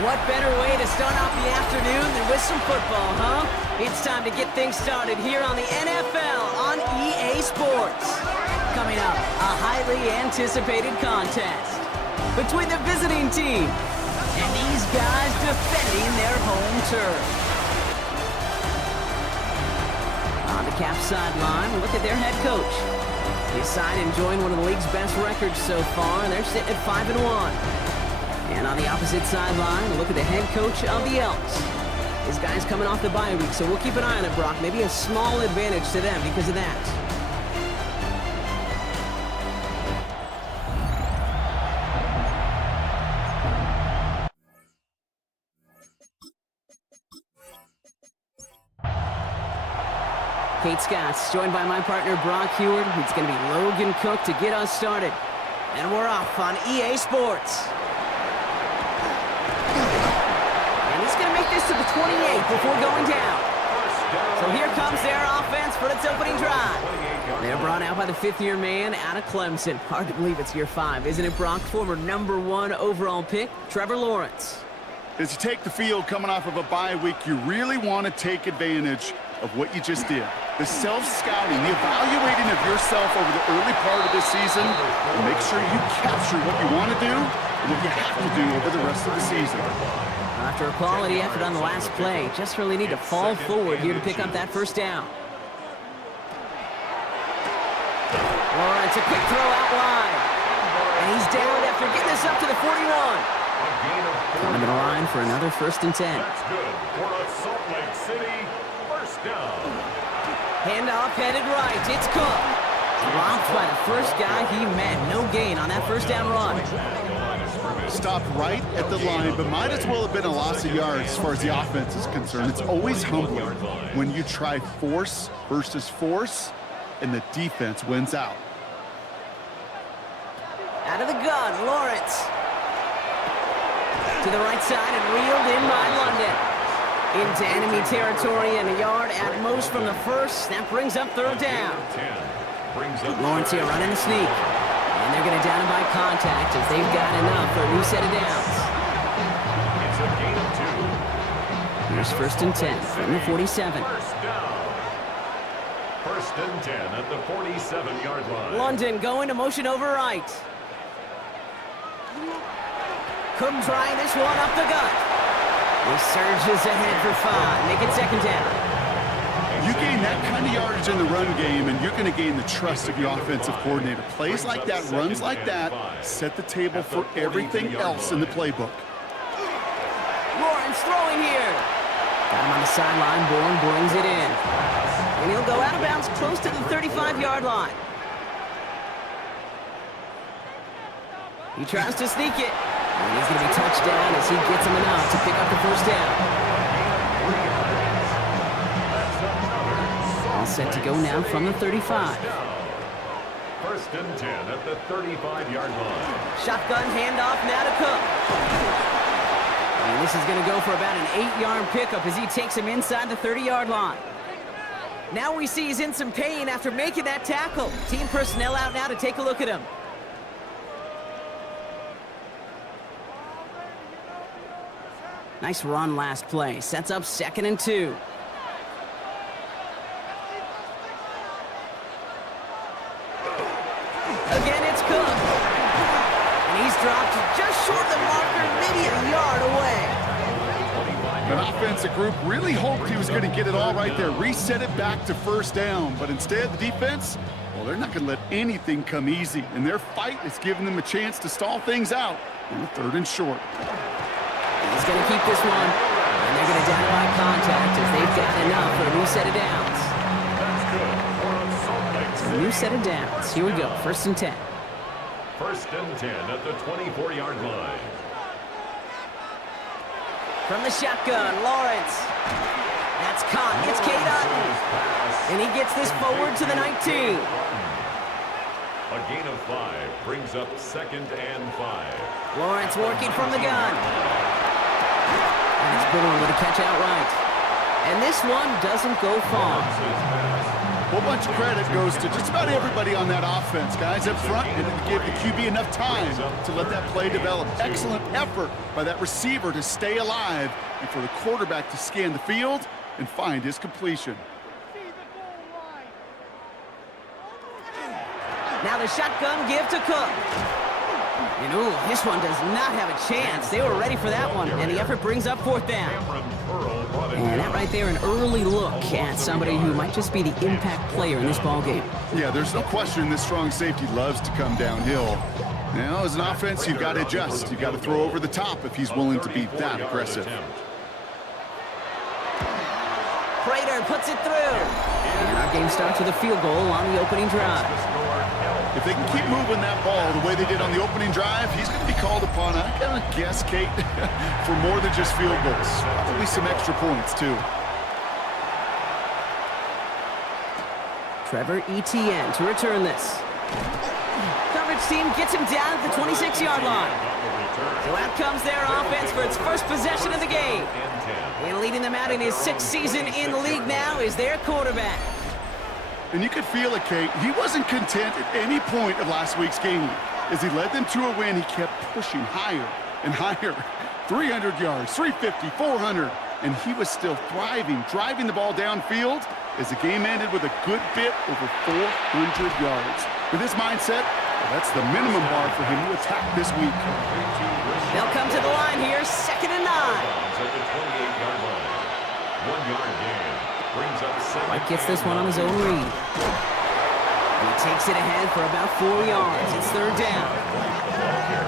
What better way to start off the afternoon than with some football, huh? It's time to get things started here on the NFL on EA Sports. Coming up, a highly anticipated contest between the visiting team and these guys defending their home turf. On the Cap sideline, look at their head coach. His side enjoying one of the league's best records so far, and they're sitting at 5-1. And on the opposite sideline, look at the head coach of the Elks. His guy's coming off the bye week, so we'll keep an eye on it, Brock. Maybe a small advantage to them because of that. Kate Scott's joined by my partner, Brock Heward. It's going to be Logan Cook to get us started. And we're off on EA Sports. This to the 28 before going down. So here comes their offense for its opening drive. They're brought out by the fifth-year man out of Clemson. Hard to believe it's year 5, isn't it, Brock? Former #1 overall pick, Trevor Lawrence. As you take the field coming off of a bye week, you really want to take advantage of what you just did. The self-scouting, the evaluating of yourself over the early part of this season, and make sure you capture what you want to do and what you have to do over the rest of the season. After a quality effort on the last play, just really need to fall forward here to pick up that first down. Lawrence, a quick throw out wide. And he's down after getting this up to the 41. Coming to the line for another 1st and 10. That's good for a Salt Lake City first down. Handoff headed right. It's Cook. Dropped by the first guy he met. No gain on that first down run. Stopped right at the line, but might as well have been a loss of yards as far as the offense is concerned. It's always humbling when you try force versus force, and the defense wins out. Out of the gun, Lawrence. To the right side and reeled in by London. Into enemy territory and a yard at most from the first. That brings up 3rd down. Lawrence here running the sneak. And they're going to down him by contact as they've got enough for a new set of downs. It's a gain of 2. Here's 1st and 10 from the 47. First down. 1st and 10 at the 47-yard line. London going to motion over right. Cook trying this one up the gut. He surges ahead for 5. Make it 2nd down. You gain that kind of yardage in the run game, and you're going to gain the trust of your offensive coordinator. Plays like that, runs like that, set the table for everything else in the playbook. Lawrence throwing here. Got him on the sideline. Bourne brings it in. And he'll go out of bounds close to the 35-yard line. He tries to sneak it. And he's going to be touched down as he gets him enough to pick up the first down. All set to go now from the 35. 1st and 10 at the 35-yard line. Shotgun handoff now to Cook. And this is going to go for about an 8-yard pickup as he takes him inside the 30-yard line. Now we see he's in some pain after making that tackle. Team personnel out now to take a look at him. Nice run last play. Sets up 2nd and 2. Again, it's Cook. And he's dropped just short of the marker, maybe a yard away. An offensive group really hoped he was going to get it all right there, reset it back to 1st down. But instead, the defense, well, they're not going to let anything come easy. And their fight is giving them a chance to stall things out on the 3rd and short. He's going to keep this one. And they're going to down by contact as they've got enough for a new set of downs. A new set of downs. Here we go. 1st and 10. 1st and 10 at the 24-yard line. From the shotgun, Lawrence. That's caught. It's Kate Otten. And he gets this forward to the 19. A gain of 5 brings up 2nd and 5. Lawrence working from the gun. And it's Bourne with a catch outright. And this one doesn't go far. whole bunch of credit goes to just about everybody on that offense. Guys up front didn't give the QB enough time to let that play develop. Excellent effort by that receiver to stay alive and for the quarterback to scan the field and find his completion. Now the shotgun give to Cook. And ooh, this one does not have a chance. They were ready for that one, and the effort brings up 4th down. And that right there, an early look at somebody who might just be the impact player in this ball game. Yeah, there's no question this strong safety loves to come downhill. Now, as an offense, you've got to adjust. You've got to throw over the top if he's willing to be that aggressive. Prater puts it through. And our game starts with a field goal on the opening drive. If they can keep moving that ball the way they did on the opening drive, he's going to be called upon, I gotta guess, Kate, for more than just field goals. Probably some extra points, too. Trevor Etienne to return this. Coverage team gets him down at the 26-yard line. So out comes their offense for its first possession of the game. And leading them out in his 6th season in the league now is their quarterback. And you could feel it, Kate. He wasn't content at any point of last week's game. As he led them to a win, he kept pushing higher and higher. 300 yards, 350, 400, and he was still thriving, driving the ball downfield as the game ended with a good bit over 400 yards. With this mindset, well, that's the minimum bar for him to attack this week. They'll come to the line here, 2nd and 9. At the 28-yard line. 1-yard gain. Brings up 7. White gets this one on his own read. And he takes it ahead for about 4 yards. It's 3rd down.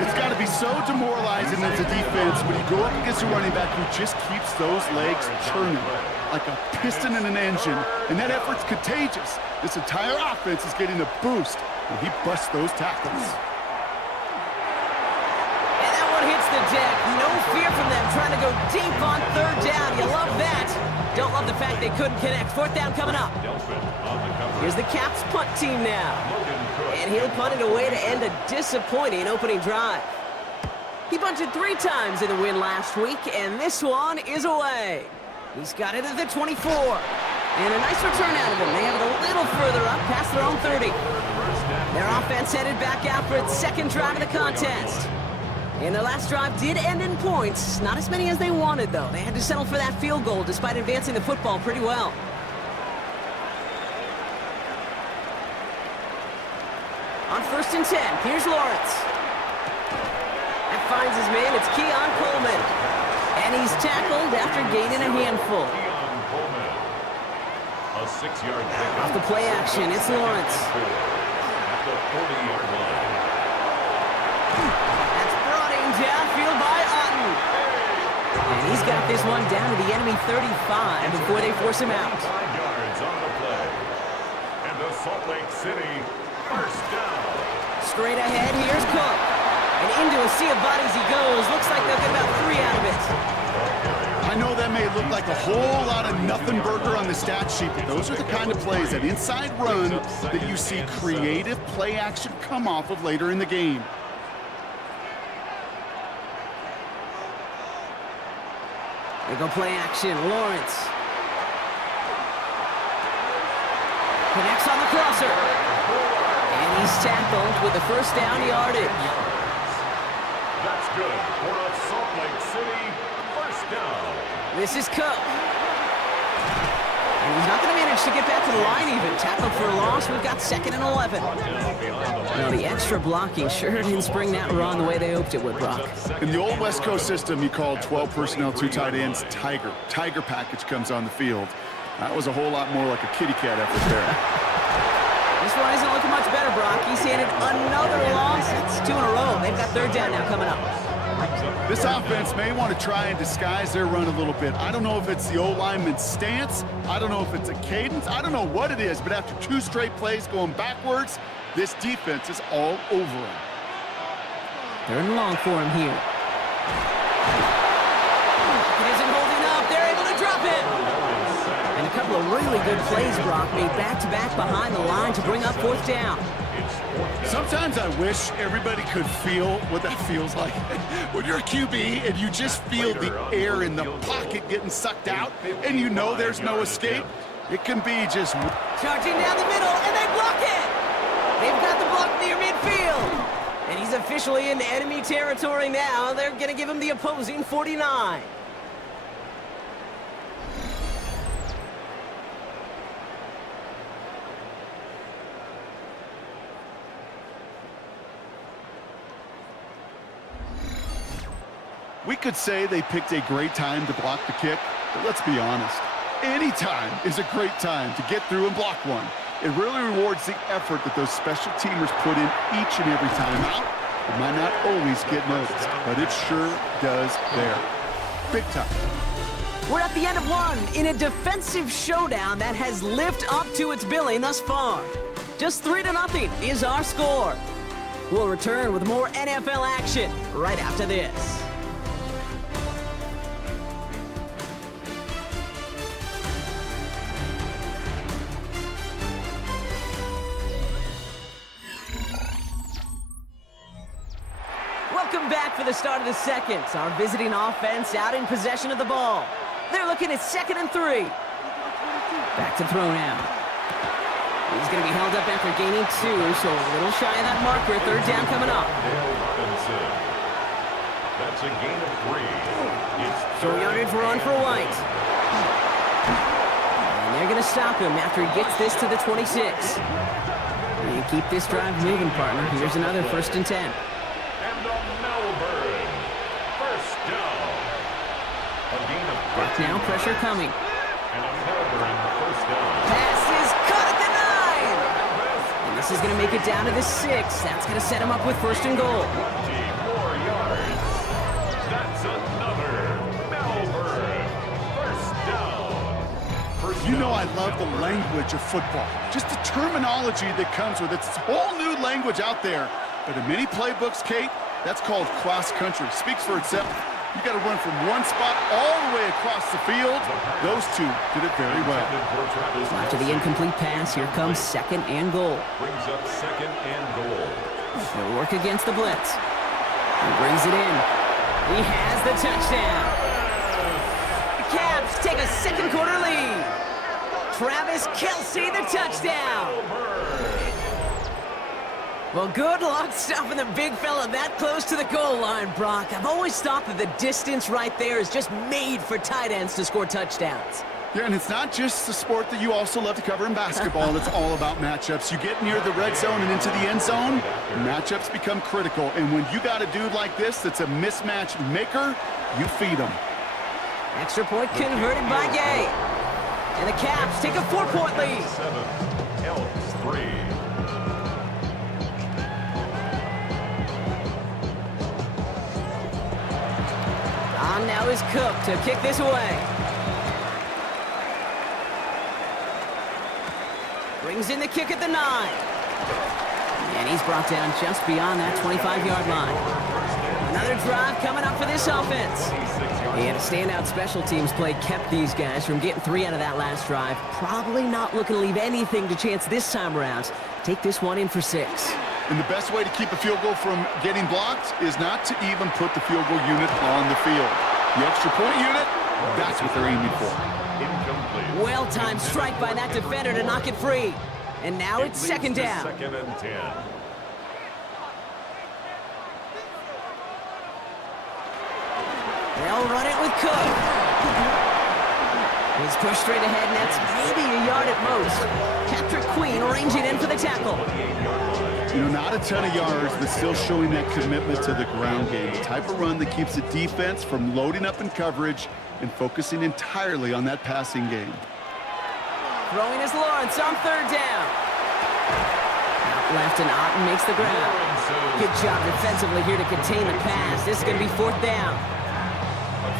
It's got to be so demoralizing as a defense when you go up against a running back who just keeps those legs churning like a piston in an engine, and that effort's contagious. This entire offense is getting a boost when he busts those tackles. And that one hits the deck. No fear from them trying to go deep on 3rd down. You love that. Don't love the fact they couldn't connect. 4th down coming up. Here's the Caps punt team now. And he'll punt it away to end a disappointing opening drive. He punted 3 times in the win last week, and this one is away. He's got it at the 24. And a nice return out of him. They have it a little further up past their own 30. Their offense headed back out for its 2nd drive of the contest. And their last drive did end in points. Not as many as they wanted, though. They had to settle for that field goal despite advancing the football pretty well. On 1st and 10, here's Lawrence. That finds his man. It's Keon Coleman. And he's tackled after gaining a handful. A 6-yard pick. Off the play action, it's Lawrence. At the 40-yard line. Downfield by Otten. And he's got this one down to the enemy 35 before they force him out. 5 yards on the play. And the Salt Lake City 1st down. Straight ahead, here's Cook. And into a sea of bodies he goes. Looks like they'll get about 3 out of it. I know that may look like a whole lot of nothing burger on the stat sheet, but those are the kind of plays, that inside run, that you see creative play action come off of later in the game. They go play action. Lawrence connects on the crosser. And he's tackled with the 1st down yardage. That's good for a Salt Lake City 1st down. This is Cook. And he's not going to manage to get back to the line even. Tackled for a loss. We've got 2nd and 11. Now, the extra blocking sure didn't spring that run the way they hoped it would, Brock. In the old West Coast system, you called 12 personnel, 2 tight ends, Tiger. Tiger package comes on the field. That was a whole lot more like a kitty cat effort there. This one isn't looking much better, Brock. He's handed another loss. That's 2 in a row. They've got 3rd down now coming up. This offense may want to try and disguise their run a little bit. I don't know if it's the O-lineman's stance. I don't know if it's a cadence. I don't know what it is, but after 2 straight plays going backwards, this defense is all over him. 3rd and long for him here. It isn't holding up. They're able to drop it. And a couple of really good plays, Brock, made back-to-back behind the line to bring up 4th down. Sometimes I wish everybody could feel what that feels like. When you're a QB and you just feel the air in the pocket getting sucked out and you know there's no escape, It can be just... Charging down the middle, and they block it! They've got the block near midfield. And he's officially in enemy territory now. They're going to give him the opposing 49. We could say they picked a great time to block the kick, but let's be honest. Any time is a great time to get through and block one. It really rewards the effort that those special teamers put in each and every time out. It might not always get noticed, but it sure does there. Big time. We're at the end of one in a defensive showdown that has lived up to its billing thus far. Just 3-0 is our score. We'll return with more NFL action right after this. Welcome back for the start of the second. Our visiting offense out in possession of the ball. They're looking at 2nd and 3. Back to throw now. He's going to be held up after gaining 2, so a little shy of that marker. 3rd down coming up. That's a gain of 3. It's short yardage run for White. And they're going to stop him after he gets this to the 26. And keep this drive moving, partner. Here's another 1st and 10. Now pressure coming. And a Melbourne 1st down. Pass is caught at the 9. And this is going to make it down to the 6. That's going to set him up with 1st and goal. 20 more yards. That's another Melbourne 1st down. You know I love the language of football. Just the terminology that comes with it. It's a whole new language out there. But in many playbooks, Kate, that's called cross country. Speaks for itself. You got to run from one spot all the way across the field. Those two did it very well. After the incomplete pass, here comes 2nd and goal. Brings up 2nd and goal. He'll work against the blitz. He brings it in. He has the touchdown. The Caps take a 2nd quarter lead. Travis Kelce, the touchdown. Well, good luck stopping the big fella that close to the goal line, Brock. I've always thought that the distance right there is just made for tight ends to score touchdowns. Yeah, and it's not just the sport that you also love to cover in basketball. It's all about matchups. You get near the red zone and into the end zone, matchups become critical. And when you got a dude like this that's a mismatch maker, you feed him. Extra point converted by Gay. And the Caps take a 4-point lead. 7, Elks 3. On now is Cook to kick this away. Brings in the kick at the 9. And he's brought down just beyond that 25-yard line. Another drive coming up for this offense. And a standout special teams play kept these guys from getting 3 out of that last drive. Probably not looking to leave anything to chance this time around. Take this one in for 6. And the best way to keep a field goal from getting blocked is not to even put the field goal unit on the field. The extra point unit, that's what they're aiming for. Incomplete. Well-timed strike by that defender to knock it free. And now it's 2nd down. 2nd and 10. They'll run it with Cook. He's pushed straight ahead, and that's maybe a yard at most. Patrick Queen arranging in for the tackle. You know, not a ton of yards, but still showing that commitment to the ground game. The type of run that keeps the defense from loading up in coverage and focusing entirely on that passing game. Throwing is Lawrence on 3rd down. Out left, and Otten makes the grab. Good job defensively here to contain the pass. This is going to be 4th down.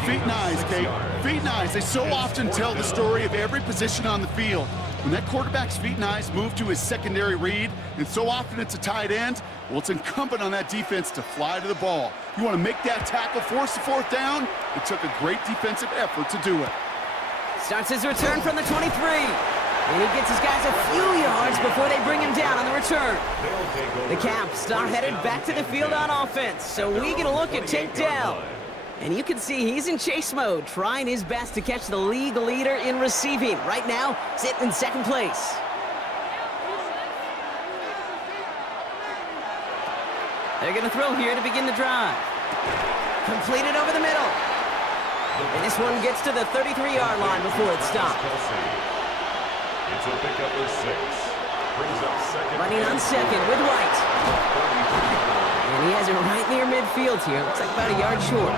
Feet nice, Kate. Feet nice. They so often tell the story of every position on the field. When that quarterback's feet nice move to his secondary read, and so often it's a tight end, well, it's incumbent on that defense to fly to the ball. You want to make that tackle, force the 4th down? It took a great defensive effort to do it. Starts his return from the 23. And he gets his guys a few yards before they bring him down on the return. The Caps are headed back to the field on offense, so we get a look at takedown. And you can see he's in chase mode, trying his best to catch the league leader in receiving. Right now, sitting in second place. They're going to throw here to begin the drive. Completed over the middle. And this one gets to the 33-yard line before it stops. It's a pickup of 6. Brings up second. Running on second with White. And he has it right near midfield here. Looks like about a yard short.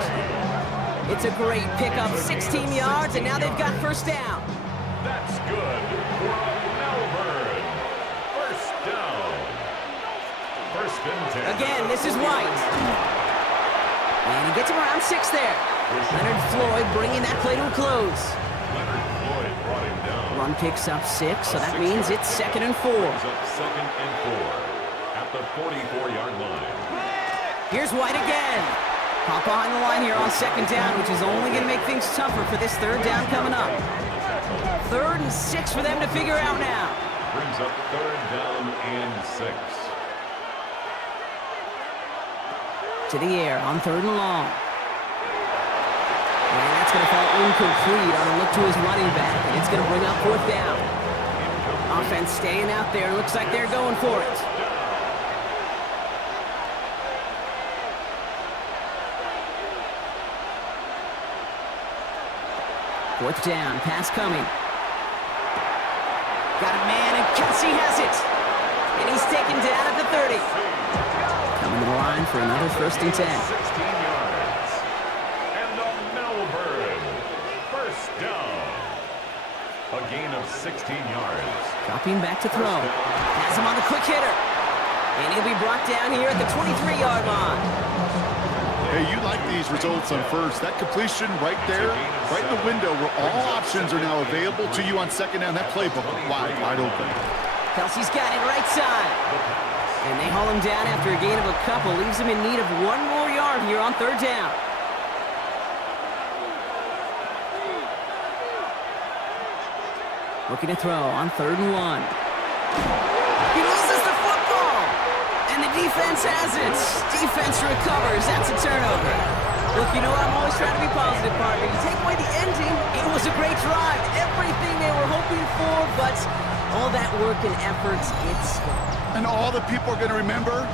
It's a great pickup, 16 yards, and now they've got first down. That's good for Melbourne. First down. First and 10. Again, this is White. And he gets him around 6 there. Leonard Floyd bringing that play to a close. Leonard Floyd brought him down. Run picks up 6, so that means it's 2nd and 4. Brings up second and 4 at the 44-yard line. Here's White again. Pop behind the line here on 2nd down, which is only going to make things tougher for this 3rd down coming up. 3rd and 6 for them to figure out now. Brings up 3rd down and 6. To the air on 3rd and long. And that's going to fall incomplete on a look to his running back. And it's going to bring up 4th down. Offense staying out there. Looks like they're going for it. Fourth down, pass coming. Got a man, and Kelsey has it. And he's taken down at the 30. Coming to the line for another 1st and 10. 16 yards. And the Melbourne first down. A gain of 16 yards. Dropping back to throw. Has him on the quick hitter. And he'll be brought down here at the 23-yard line. Hey, you like these results on first. That completion right there, right in the window where all options are now available to you on 2nd down. That playbook wide open. Kelsey's got it right side. And they haul him down after a gain of a couple. Leaves him in need of 1 more yard here on 3rd down. Looking to throw on 3rd and 1. He loses the football. And the defense has it. Defense recovers. That's a turnover. Look, you know what? I'm always trying to be positive, partner. You take away the ending, it was a great drive. Everything they were hoping for, but all that work and effort, it's gone. And all that people are going to remember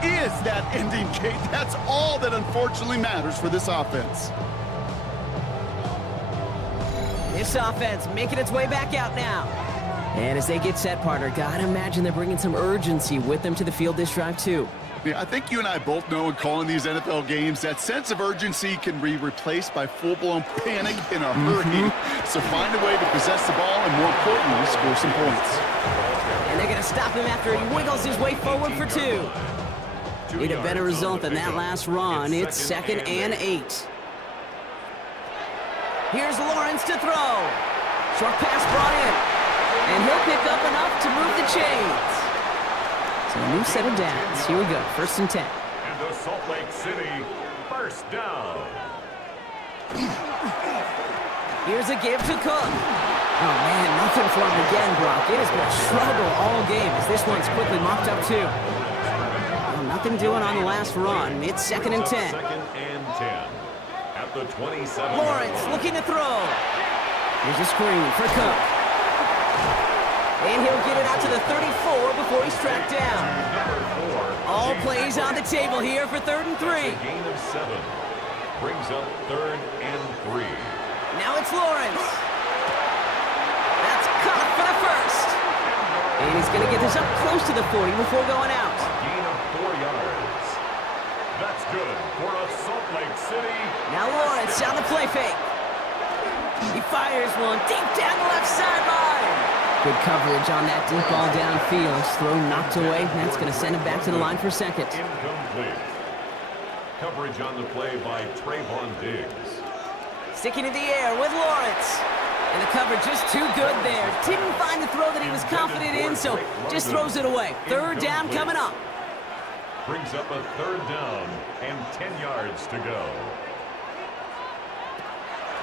is that ending, Kate. That's all that unfortunately matters for this offense. This offense making its way back out now. And as they get set, partner, gotta imagine they're bringing some urgency with them to the field this drive, too. Yeah, I think you and I both know in calling these NFL games, that sense of urgency can be replaced by full-blown panic in a hurry. So find a way to possess the ball and, more importantly, score some points. And they're gonna stop him after he wiggles his way forward for 2. Need a better result than that last run. It's 2nd and 8. Here's Lawrence to throw. Short pass brought in. And he'll pick up enough to move the chains. So a new set of downs. Here we go, 1st and 10. And the Salt Lake City first down. Here's a give to Cook. Oh, man, nothing for him again, Brock. It has been a struggle all game as this one's quickly mopped up, too. Well, nothing doing on the last run. It's 2nd and 10. 2nd and 10 at the 27. Lawrence looking to throw. Here's a screen for Cook. And he'll get it out to the 34 before he's tracked down. All plays on the table here for 3rd and 3. Gain of 7 brings up 3rd and 3. Now it's Lawrence. That's caught for the 1st. And he's going to get this up close to the 40 before going out. Gain of 4 yards. That's good for a Salt Lake City. Now Lawrence on the play fake. He fires one deep down the left sideline. Good coverage on that deep ball downfield. Throw knocked away. That's going to send him back to the line for 2nd. Incomplete. Coverage on the play by Trayvon Diggs. Sticking in the air with Lawrence. And the coverage just too good there. Didn't find the throw that he was confident in, so just throws it away. 3rd down coming up. Brings up a 3rd down and 10 yards to go.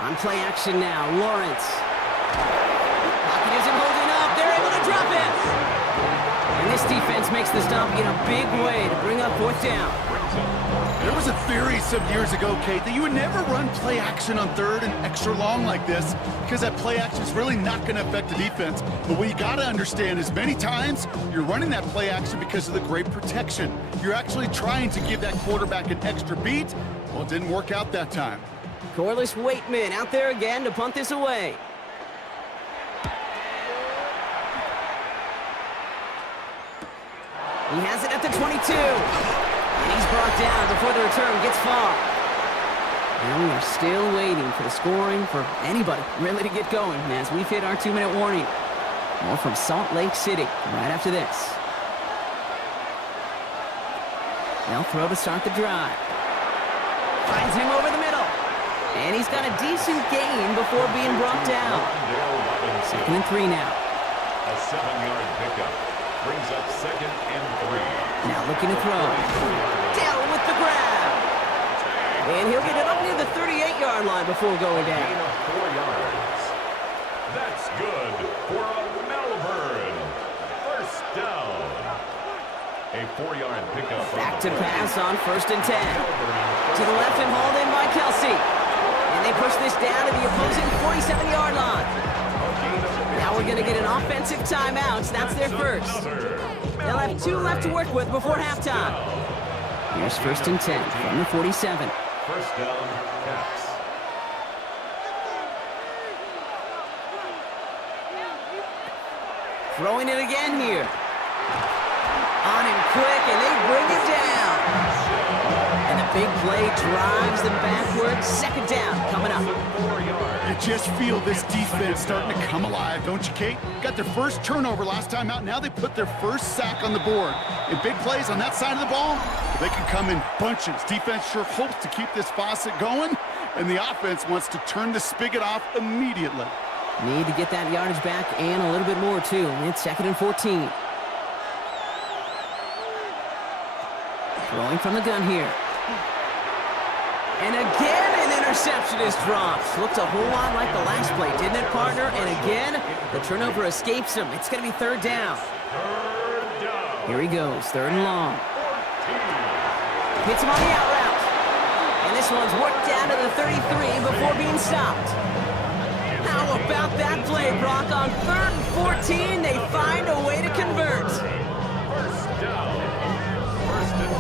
On play action now, Lawrence. Pocket isn't holding up. They're able to drop it. And And this defense makes the stop in a big way to bring up fourth down. There was a theory some years ago, Kate, that you would never run play action on third and extra long like this because that play action is really not going to affect the defense. But what you got to understand is many times you're running that play action because of the great protection. You're actually trying to give that quarterback an extra beat. Well, it didn't work out that time. Corliss Waitman out there again to punt this away. He has it at the 22. And he's brought down before the return gets far. And we are still waiting for the scoring for anybody really to get going as we've hit our 2-minute warning. More from Salt Lake City right after this. They'll throw to start the drive. Finds him over the middle. And he's got a decent gain before being brought down. 2nd and 3 now. A 7-yard pickup brings up 2nd and 3. Now looking to throw. Down with the grab. And he'll get it up near the 38-yard line before going down. Gain of 4 yards. That's good for a Melbourne. First down. A 4-yard pickup. Back to pass on 1st and 10. To the left and hauled in by Kelsey. And they push this down to the opposing 47-yard line. Now we're going to get an offensive timeout. That's their first. They'll have 2 left to work with before halftime. Here's 1st and 10 from the 47. First down, Caps. Throwing it again here. On him quick, and they bring it down. And the big play drives them backwards. 2nd down coming up. 4 yards. You just feel this defense starting to come alive, don't you, Kate? Got their first turnover last time out. Now they put their first sack on the board. In big plays on that side of the ball, they can come in bunches. Defense sure hopes to keep this faucet going, and the offense wants to turn the spigot off immediately. Need to get that yardage back and a little bit more, too. It's 2nd and 14. Throwing from the gun here. And again, an interception is dropped. Looked a whole lot like the last play, didn't it, partner? And again, the turnover escapes him. It's going to be 3rd down. Here he goes, 3rd and long. Hits him on the out route. And this one's worked down to the 33 before being stopped. How about that play, Brock? On 3rd and 14, they find a way to convert.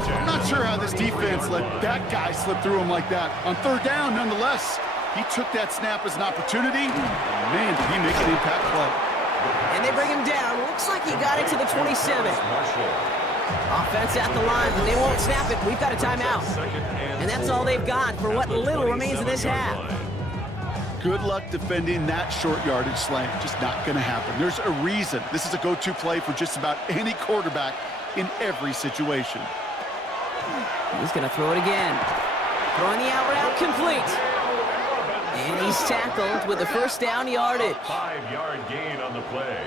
I'm not sure how this defense let that guy slip through him like that. On 3rd down, nonetheless, he took that snap as an opportunity. Man, did he make an impact play. And they bring him down. Looks like he got it to the 27. Offense at the line, but they won't snap it. We've got a timeout. And that's all they've got for what little remains of this half. Good luck defending that short yardage slant. Just not going to happen. There's a reason. This is a go-to play for just about any quarterback in every situation. He's going to throw it again. Throwing the out route complete. And he's tackled with the 1st down yardage. 5-yard gain on the play.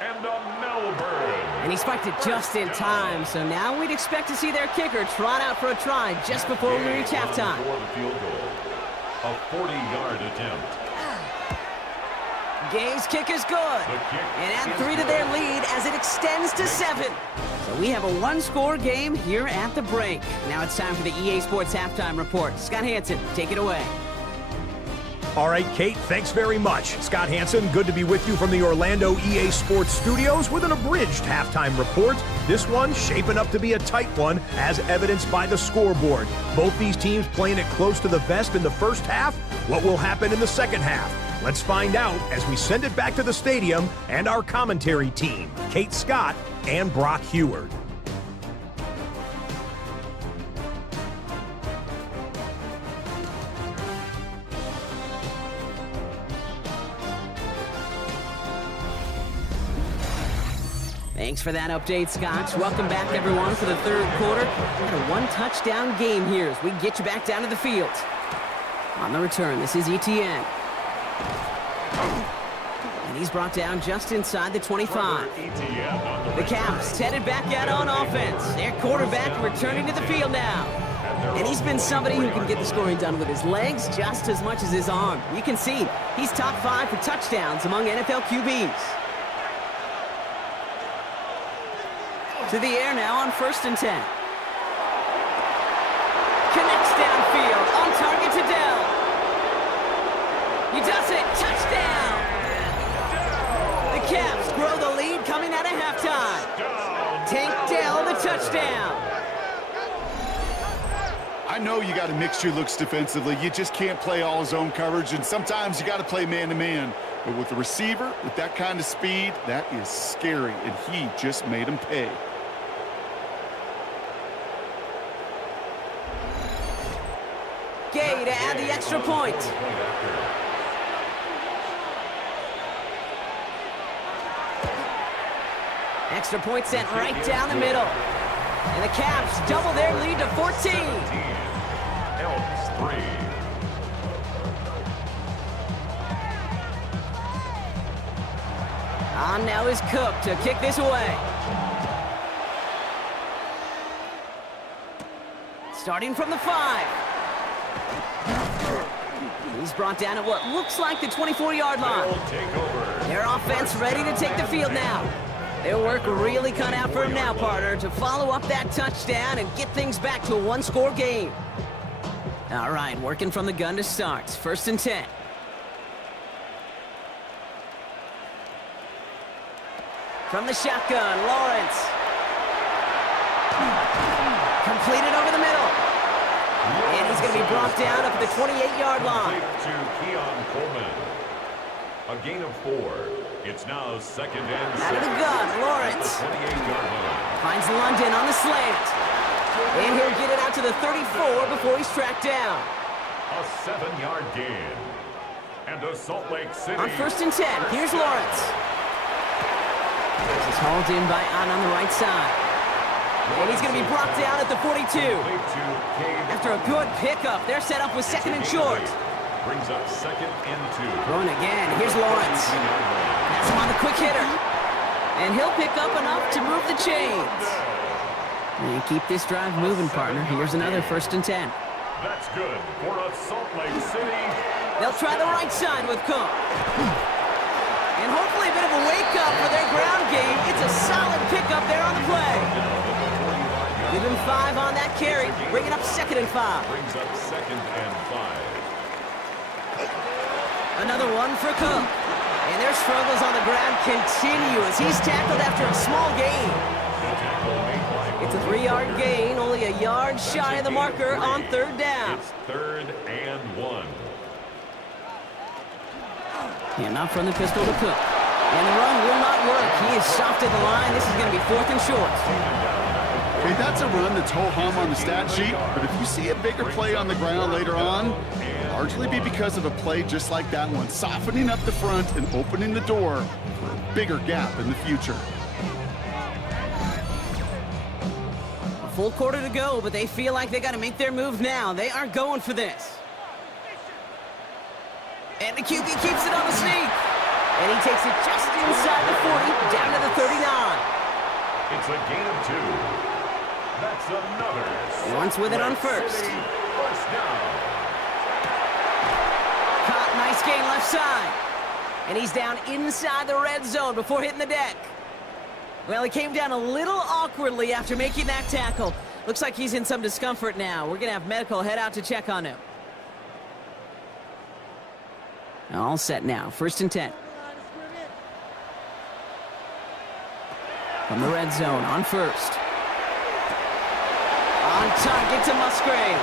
And a Melbourne. And he spiked it just in time. So now we'd expect to see their kicker trot out for a try just before we reach halftime. For the field goal. A 40-yard attempt. Gay's kick is good. And add 3 to their lead as it extends to 7. So we have a 1-score game here at the break. Now it's time for the EA Sports Halftime Report. Scott Hansen, take it away. All right, Kate, thanks very much. Scott Hansen, good to be with you from the Orlando EA Sports Studios with an abridged halftime report. This one shaping up to be a tight one, as evidenced by the scoreboard. Both these teams playing it close to the vest in the first half. What will happen in the second half? Let's find out as we send it back to the stadium and our commentary team, Kate Scott and Brock Heward. Thanks for that update, Scott. Welcome back, everyone, for the 3rd quarter. And a 1-touchdown game here as we get you back down to the field. On the return, this is ETN. And he's brought down just inside the 25. The Caps headed back out on offense. Their quarterback returning to the field now. And he's been somebody who can get the scoring done with his legs just as much as his arm. You can see he's top 5 for touchdowns among NFL QBs. To the air now on 1st and 10. Connects downfield, on target to Dell. He does it, touchdown! The Caps grow the lead coming out of halftime. Tank Dell the touchdown. I know you got to mix your looks defensively. You just can't play all zone coverage, and sometimes you got to play man-to-man. But with the receiver, with that kind of speed, that is scary, and he just made him pay. Gay to add the extra point. Extra point sent right down the middle. And the Caps double their lead to 14. Elks 3. On now is Cook to kick this away. Starting from the 5. He's brought down at what looks like the 24-yard line. Their offense ready to take the field now. Their work really cut out for him now, partner, to follow up that touchdown and get things back to a one-score game. All right, working from the gun to start. 1st and 10. From the shotgun, Lawrence. Completed over the middle. And he's going to be brought down up at the 28-yard line. To Keon Coleman. A gain of 4. It's now 2nd and 6. Out of the gun, Lawrence. 28-yard line. Finds London on the slant. And he'll get it out to the 34 before he's tracked down. A 7-yard gain. And to Salt Lake City. On 1st and 10, here's Lawrence. This is hauled in by Ahn on the right side. And he's going to be brought down at the 42. After a good pickup, they're set up with 2nd and short. Brings up 2nd and 2. Throwing again, here's Lawrence. That's him on the quick hitter. And he'll pick up enough to move the chains. And keep this drive moving, partner. Here's another 1st and 10. That's good for a Salt Lake City. They'll try the right side with Cook. And hopefully a bit of a wake-up for their ground game. It's a solid pickup there on the play. Give him 5 on that carry, bringing up 2nd and 5. Brings up 2nd and 5. Another one for Cook. And their struggles on the ground continue as he's tackled after a small gain. It's a 3-yard gain, only a yard shy of the marker on 3rd down. It's 3rd and 1. And not from the pistol to Cook. And the run will not work. He is soft at the line. This is going to be 4th and short. Okay, that's a run that's ho-hum on the stat sheet, but if you see a bigger play on the ground later on, largely be because of a play just like that one, softening up the front and opening the door for a bigger gap in the future. A full quarter to go, but they feel like they got to make their move now. They are going for this. And the QB keeps it on the sneak. And he takes it just inside the 40, down to the 39. It's a gain of 2. That's another. Once with it on 1st. First down. Caught, nice gain left side. And he's down inside the red zone before hitting the deck. Well, he came down a little awkwardly after making that tackle. Looks like he's in some discomfort now. We're going to have medical head out to check on him. All set now. 1st and 10. From the red zone on 1st. On target to Musgrave.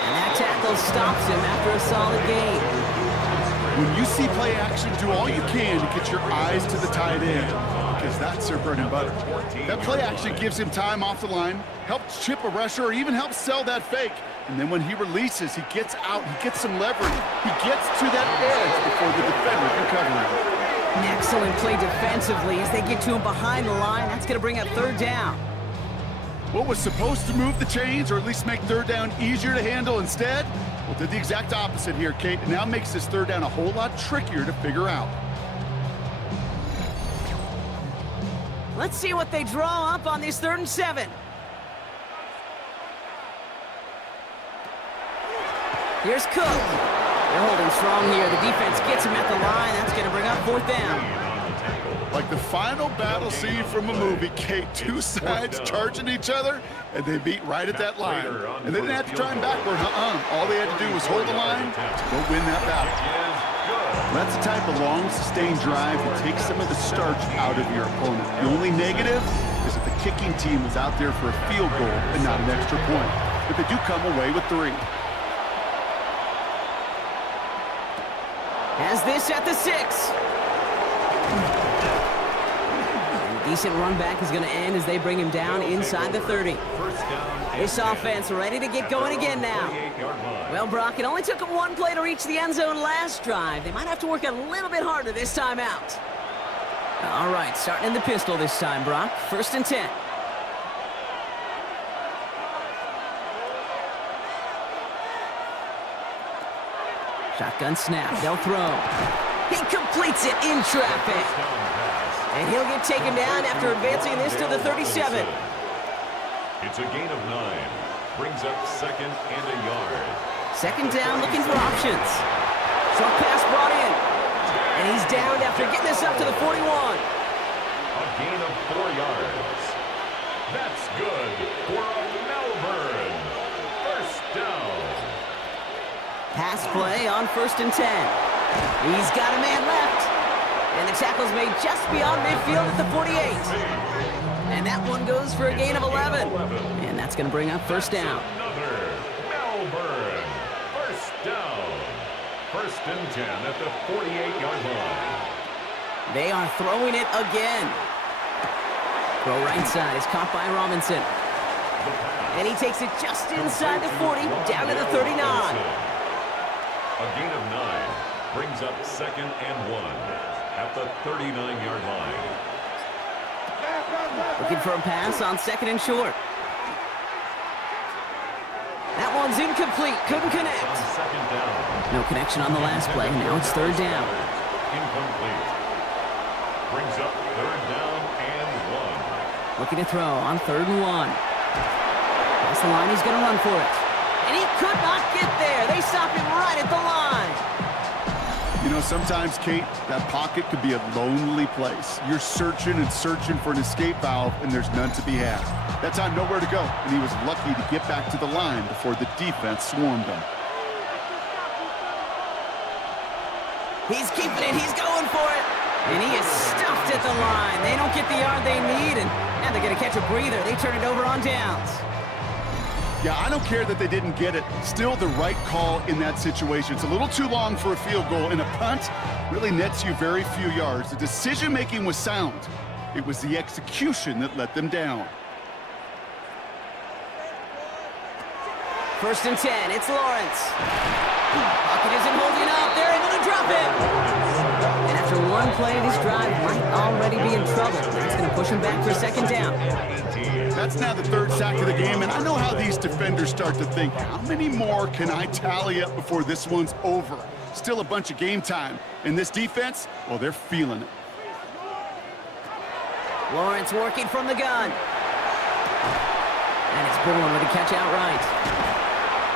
And that tackle stops him after a solid gain. When you see play action, do all you can to get your eyes to the tight end, because that's their bread and butter. That play action gives him time off the line, helps chip a rusher, or even helps sell that fake. And then when he releases, he gets out, he gets some leverage. He gets to that edge before the defender can cover him. Excellent play defensively as they get to him behind the line. That's going to bring up 3rd down. What was supposed to move the chains, or at least make 3rd down easier to handle instead, well, did the exact opposite here, Kate. It now makes this 3rd down a whole lot trickier to figure out. Let's see what they draw up on this 3rd and 7. Here's Cook. They're holding strong here. The defense gets him at the line. That's going to bring up 4th down. Like the final battle scene from a movie, Kate. Two sides charging each other, and they beat right at that line. And they didn't have to try him backward. All they had to do was hold the line to go win that battle. That's the type of long, sustained drive that takes some of the starch out of your opponent. The only negative is that the kicking team was out there for a field goal and not an extra point. But they do come away with 3. Has this at the 6. And a decent run back is going to end as they bring him down inside the 30. This offense ready to get going again now. Well, Brock, it only took them 1 play to reach the end zone last drive. They might have to work a little bit harder this time out. All right, starting in the pistol this time, Brock. 1st and 10. Shotgun snap. They'll throw. He completes it in traffic. And he'll get taken down after advancing this to the 37. It's a gain of 9. Brings up 2nd and a yard. 2nd down, looking for options. Short pass brought in. And he's down after getting this up to the 41. A gain of 4 yards. That's good for a Melbourne. 1st down. Pass play on 1st and 10. He's got a man left. And the tackle's made just beyond midfield at the 48. And that one goes for a gain of 11. And that's going to bring up 1st down. Another Melbourne. 1st down. 1st and 10 at the 48-yard line. They are throwing it again. Throw right side is caught by Robinson. And he takes it just inside the 40, down to the 39. A gain of 9 brings up 2nd and 1 at the 39-yard line. Looking for a pass on 2nd and short. That one's incomplete. Couldn't connect. On 2nd down. No connection on the last play. Now it's 3rd down. Incomplete. Brings up 3rd down and 1. Looking to throw on 3rd and 1. That's the line. He's going to run for it. And he could not get there. They stop him right at the line. You know, sometimes, Kate, that pocket could be a lonely place. You're searching and searching for an escape valve, and there's none to be had. That time, nowhere to go, and he was lucky to get back to the line before the defense swarmed him. He's keeping it. He's going for it. And he is stuffed at the line. They don't get the yard they need, and now they're going to catch a breather. They turn it over on downs. Yeah, I don't care that they didn't get it. Still the right call in that situation. It's a little too long for a field goal, and a punt really nets you very few yards. The decision-making was sound. It was the execution that let them down. 1st and 10. It's Lawrence. Pocket isn't holding up. They're able to drop him. And after 1 play, this drive might already be in trouble. That's going to push him back for a 2nd down. That's now the 3rd sack of the game, and I know how these defenders start to think, how many more can I tally up before this one's over? Still a bunch of game time. And this defense, well, they're feeling it. Lawrence working from the gun. And it's Bourne with a catch outright.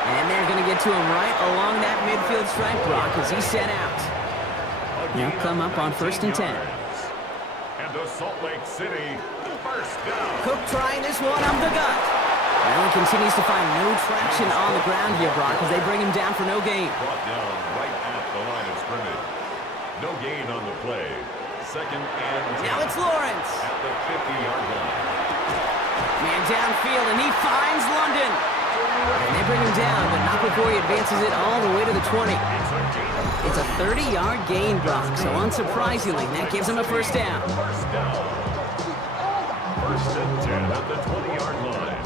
And they're going to get to him right along that midfield stripe, Brock, as he's sent out. He'll come up on 1st and 10. And the Salt Lake City 1st down. Cook trying this one up the gut. Allen continues to find no traction on the ground here, Brock, as they bring him down for no gain. Brought down right at the line of scrimmage. No gain on the play. 2nd and 10. Now it's Lawrence. At the 50-yard line. Man downfield, and he finds London. And they bring him down, but not before he advances it all the way to the 20. It's a 30-yard gain, Brock, so unsurprisingly, that gives him a 1st down. 1st down. 1st and 10 at the 20-yard line.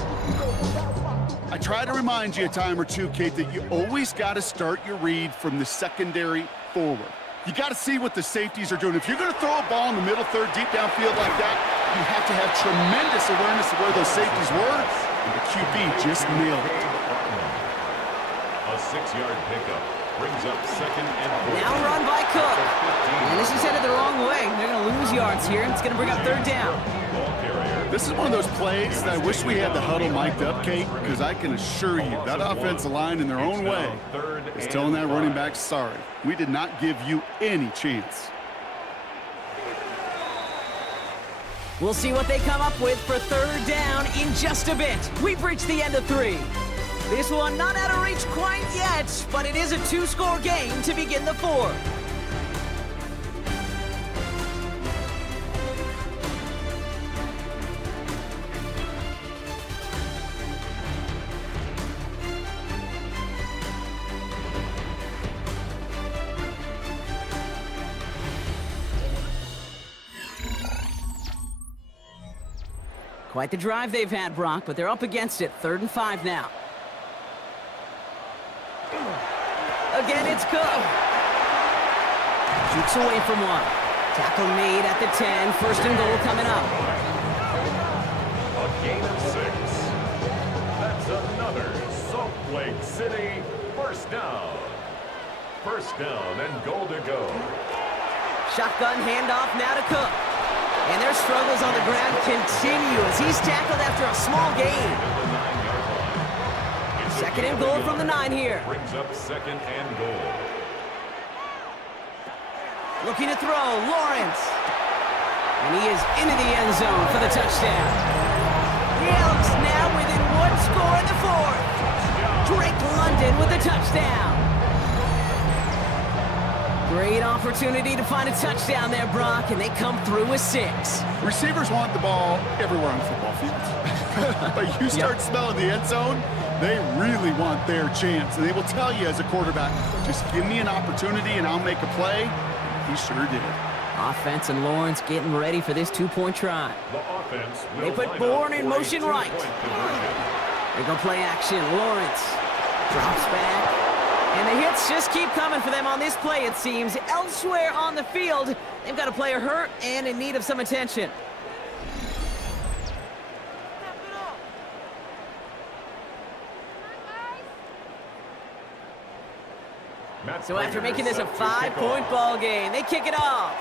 I try to remind you a time or two, Kate, that you always got to start your read from the secondary forward. You got to see what the safeties are doing. If you're going to throw a ball in the middle third, deep downfield like that, you have to have tremendous awareness of where those safeties were, and the QB just nailed it. A 6-yard pickup brings up 2nd and 4. Now run by Cook. And this is headed the wrong way. They're going to lose yards here, and it's going to bring up 3rd down. This is one of those plays that I wish we had the huddle mic'd up, Kate, because I can assure you that offensive line in their own way is telling that running back, sorry, we did not give you any chance. We'll see what they come up with for third down in just a bit. We've reached the end of 3. This one not out of reach quite yet, but it is a 2-score game to begin the 4th. Quite the drive they've had, Brock, but they're up against it. 3rd and 5 now. Again, it's Cook. Shoots away from one. Tackle made at the 10. 1st and goal coming up. A gain of 6. That's another Salt Lake City 1st down. 1st down and goal to go. Shotgun handoff now to Cook. And their struggles on the ground continue as he's tackled after a small gain. 2nd and goal from the 9 here. Brings up 2nd and goal. Looking to throw, Lawrence. And he is into the end zone for the touchdown. The Elks now within 1 score in the 4th. Drake London with the touchdown. Great opportunity to find a touchdown there, Brock, and they come through with 6. Receivers want the ball everywhere on the football field. But you start smelling the end zone, they really want their chance. And they will tell you as a quarterback, just give me an opportunity and I'll make a play. He sure did. Offense and Lawrence getting ready for this 2-point try. The offense They put Bourne in motion right. They go play action. Lawrence drops back. And the hits just keep coming for them on this play, it seems. Elsewhere on the field, they've got a player hurt and in need of some attention. So after making this a 5-point ball game, they kick it off.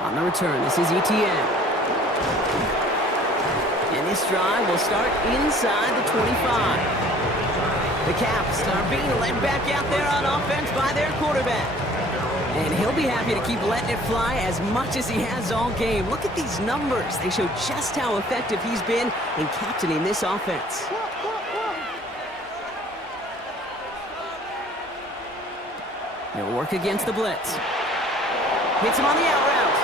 On the return, this is ETN. And this drive will start inside the 25. The Caps are being led back out there on offense by their quarterback. And he'll be happy to keep letting it fly as much as he has all game. Look at these numbers. They show just how effective he's been in captaining this offense. He'll work against the blitz. Hits him on the out route.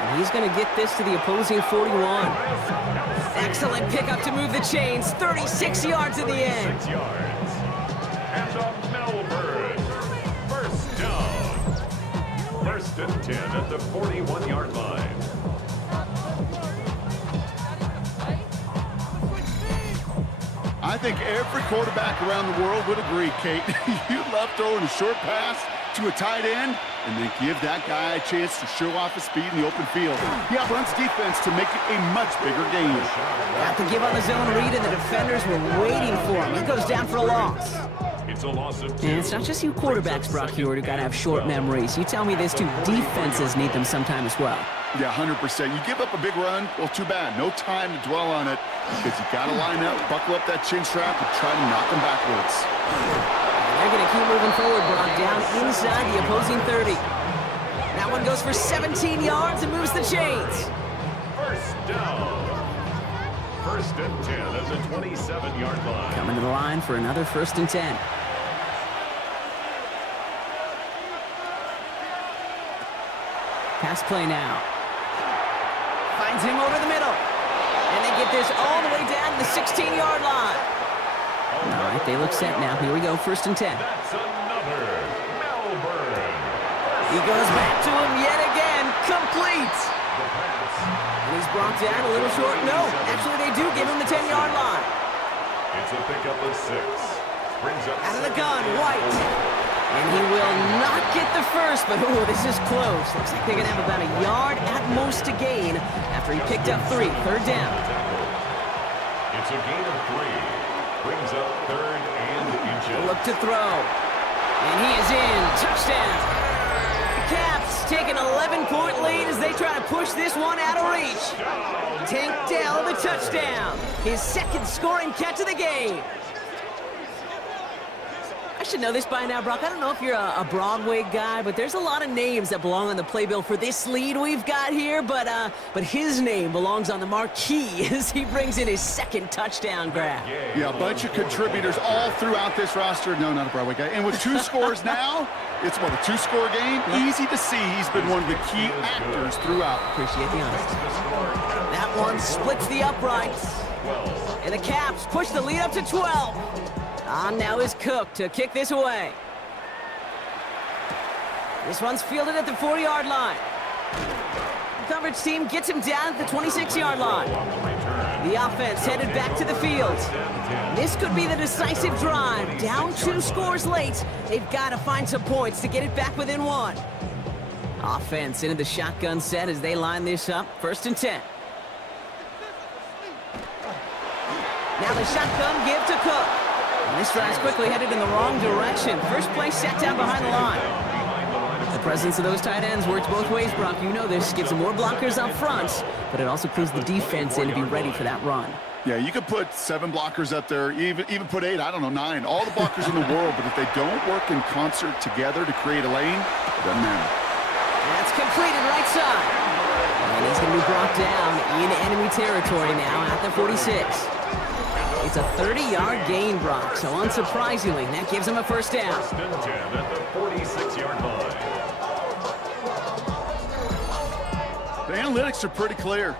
And he's going to get this to the opposing 41. Excellent pickup to move the chains. 36 yards in the end. 6 yards. And a Melbourne 1st down. 1st and 10 at the 41-yard line. I think every quarterback around the world would agree, Kate. You love throwing a short pass to a tight end and then give that guy a chance to show off his speed in the open field. He outruns defense to make it a much bigger game. Got to give on the zone read, and the defenders were waiting for him. He goes down for a loss. It's a loss of 2. And it's not just you quarterbacks, Brock Hewitt, who got to have short memories. You tell me this too, defenses need them sometime as well. Yeah, 100%. You give up a big run, well, too bad. No time to dwell on it because you got to line up, buckle up that chin strap, and try to knock them backwards. They're going to keep moving forward, Brock, down inside the opposing 30. That one goes for 17 yards and moves the chains. 1st down. 1st and 10 at the 27-yard line. Coming to the line for another 1st and 10. Pass play now. Finds him over the middle. And they get this all the way down to the 16-yard line. All right, they look set now. Here we go, 1st and 10. That's another Melbourne. He goes back to him yet again. Complete. The pass. And he's brought down a little short. No, actually they do give him the 10-yard line. It's a pickup of 6. Brings up Out of the gun, White. And he will not get the first, but ooh, this is close. Looks like they're going to have about a yard at most to gain after he picked up 3. 3rd down. It's a gain of 3. Brings up 3rd and inches. Look to throw. And he is in. Touchdown. The Caps take an 11-point lead as they try to push this one out of reach. Tank Dell the touchdown. His 2nd scoring catch of the game. I should know this by now, Brock. I don't know if you're a Broadway guy, but there's a lot of names that belong on the playbill for this lead we've got here. But his name belongs on the marquee as he brings in his second touchdown grab. Yeah, a bunch of contributors all throughout this roster. No, not a Broadway guy. And with 2 scores now, it's what, a 2-score game? Easy to see he's been one of the key actors throughout. Appreciate the honesty. That one splits the uprights. And the Caps push the lead up to 12. On now is Cook to kick this away. This one's fielded at the 40-yard line. The coverage team gets him down at the 26-yard line. The offense headed back to the field. This could be the decisive drive. Down 2 scores late. They've got to find some points to get it back within 1. Offense into the shotgun set as they line this up. 1st and 10. Now the shotgun give to Cook. And this drive's quickly headed in the wrong direction. First play set down behind the line. The presence of those tight ends works both ways, Brock. You know this. Gives them more blockers up front, but it also clues the defense in to be ready for that run. Yeah, you could put 7 blockers up there, even put 8, I don't know, 9. All the blockers in the world, but if they don't work in concert together to create a lane, it doesn't matter. That's completed right side. And he's going to be brought down in enemy territory now at the 46. It's a 30-yard gain, Brock, so unsurprisingly, that gives him a 1st down. 1st and 10 at the 46-yard line. The analytics are pretty clear.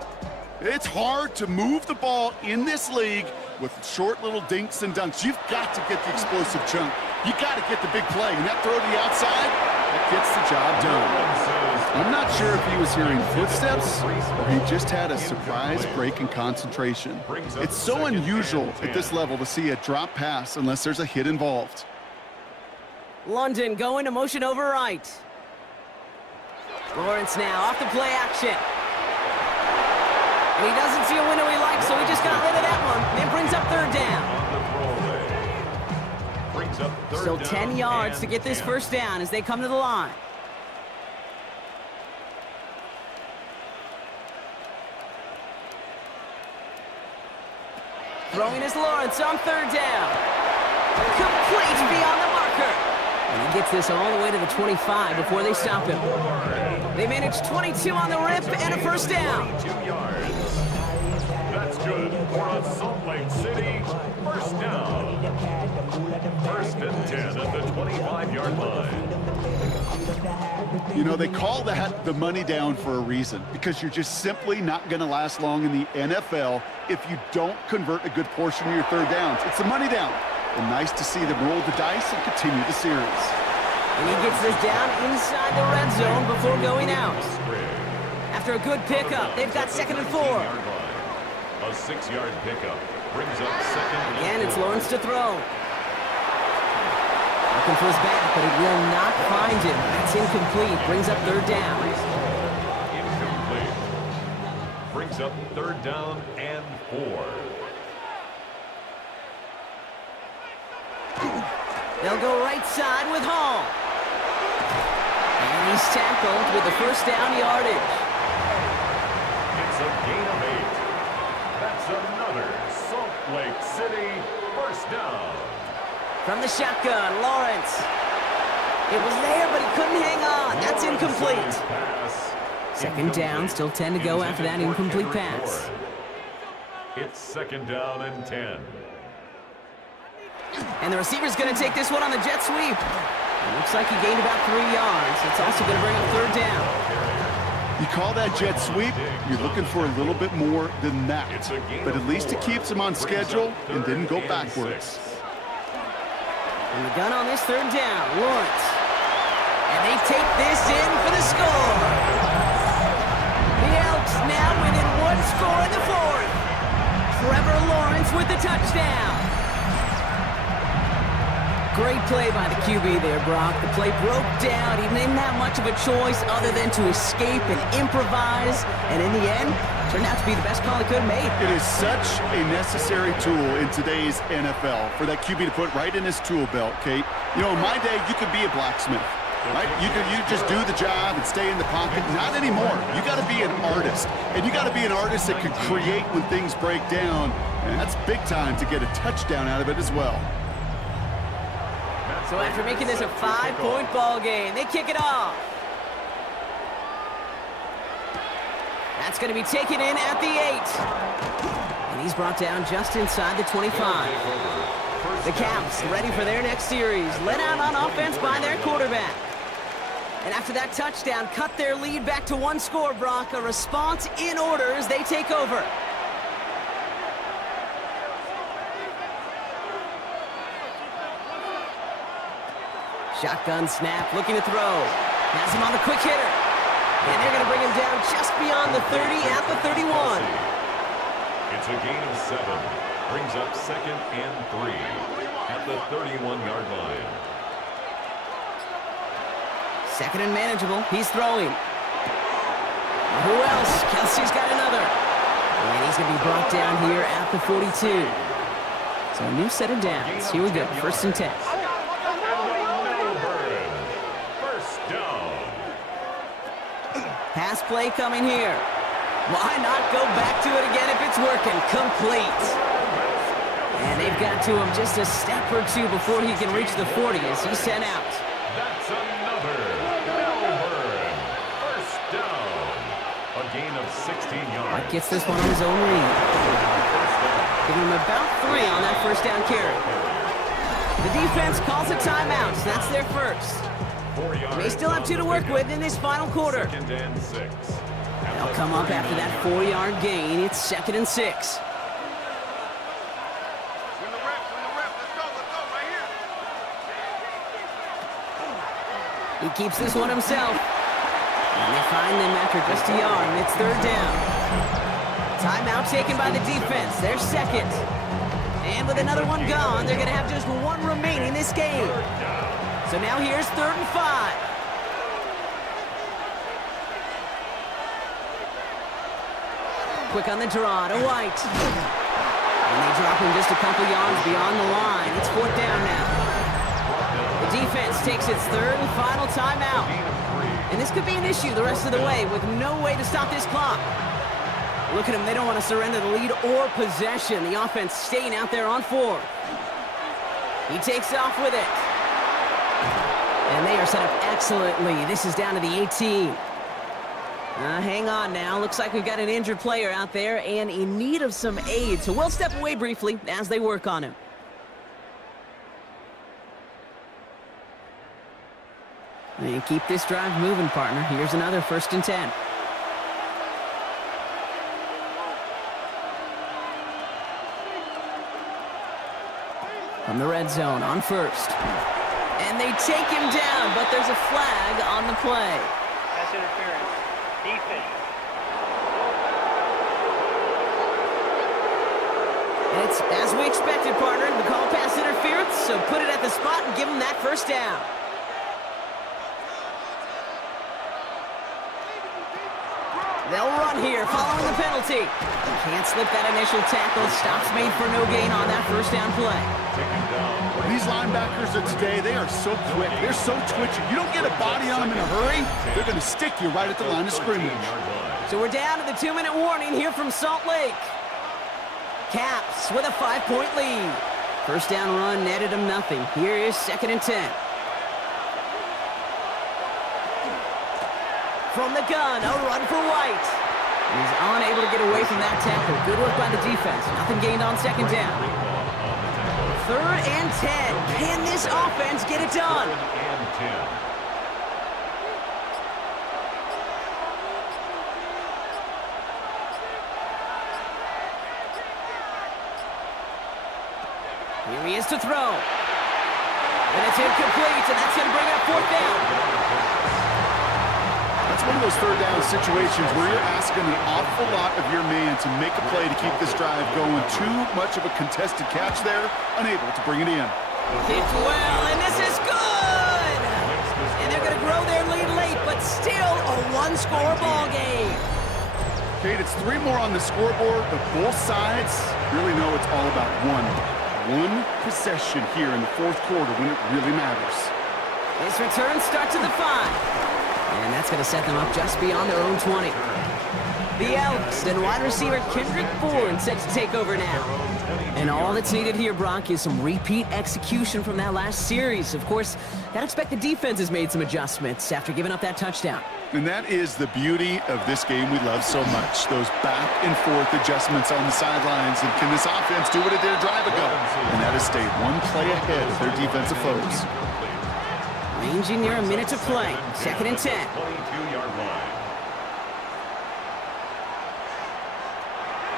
It's hard to move the ball in this league with short little dinks and dunks. You've got to get the explosive chunk. You got to get the big play, and that throw to the outside, that gets the job done. I'm not sure if he was hearing footsteps or he just had a surprise break in concentration. It's so unusual at this level to see a drop pass unless there's a hit involved. London going to motion over right. Lawrence now off the play action. And he doesn't see a window he likes, so he just got rid of that one. It brings up 3rd down. Still 10 yards to get this 1st down as they come to the line. Throwing is Lawrence on 3rd down. Complete beyond the marker. And he gets this all the way to the 25 before they stop him. They manage 22 on the rip and a 1st down. 2 yards. That's good for a Salt Lake City 1st down. 1st and 10 at the 25-yard line. You know, they call that the money down for a reason, because you're just simply not going to last long in the NFL if you don't convert a good portion of your 3rd downs. It's the money down. And nice to see them roll the dice and continue the series. And he gets this down inside the red zone before going out. After a good pickup, they've got 2nd and 4. A 6-yard pickup brings up 2nd. Again, it's Lawrence to throw. Looking for his back, but it will not find him. That's incomplete. Brings up 3rd down. Incomplete. Brings up 3rd down and 4. They'll go right side with Hall. And he's tackled with the 1st down yardage. It's a gain of 8. That's another Salt Lake City 1st down. From the shotgun, Lawrence. It was there, but he couldn't hang on. That's incomplete. 2nd down, still 10 to go after that incomplete pass. It's 2nd down and 10. And the receiver's going to take this one on the jet sweep. It looks like he gained about 3 yards. It's also going to bring up 3rd down. You call that jet sweep, you're looking for a little bit more than that. But at least it keeps him on schedule and didn't go backwards. And the gun on this 3rd down, Lawrence. And they take this in for the score. The Elks now within 1 score in the 4th. Trevor Lawrence with the touchdown. Great play by the QB there, Brock. The play broke down. He didn't have much of a choice other than to escape and improvise. And in the end, turned out to be the best call he could have made. It is such a necessary tool in today's NFL for that QB to put right in his tool belt, Kate. You know, in my day, you could be a blacksmith, right? You just do the job and stay in the pocket. Not anymore. You got to be an artist. And you got to be an artist that can create when things break down. And that's big time to get a touchdown out of it as well. That's So after making this a 5-point ball game, they kick it off. That's going to be taken in at the 8. And he's brought down just inside the 25. The Caps ready for their next series, led out on offense by their quarterback. And after that touchdown, cut their lead back to 1 score, Brock. A response in order as they take over. Shotgun snap, looking to throw. Has him on the quick hitter. And they're going to bring him down just beyond the 30 at the 31. It's a gain of 7. Brings up 2nd and 3 at the 31-yard line. 2nd and manageable. He's throwing. Who else? Kelsey's got another. And he's going to be brought down here at the 42. So a new set of downs. Here we go. 1st and 10. Pass play coming here. Why not go back to it again if it's working? Complete. And they've got to him just a step or two before he can reach the 40 as he's sent out. That's another Melbourne. 1st down. A gain of 16 yards. Mike gets this one on his own lead. Giving him about 3 on that 1st down carry. The defense calls a timeout. So that's their first. They still have 2 to work with in this final quarter. 2nd and 6. They'll come up after that 4-yard gain. It's 2nd and 6. He keeps this one himself. And they find them after just a yard, and it's 3rd down. Timeout taken by the defense. They're 2nd. And with another one gone, they're going to have just 1 remaining this game. So now here's 3rd and 5. Quick on the draw to White. And they drop him just a couple yards beyond the line. It's 4th down now. The defense takes its 3rd and final timeout. And this could be an issue the rest of the way with no way to stop this clock. Look at them. They don't want to surrender the lead or possession. The offense staying out there on 4. He takes off with it. And they are set up excellently. This is down to the 18. Hang on now. Looks like we've got an injured player out there and in need of some aid. So we'll step away briefly as they work on him. And keep this drive moving, partner. Here's another 1st and 10. From the red zone on 1st. And they take him down, but there's a flag on the play. Pass interference. Defense. It's as we expected, partner. The call pass interference, so put it at the spot and give him that 1st down. They'll run here following the penalty. Can't slip that initial tackle. Stops made for no gain on that 1st down play. These linebackers of today, they are so quick. They're so twitchy. You don't get a body on them in a hurry, they're going to stick you right at the line of scrimmage. So we're down to the 2-minute warning here from Salt Lake. Caps with a 5-point lead. 1st down run netted them nothing. Here is 2nd and 10. From the gun, a run for White. He's unable to get away from that tackle. Good work by the defense. Nothing gained on 2nd down. 3rd and 10. Can this offense get it done? 3rd and 10. Here he is to throw. And it's incomplete, and that's going to bring up 4th down. That's one of those 3rd down situations where you're asking an awful lot of your man to make a play to keep this drive going. Too much of a contested catch there, unable to bring it in. Hit well, and this is good! And they're going to grow their lead late, but still a 1-score ball game. Kate, it's 3 more on the scoreboard, but both sides really know it's all about one possession here in the 4th quarter when it really matters. This return starts at the 5. And that's going to set them up just beyond their own 20. The Elks and wide receiver Kendrick Bourne set to take over now. And all that's needed here, Brock, is some repeat execution from that last series. Of course, gotta expect the defense has made some adjustments after giving up that touchdown. And that is the beauty of this game we love so much, those back and forth adjustments on the sidelines. And can this offense do what it did a drive ago? And that is stay one play ahead of their defensive foes. Ranging near a minute to play. 2nd and 10. 22-yard line.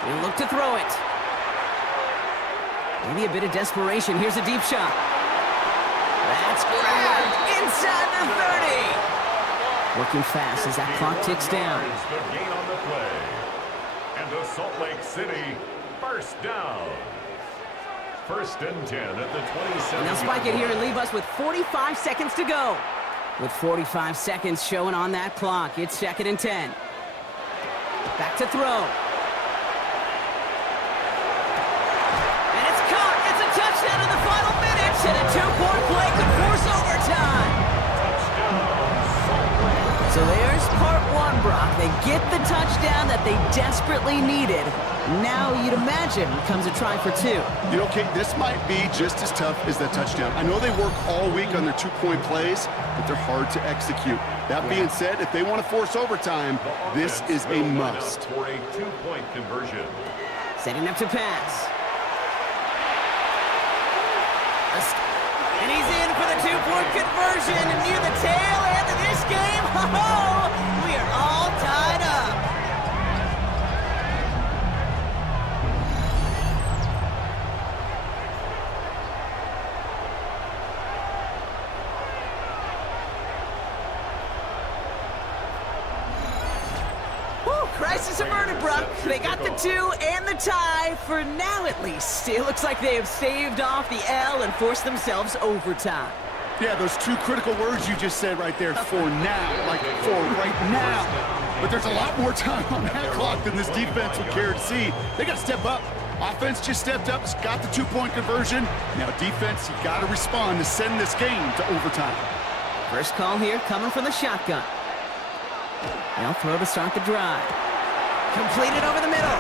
He'll look to throw it. Maybe a bit of desperation. Here's a deep shot. That's grabbed inside the 30. Working fast as that clock ticks down. It's the gain on the play. And the Salt Lake City first down. 1st and 10 at the 27. And they'll spike it here and leave us with 45 seconds to go. With 45 seconds showing on that clock, it's 2nd and 10. Back to throw. And it's caught. It's a touchdown in the final minutes. And a 2-point play could force overtime. So there's part one, Brock. They get the touchdown that they desperately needed. Now, you'd imagine, comes a try for 2. You know, Kate, this might be just as tough as that touchdown. I know they work all week on their 2-point plays, but they're hard to execute. That being said, if they want to force overtime, this is a must. For a 2-point conversion. Setting up to pass. And he's in for the 2-point conversion. And near the tail end of this game, we are all tied up. Crisis averted, Brock. They got the 2 and the tie, for now at least. It looks like they have staved off the L and forced themselves overtime. Yeah, those 2 critical words you just said right there, for now, like for right now. But there's a lot more time on that clock than this defense would care to see. They got to step up. Offense just stepped up, got the 2-point conversion. Now defense, you got to respond to send this game to overtime. First call here coming from the shotgun. They'll throw to start the drive. Completed over the middle.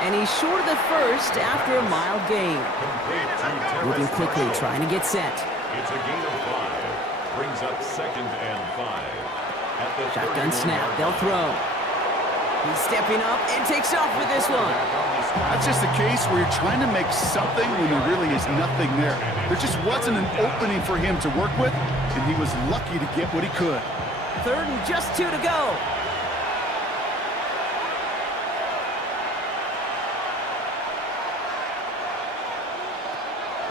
And he's short of the first after a mild gain. Moving quickly, trying to get set. It's a gain of 5. Brings up 2nd and 5. At the Shotgun snap. They'll throw. He's stepping up and takes off with this one. That's just a case where you're trying to make something when there really is nothing there. There just wasn't an opening for him to work with, and he was lucky to get what he could. 3rd and just 2 to go.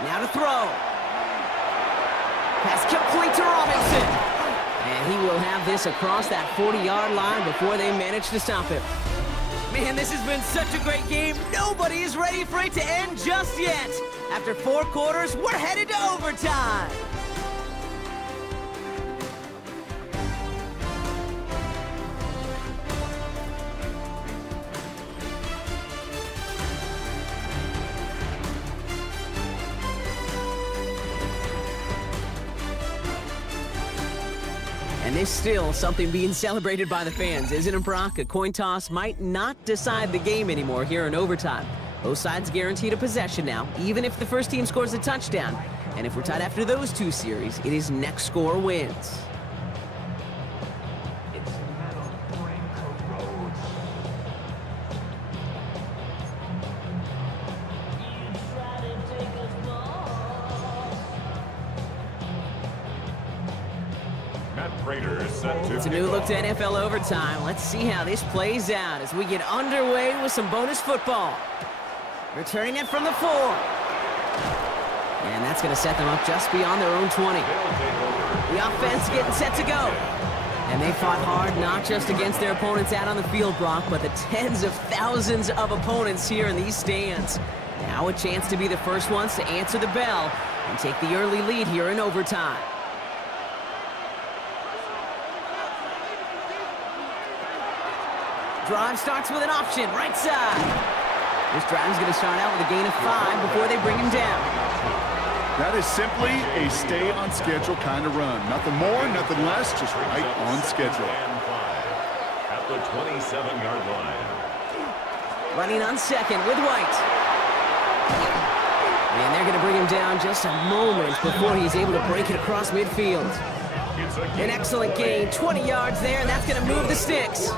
Now to throw. Pass complete to Robinson. And he will have this across that 40-yard line before they manage to stop him. Man, this has been such a great game. Nobody is ready for it to end just yet. After 4 quarters, we're headed to overtime. And there's still something being celebrated by the fans, isn't it, Brock? A coin toss might not decide the game anymore here in overtime. Both sides guaranteed a possession now, even if the first team scores a touchdown. And if we're tied after those 2 series, it is next score wins. It's a new look to NFL overtime. Let's see how this plays out as we get underway with some bonus football. Returning it from the 4. And that's going to set them up just beyond their own 20. The offense getting set to go. And they fought hard not just against their opponents out on the field, Brock, but the tens of thousands of opponents here in these stands. Now a chance to be the first ones to answer the bell and take the early lead here in overtime. Drive starts with an option, right side. This drive is going to start out with a gain of 5 before they bring him down. That is simply a stay-on-schedule kind of run. Nothing more, nothing less, just right on schedule. At the 27-yard line. Running on 2nd with White. they're going to bring him down just a moment before he's able to break it across midfield. An excellent gain, 20 yards there, and that's going to move the sticks.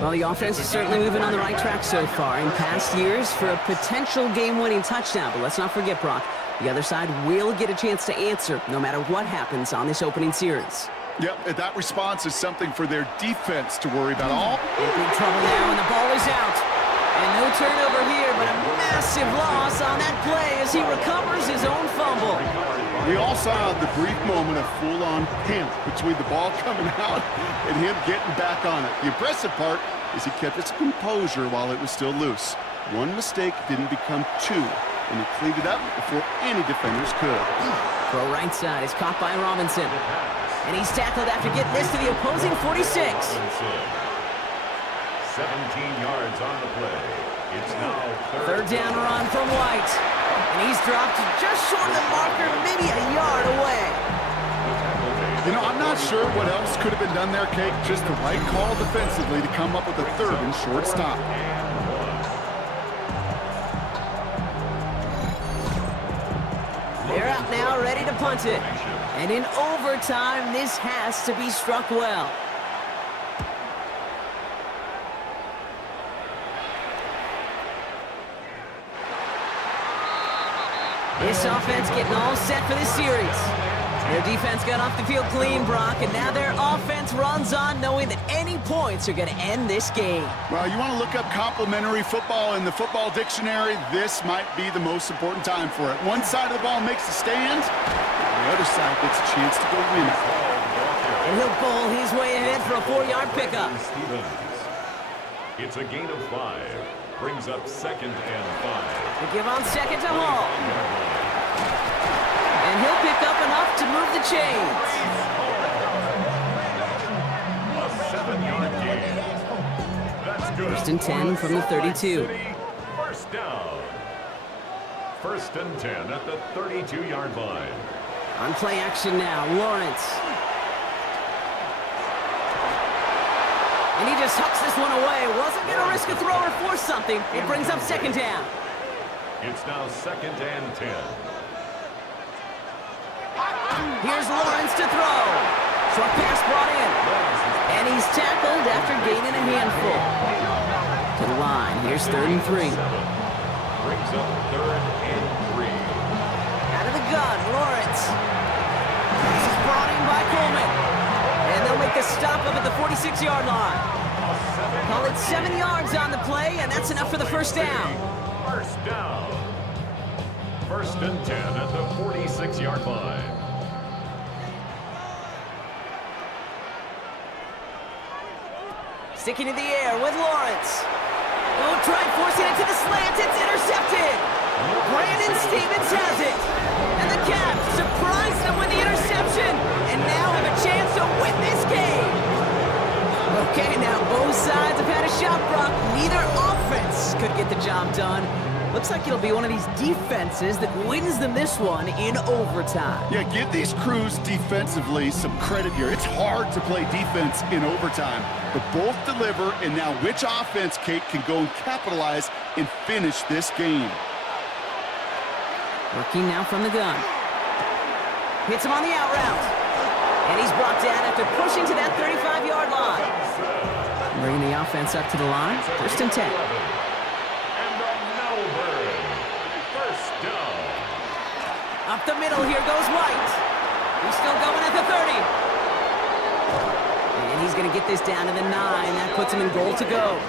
Well, the offense is certainly moving on the right track so far. In past years, for a potential game-winning touchdown. But let's not forget, Brock, the other side will get a chance to answer no matter what happens on this opening series. Yep, that response is something for their defense to worry about. In big trouble now, and the ball is out. And no turnover here, but a massive loss on that play as he recovers his own fumble. We all saw the brief moment of full-on panic between the ball coming out and him getting back on it. The impressive part is he kept his composure while it was still loose. One mistake didn't become two, and he cleaned it up before any defenders could. Throw right side is caught by Robinson. And he's tackled after getting this to the opposing 46. 17 yards on the play. It's now third down run from White. And he's dropped just short of the marker, maybe a yard away. You know, I'm not sure what else could have been done there, Kate. Just the right call defensively to come up with a third and short stop. They're out now, ready to punt it. And in overtime, this has to be struck well. This offense getting all set for this series. Their defense got off the field clean, Brock, and now their offense runs on knowing that any points are going to end this game. Well, you want to look up complimentary football in the football dictionary, this might be the most important time for it. One side of the ball makes a stand, and the other side gets a chance to go win it. And he'll bowl his way ahead for a 4-yard pickup. It's a gain of 5. Brings up 2nd and 5. They give on 2nd to Hall. And he'll pick up enough to move the chains. A 7-yard gain. That's good. 1st and 10 from the 32. First down. 1st and 10 at the 32-yard line. On play action now, Lawrence. And he just hucks this one away. Wasn't going to risk a throw or force something. It brings up 2nd down. It's now 2nd and 10. Here's Lawrence to throw. Short pass brought in. And he's tackled after gaining a handful. To the line. Here's 3rd and 3. Brings up 3rd and 3. Out of the gun, Lawrence. This is brought in by Coleman. And they'll make a stop up at the 46-yard line. Call it 7 yards on the play, and that's enough for the first down. First down. 1st and 10 at the 46-yard line. Sticking in the air with Lawrence. Oh, tried forcing it to the slant. It's intercepted. Brandon Stevens has it. And the Cavs surprise them with the interception. And now have a chance to win this game. Okay, now both sides have had a shot, Brock. Neither offense could get the job done. Looks like it'll be one of these defenses that wins them this one in overtime. Yeah, give these crews defensively some credit here. It's hard to play defense in overtime, but both deliver, and now which offense, Kate, can go and capitalize and finish this game? Working now from the gun. Hits him on the out route. And he's brought down after pushing to that 35-yard line. Bringing the offense up to the line. 1st and 10. Up the middle, here goes White. He's still going at the 30. And he's going to get this down to the 9. That puts him in goal to go.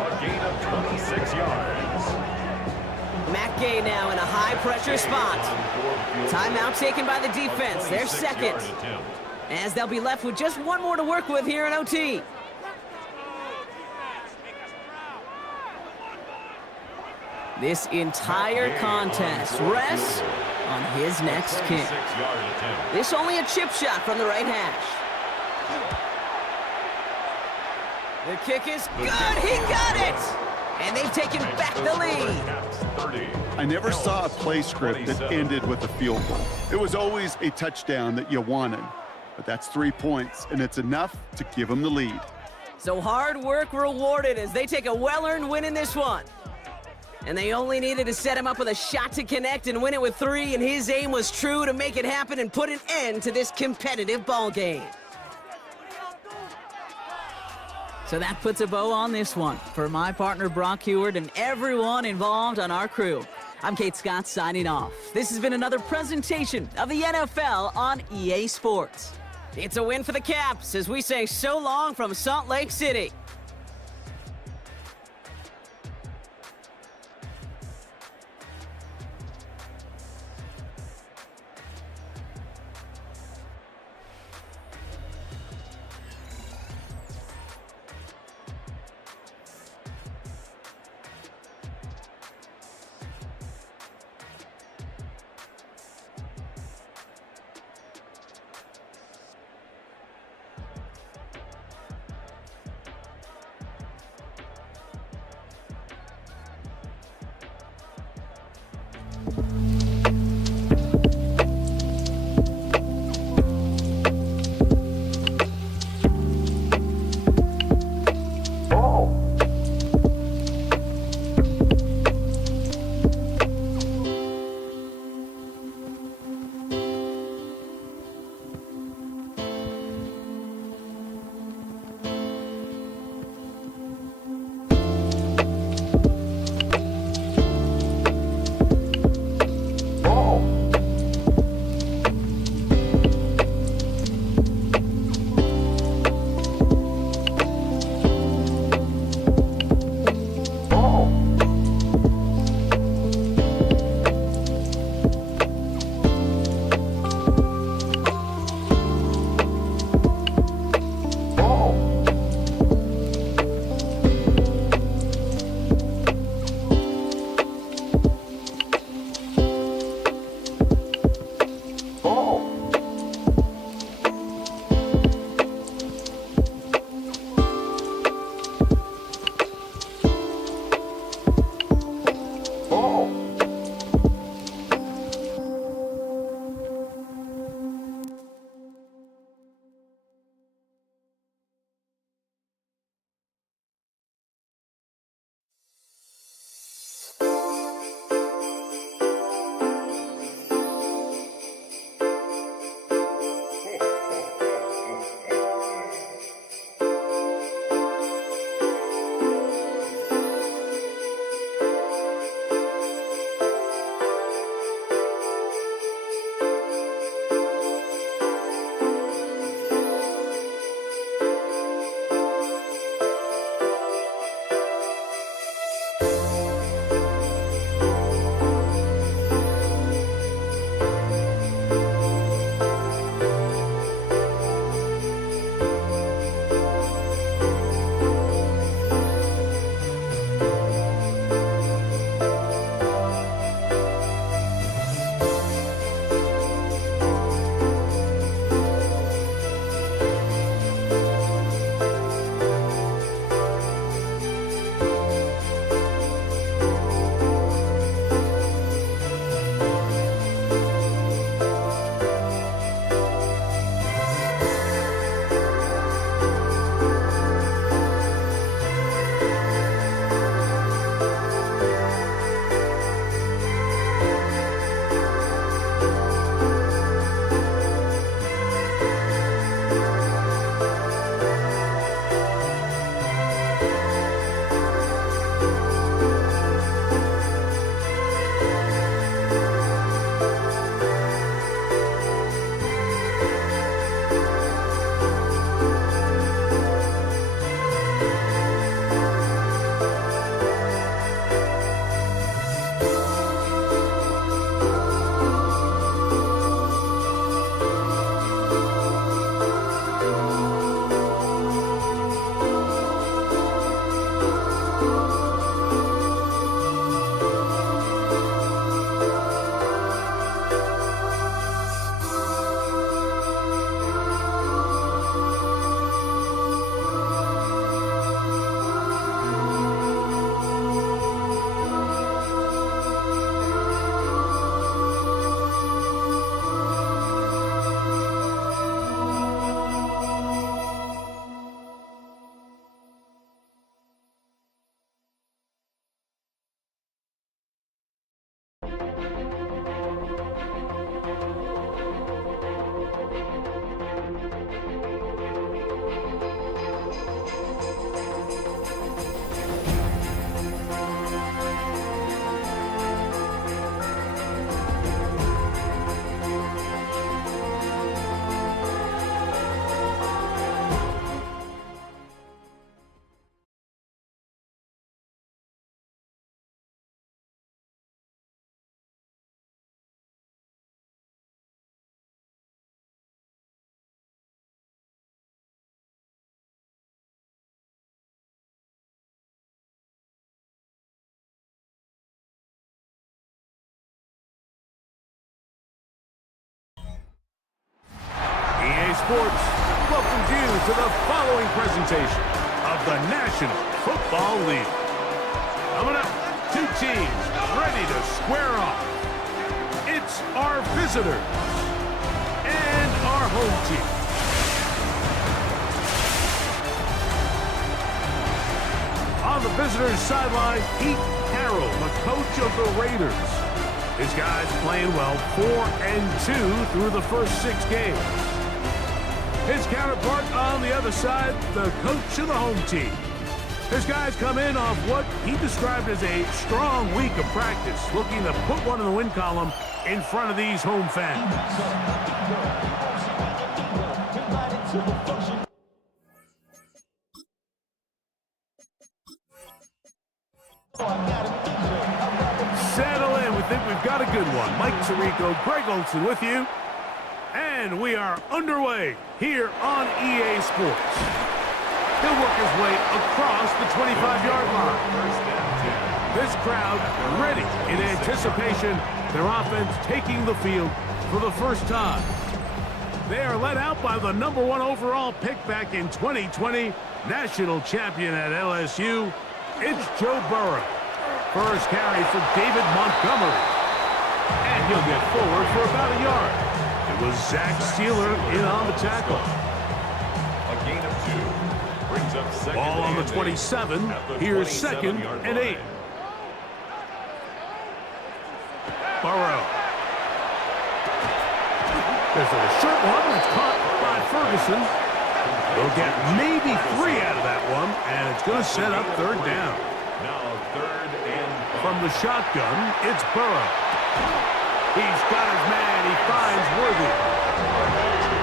A gain of 26 yards. Matt Gay now in a high-pressure spot. Timeout taken by the defense. Their 2nd. As they'll be left with just one more to work with here in OT. This entire contest rests on his next kick. This only a chip shot from the right hash. The kick is good. He got it. And they've taken back the lead. I never saw a play script that ended with a field goal. It was always a touchdown that you wanted. But that's 3 points, and it's enough to give them the lead. So hard work rewarded as they take a well-earned win in this one. And they only needed to set him up with a shot to connect and win it with 3, and his aim was true to make it happen and put an end to this competitive ball game. So that puts a bow on this one. For my partner Brock Heward and everyone involved on our crew, I'm Kate Scott signing off. This has been another presentation of the NFL on EA Sports. It's a win for the Caps as we say so long from Salt Lake City. Sports welcomes you to the following presentation of the National Football League. Coming up, two teams ready to square off. It's our visitors and our home team. On the visitors' sideline, Pete Carroll, the coach of the Raiders. His guys playing well, 4-2 through the first 6 games. His counterpart on the other side, the coach of the home team. His guys come in off what he described as a strong week of practice, looking to put one in the win column in front of these home fans. Settle in. We think we've got a good one. Mike Tirico, Greg Olson with you. And we are underway here on EA Sports. He'll work his way across the 25-yard line. This crowd ready in anticipation. Their offense taking the field for the first time. They are led out by the #1 overall pick back in 2020, national champion at LSU. It's Joe Burrow. First carry for David Montgomery. And he'll get forward for about a yard. It was Zach Steeler in on the tackle. A gain of 2. Brings up second. Ball on the 27. Here's 2nd and 8. Burrow. There's a short one that's caught by Ferguson. They'll get maybe 3 out of that one, and it's going to set up 3rd down. Now 3rd and 5. From the shotgun, it's Burrow. He's got his man. He finds Worthy.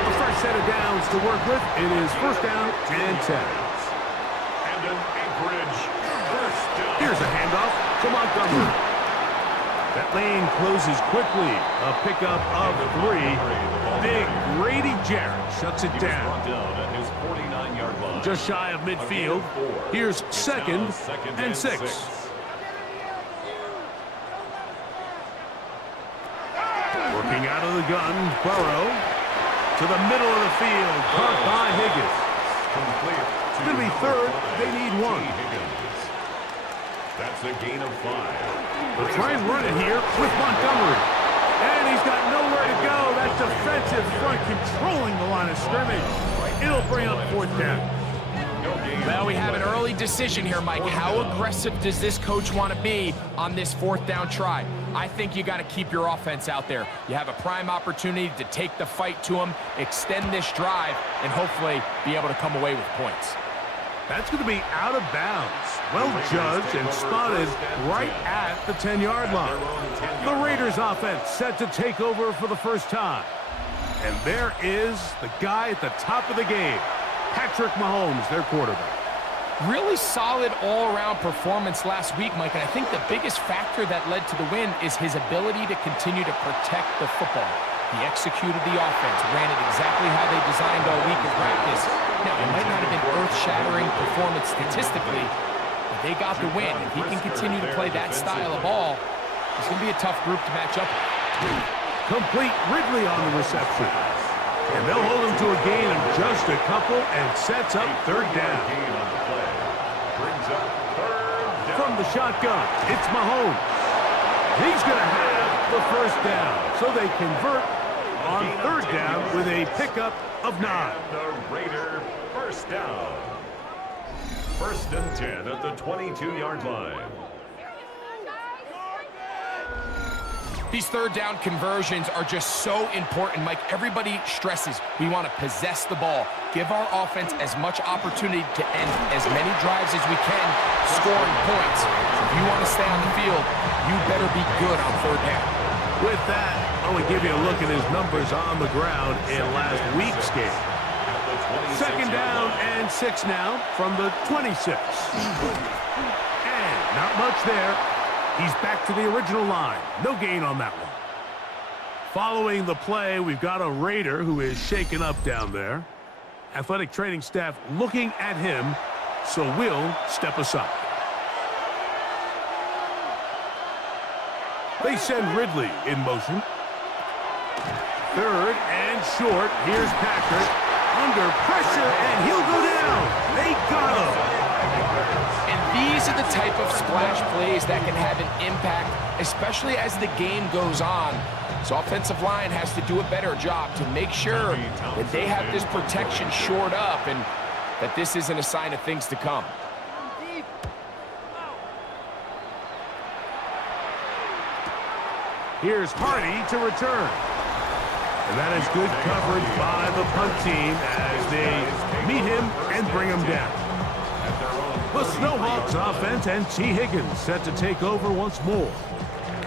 A fresh set of downs to work with. It is 1st down and 10. And an Anchorage 1st down. Here's a handoff to Montgomery. That lane closes quickly. A pickup of 3. Big Grady Jarrett shuts it down. Down at his 49-yard line. Just shy of midfield. Here's 2nd and 6. Working out of the gun, Burrow to the middle of the field. Caught by Higgins. It's going to be 3rd. They need 1. That's a gain of 5. They'll try and run it here with Montgomery. And he's got nowhere to go. That defensive front controlling the line of scrimmage. It'll bring up 4th down. Well, we have an early decision here, Mike. How aggressive does this coach want to be on this 4th down try? I think you got to keep your offense out there. You have a prime opportunity to take the fight to them, extend this drive, and hopefully be able to come away with points. That's going to be out of bounds. Well judged and spotted right at the 10-yard line. The Raiders offense set to take over for the first time. And there is the guy at the top of the game, Patrick Mahomes, their quarterback. Really solid all-around performance last week, Mike, and I think the biggest factor that led to the win is his ability to continue to protect the football. He executed the offense, ran it exactly how they designed all week in practice. Now, it might not have been earth-shattering performance statistically, but they got the win. If he can continue to play that style of ball, it's going to be a tough group to match up with. Complete Ridley on the reception. And they'll hold him to a gain of just a couple and sets up 3rd down. Brings up 3rd down. From the shotgun, it's Mahomes. He's going to have the 1st down. So they convert on 3rd down with a pickup of 9. And the Raider 1st down. 1st and 10 at the 22-yard line. These 3rd down conversions are just so important, Mike. Everybody stresses we want to possess the ball, give our offense as much opportunity to end as many drives as we can, scoring points. If you want to stay on the field, you better be good on 3rd down. With that, I want to give you a look at his numbers on the ground in last week's game. 2nd down and 6 now from the 26. And not much there. He's back to the original line. No gain on that one. Following the play, we've got a Raider who is shaken up down there. Athletic training staff looking at him, so we'll step aside. They send Ridley in motion. 3rd and short. Here's Patrick. He's got his man. He finds Worthy. A fresh set of downs to work with. It is 1st down and 10. And now 3rd and 4. From the shotgun, it's Burrow. He's got nowhere to go. That defensive front controlling the line of scrimmage. It'll bring up 4th down. Now 3rd and 4. under pressure, and he'll go down. They got him. And these are the type of splash plays that can have an impact, especially as the game goes on. So offensive line has to do a better job to make sure that they have this protection shored up and that this isn't a sign of things to come. Here's Hardy to return. And that is good coverage by the punt team as they meet him and bring him down. The Snowhawks offense and T. Higgins set to take over once more.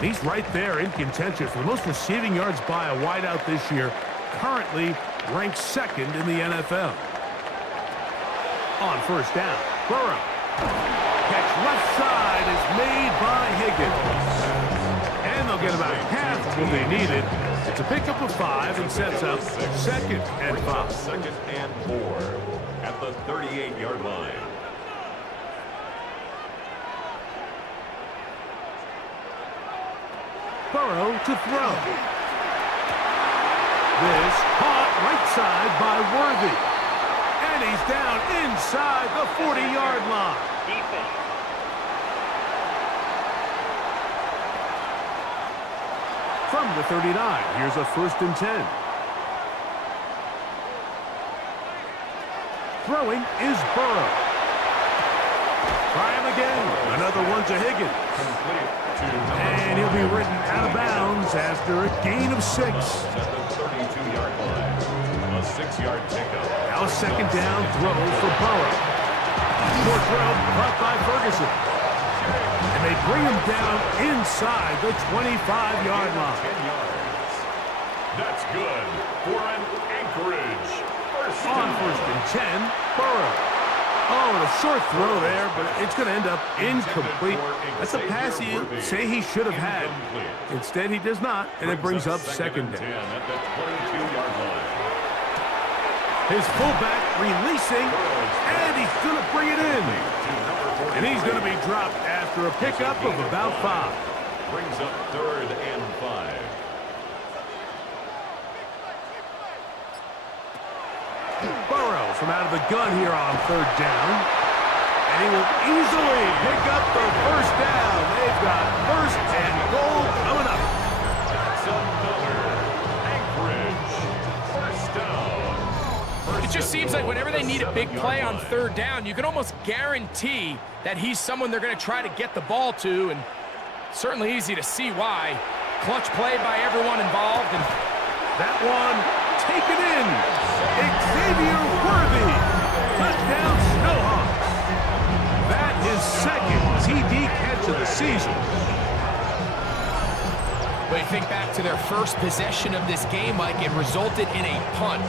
He's right there in contention for the most receiving yards by a wideout this year, currently ranked second in the NFL. On first down, Burrow. Catch left side is made by Higgins. And they'll get about half of what they needed. It's a pickup of 5 and sets up second and 5. Second and 4 at the 38-yard line. Burrow to throw. This caught right side by Worthy. And he's down inside the 40-yard line. Defense. From the 39, here's a 1st and 10. Throwing is Burrow. Try him again. Another one to Higgins. And he'll be ridden out of bounds after a gain of 6. At the 32-yard line. A 6-yard pickup. Now a second down throw for Burrow. Short throw caught by Ferguson. And they bring him down inside the 25-yard line. 10 yards. That's good for an Anchorage. On 1st and 10, Burrow. Oh, and a short throw there, but it's going to end up incomplete. That's a pass you say he should have had. Instead, he does not, and it brings up second down. At the 22-yard line. His fullback releasing, and he's going to bring it in. And he's going to be dropped after a pickup of about 5. Brings up 3rd and 5. Burrow from out of the gun here on 3rd down. And he will easily pick up the 1st down. They've got 1st and goal coming up. That's another Anchorage 1st down. It just seems like whenever they need a big play on 3rd down, you can almost guarantee that he's someone they're going to try to get the ball to, and certainly easy to see why. Clutch play by everyone involved, and that one taken in. Xavier Worthy. Touchdown Snowhawks. That is 2nd TD catch of the season. But you think back to their first possession of this game, Mike, it resulted in a punt.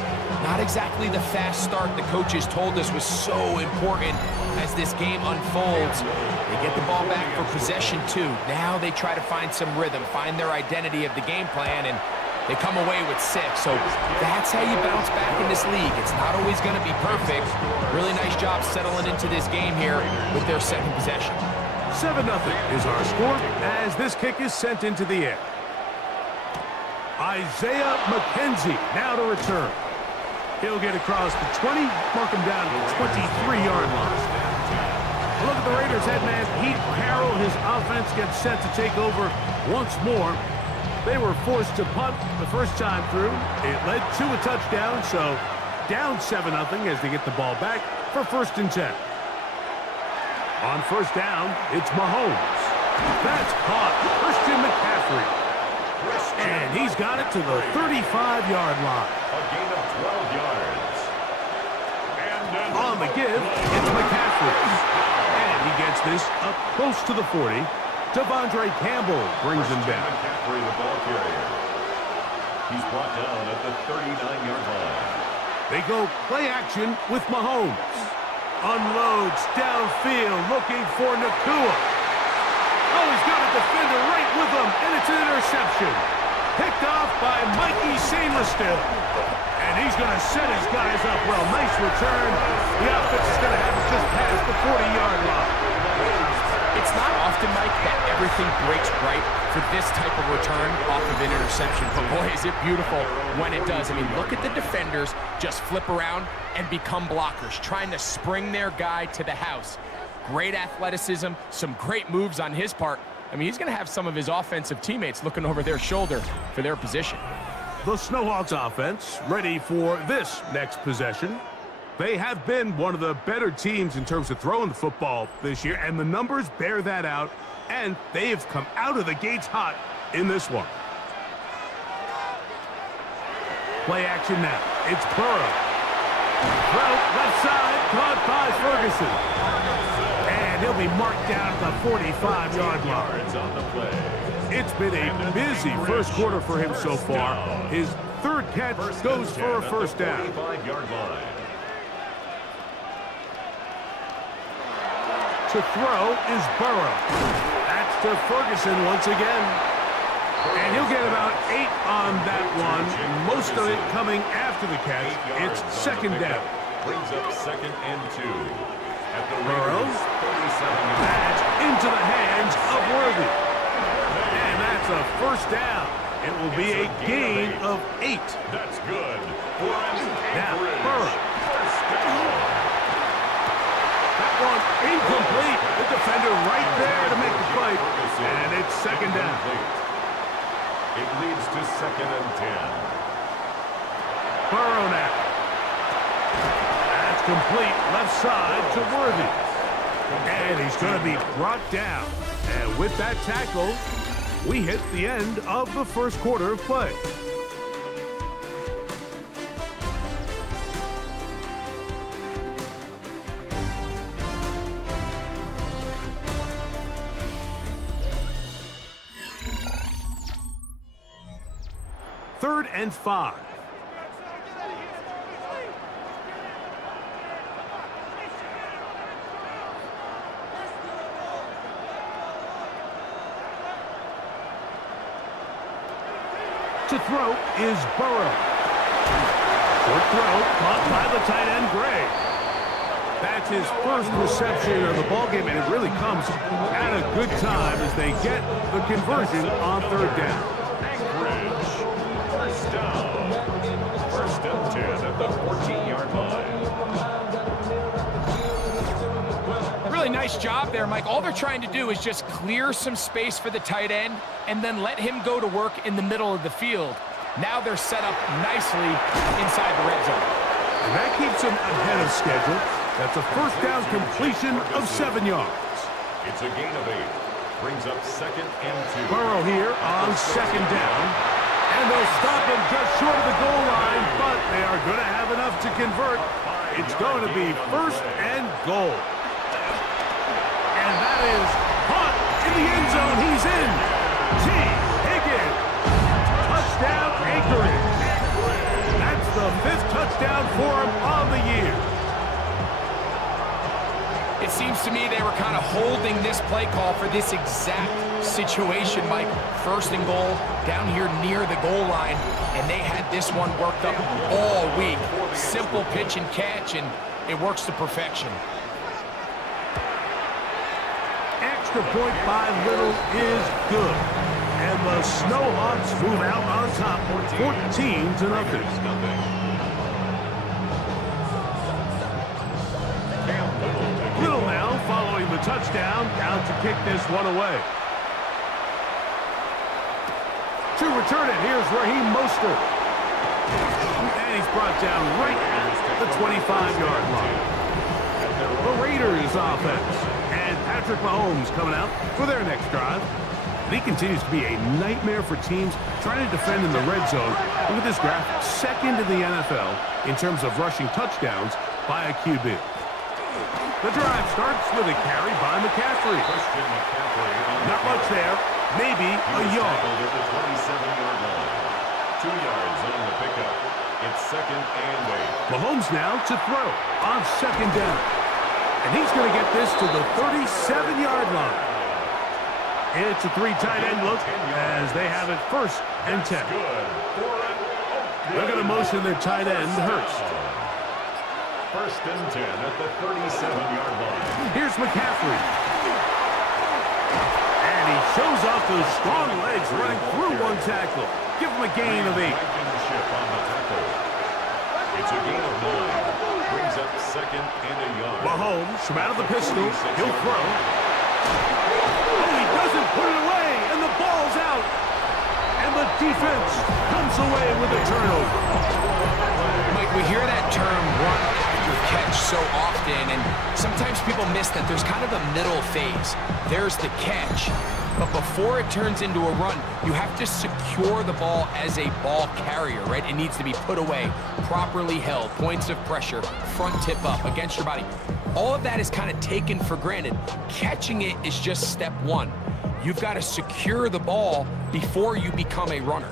Not exactly the fast start the coaches told us was so important as this game unfolds. They get the ball back for possession 2. Now they try to find some rhythm, find their identity of the game plan, and they come away with 6. So that's how you bounce back in this league. It's not always going to be perfect. Really nice job settling into this game here with their 2nd possession. 7-0 is our score as this kick is sent into the air. Isaiah McKenzie now to return. He'll get across the 20, mark him down to the 23-yard line. Look at the Raiders head man, Pete Carroll. His offense gets set to take over once more. They were forced to punt the first time through. It led to a touchdown, so down 7-0 as they get the ball back for 1st and 10. On 1st down, it's Mahomes. That's caught. Christian McCaffrey. And he's got it to the 35-yard line. A gain of 12 yards. And On the give, it's McCaffrey. And he gets this up close to the 40. Devondre Campbell brings him down. McCaffrey, the ball carrier. He's brought down at the 39-yard line. They go play action with Mahomes. Unloads downfield looking for Nakua. Oh, he's got a defender right with him, and it's an interception. Picked off by Mikey Sainristil. And he's going to set his guys up well. Nice return. The offense is going to have it just past the 40-yard line. It's not often, Mike, that everything breaks right for this type of return off of an interception. But boy, is it beautiful when it does. I mean, look at the defenders just flip around and become blockers, trying to spring their guy to the house. Great athleticism, some great moves on his part. I mean, he's going to have some of his offensive teammates looking over their shoulder for their position. The Snowhawks offense ready for this next possession. They have been one of the better teams in terms of throwing the football this year, and the numbers bear that out, and they have come out of the gates hot in this one. Play action now. It's Burrow. Throw left side, caught by Ferguson. And he'll be marked down at the 45-yard line. On the play. It's been a busy first quarter for him so far. His third catch goes for a first down. 45-yard line. To throw is Burrow. That's to Ferguson once again. And he'll get about 8 on that one. Most of it coming after the catch. It's second down. Brings up 2nd and 2. At the Burrow. Raiders' 37-yard line. That's into the hands of Worthy. And that's a first down. It will be a gain of 8. That's good. For an Now, average Burrow. first down. That one incomplete. The defender right there to make the play. And it's second down. It leads to 2nd and 10. Burrow now. That's complete left side to Worthy. And he's going to be brought down. And with that tackle, we hit the end of the first quarter of play. Third and 5. To throw is Burrow. Short throw caught by the tight end, Gray. That's his first reception of the ballgame, and it really comes at a good time as they get the conversion on third down. First down. 1st and 10 at the 14-yard line. Really nice job there, Mike. All they're trying to do is just clear some space for the tight end and then let him go to work in the middle of the field. Now they're set up nicely inside the red zone. And that keeps him ahead of schedule. That's a first down completion of 7 yards. It's a gain of 8. Brings up 2nd and 2. Burrow here on second down. And they'll stop him just short of the goal line, but they are going to have enough to convert. It's going to be 1st and goal. And that is caught in the end zone. He's in. T. Higgins. Touchdown, Anchorage. That's the 5th touchdown for him on the year. It seems to me they were kind of holding this play call for this exact situation, Mike. 1st and goal down here near the goal line, and they had this one worked up all week. Simple pitch and catch, and it works to perfection. Extra point by Little is good. And the Snowhawks move out on top 14-0. Little now following the touchdown, down to kick this one away. To return it, here's Raheem Mostert. And he's brought down right at the 25-yard line. The Raiders offense. And Patrick Mahomes coming out for their next drive. And he continues to be a nightmare for teams trying to defend in the red zone. Look at this graph, 2nd in the NFL in terms of rushing touchdowns by a QB. The drive starts with a carry by McCaffrey. Not much there, maybe a yard. At the 27-yard line. 2 yards on the pickup. It's 2nd and 8. Mahomes now to throw on second down. And he's going to get this to the 37-yard line. It's a 3 tight end look as they have it 1st and 10. They're going to motion their tight end, Hurst. 1st and 10 at the 37-yard line. Here's McCaffrey. shows off those strong legs running through one tackle. Give him a gain of 8. Blankenship on the tackle. It's a gain of 9. Brings up second and a yard. Mahomes from out of the pistol. He'll throw. Oh, he doesn't put it away, and the ball's out. And the defense comes away with a turnover. Mike, we hear that term run after catch so often, and sometimes people miss that there's kind of a middle phase. There's the catch, but before it turns into a run, you have to secure the ball as a ball carrier, right? It needs to be put away, properly held, points of pressure, front tip up against your body. All of that is kind of taken for granted. Catching it is just step one. You've got to secure the ball before you become a runner.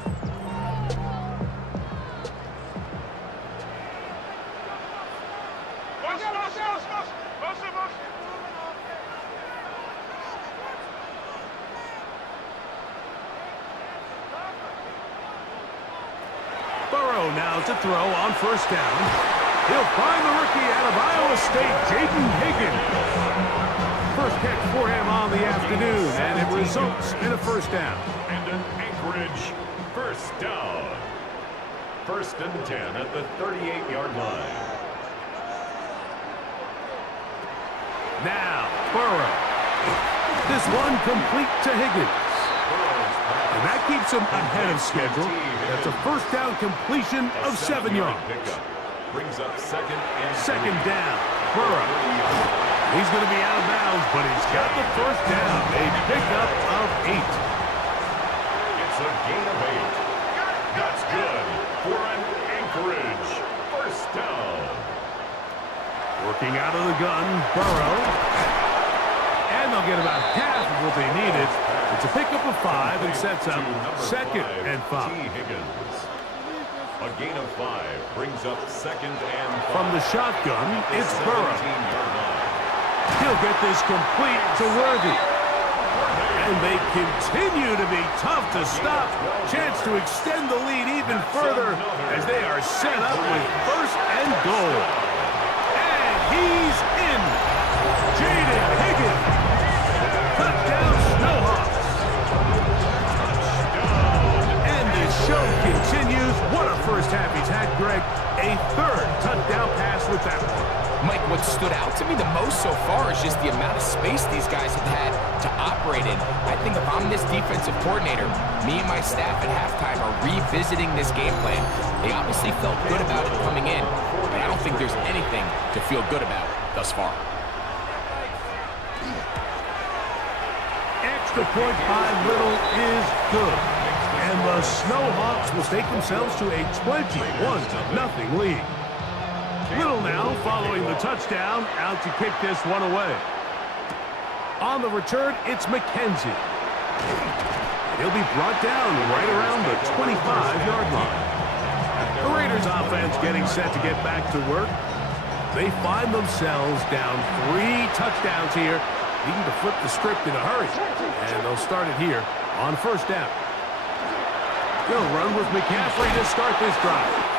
Burrow now to throw on first down. He'll find the rookie out of Iowa State, Jaden Higgins. First catch for him on the afternoon, and it results in a first down. And an Anchorage first down. First and 10 at the 38-yard line. Now, Burrow. This one complete to Higgins. And that keeps him ahead of schedule. That's a first down completion of 7 yards. Brings up Second down, Burrow. He's going to be out of bounds, but he's got the first down. A pickup of 8. It's a gain of 8. That's good for an Anchorage first down. Working out of the gun, Burrow. And they'll get about half of what they needed. It's a pickup of 5 and sets up second and 5. Higgins. A gain of 5 brings up second and 5. From the shotgun, it's Burrow. He'll get this complete to Worthy. And they continue to be tough to stop. Chance to extend the lead even further as they are set up with first and goal. And he's in. Jaden Higgins. Touchdown, Snowhawks. And the show continues. What a first half he's had, Greg. A third touchdown pass with that one. Mike, what stood out to me the most so far is just the amount of space these guys have had to operate in. I think if I'm this defensive coordinator, me and my staff at halftime are revisiting this game plan. They obviously felt good about it coming in, but I don't think there's anything to feel good about thus far. Extra point by Little is good. And the Snowhawks will stake themselves to a 21-0 lead. Little now following the touchdown, out to kick this one away. On the return, it's McKenzie. He'll be brought down right around the 25-yard line. The Raiders offense getting set to get back to work. They find themselves down 3 touchdowns here, needing to flip the script in a hurry. And they'll start it here on first down. They'll run with McCaffrey to start this drive.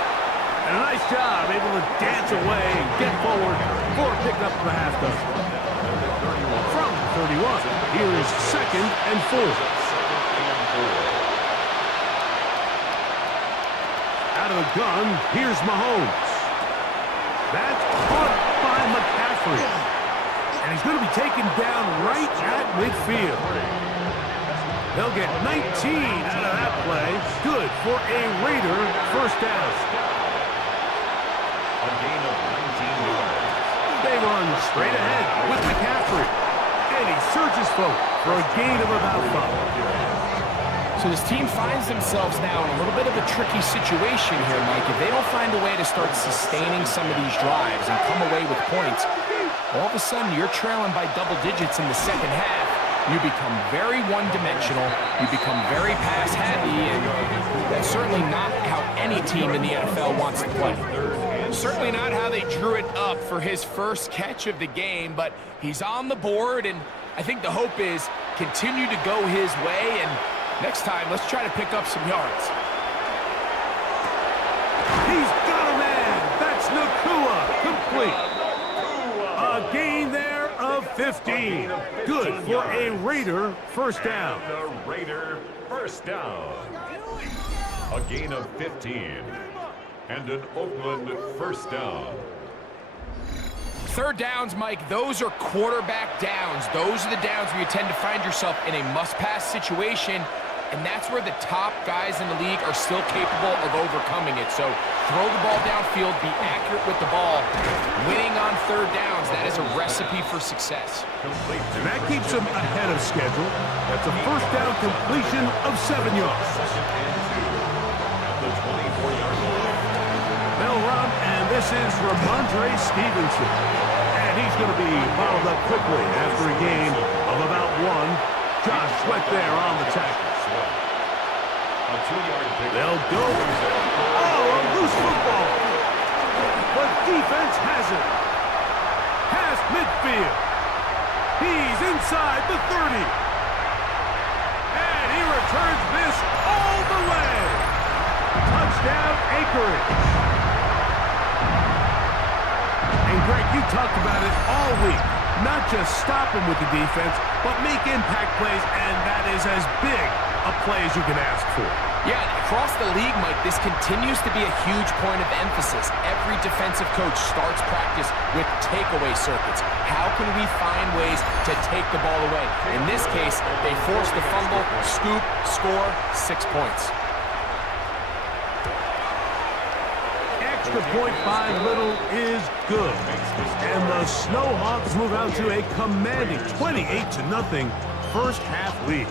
And a nice job, able to dance away and get forward for a pickup of a half dozen. From 31, here is second and 4. Out of the gun, here's Mahomes. That's caught by McCaffrey. And he's going to be taken down right at midfield. They'll get 19 out of that play. Good for a Raider first down. A gain of 19 yards. They run straight ahead with McCaffrey. And he surges forward for a gain of about 5. So this team finds themselves now in a little bit of a tricky situation here, Mike. If they don't find a way to start sustaining some of these drives and come away with points, all of a sudden you're trailing by double digits in the second half. You become very one-dimensional. You become very pass-heavy, and that's certainly not how any team in the NFL wants to play. Certainly not how they drew it up for his first catch of the game, but he's on the board, and I think the hope is continue to go his way, and next time, let's try to pick up some yards. He's got a man. That's Nakua, complete. A gain there of 15. Good for a Raider first down. And a Raider first down. A gain of 15. And an Oakland first down. Third downs, Mike, those are quarterback downs. Those are the downs where you tend to find yourself in a must-pass situation, and that's where the top guys in the league are still capable of overcoming it. So throw the ball downfield, be accurate with the ball. Winning on third downs, that is a recipe for success. And that keeps him ahead of schedule. That's a first down completion of 7 yards. Second and 2 at the 24-yard line. They'll run, and this is Ramondre Stevenson. And he's going to be followed up quickly after a gain of about 1. Josh Sweat there on the tackle. A 2-yard pick. They'll go. Oh, a loose football. But defense has it. Past midfield. He's inside the 30. And he returns this all the way. Touchdown, Anchorage. And Greg, you talked about it all week. Not just stop him with the defense, but make impact plays, and that is as big a play as you can ask for. Yeah, across the league, Mike, this continues to be a huge point of emphasis. Every defensive coach starts practice with takeaway circuits. How can we find ways to take the ball away? In this case, they forced the fumble, scoop, score, 6 points. Extra point by Little is good. And the Snowhawks move out to a commanding 28-0 first half lead.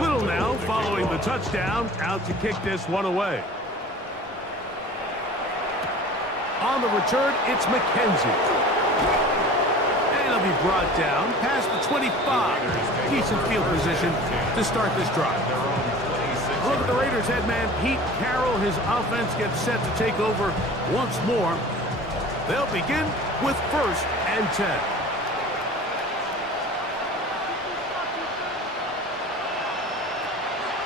Little now following the touchdown, out to kick this one away. On the return, it's McKenzie. And he'll be brought down past the 25. Decent field position to start this drive. Look at the Raiders head man, Pete Carroll. His offense gets set to take over once more. They'll begin with 1st and 10.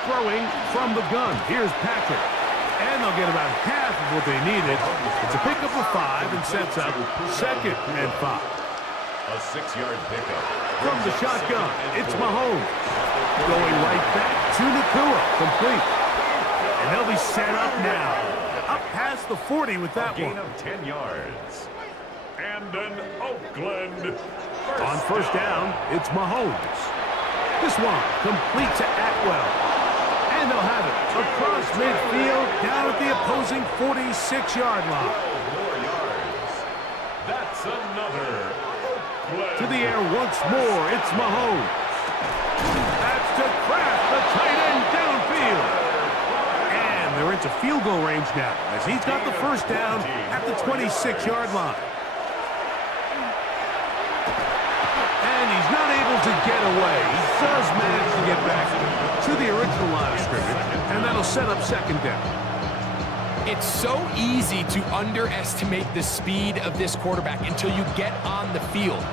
Throwing from the gun. Here's Patrick. And they'll get about half of what they needed. It's a pickup of 5 and sets up 2nd and 5. A 6-yard pickup. From the shotgun, it's Mahomes. Going right back to Nakua. Complete. And they'll be set up now. Up past the 40 with that Gain one. of 10 yards. And an Oakland On first down, it's Mahomes. This one complete to Atwell. And they'll have it across midfield down at the opposing 46-yard line. 4 yards. That's another Oakland. To the air once more, it's Mahomes. That's to Kraft, the tight end downfield. And they're into field goal range now as he's got the first down at the 26-yard line. And he's not able to get away. He does manage to get back to the original line of scrimmage, and that'll set up 2nd down. It's so easy to underestimate the speed of this quarterback until you get on the field.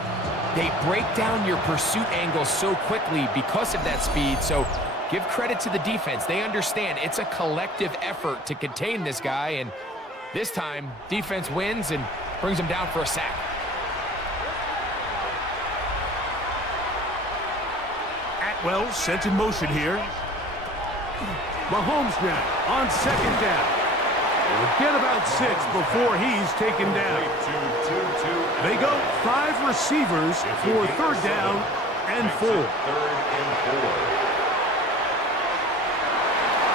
They break down your pursuit angles so quickly because of that speed, so give credit to the defense. They understand it's a collective effort to contain this guy, and this time, defense wins and brings him down for a sack. Atwell sent in motion here. Mahomes now on 2nd down. We'll get about 6 before he's taken down. They go 5 receivers for 3rd down and 4.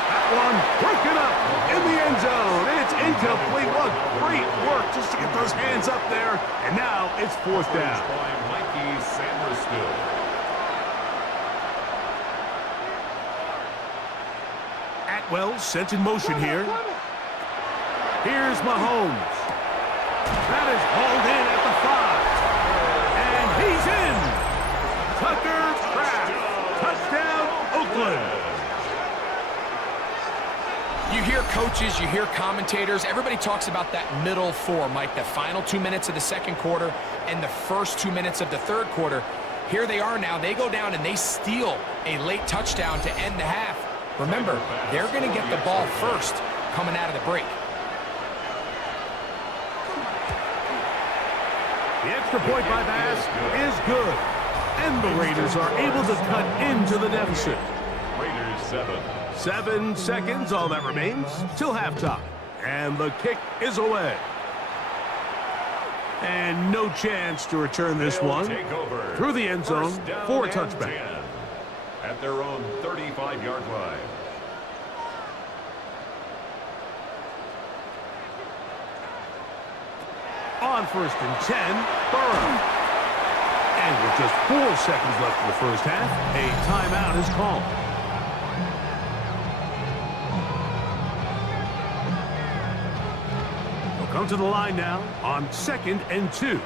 That one broken up in the end zone. It's incomplete. What great work just to get those hands up there. And now it's 4th down. By Mikey Samuelstill. Atwell sent in motion here. Here's Mahomes. That is hauled in at the 5. And he's in. Tucker Kraft. Touchdown, Oakland. You hear coaches, you hear commentators, everybody talks about that middle 4, Mike, the final 2 minutes of the 2nd quarter and the first 2 minutes of the 3rd quarter. Here they are now. They go down and they steal a late touchdown to end the half. Remember, they're going to get the ball first coming out of the break. The extra point by Bass is good. And the Raiders are able to cut into the deficit. Raiders 7. 7 seconds, all that remains, till halftime. And the kick is away. And no chance to return this They'll one take over. through the end zone First down for a and touchback. 10 at their own 35-yard line. On first and 10, Burrow. And with just 4 seconds left in the first half, a timeout is called. He'll come to the line now on 2nd and 2.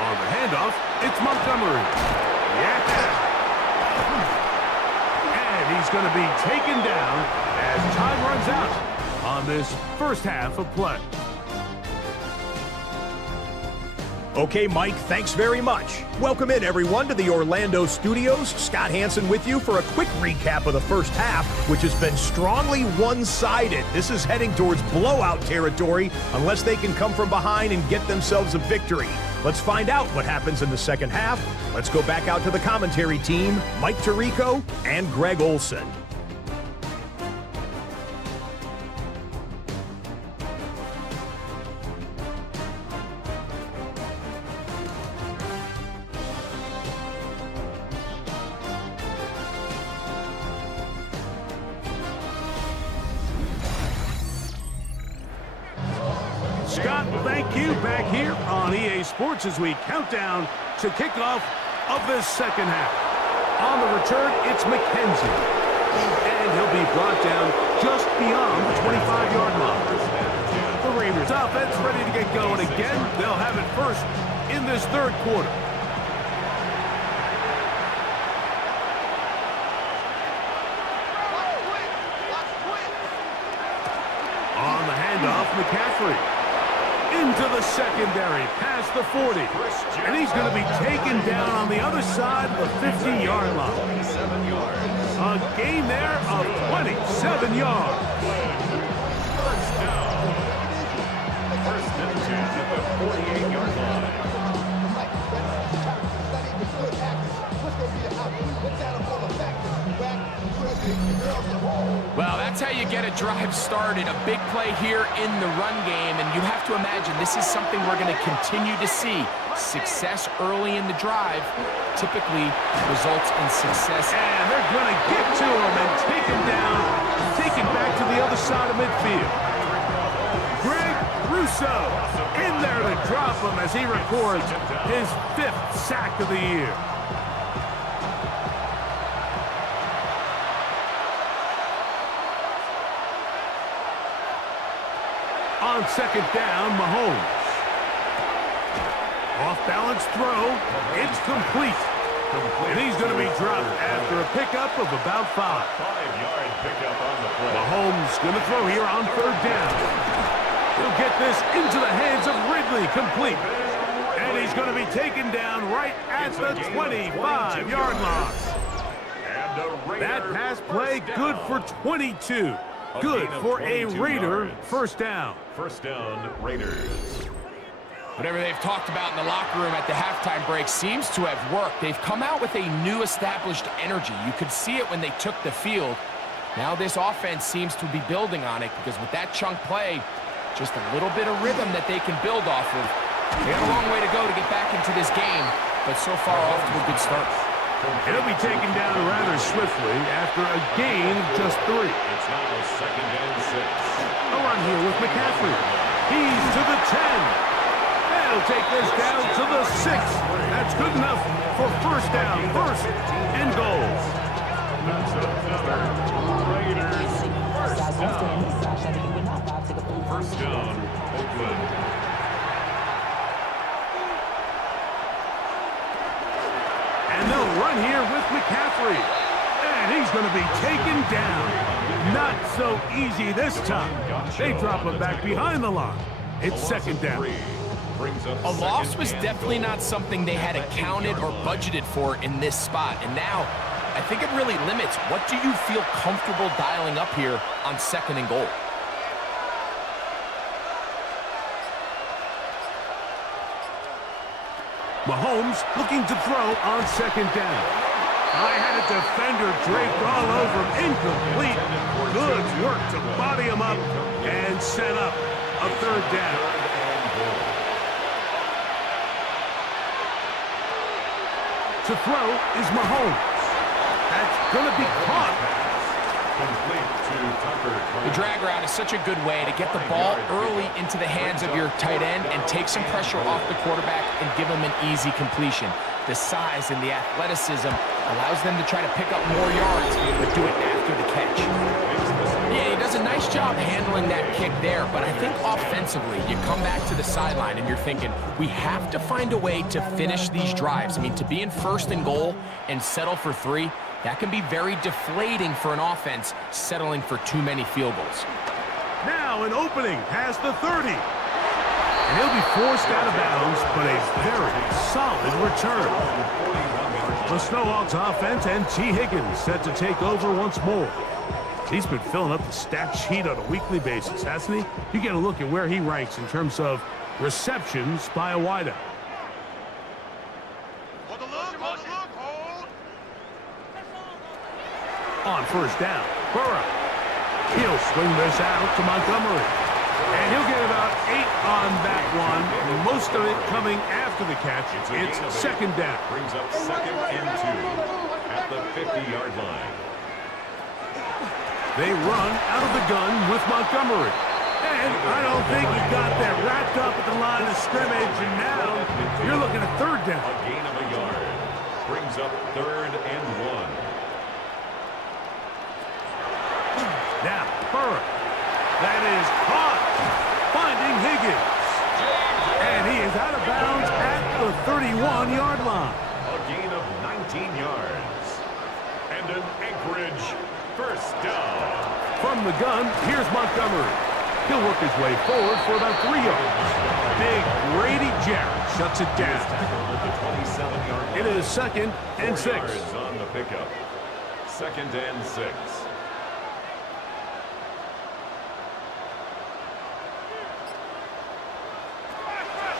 On the handoff, it's Montgomery. Yeah. And he's going to be taken down as time runs out on this first half of play. Okay, Mike, thanks very much. Welcome in, everyone, to the Orlando studios. Scott Hansen with you for a quick recap of the first half, which has been strongly one-sided. This is heading towards blowout territory unless they can come from behind and get themselves a victory. Let's find out what happens in the second half. Let's go back out to the commentary team, Mike Tirico and Greg Olson. Scott, thank you. Back here on EA Sports as we count down to kickoff of this second half. On the return, it's McKenzie. And he'll be brought down just beyond the 25-yard line. The Raiders offense ready to get going again. They'll have it first in this third quarter. On the handoff, McCaffrey. Into the secondary, past the 40. And he's going to be taken down on the other side of the 50-yard line. A gain there of 27 yards. First and 10 at the 48-yard line. Well, that's how you get a drive started. A big play here in the run game, and you have to imagine this is something we're going to continue to see. Success early in the drive typically results in success. And they're going to get to him and take him down, take it back to the other side of midfield. Greg Russo in there to drop him as he records his 5th sack of the year. On second down, Mahomes. Off-balance throw. It's complete. And he's going to be dropped after a pickup of about 5. 5-yard pickup on the play. Mahomes going to throw here on third down. He'll get this into the hands of Ridley, complete. And he's going to be taken down right at the 25-yard line. And a Raider That pass play first good down. for 22. Good for a Raider first down. First down, Raiders. Whatever they've talked about in the locker room at the halftime break seems to have worked. They've come out with a new established energy. You could see it when they took the field. Now this offense seems to be building on it because with that chunk play, just a little bit of rhythm that they can build off of. They got a long way to go to get back into this game, but so far off to a good start. He'll be taken down rather swiftly after a gain of just 3. It's now second and 6. A run here with McCaffrey. He's to the 10. He'll take this down to the 6. That's good enough for first down, first and goal. That's another Raiders first down. First down, Oakland. And they'll run here with McCaffrey. And he's going to be taken down. Not so easy this time. They drop him back behind the line. It's second down. A loss was definitely not something they had accounted or budgeted for in this spot. And now, I think it really limits what do you feel comfortable dialing up here on second and goal. Mahomes looking to throw on second down. I had a defender draped all over him. Incomplete. Good work to body him up and set up a third down. To throw is Mahomes. That's going to be caught. The drag route is such a good way to get the ball early into the hands of your tight end and take some pressure off the quarterback and give him an easy completion. The size and the athleticism allows them to try to pick up more yards, but do it after the catch. Yeah, he does a nice job handling that kick there, but I think offensively, you come back to the sideline and you're thinking, we have to find a way to finish these drives. I mean, to be in first and goal and settle for 3, that can be very deflating for an offense settling for too many field goals. Now an opening past the 30. And he'll be forced out of bounds, but a very solid return. The Snowhawks offense and T. Higgins set to take over once more. He's been filling up the stat sheet on a weekly basis, hasn't he? You get a look at where he ranks in terms of receptions by a wideout. On first down, Burrow. He'll swing this out to Montgomery. And he'll get about 8 on that one. Most of it coming after the catch. It's second down. Brings up second and 2 at the 50-yard line. They run out of the gun with Montgomery. And I don't think he got that wrapped up at the line of scrimmage. And now you're looking at third down. A gain of a yard. Brings up third and 1. Now, Burrow. That is caught. Finding Higgins. And he is out of bounds at the 31-yard line. A gain of 19 yards. And an Anchorage first down. From the gun, here's Montgomery. He'll work his way forward for about 3 yards. Big Grady Jarrett shuts it down. It is second and 6. Yards on the pickup. Second and 6.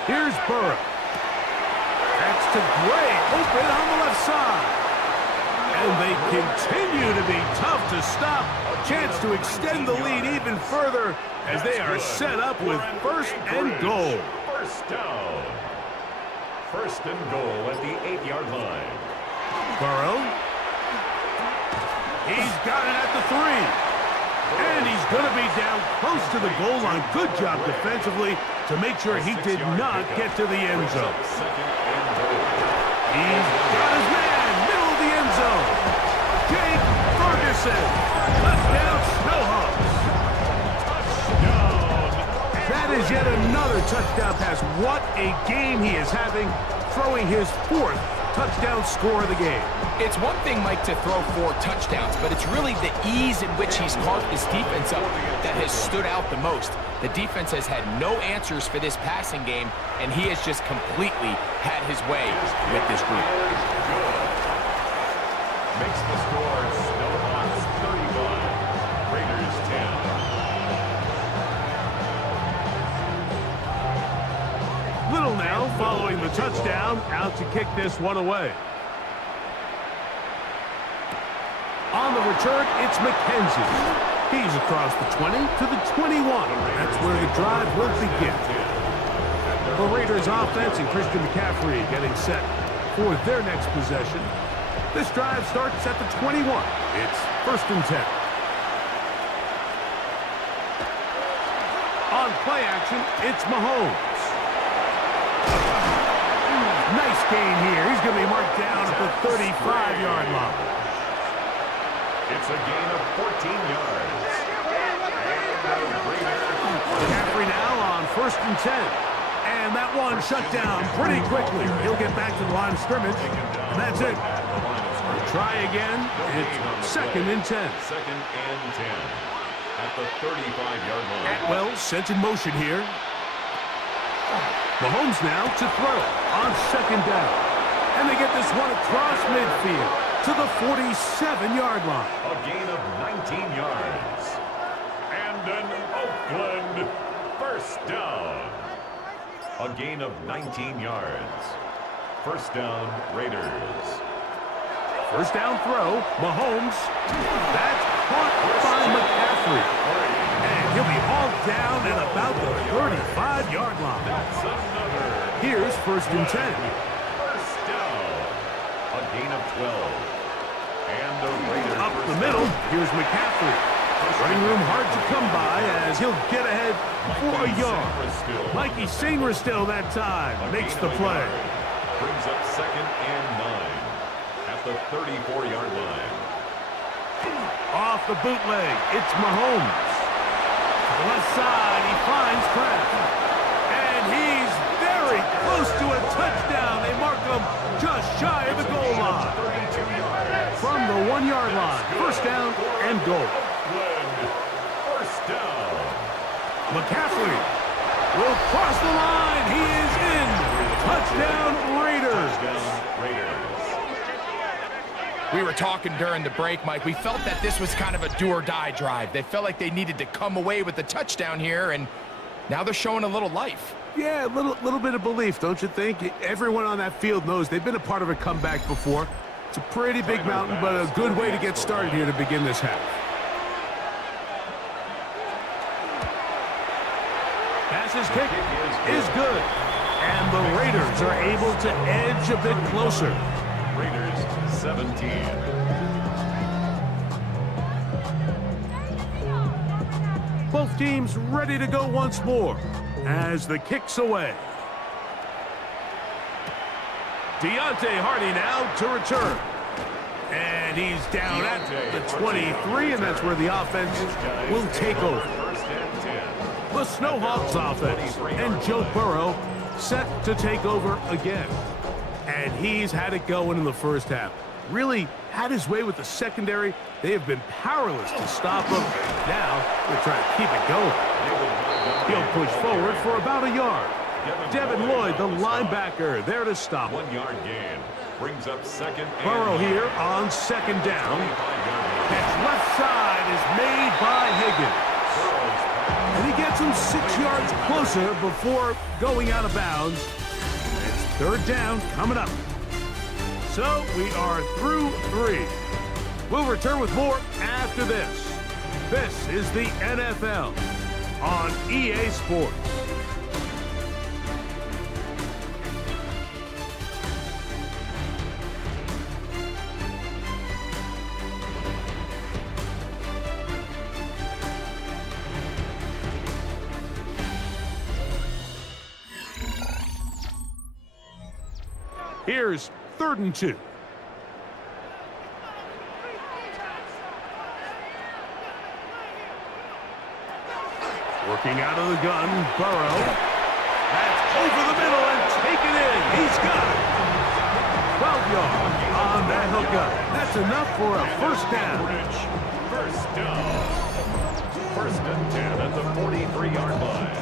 Here's Burrow. That's to Gray, open on the left side. And they continue to be tough to stop. Chance to extend the lead even further as they are set up with first and goal. First down. First and goal at the 8-yard line. Burrow. He's got it at the 3. And he's going to be down close to the goal line. Good job defensively to make sure he did not get to the end zone. He's got his man, middle of the end zone. Jake Ferguson. Touchdown, Snowhawks. That is yet another touchdown pass. What a game he is having, throwing his 4th touchdown score of the game. It's one thing, Mike, to throw 4 touchdowns, but it's really the ease in which he's carved his defense up that has stood out the most. The defense has had no answers for this passing game, and he has just completely had his way with this group. Makes the score Snowhawks 31, Raiders 10. Little now following the touchdown, out to kick this one away. On the return, it's McKenzie. He's across the 20 to the 21. That's where the drive will begin. The Raiders offense and Christian McCaffrey getting set for their next possession. This drive starts at the 21. It's first and 10. On play action, it's Mahomes. Nice gain here. He's going to be marked down at the 35-yard line. It's a gain of 14 yards. McCaffrey now on first and 10. And that one shut down pretty quickly. He'll get back to the line of scrimmage. And that's it. Try again. It's second and 10. Second and 10 at the 35-yard line. Atwell sent in motion here. Mahomes now to throw on second down. And they get this one across midfield to the 47-yard line. A gain of 19 yards. And an Oakland first down. A gain of 19 yards. First down, Raiders. First down throw, Mahomes. That's caught by McCaffrey. And he'll be hauled down at about the 35-yard line. That's another. Here's first and 10. First down. A gain of 12. And the Raiders. Up the middle, here's McCaffrey. Running room hard to come by as he'll get ahead for a yard. Mikey Singer still that time makes the play. Brings up second and 9 at the 34-yard line. Off the bootleg, it's Mahomes. To the left side, he finds Kraft. And he's very close to a touchdown. They mark him just shy of the goal line. 32 yards. From the 1-yard line, first down and goal. First down. McCaffrey will cross the line. He is in. Touchdown, Raiders. Touchdown, Raiders. We were talking during the break, Mike. We felt that this was kind of a do-or-die drive. They felt like they needed to come away with the touchdown here, and now they're showing a little life. Yeah, a little bit of belief, don't you think? Everyone on that field knows they've been a part of a comeback before. It's a pretty big mountain, but a good way to get started here to begin this half. Pass's kick is good. And the Raiders are able to edge a bit closer. Raiders 17. Both teams ready to go once more as the kick's away. Deontay Hardy now to return. And he's down at the 23, and that's where the offense will take over. First and 10. The Snowhawks offense and Joe Burrow set to take over again. And he's had it going in the first half. Really had his way with the secondary. They have been powerless to stop him. Now they're trying to keep it going. He'll push forward for about a yard. Devin Lloyd, the linebacker, there to stop him. 1-yard gain. Brings up second and Burrow here on second down. Catch left side is made by Higgins. And he gets him 6 yards closer before going out of bounds. It's third down coming up. So we are through 3. We'll return with more after this. This is the NFL on EA Sports. Here's 3rd and 2. Working out of the gun, Burrow. That's over the middle and taken in. He's got it. 12 yards on that hookup. That's enough for a first down. First down. First and 10 at the 43-yard line.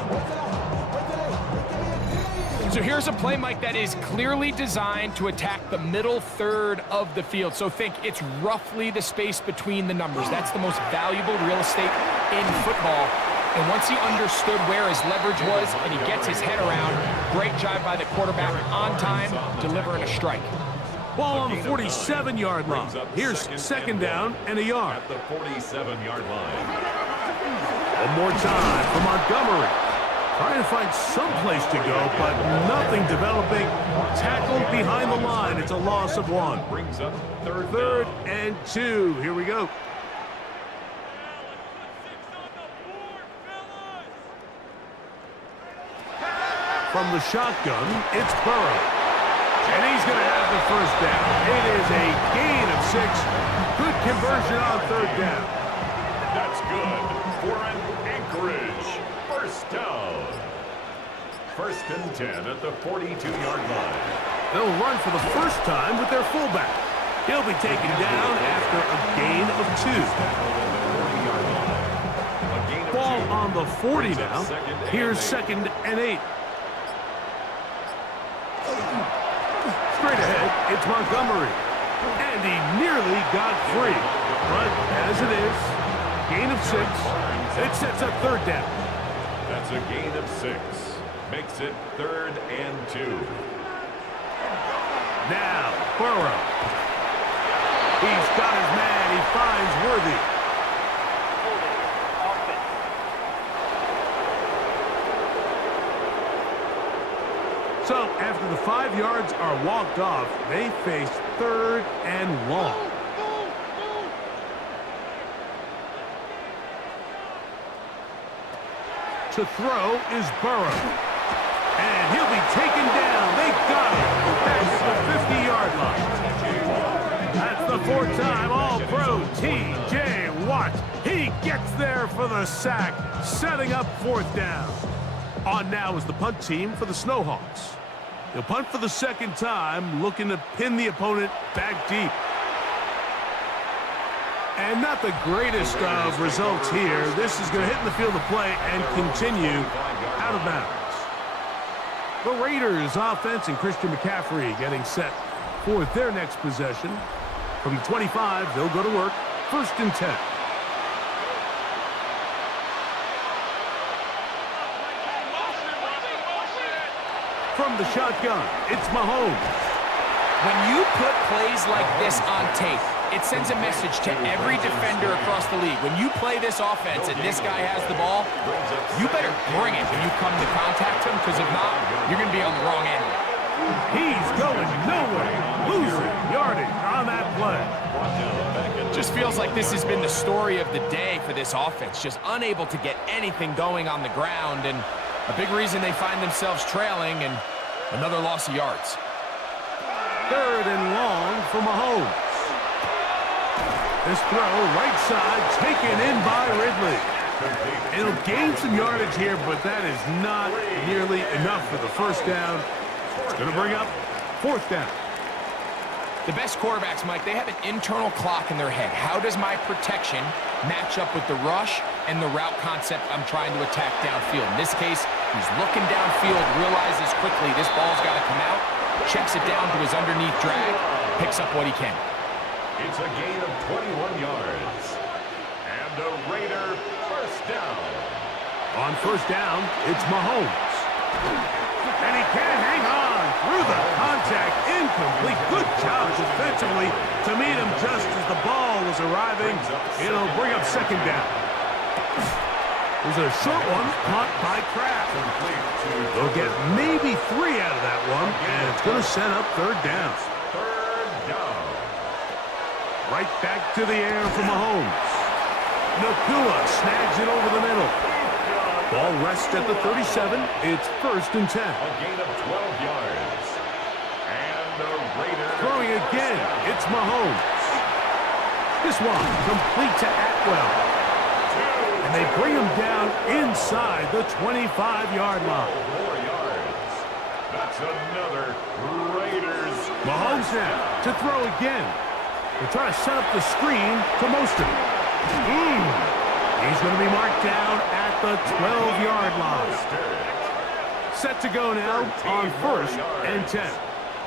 So here's a play, Mike, that is clearly designed to attack the middle third of the field. So think it's roughly the space between the numbers. That's the most valuable real estate in football. And once he understood where his leverage was and he gets his head around, great job by the quarterback on time, delivering a strike. Ball on the 47-yard line. Here's second down and a yard. At the 47-yard line. One more time for Montgomery. Trying to find some place to go, but nothing developing. Tackled behind the line. It's a loss of 1. Brings up third Third down. and 2. Here we go. From the shotgun, it's Burrow. And he's going to have the first down. It is a gain of 6. Good conversion on third down. That's good for an Anchorage first down. First and 10 at the 42-yard line. They'll run for the first time with their fullback. He'll be taken down after a gain of 2. Ball on the 40 now. Here's second and 8. Straight ahead, it's Montgomery. And he nearly got free. But as it is, gain of 6. It sets up third down. That's a gain of 6. Makes it 3rd and 2. Now, Burrow. He's got his man. He finds Worthy. Holding. Offense. So, after the 5 yards are walked off, they face 3rd and long. To throw is Burrow. And he'll be taken down. They got him. That's the 50-yard line. That's the 4th time All-Pro T.J. Watt. He gets there for the sack, setting up 4th down. On now is the punt team for the Snowhawks. They'll punt for the 2nd time, looking to pin the opponent back deep. And not the greatest of results here. This is going to hit in the field of play and continue out of bounds. The Raiders offense and Christian McCaffrey getting set for their next possession. From the 25, they'll go to work. 1st and 10. From the shotgun, it's Mahomes. When you put plays like this on tape, it sends a message to every defender across the league. When you play this offense and this guy has the ball, you better bring it when you come to contact him, because if not, you're going to be on the wrong end. He's going nowhere. Losing yardage on that play. Just feels like this has been the story of the day for this offense. Just unable to get anything going on the ground, and a big reason they find themselves trailing, and another loss of yards. 3rd and long for Mahomes. This throw, right side, taken in by Ridley. It'll gain some yardage here, but that is not nearly enough for the 1st down. It's going to bring up 4th down. The best quarterbacks, Mike, they have an internal clock in their head. How does my protection match up with the rush and the route concept I'm trying to attack downfield? In this case, he's looking downfield, realizes quickly this ball's got to come out, checks it down to his underneath drag, picks up what he can. It's a gain of 21 yards. And a Raider 1st down. On 1st down, it's Mahomes. And he can't hang on through the contact. Incomplete. Good job defensively to meet him just as the ball was arriving. It'll bring up 2nd down. There's a short one caught by Kraft. They'll get maybe 3 out of that one, and it's going to set up 3rd down. 3rd down. Right back to the air for Mahomes. Nakua snags it over the middle. Ball rests at the 37. It's 1st and 10. A gain of 12 yards. And the Raiders Throwing again. It's Mahomes. This one complete to Atwell. And they bring him down inside the 25-yard line. 4 yards. That's another Raiders. Mahomes now to throw again. They're trying to set up the screen to Mostert. He's going to be marked down at the 12-yard line. Set to go now on 1st and 10.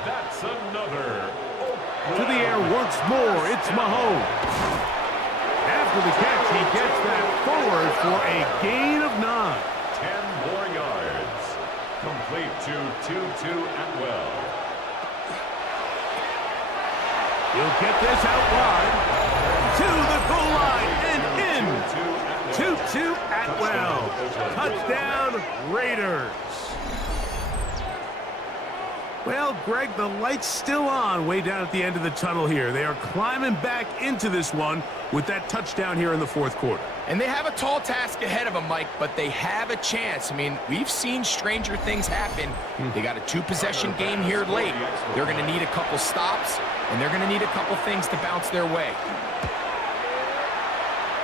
That's another. To the air once more, it's Mahomes. After the catch, he gets that forward for a gain of 9. 10 more yards. Complete to Tutu Atwell. He'll get this out wide to the goal line and in. Tutu Atwell. Touchdown, Raiders. Well, Greg, the light's still on way down at the end of the tunnel here. They are climbing back into this one with that touchdown here in the 4th quarter. And they have a tall task ahead of them, Mike, but they have a chance. I mean, we've seen stranger things happen. They got a 2-possession game here late. They're going to need a couple stops, and they're going to need a couple things to bounce their way.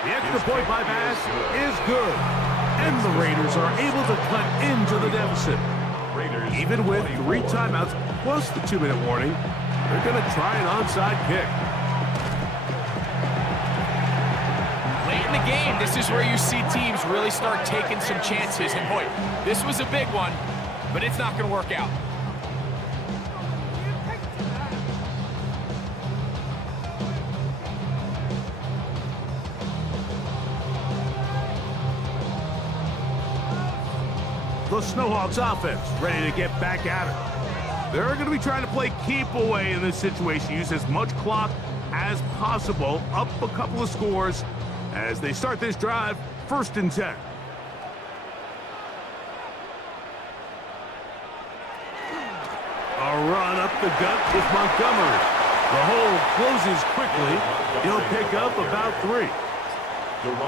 The extra point by pass is good. And the Raiders are able to cut into the deficit. Even with 3 timeouts plus the 2-minute warning, they're going to try an onside kick. Late in the game, this is where you see teams really start taking some chances. And boy, this was a big one, but it's not going to work out. The Snowhawks offense ready to get back at it. They're going to be trying to play keep away in this situation. Use as much clock as possible. Up a couple of scores as they start this drive, 1st and 10. A run up the gut with Montgomery. The hole closes quickly. He'll pick up about 3.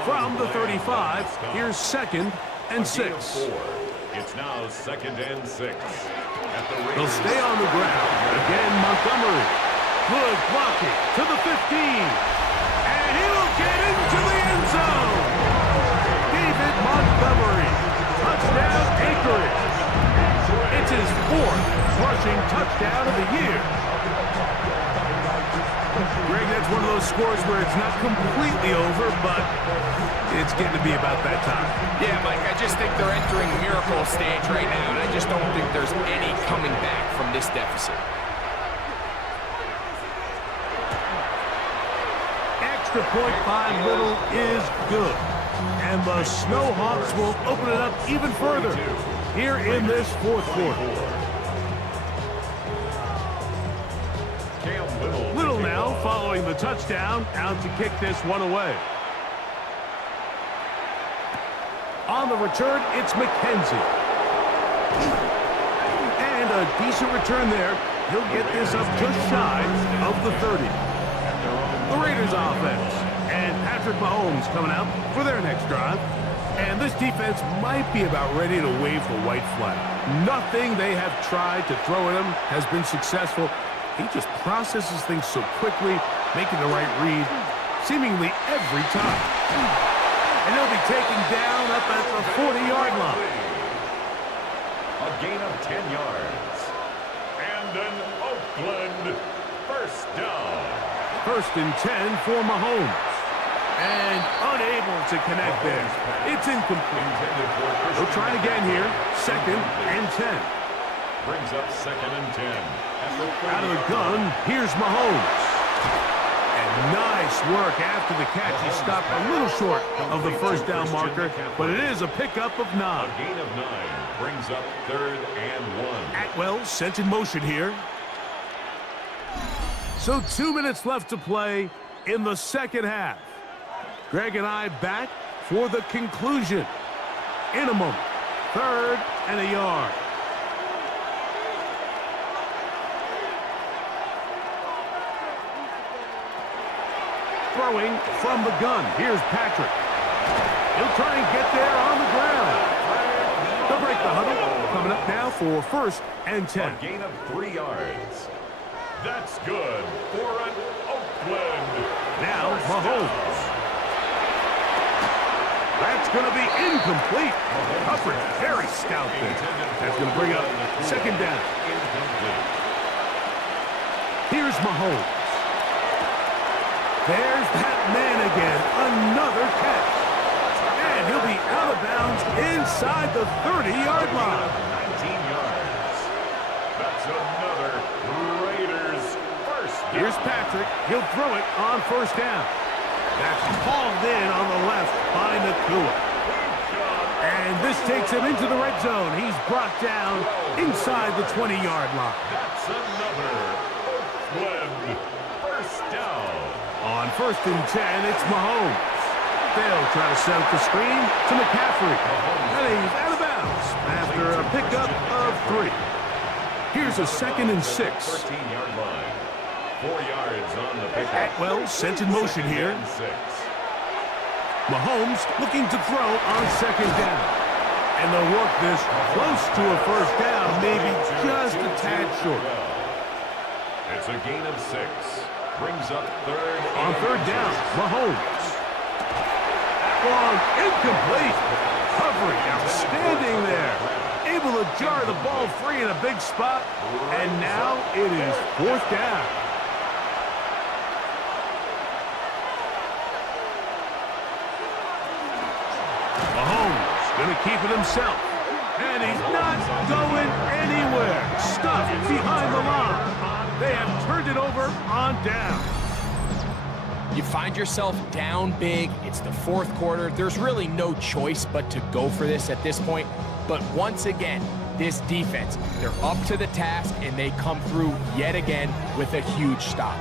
From the 35, here's 2nd and 6. It's now 2nd and 6. They'll stay on the ground. Again, Montgomery. Good blocking to the 15. And he will get into the end zone. David Montgomery. Touchdown, Anchorage. It's his 4th rushing touchdown of the year. Greg, that's one of those scores where it's not completely over, but it's getting to be about that time. Yeah, Mike, I just think they're entering miracle stage right now, and I just don't think there's any coming back from this deficit. Extra point by Little is good. And the Snowhawks will open it up even further here in this 4th quarter. Little now following the touchdown, out to kick this one away. On the return, it's McKenzie. And a decent return there. He'll get this up just shy of the 30. The Raiders offense. And Patrick Mahomes coming out for their next drive. And this defense might be about ready to wave the white flag. Nothing they have tried to throw at him has been successful. He just processes things so quickly, making the right read seemingly every time. And he'll be taken down up at the 40-yard line. A gain of 10 yards. And an Oakland 1st down. 1st and 10 for Mahomes. And unable to connect there. It's incomplete. They'll try again here. 2nd and 10. Brings up 2nd and 10. Out of the gun, here's Mahomes. And nice work after the catch. He stopped a little short of the 1st down marker, but it is a pickup of 9. A gain of 9 brings up 3rd and 1. Atwell sent in motion here. So 2 minutes left to play in the 2nd half. Greg and I back for the conclusion. In a moment, 3rd and a yard. Throwing from the gun. Here's Patrick. He'll try and get there on the ground. They'll break the huddle. Coming up now for 1st and 10. A gain of 3 yards. That's good for an Oakland. Now Mahomes. That's going to be incomplete. Coverage very stout there. That's going to bring up 2nd down. Here's Mahomes. There's that man again. Another catch. And he'll be out of bounds inside the 30-yard line. 19 yards. That's another Raiders 1st down. Here's Patrick. He'll throw it on 1st down. That's hauled in on the left by Nakua. And this takes him into the red zone. He's brought down inside the 20-yard line. That's another Oakland 1st down. On 1st and 10, it's Mahomes. They'll try to set up the screen to McCaffrey. And he's out of bounds after a pickup of 3. Here's a 2nd and 6. 13-yard line. 4 yards on the pickup. Atwell sent in motion here. Mahomes looking to throw on 2nd down. And they'll work this close to a 1st down, maybe just a tad short. It's a gain of 6. Brings up 3rd. On 3rd down, Mahomes. Long, incomplete. Coverage outstanding there. Able to jar the ball free in a big spot. And now it is 4th down. Mahomes going to keep it himself. And he's not going anywhere. Stuffed behind the line. They have turned it over on down. You find yourself down big. It's the 4th quarter. There's really no choice but to go for this at this point. But once again, this defense. They're up to the task, and they come through yet again with a huge stop.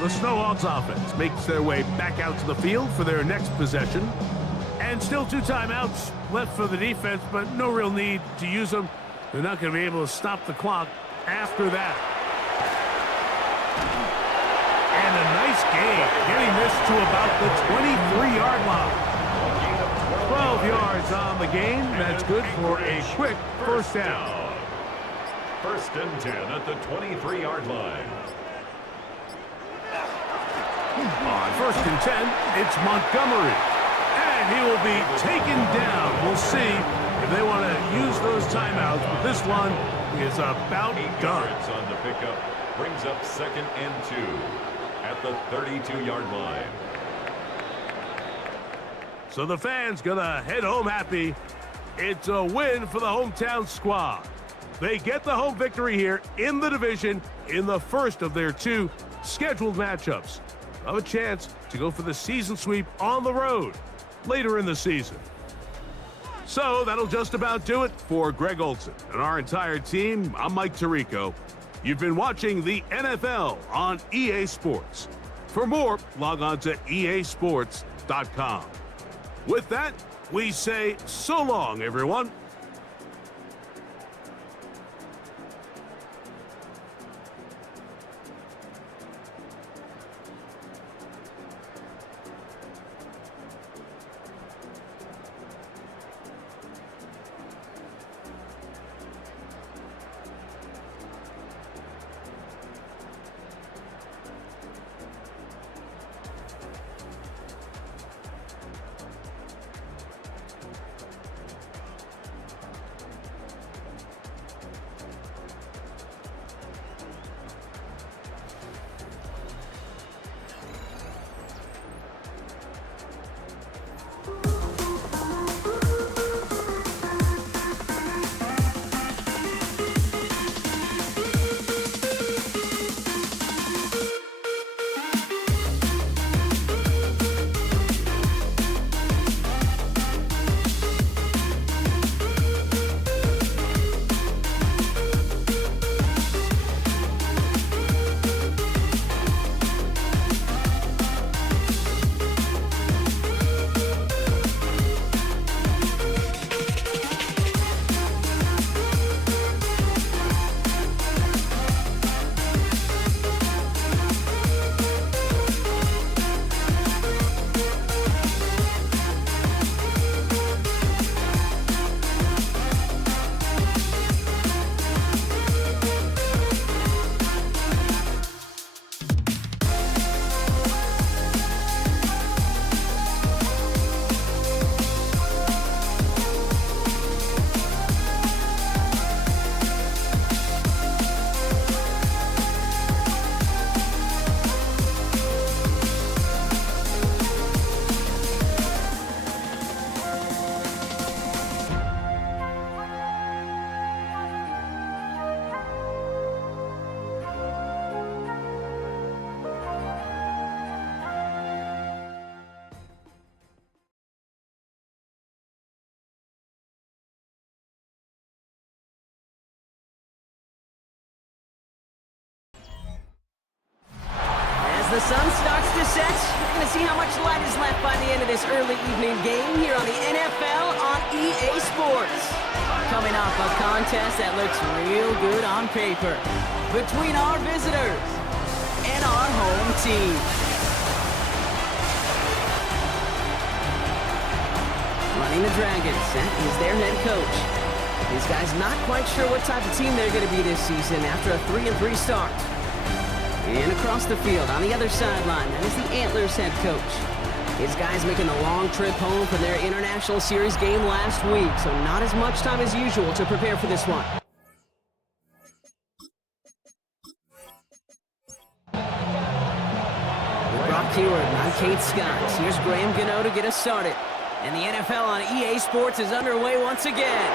The Snowhawks offense makes their way back out to the field for their next possession. And still 2 timeouts left for the defense, but no real need to use them. They're not going to be able to stop the clock after that. And a nice gain, getting this to about the 23-yard line. 12 yards on the game. That's good for a quick first down. First and 10 at the 23-yard line. On first and 10, it's Montgomery. And he will be taken down. We'll see if they want to use those timeouts, but this one is about 8 done. yards on the pickup. Brings up 2nd and 2 at the 32-yard line. So the fans gonna head home happy. It's a win for the hometown squad. They get the home victory here in the division in the first of their 2 scheduled matchups. Have a chance to go for the season sweep on the road later in the season. So that'll just about do it for Greg Olsen and our entire team. I'm Mike Tirico. You've been watching the NFL on EA Sports. For more, log on to easports.com. With that, we say so long, everyone. The sun starts to set. We're going to see how much light is left by the end of this early evening game here on the NFL on EA Sports. Coming off a contest that looks real good on paper between our visitors and our home team. Running the Dragons, that is their head coach. These guys not quite sure what type of team they're going to be this season after a 3-3 start. And across the field, on the other sideline, that is the Antlers head coach. His guys making a long trip home from their International Series game last week, so not as much time as usual to prepare for this one. With Brock Keyword, I'm Kate Scott. Here's Graham Gano to get us started. And the NFL on EA Sports is underway once again.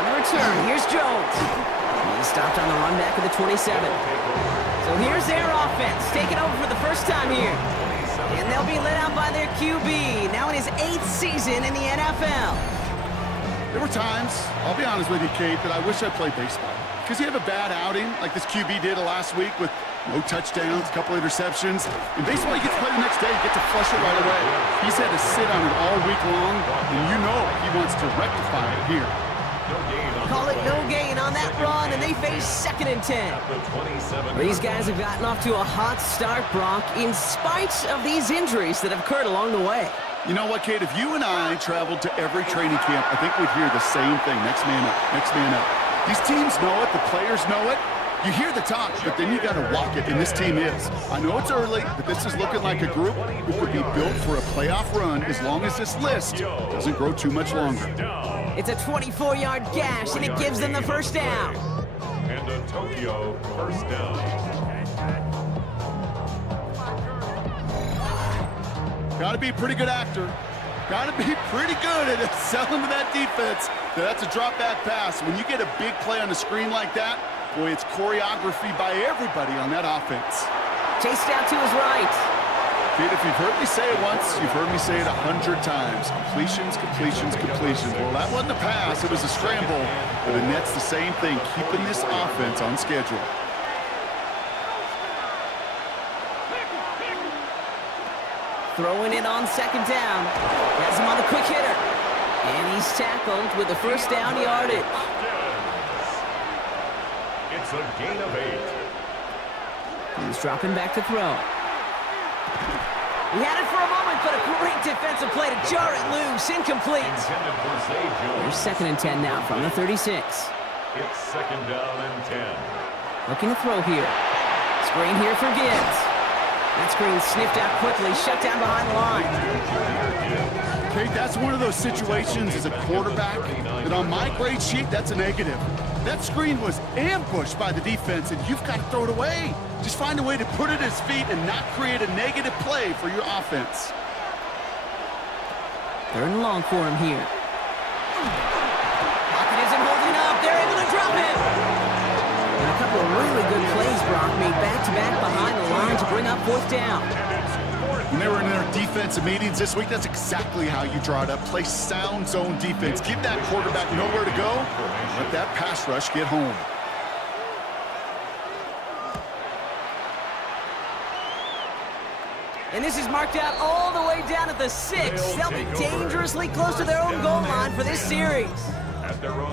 On the return, here's Jones. He stopped on the run back of the 27. So here's their offense, taking over for the first time here. And they'll be led out by their QB, now in his 8th season in the NFL. There were times, I'll be honest with you, Kate, that I wish I played baseball. Because you have a bad outing, like this QB did last week with no touchdowns, a couple interceptions. In baseball, you get to play the next day. You get to flush it right away. He's had to sit on it all week long, and you know he wants to rectify it here. Call it no gain on that run, and they face 2nd and 10. These guys have gotten off to a hot start, Brock, in spite of these injuries that have occurred along the way. You know what, Kate? If you and I traveled to every training camp, I think we'd hear the same thing. Next man up, next man up. These teams know it. The players know it. You hear the talk, but then you got to walk it, and this team is. I know it's early, but this is looking like a group who could be built for a playoff run as long as this list doesn't grow too much longer. It's a 24-yard gash, and it gives them the first down. And a Tokyo first down. Got to be a pretty good actor. Got to be pretty good at selling to that defense. That's a drop-back pass. When you get a big play on the screen like that, boy, it's choreography by everybody on that offense. Chased out to his right. Kid, if you've heard me say it once, you've heard me say it 100 times. Completions, completions, completions. Well, that wasn't a pass. It was a scramble. But the net's the same thing, keeping this offense on schedule. Throwing it on 2nd down. Has him on the quick hitter. And he's tackled with the first down yardage. It's a gain of 8. He's dropping back to throw. He had it for a moment, but a great defensive play to jar it loose. Incomplete. There's 2nd and 10 now from the 36. It's 2nd down and 10. Looking to throw here. Screen here for Gibbs. That screen sniffed out quickly, shut down behind the line. Kate, that's one of those situations as a quarterback that on my grade sheet, that's a negative. That screen was ambushed by the defense, and you've got to throw it away. Just find a way to put it at his feet and not create a negative play for your offense. 3rd and long for him here. Pocket isn't holding up. They're able to drop him. And a couple of really good plays, Brock, made back-to-back behind the line to bring up 4th down. When they were in their defensive meetings this week, that's exactly how you draw it up. Play sound zone defense. Give that quarterback nowhere to go. Let that pass rush get home. And this is marked out all the way down at the 6. They'll be dangerously close to their own goal line for this series.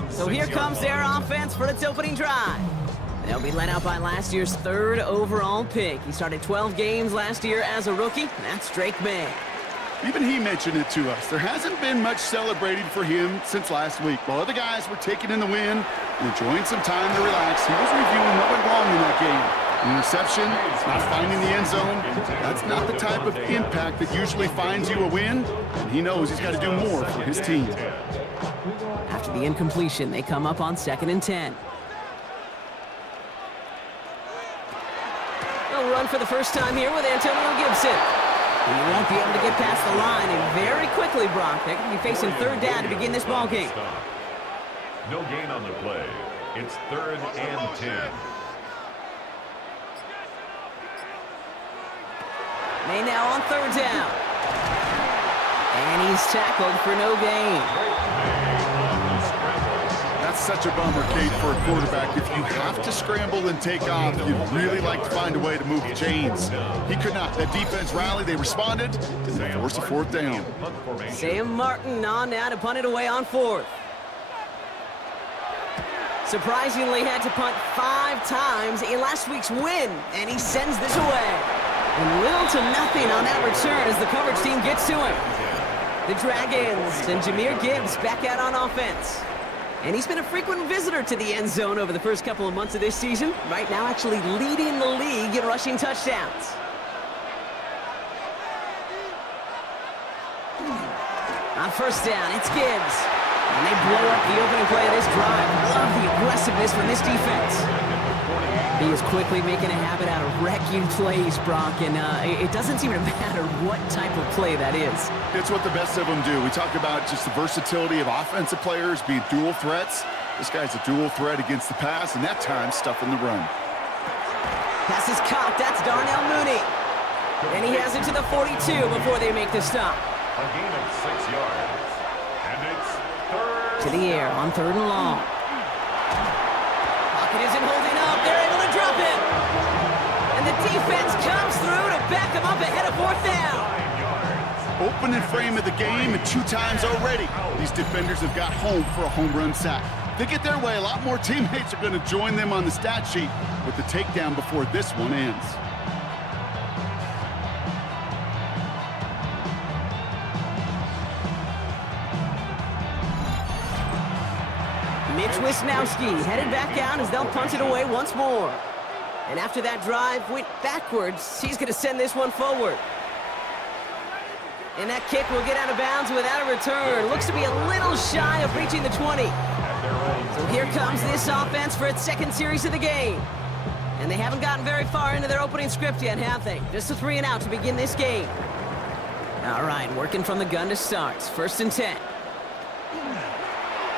So here comes their offense for its opening drive. They'll be led out by last year's 3rd overall pick. He started 12 games last year as a rookie. That's Drake May. Even he mentioned it to us. There hasn't been much celebrating for him since last week. While other guys were taking in the win and enjoying some time to relax, he was reviewing what went wrong in that game. An interception, not finding the end zone. That's not the type of impact that usually finds you a win. And he knows he's got to do more for his team. After the incompletion, they come up on 2nd and 10. They'll run for the first time here with Antonio Gibson. He won't be able to get past the line, and very quickly, Brock, they're going to be facing 3rd down to begin this ball game. No gain on the play. It's 3rd and 10. May now on 3rd down. And he's tackled for no gain. That's such a bummer, Kate, for a quarterback. If you have to scramble and take off, you'd really like to find a way to move the chains. He could not. That defense rallied, they responded, and they forced a 4th down. Sam Martin on now to punt it away on 4th. Surprisingly had to punt 5 times in last week's win, and he sends this away. And little to nothing on that return as the coverage team gets to him. The Dragons and Jahmyr Gibbs back out on offense. And he's been a frequent visitor to the end zone over the first couple of months of this season. Right now actually leading the league in rushing touchdowns. On 1st down, it's Gibbs. And they blow up the opening play of this drive. Love the aggressiveness from this defense. He is quickly making a habit out of wrecking plays, Brock, and it doesn't seem to matter what type of play that is. It's what the best of them do. We talk about just the versatility of offensive players being dual threats. This guy's a dual threat against the pass, and that time stuffing the run. Pass is caught. That's Darnell Mooney. And he has it to the 42 before they make the stop. A gain of 6 yards. And it's 3rd To the air on 3rd and long. Pocket isn't holding up. They're able to drop it. And the defense comes through to back them up ahead of 4th down. Opening frame of the game, and 2 times already, these defenders have got home for a home run sack. If they get their way, a lot more teammates are going to join them on the stat sheet with the takedown before this one ends. Mitch Wisnowski headed back out as they'll punt it away once more. And after that drive went backwards, he's going to send this one forward. And that kick will get out of bounds without a return. Looks to be a little shy of reaching the 20. So here comes this offense for its 2nd series of the game. And they haven't gotten very far into their opening script yet, have they? Just a 3 and out to begin this game. All right, working from the gun to start. 1st and 10.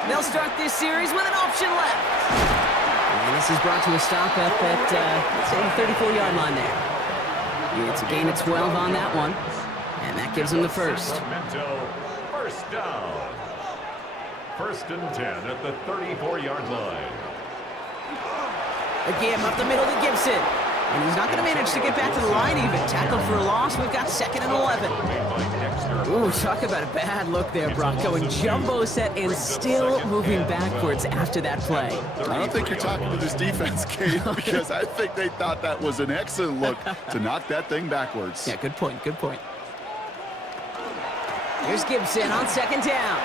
They'll start this series with an option left. And this is brought to a stop up at, let's say, the 34-yard line there. It's a gain of 12 on that one. And that gives them the first. First down. 1st and 10 at the 34-yard line. Again, up the middle to Gibson. And he's not going to manage to get back to the line even. Tackled for a loss. We've got 2nd and 11. Ooh, talk about a bad look there, Brock. Going jumbo set and still moving backwards after that play. I don't think you're talking to this defense, Kate, because I think they thought that was an excellent look to knock that thing backwards. Yeah, good point, good point. Here's Gibson on 2nd down.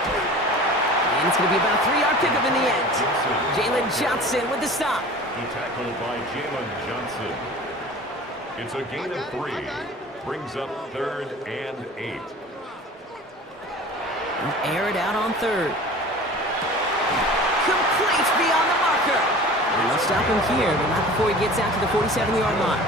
And it's going to be about a 3-yard pickup in the end. Jalen Johnson with the stop. Tackled by Jalen Johnson. It's a gain of 3. Brings up 3rd and 8. Air it out on 3rd. Complete beyond the marker. And they'll stop him here, but not before he gets out to the 47-yard line.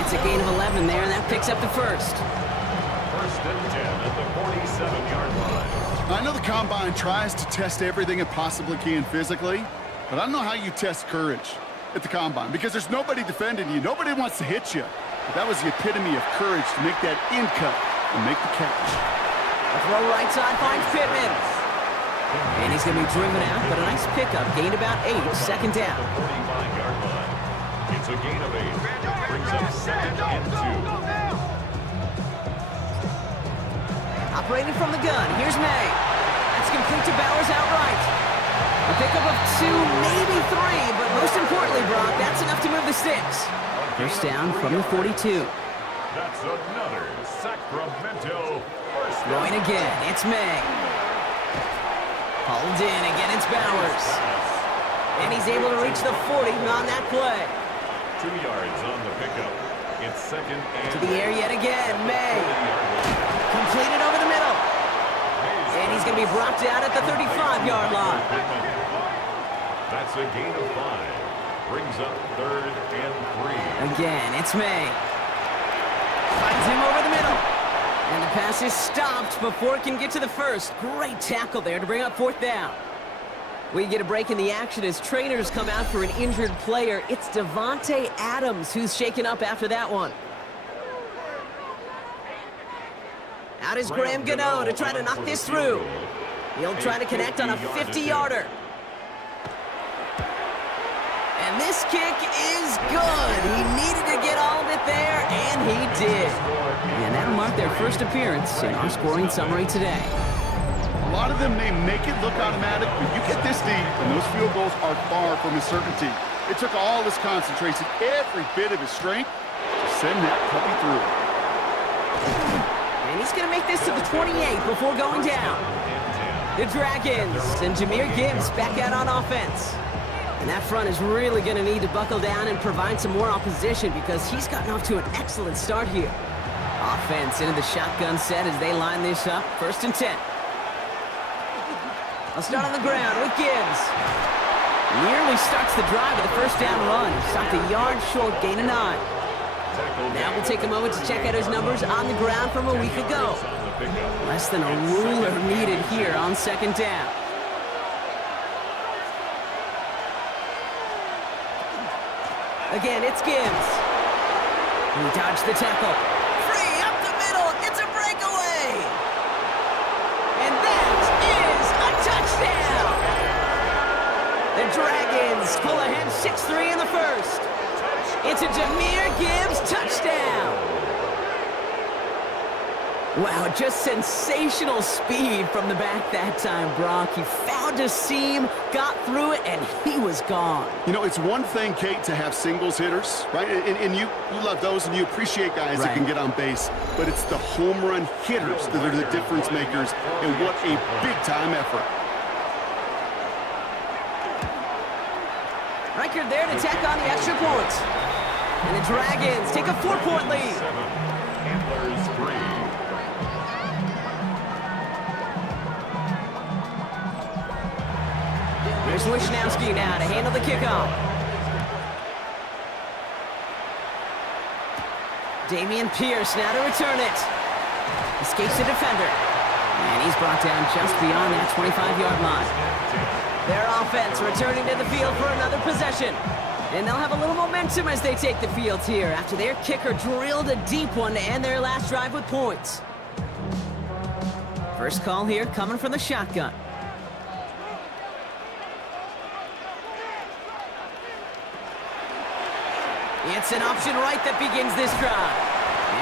It's a gain of 11 there, and that picks up the first. 1st and 10 at the 47-yard line. I know the Combine tries to test everything it possibly can physically, but I don't know how you test courage at the Combine because there's nobody defending you. Nobody wants to hit you. But that was the epitome of courage to make that in cut and make the catch. A throw right side finds Pittman. And he's going to be driven out, but a nice pickup. Gained about 8, 2nd down. 45-yard line. It's a gain of 8. Brings up 2nd and 2. Operating from the gun. Here's May. That's complete to Bowers outright. A pickup of 2, maybe 3, but most importantly, Brock, that's enough to move the sticks. First down from the 42. That's another Sacramento first down. Going again, it's May. Hauled in, again it's Bowers. And he's able to reach the 40 on that play. 2 yards on the pickup. It's 2nd and To the air yet again, May. Completed over the middle. And he's going to be brought down at the 35-yard line. That's a gain of 5. Brings up 3rd and 3. Again, it's May. Finds him over the middle. And the pass is stopped before it can get to the first. Great tackle there to bring up 4th down. We get a break in the action as trainers come out for an injured player. It's Devontae Adams who's shaken up after that one. Out is Graham Gano to try to knock this through. He'll try to connect on a 50-yarder. And this kick is good. He needed to get all of it there, and he did. And that'll mark their first appearance in our scoring summary today. A lot of them may make it look automatic, but you get this deep, and those field goals are far from a certainty. It took all his concentration, every bit of his strength, to send that puppy through. And he's going to make this to the 28 before going down. The Dragons and Jahmyr Gibbs back out on offense. And that front is really going to need to buckle down and provide some more opposition because he's gotten off to an excellent start here. Offense into the shotgun set as they line this up. 1st and 10. I'll start on the ground with Gibbs. Nearly starts the drive with a first down run. Stopped a yard short, gain of 9. Now we'll take a moment to check out his numbers on the ground from a week ago. Less than a ruler needed here on 2nd down. Again, it's Gibbs. He dodged the tackle. Free up the middle. It's a breakaway. And that is a touchdown. the Dragons pull ahead 6-3 in the first. It's a Jahmyr Gibbs touchdown. Wow, just sensational speed from the back that time, Brock. He found a seam, got through it, and he was gone. You know, it's one thing, Kate, to have singles hitters, right? And you love those, and you appreciate guys that can get on base. But it's the home run hitters that are the difference makers, and what a big-time effort. Reichard there to tack on the extra points. And the Dragons take a 4-point lead. Antlers 3. Here's Wishnowski now to handle the kickoff. Damian Pierce now to return it. Escapes the defender. And he's brought down just beyond that 25-yard line. Their offense returning to the field for another possession. And they'll have a little momentum as they take the field here after their kicker drilled a deep one to end their last drive with points. First call here coming from the shotgun. It's an option right that begins this drive.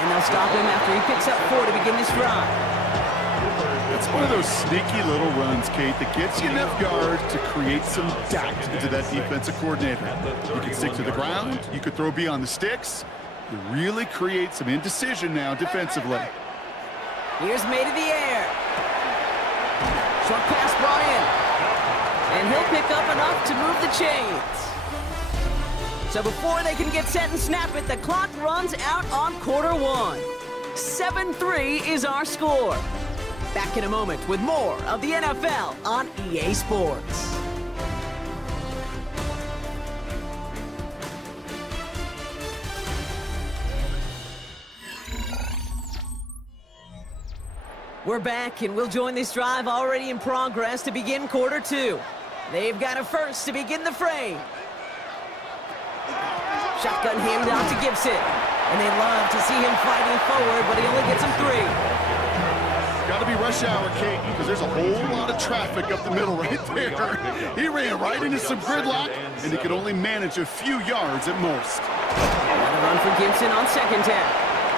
And they'll stop him after he picks up 4 to begin this drive. It's one of those sneaky little runs, Kate, that gets you enough yards to create some doubt into that defensive coordinator. You can stick to the ground. You could throw beyond the sticks. You really create some indecision now defensively. Here's made in the air. Short pass brought in. And he'll pick up enough to move the chains. So before they can get set and snap it, the clock runs out on quarter one. 7-3 is our score. Back in a moment with more of the NFL on EA Sports. We're back, and we'll join this drive already in progress to begin quarter two. They've got a first to begin the frame. Shotgun handed out to Gibson. And they love to see him fighting forward, but he only gets him 3. Got to be rush hour, Kate, because there's a whole lot of traffic up the middle right there. He ran right into some gridlock, and he could only manage a few yards at most. Another run for Gibson on second down.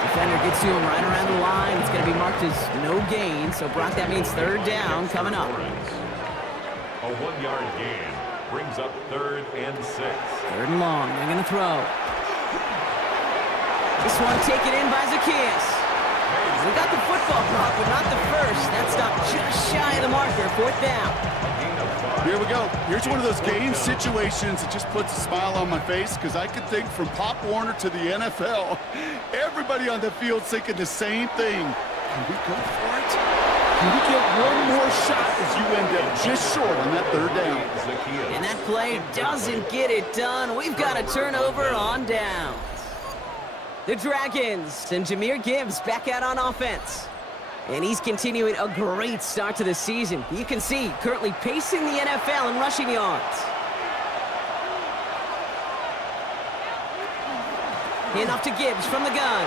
Defender gets to him right around the line. It's going to be marked as no gain, so Brock, that means third down coming up. A 1-yard gain brings up 3rd and 6. Third and long. They're going to throw. This one taken in by Zacchaeus. We got the football block, but not the first. That stopped just shy of the marker. 4th down. Here we go. Here's one of those game situations that just puts a smile on my face, because I could think from Pop Warner to the NFL, everybody on the field thinking the same thing. Can we go for it? Can we get one more shot as you end up just short on that 3rd down? And that play doesn't get it done. We've got a turnover on downs. The Dragons and Jahmyr Gibbs back out on offense. And he's continuing a great start to the season. You can see currently pacing the NFL in rushing yards. Handoff to Gibbs from the gun.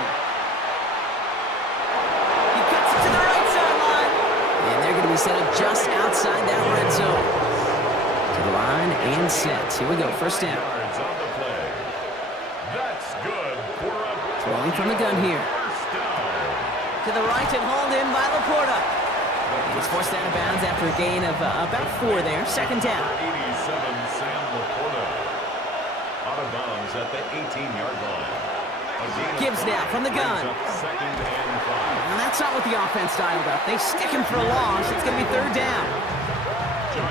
He cuts it to the right sideline. And they're going to be set up just outside that red zone. To the line and set. Here we go, first down. Throwing from the gun here. To the right and hauled in by Laporta. He's forced out of bounds after a gain of about 4 there. Second down. 87, Sam Laporta. Out of bounds at the 18-yard line. Gibbs now from the gun. 2nd and 5. And that's not what the offense dialed up. They stick him for a loss. It's going to be 3rd down.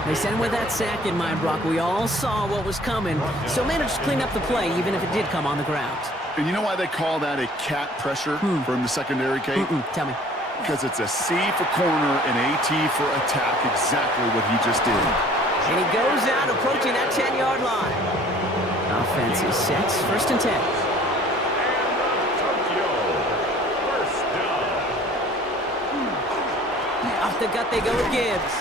They sent him with that sack in mind, Brock. We all saw what was coming, so managed to clean up the play, even if it did come on the ground. And you know why they call that a cat pressure from the secondary, Kate? Tell me. Because it's a C for corner and AT for attack, exactly what he just did. And he goes out approaching that 10-yard line. Offense is set. 1st and 10. Tokyo. First down. Off the gut they go with Gibbs.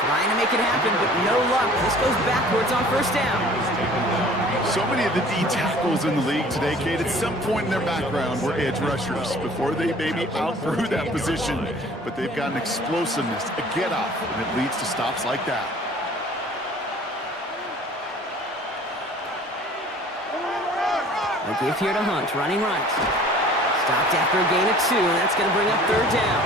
Trying to make it happen, but no luck. This goes backwards on 1st down. So many of the D tackles in the league today, Kate, at some point in their background were edge rushers before they maybe outgrew that position. But they've got an explosiveness, a get-off, and it leads to stops like that. A give here to Hunt, running right. Stopped after a gain of 2, and that's going to bring up 3rd down.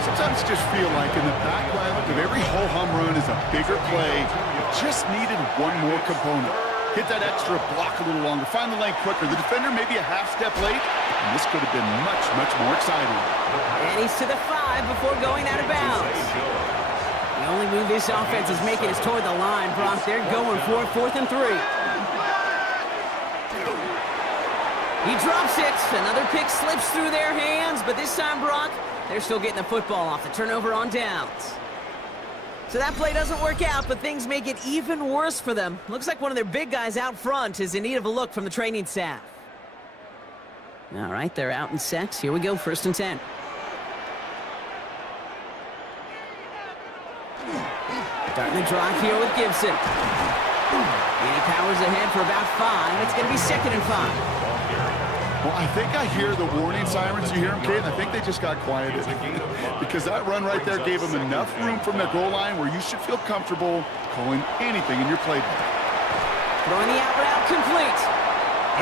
Sometimes you just feel like in the background of every ho-hum run is a bigger play. It just needed one more component. Hit that extra block a little longer. Find the lane quicker. The defender may be a half step late, and this could have been much, much more exciting. And he's to the 5 before going out of bounds. The only move this offense is making is toward the line, Brock. They're going for it, 4th and 3. He drops it. Another pick slips through their hands, but this time, Brock, they're still getting the football off the turnover on downs. So that play doesn't work out, but things make it even worse for them. Looks like one of their big guys out front is in need of a look from the training staff. All right, they're out in sets. Here we go, 1st and 10. Starting the drive here with Gibson. And he powers ahead for about 5. It's going to be 2nd and 5. Well, I think I hear the warning sirens. You hear them, Kate? I think they just got quieted. Because that run right there gave them enough room from their goal line where you should feel comfortable calling anything in your playbook. Throwing the out route complete.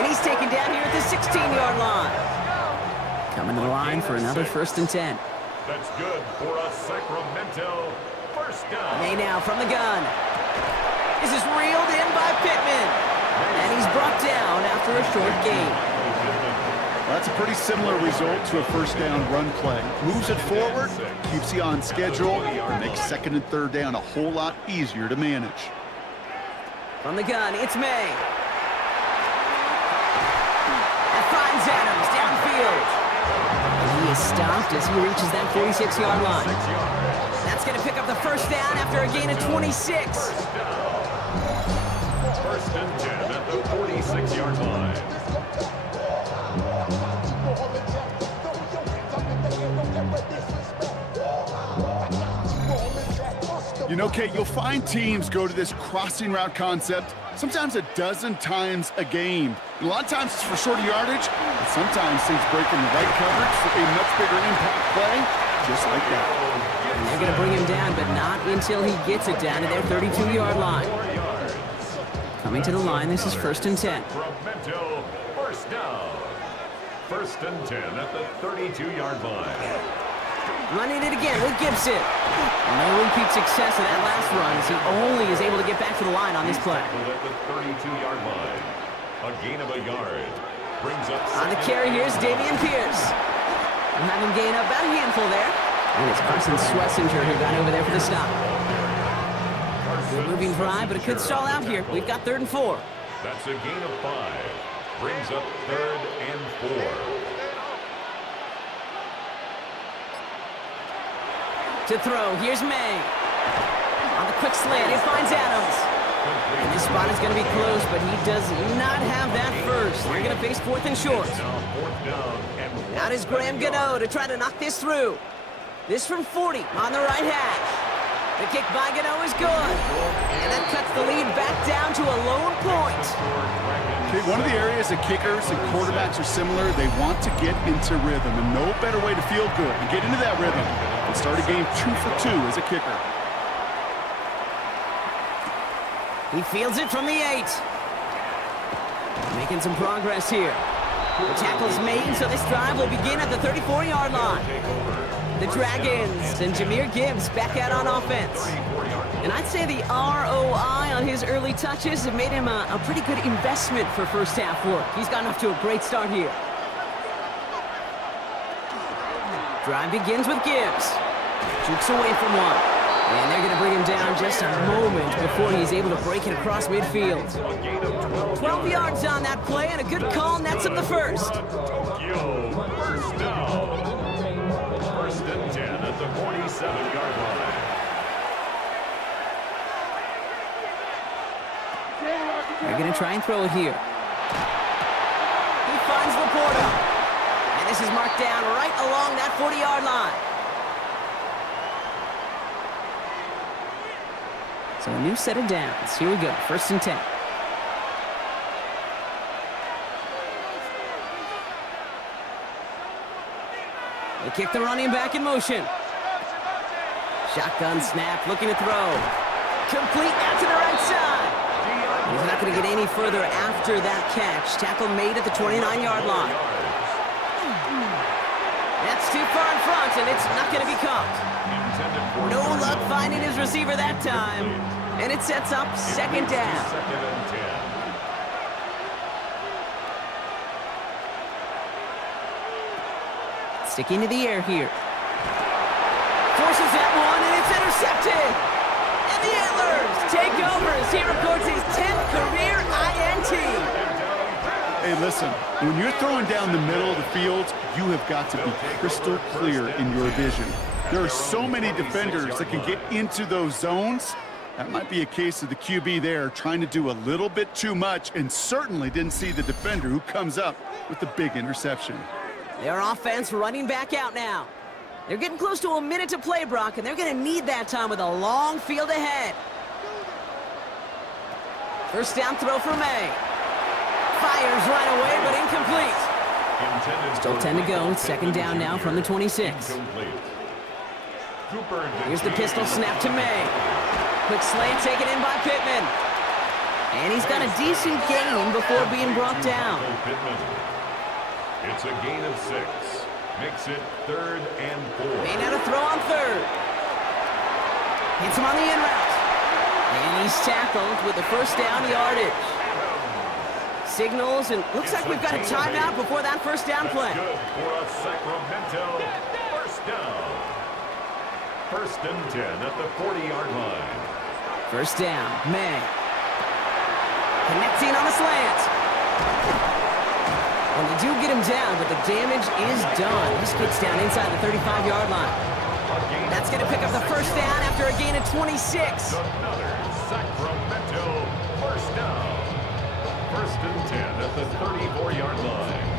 And he's taken down here at the 16-yard line. Coming to the line for another 1st and 10. That's good for a Sacramento 1st down. May now from the gun. This is reeled in by Pittman. And he's brought down after a short gain. That's a pretty similar result to a 1st down run play. Moves it forward, keeps you on schedule, and makes 2nd and 3rd down a whole lot easier to manage. From the gun, it's May. That finds Adams downfield. And he is stopped as he reaches that 46-yard line. That's going to pick up the 1st down after a gain of 26. 1st and 10 at the 46-yard line. You know, Kate, you'll find teams go to this crossing route concept sometimes a dozen times a game. And a lot of times it's for shorter yardage, but sometimes things break in the right coverage for a much bigger impact play, just like that. And they're going to bring him down, but not until he gets it down to their 32-yard line. Coming to the line, this is 1st and 10. Sacramento 1st down. 1st and 10 at the 32-yard line. Running it again with Gibson. No repeat success of that last run as he only is able to get back to the line on this play. At the 32-yard line. A gain of a yard. Brings up On the carry, here's Dameon Pierce. We'll have him gain up about a handful there. And it's Carson Swessinger who got over there for the stop. Good moving drive, but it could stall out here. We've got 3rd and 4. That's a gain of 5. Brings up 3rd and 4. To throw, here's May. On the quick slant, it finds Adams. And this spot is going to be close, but he does not have that first. They're going to face 4th and short. Out is Graham Gano to try to knock this through. This from 40 on the right hash. The kick by Gano is good. And that cuts the lead back down to a lone point. Okay, one of the areas that kickers and quarterbacks are similar, they want to get into rhythm. And no better way to feel good and get into that rhythm and start a game 2 for 2 as a kicker. He fields it from the 8. Making some progress here. The tackle's made, so this drive will begin at the 34-yard line. The Dragons and Jahmyr Gibbs back out on offense. And I'd say the ROI on his early touches have made him a pretty good investment for first half work. He's gotten off to a great start here. Drive begins with Gibbs. Jukes away from one. And they're going to bring him down just a moment before he's able to break it across midfield. 12 yards on that play, and a good call nets him the first. Tokyo 1st down. 1st and 10 at the 47-yard line. They're going to try and throw it here. He finds Laporta. And this is marked down right along that 40-yard line. So a new set of downs. Here we go, 1st and 10. They kick the running back in motion. Shotgun snap, looking to throw. Complete out to the right side. He's not going to get any further after that catch. Tackle made at the 29-yard line. That's too far in front, and it's not going to be caught. No luck finding his receiver that time. And it sets up second down. Second and 10. Sticking to the air here. Forces that one, and it's intercepted. And the Antlers take over as he records his 10th career INT. Hey, listen, when you're throwing down the middle of the field, you have got to be crystal clear in your vision. There are so many defenders that can get into those zones. That might be a case of the QB there trying to do a little bit too much and certainly didn't see the defender who comes up with the big interception. Their offense running back out now. They're getting close to a minute to play, Brock, and they're going to need that time with a long field ahead. First down throw for May. Fires right away, but incomplete. Still 10 to go. Second down now from the 26. Here's the pistol snap to May. Quick slant taken in by Pittman. And he's got a decent gain before being brought down. It's a gain of 6. Makes it 3rd and 4. May now to throw on third. Hits him on the in route. And he's tackled with the first down yardage. Signals, and looks like we've got a timeout before that first down play. Good for a Sacramento first down. First and 10 at the 40-yard line. First down, May. Connecting on the slant. Well, they do get him down, but the damage is done. This gets down inside the 35-yard line. That's going to pick up the first down after a gain of 26. Another Sacramento first down. First and 10 at the 34-yard line.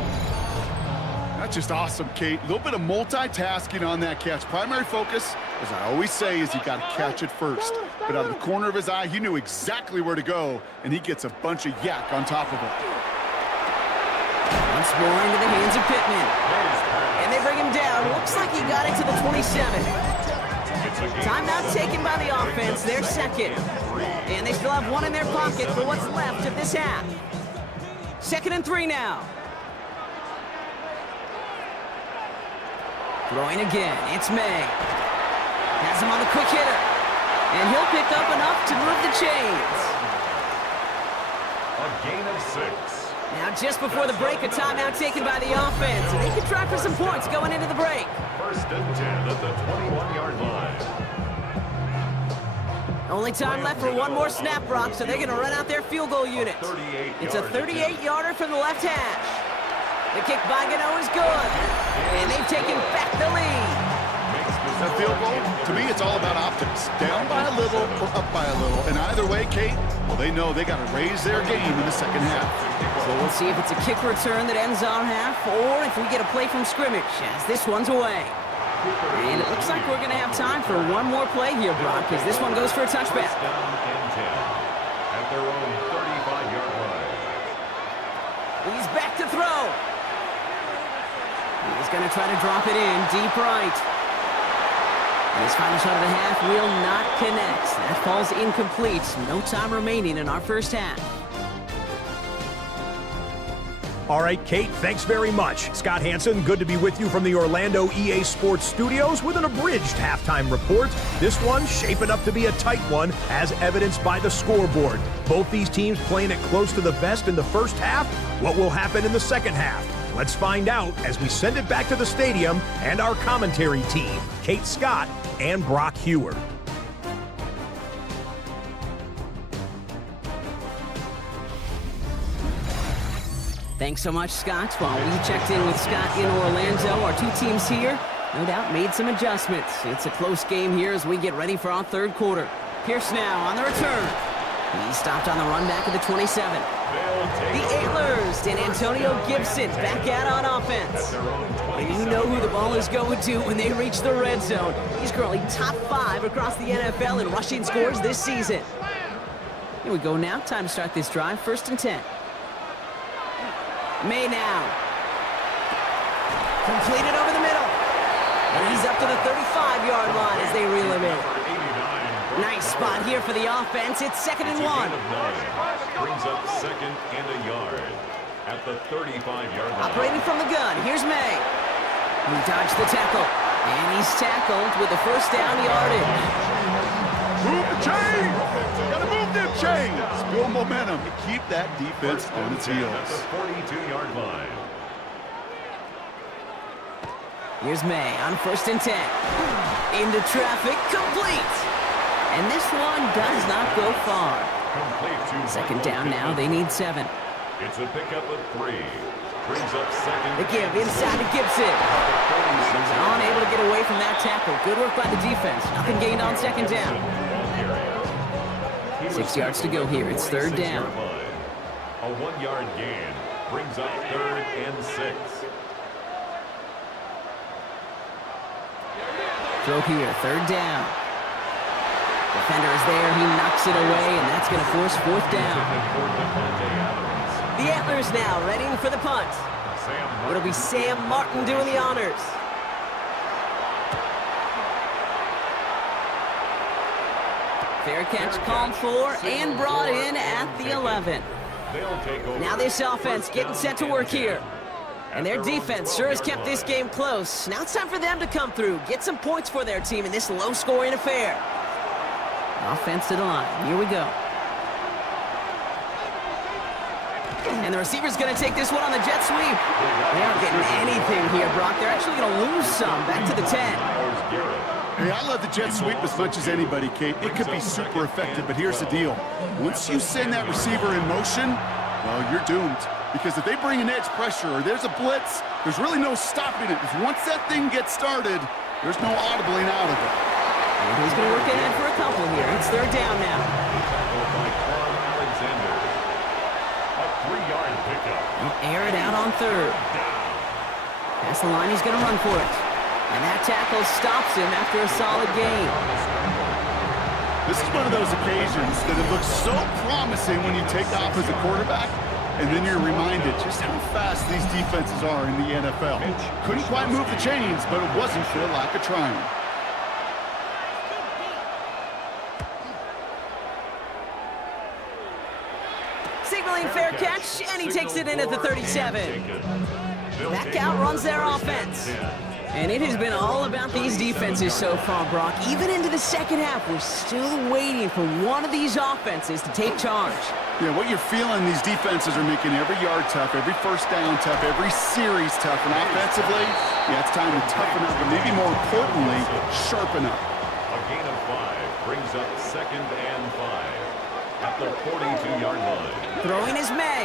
That's just awesome, Kate. A little bit of multitasking on that catch. Primary focus, as I always say, is you got to catch it first. But out of the corner of his eye, he knew exactly where to go, and he gets a bunch of yak on top of it. Once more into the hands of Pittman. And they bring him down. Looks like he got it to the 27. Timeout taken by the offense, their second. And they still have one in their pocket for what's left of this half. 2nd and 3 now. Throwing again, it's May. Has him on the quick hitter. And he'll pick up enough to move the chains. A gain of 6. Now just before the break, a timeout taken by the offense. And they can try for some points going into the break. First and 10 at the 21-yard line. Only time left for one more snap, Brock, so they're going to run out their field goal unit. It's a 38-yarder from the left hash. The kick by Gano is good. And they've taken back the lead. That field goal, to me, it's all about optics. Down by a little or up by a little. And either way, Kate, well, they know they got to raise their game in the second half. So we'll see if it's a kick return that ends our half or if we get a play from scrimmage as this one's away. And it looks like we're going to have time for one more play here, Brock, because this one goes for a touchback. First down and 10 at their own 35-yard line. He's back to throw. He's going to try to drop it in deep right. And his final shot of the half will not connect. That falls incomplete. No time remaining in our first half. All right, Kate, thanks very much. Scott Hanson, good to be with you from the Orlando EA Sports Studios with an abridged halftime report. This one shaping up to be a tight one, as evidenced by the scoreboard. Both these teams playing it close to the vest in the first half. What will happen in the second half? Let's find out as we send it back to the stadium and our commentary team, Kate Scott and Brock Hewer. Thanks so much, Scott. While we checked in with Scott in Orlando, our two teams here, no doubt, made some adjustments. It's a close game here as we get ready for our third quarter. Pierce now on the return. He stopped on the run back at the 27. The Antlers and Antonio Gibson back out on offense. And you know who the ball is going to when they reach the red zone. He's currently top 5 across the NFL in rushing scores this season. Here we go now. Time to start this drive. 1st and 10. May now. Completed over the middle. And he's up to the 35-yard line as they reel him in. Nice spot here for the offense. It's 2nd and 1. brings up 2nd and a yard at the 35-yard line. Operating from the gun, here's May. He dodged the tackle, and he's tackled with the first down yardage. Move the chains! Gotta move them chains! Build momentum and keep that defense on its At heels. the 42-yard line. Here's May on 1st and 10. Into traffic, complete. And this one does not go far. Complete to 2nd down now, they need 7. It's a pickup of 3. Brings up 2nd. The give inside to Gibson. He's unable to get away from that tackle. Good work by the defense. Nothing gained on 2nd down. 6 yards to go here. It's 3rd down. A 1-yard gain brings up 3rd and 6. Throw here, 3rd down. Defender is there. He knocks it away, and that's going to force 4th down. The Antlers now ready for the punt. It'll be Sam Martin doing the honors. Fair catch called for and brought in at the 11. Now this offense getting set to work here. And their defense sure has kept this game close. Now it's time for them to come through, get some points for their team in this low-scoring affair. Offense to the line. Here we go. And the receiver's going to take this one on the jet sweep. They aren't getting anything here, Brock. They're actually going to lose some. Back to the 10. Hey, I love the jet sweep as much as anybody, Kate. It could be super effective, but here's the deal. Once you send that receiver in motion, well, you're doomed. Because if they bring an edge pressure or there's a blitz, there's really no stopping it. Because once that thing gets started, there's no audibling out of it. And he's going to work ahead for a couple here. It's 3rd down now. A 3-yard pickup. He'll air it out on 3rd. Past the line, he's going to run for it. And that tackle stops him after a solid gain. This is one of those occasions that it looks so promising when you take off as a quarterback, and then you're reminded just how fast these defenses are in the NFL. Couldn't quite move the chains, but it wasn't for a lack of trying. Signaling fair catch, and he takes it in at the 37. Back out runs their offense. And it has been all about these defenses so far, Brock. Even into the 2nd half, we're still waiting for one of these offenses to take charge. Yeah, what you're feeling, these defenses are making every yard tough, every 1st down tough, every series tough. And offensively, yeah, it's time to toughen up, but maybe more importantly, sharpen up. A gain of 5 brings up 2nd and 5 at the 42-yard line. Throwing is May.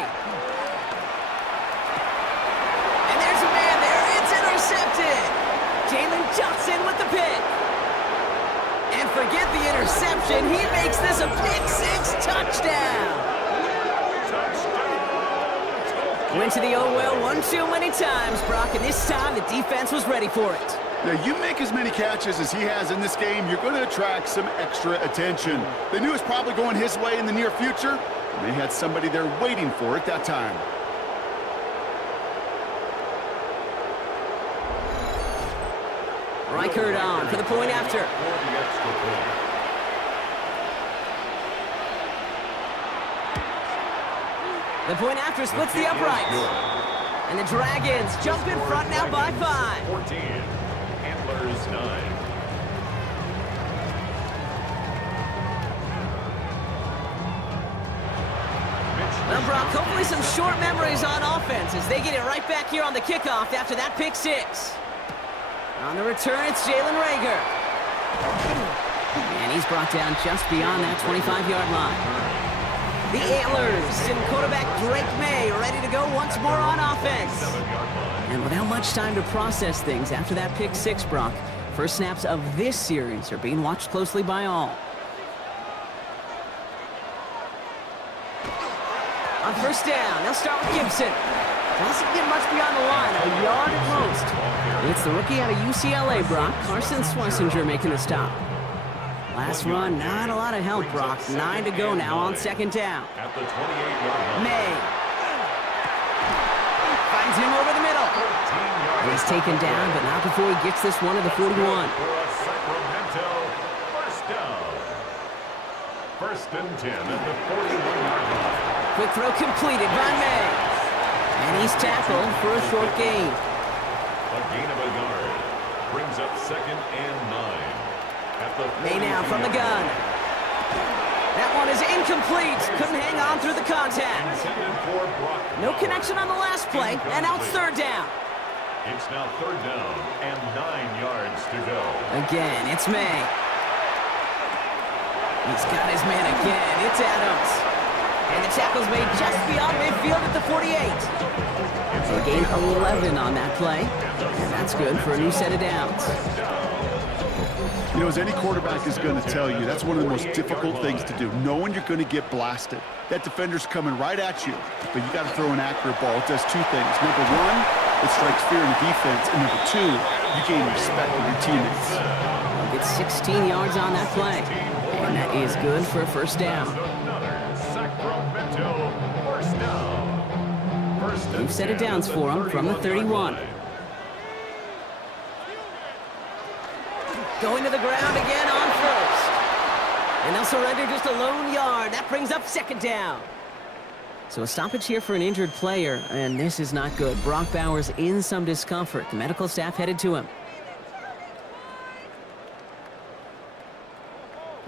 And there's a man there. It's intercepted. Jalen Johnson with the pick. And forget the interception. He makes this a pick-6 touchdown. Went to the oh well one too many times, Brock, and this time the defense was ready for it. Now, you make as many catches as he has in this game, you're going to attract some extra attention. They knew it was probably going his way in the near future, and they had somebody there waiting for it that time. Reichert on for the point after. The point after splits the uprights. And the Dragons jump in front now by 5. 14. Antlers 9. Well, Brock, hopefully some short memories on offense as they get it right back here on the kickoff after that pick-6. On the return, it's Jalen Reagor. And he's brought down just beyond that 25-yard line. The Antlers and quarterback Drake May ready to go once more on offense. And without much time to process things after that pick-6, Brock, first snaps of this series are being watched closely by all. On 1st down, they'll start with Gibson. Doesn't get much beyond the line, a yard at most. It's the rookie out of UCLA, Brock, Carson Schlesinger, making the stop. Last run, not a lot of help, Brock. 9 to go now on 2nd down. At the 28-yard line. May finds him over the middle. He's taken down, but not before he gets this one to the 41. For a Sacramento first down. First and 10 at the 41-yard line. Quick throw completed by May. And he's tackled for a short gain. A gain of a yard brings up 2nd and 9. At the May now from the gun. That one is incomplete. Couldn't hang on through the contact. Intended for Brock No Bowers. connection on the last play, and now it's 3rd down. It's now 3rd down and 9 yards to go. Again, it's May. He's got his man again. It's Adams. And the tackle's made just beyond midfield at the 48. They gain 11 on that play. And that's good for a new set of downs. You know, as any quarterback is going to tell you, that's one of the most difficult things to do, knowing you're going to get blasted. That defender's coming right at you, but you got to throw an accurate ball. It does 2 things. Number 1, it strikes fear in the defense, and number 2, you gain respect of your teammates. He'll get 16 yards on that play, and that is good for a 1st down. Another Sacramento first down. First and New set of 10 downs at for him from the 31. line. Going to the ground again on 1st. And they'll surrender just a lone yard. That brings up 2nd down. So a stoppage here for an injured player, and this is not good. Brock Bowers in some discomfort. The medical staff headed to him.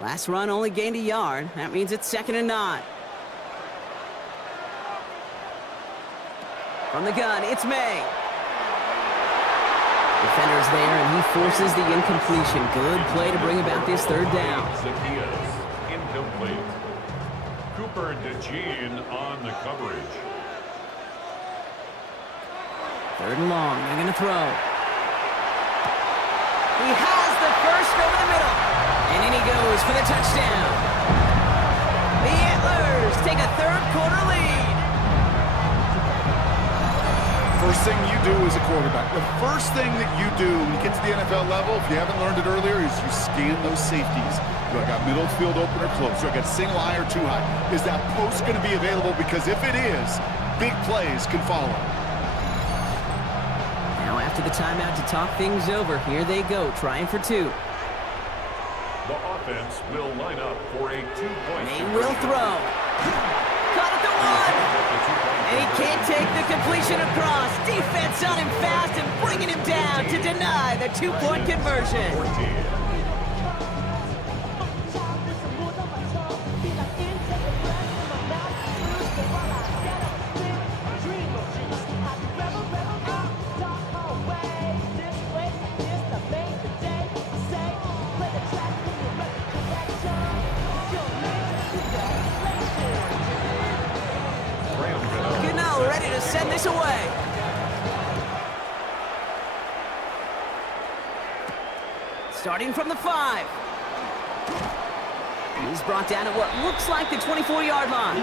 Last run only gained a yard. That means it's 2nd and 9. From the gun, it's May. Defender's there, and he forces the incompletion. Good play to bring about this 3rd down. Zacchaeus, incomplete. Cooper DeJean on the coverage. 3rd and long. They're going to throw. He has the first over the middle. And in he goes for the touchdown. The Antlers take a 3rd quarter lead. First thing you do as a quarterback, the first thing that you do when you get to the NFL level, if you haven't learned it earlier, is you scan those safeties. Do I got middle field open or close? Do I got single high or too high? Is that post going to be available? Because if it is, big plays can follow. Now after the timeout to talk things over, here they go, trying for 2. The offense will line up for a 2-point They will throw. Caught at the 1. And he can't take the completion across. Defense on him fast and bringing him down to deny the 2-point conversion. 14. Gano ready to send this away. Starting from the 5. He's brought down at what looks like the 24-yard line.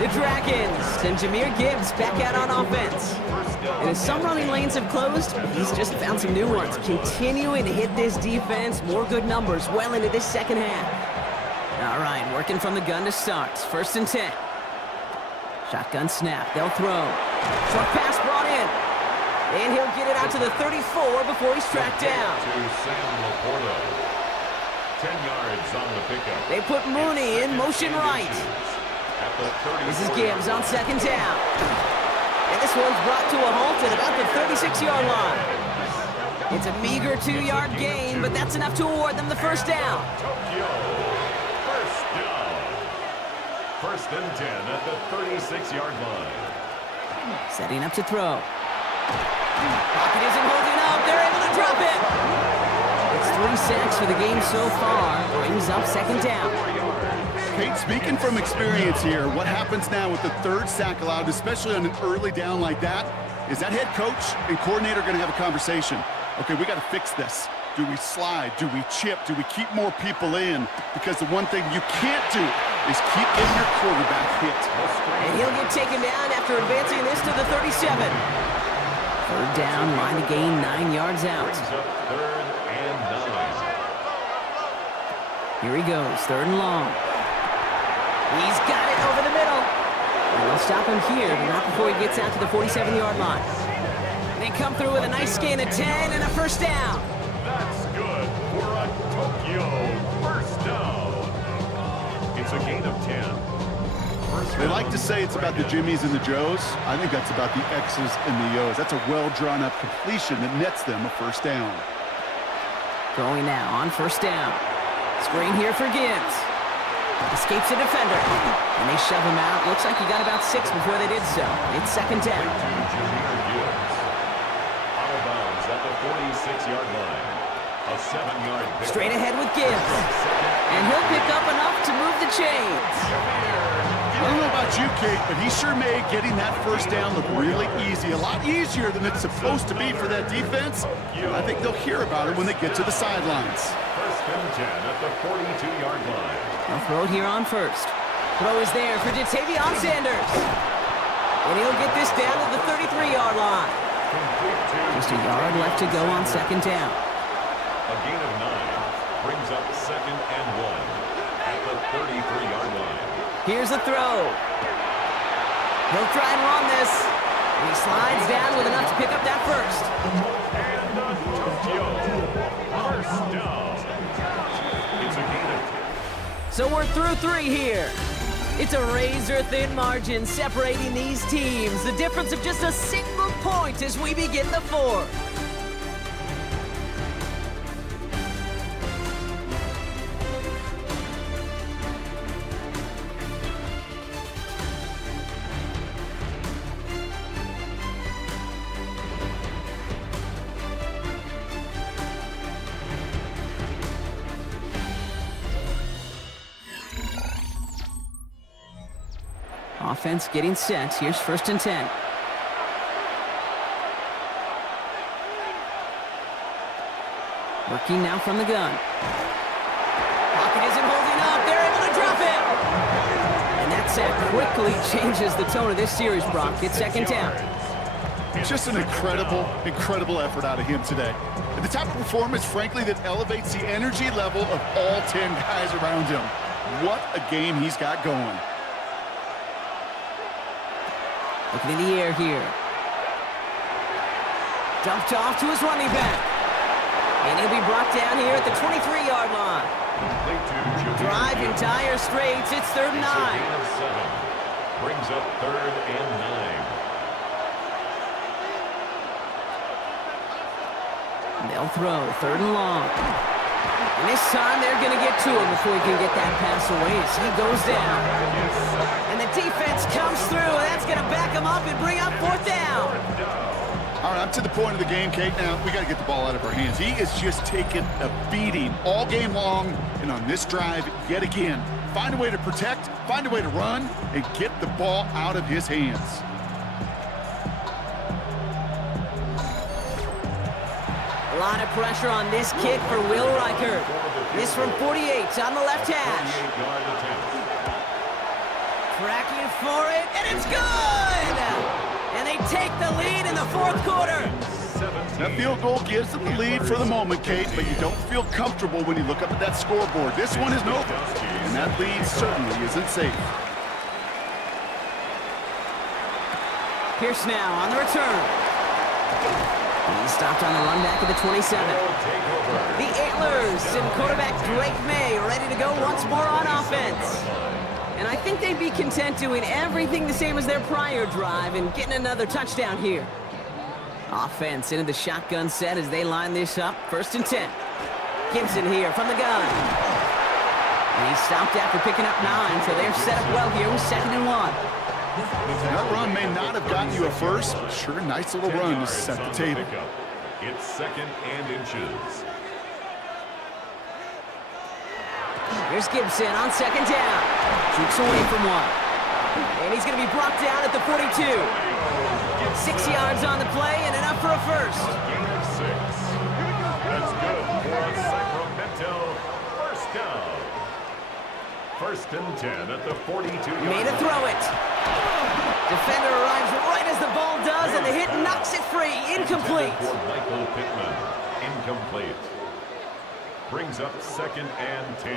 The Dragons and Jahmyr Gibbs back out on offense. And as some running lanes have closed, he's just found some new ones. Continuing to hit this defense, more good numbers well into this 2nd half. All right, working from the gun to start. 1st and 10. Shotgun snap, they'll throw. Short pass brought in. And he'll get it out to the 34 before he's tracked down. To Sam Laporta. 10 yards on the pickup. They put Mooney in motion right. This is Gibbs on 2nd down. And this one's brought to a halt at about the 36-yard line. It's a meager 2-yard gain, but that's enough to award them the 1st down. Tokyo. First down. 1st and 10 at the 36-yard line. Setting up to throw. Pocket isn't holding up. They're able to drop it. It's 3 sacks for the game so far. Brings up 2nd down. Kate, speaking from experience here, what happens now with the 3rd sack allowed, especially on an early down like that, is that head coach and coordinator going to have a conversation. Okay, we got to fix this. Do we slide? Do we chip? Do we keep more people in? Because the one thing you can't do is keep getting your quarterback hit. And he'll get taken down after advancing this to the 37. 3rd down, line to gain 9 yards out. Brings up 3rd and 9. Here he goes, 3rd and long. He's got it over the middle. And they'll stop him here, but not before he gets out to the 47-yard line. They come through with a nice gain of 10 and a 1st down. That's good for a Tokyo first down. a gain of 10. They like to say it's about the Jimmies and the Joes. I think that's about the X's and the O's. That's a well-drawn-up completion that nets them a first down. Going now on first down. Screen here for Gibbs. Escapes a defender. And they shove him out. Looks like he got about 6 before they did so. It's second down. Jahmyr Gibbs. Out of bounds at the 46-yard line. A 7-yard pickup. Straight ahead with Gibbs. And he'll pick up enough to move the chains. I don't know about you, Kate, but he sure made getting that first down look really easy. A lot easier than it's supposed to be for that defense. I think they'll hear about it when they get to the sidelines. First and 10 at the 42-yard line. They'll throw it here on first. Throw is there for Jatavion Sanders. And he'll get this down to the 33-yard line. Just a yard left to go on second down. A gain of 9 brings up second and 1 at the 33-yard line. Here's the throw. He'll try and run this. And he slides down with enough to pick up that first. And a Tokyo first down. It's a gain of 10. So we're through 3 here. It's a razor-thin margin separating these teams. The difference of just a single point as we begin the 4th. Offense getting set. Here's first and 10. Working now from the gun. Pocket isn't holding up. They're able to drop it. And that sack quickly changes the tone of this series, Brock. It's second down. Just an incredible effort out of him today. And the type of performance, frankly, that elevates the energy level of all 10 guys around him. What a game he's got going. Looking in the air here. Dumped off to his running back. And he'll be brought down here at the 23-yard line. Drive entire straights. It's third and 9. Gain of 7 brings up third and 9. They'll throw third and long. And this time they're going to get to him before he can get that pass away as he goes down. And the defense comes through, and that's going to back him up and bring up fourth down. All right, I'm to the point of the game, Kate. Now, we got to get the ball out of our hands. He is just taking a beating all game long, and on this drive, yet again. Find a way to protect, find a way to run, and get the ball out of his hands. A lot of pressure on this kick for Will Reichert. This from 48 on the left hash. Tracking for it, and it's good! And they take the lead in the 4th quarter. That field goal gives them the lead for the moment, Kate, but you don't feel comfortable when you look up at that scoreboard. This one isn't over, and that lead certainly isn't safe. Pierce now on the return. He's stopped on the run back at the 27. The Antlers and quarterback Drake May ready to go once more on offense. And I think they'd be content doing everything the same as their prior drive and getting another touchdown here. Offense into the shotgun set as they line this up. First and 10. Gibson here from the gun. And he stopped after picking up 9, so they're set up well here with second and 1. That run may not have gotten you a first, but sure, nice little run to set the table. It's second and inches. Here's Gibson on second down. Jukes away from one. And he's going to be brought down at the 42. 6 yards on the play and enough for a first. Gain of 6. That's good for a Sacramento first down. First and 10 at the 42-yard Made a throw it. Defender arrives right as the ball does, and the hit knocks it free. Incomplete. For Michael Pittman. Incomplete. Brings up second and 10.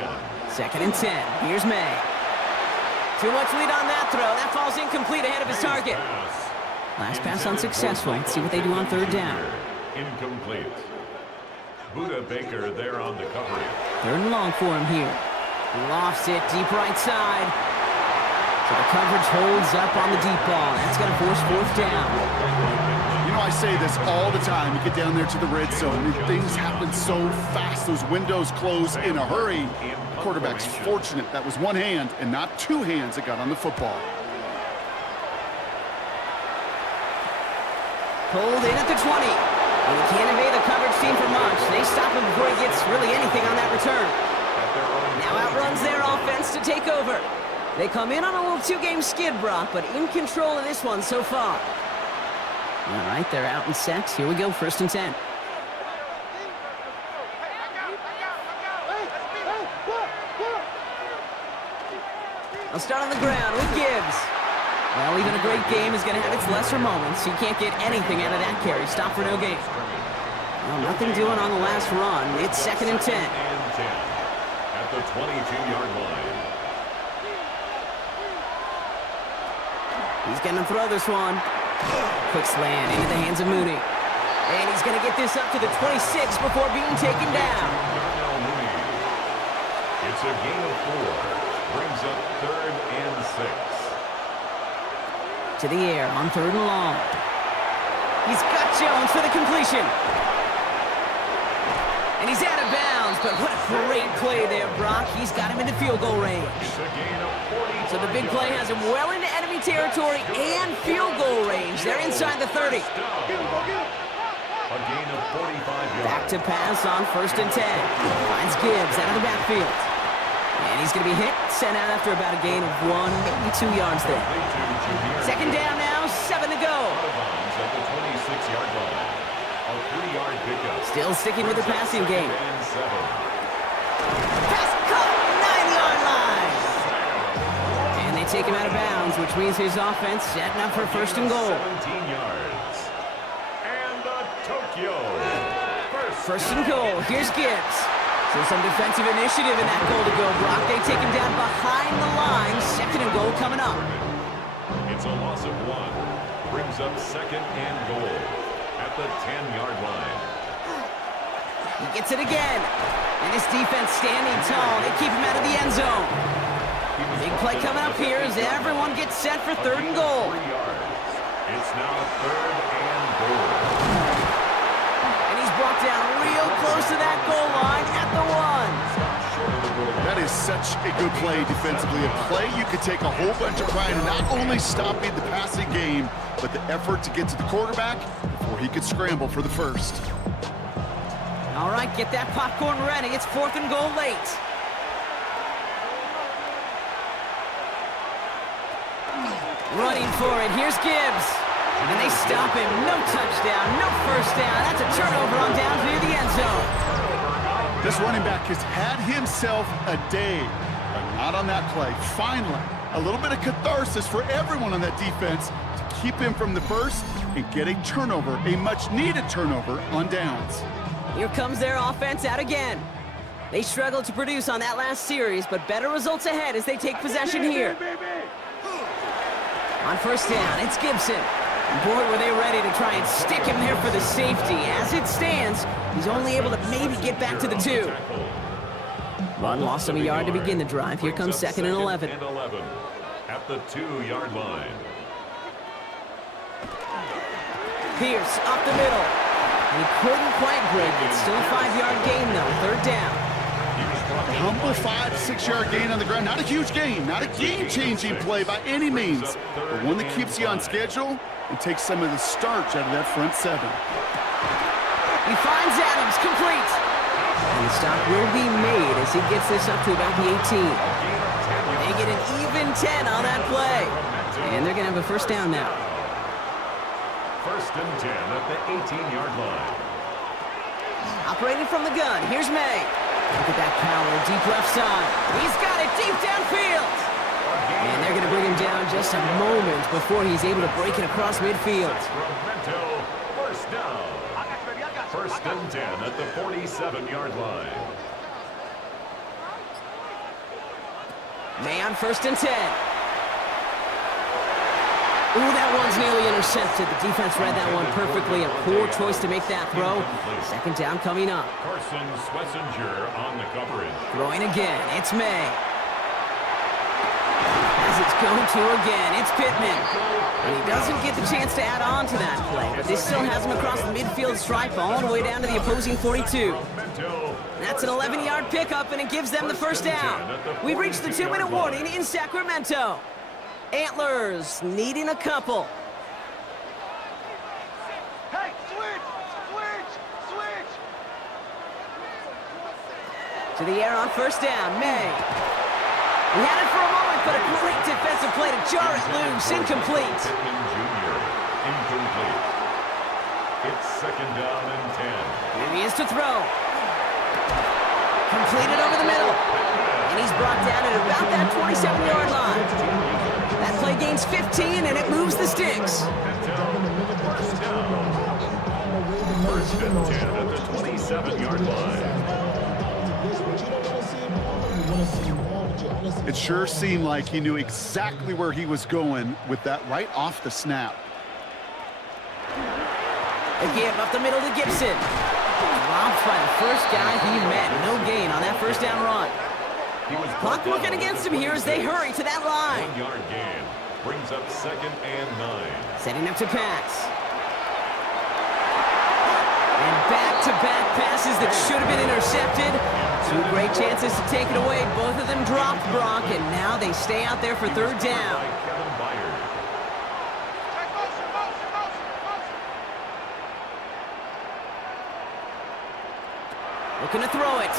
Second and 10. Here's May. Too much lead on that throw. That falls incomplete ahead of his target. Last pass unsuccessful. Let's see what they do on third down. Incomplete. Buda Baker there on the coverage. Third and long for him here. He lofts it deep right side. So the coverage holds up on the deep ball. That's going to force fourth down. You know, I say this all the time. You get down there to the red zone, and things happen so fast. Those windows close in a hurry. The quarterback's fortunate that was one hand and not two hands that got on the football. Pulled in at the 20. And he can't evade the coverage team for much. They stop him before he gets really anything on that return. Now outruns their offense to take over. They come in on a little two-game skid, Brock, but in control of this one so far. All right, they're out in sets. Here we go, 1st and 10. I'll start on the ground with Gibbs. Well, even a great game is going to have its lesser moments. You can't get anything out of that carry. Stop for no gain. Well, nothing doing on the last run. It's 2nd and 10. At the 22-yard line. He's going to throw this one. Quick slant into the hands of Mooney. And he's going to get this up to the 26 before being taken down. It's a gain of 4. Brings up 3rd and 6. To the air on 3rd and long. He's got Jones for the completion. And he's out of bounds, but what a great play there, Brock. He's got him into field goal range. So the big play has him well into enemy territory and field goal range. They're inside the 30. A gain of 45 yards. Back to pass on 1st and 10. Finds Gibbs out of the backfield. And he's going to be hit, sent out after about a gain of 1, maybe 2 yards there. 2nd down now, 7 to go. At the 26-yard line. A 3-yard pickup. Still sticking with the passing game. And 7. Pass caught, 9-yard line. And they take him out of bounds, which means his offense setting up for 1st and goal. 17 yards. And the Tokyo. 1st and goal, here's Gibbs. So some defensive initiative in that goal to go, Brock. They take him down behind the line. 2nd and goal coming up. It's a loss of 1. Brings up 2nd and goal at the 10-yard line. He gets it again. And his defense standing tall. They keep him out of the end zone. Big play coming up here as everyone gets set for 3rd and goal. 3 yards. It's now 3rd and goal. And he's brought down real close to that goal line at the 1. That is such a good play defensively. A play you could take a whole bunch of pride in not only stopping the passing game, but the effort to get to the quarterback before he could scramble for the 1st. All right, get that popcorn ready. It's 4th and goal late. Running for it. Here's Gibbs. And they stop him. No touchdown, no 1st down. That's a turnover on down near the end zone. This running back has had himself a day, but not on that play. Finally, a little bit of catharsis for everyone on that defense to keep him from the 1st and get a turnover, a much-needed turnover on downs. Here comes their offense out again. They struggled to produce on that last series, but better results ahead as they take possession here. On 1st down, it's Gibson. Boy, were they ready to try and stick him there for the safety. As it stands, he's only able to maybe get back to the 2. Run lost him a yard to begin the drive. Here comes 2nd and 11. At the 2-yard line. Pierce up the middle. He couldn't quite break it. Still a 5-yard gain, though. 3rd down. A humble 5 to 6 yard gain on the ground. Not a huge gain, not a game-changing play by any means, but one that keeps you on schedule and takes some of the starch out of that front 7. He finds Adams, complete. And the stop will be made as he gets this up to about the 18. They get an even 10 on that play. And they're going to have a 1st down now. 1st and 10 at the 18-yard line. Operating from the gun, here's May. Look at that power, deep left side. He's got it deep downfield. And they're going to bring him down just a moment before he's able to break it across midfield. 1st down. 1st and 10 at the 47-yard line. May on 1st and 10. Ooh, that one's nearly intercepted. The defense read that one perfectly. A poor choice to make that throw. Second down coming up. Carson Schlesinger on the coverage. Throwing again. It's May. As it's go-to again, it's Pittman. And he doesn't get the chance to add on to that play, but this still has him across the midfield stripe all the way down to the opposing 42. That's an 11-yard pickup, and it gives them the first down. We've reached the 2-minute warning in Sacramento. Antlers needing a couple. Hey, switch! To the air on first down, May. He had it for a moment, but a great defensive play to jar it loose. Incomplete. Pittman Jr. Incomplete. It's second down and 10. Here he is to throw. Completed over the middle. And he's brought down at about that 27-yard line. That play gains 15, and it moves the sticks. First and 10 at the 27-yard line. It sure seemed like he knew exactly where he was going with that right off the snap. Again, up the middle to Gibson. Dropped by the first guy he met. No gain on that first down run. Clock working against him here as they hurry to that line. 1-yard gain brings up second and 9. Setting up to pass. And back-to-back passes that should have been intercepted. Two great chances to take it away. Both of them dropped, Brock, and now they stay out there for third down. Looking to throw it.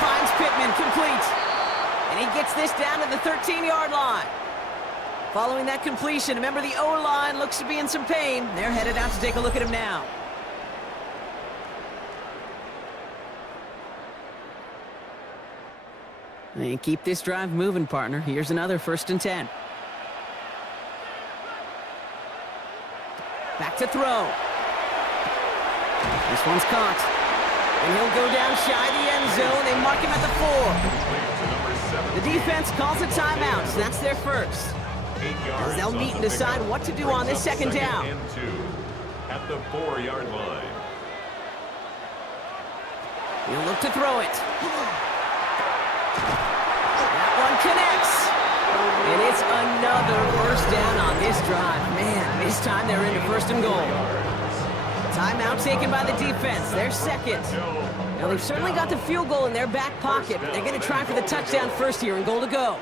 Finds Pittman, complete. And he gets this down to the 13-yard line. Following that completion, remember the O-line looks to be in some pain. They're headed out to take a look at him now. And keep this drive moving, partner. Here's another first and 10. Back to throw. This one's caught. And he'll go down shy of the end zone. They mark him at the 4. The defense calls a timeout, so that's their first. As they'll meet and decide what to do on this second down. At the 4-yard line. He'll look to throw it. That one connects. And it's another first down on this drive. Man, this time they're into first and goal. Timeout taken by the defense. They're second. Now, they've certainly got the field goal in their back pocket, but they're going to try for the touchdown first here and goal to go.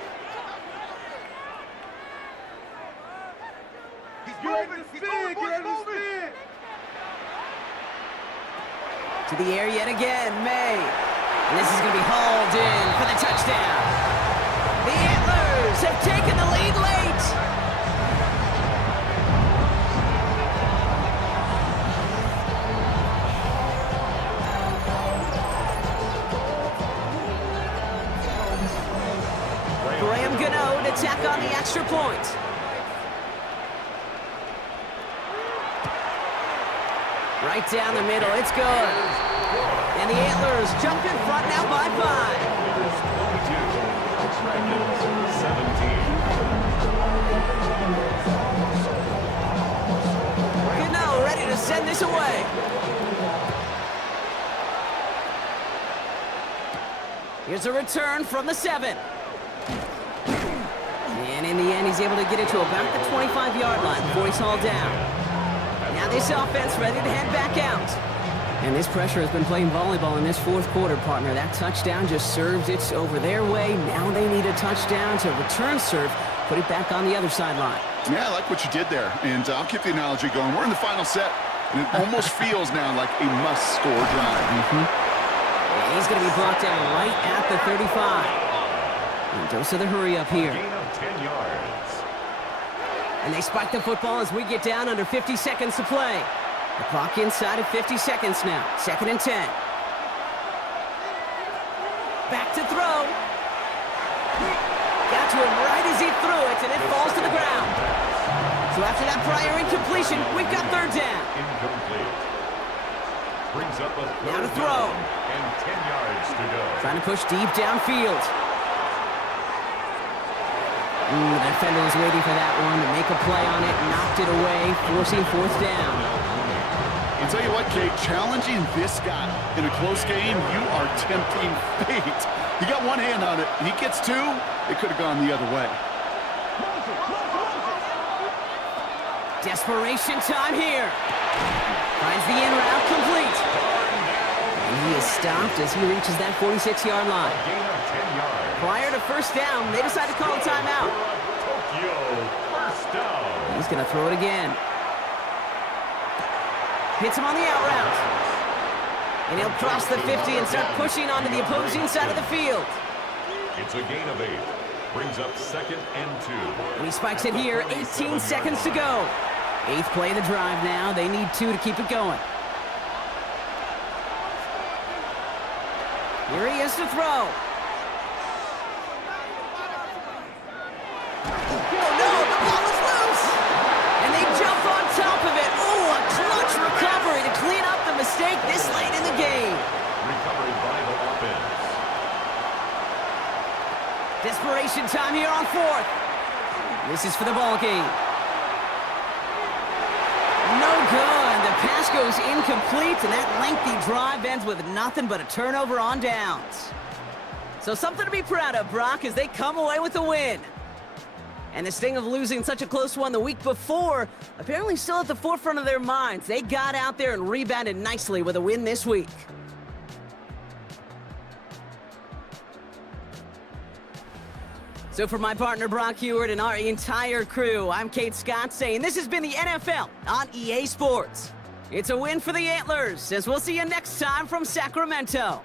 To the air yet again, May. And this is going to be hauled in for the touchdown. The Antlers have taken the lead late. Graham Gano to tack on the extra point. Right down the middle, it's good. And the Antlers jump in front now by 5. 17. Gano ready to send this away. Here's a return from the 7. And in the end, he's able to get it to about the 25-yard line before he's hauled down. Now this offense ready to head back out. And this pressure has been playing volleyball in this fourth quarter, partner. That touchdown just served it over their way. Now they need a touchdown to return serve, put it back on the other sideline. Yeah, I like what you did there. And I'll keep the analogy going. We're in the final set, and it almost feels now like a must-score drive. And he's going to be brought down right at the 35. And dose of the hurry up here. Gain of 10 yards. And they spike the football as we get down under 50 seconds to play. The clock inside of 50 seconds now. Second and 10. Back to throw. Got to him right as he threw it, and it falls to the ground. So after that prior incompletion, we've got third down. Incomplete. Brings up a Now to third throw. down and 10 yards to go. Trying to push deep downfield. The defender was waiting for that one to make a play on it, knocked it away, forcing fourth down. I'll tell you what, Kate, challenging this guy in a close game, you are tempting fate. He got one hand on it. He gets two, it could have gone the other way. Desperation time here. Finds the in route complete. And he is stopped as he reaches that 46-yard line. Gain of 10 yards. Prior to first down, they decide to call a timeout. Tokyo, first down. He's going to throw it again. Hits him on the out route. And he'll cross the 50 and start pushing onto the opposing side of the field. It's a gain of 8. Brings up 2nd and 2. And he spikes it here, 18 seconds to go. 8th play of the drive now. They need 2 to keep it going. Here he is to throw. Oh no, the ball is loose! And they jump on top of it. Oh, a clutch recovery to clean up the mistake this late in the game. Recovered by the offense. Desperation time here on 4th. This is for the ball game. No good. The pass goes incomplete, and that lengthy drive ends with nothing but a turnover on downs. So something to be proud of, Brock, as they come away with a win. And the sting of losing such a close one the week before, apparently still at the forefront of their minds. They got out there and rebounded nicely with a win this week. So for my partner Brock Heward and our entire crew, I'm Kate Scott saying this has been the NFL on EA Sports. It's a win for the Antlers, as we'll see you next time from Sacramento.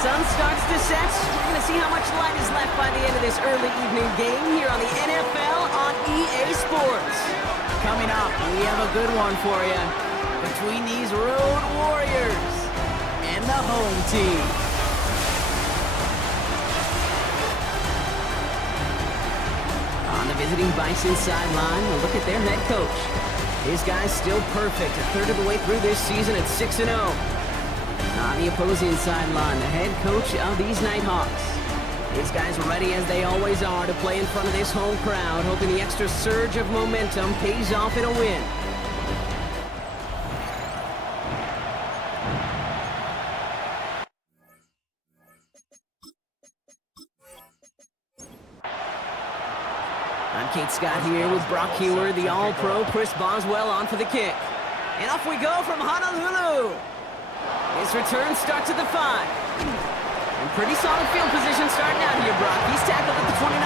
sun starts to set, we're going to see how much light is left by the end of this early evening game here on the NFL on EA Sports. Coming up, we have a good one for you between these road warriors and the home team. On the visiting Bison sideline, we'll look at their head coach. His guy's still perfect, a third of the way through this season at 6-0. On the opposing sideline, the head coach of these Nighthawks. These guys ready as they always are to play in front of this home crowd, hoping the extra surge of momentum pays off in a win. I'm Kate Scott here with Brock Hewer, the All-Pro Chris Boswell on for the kick. And off we go from Honolulu. His return starts at the 5. And pretty solid field position starting out here, Brock. He's tackled at the 29.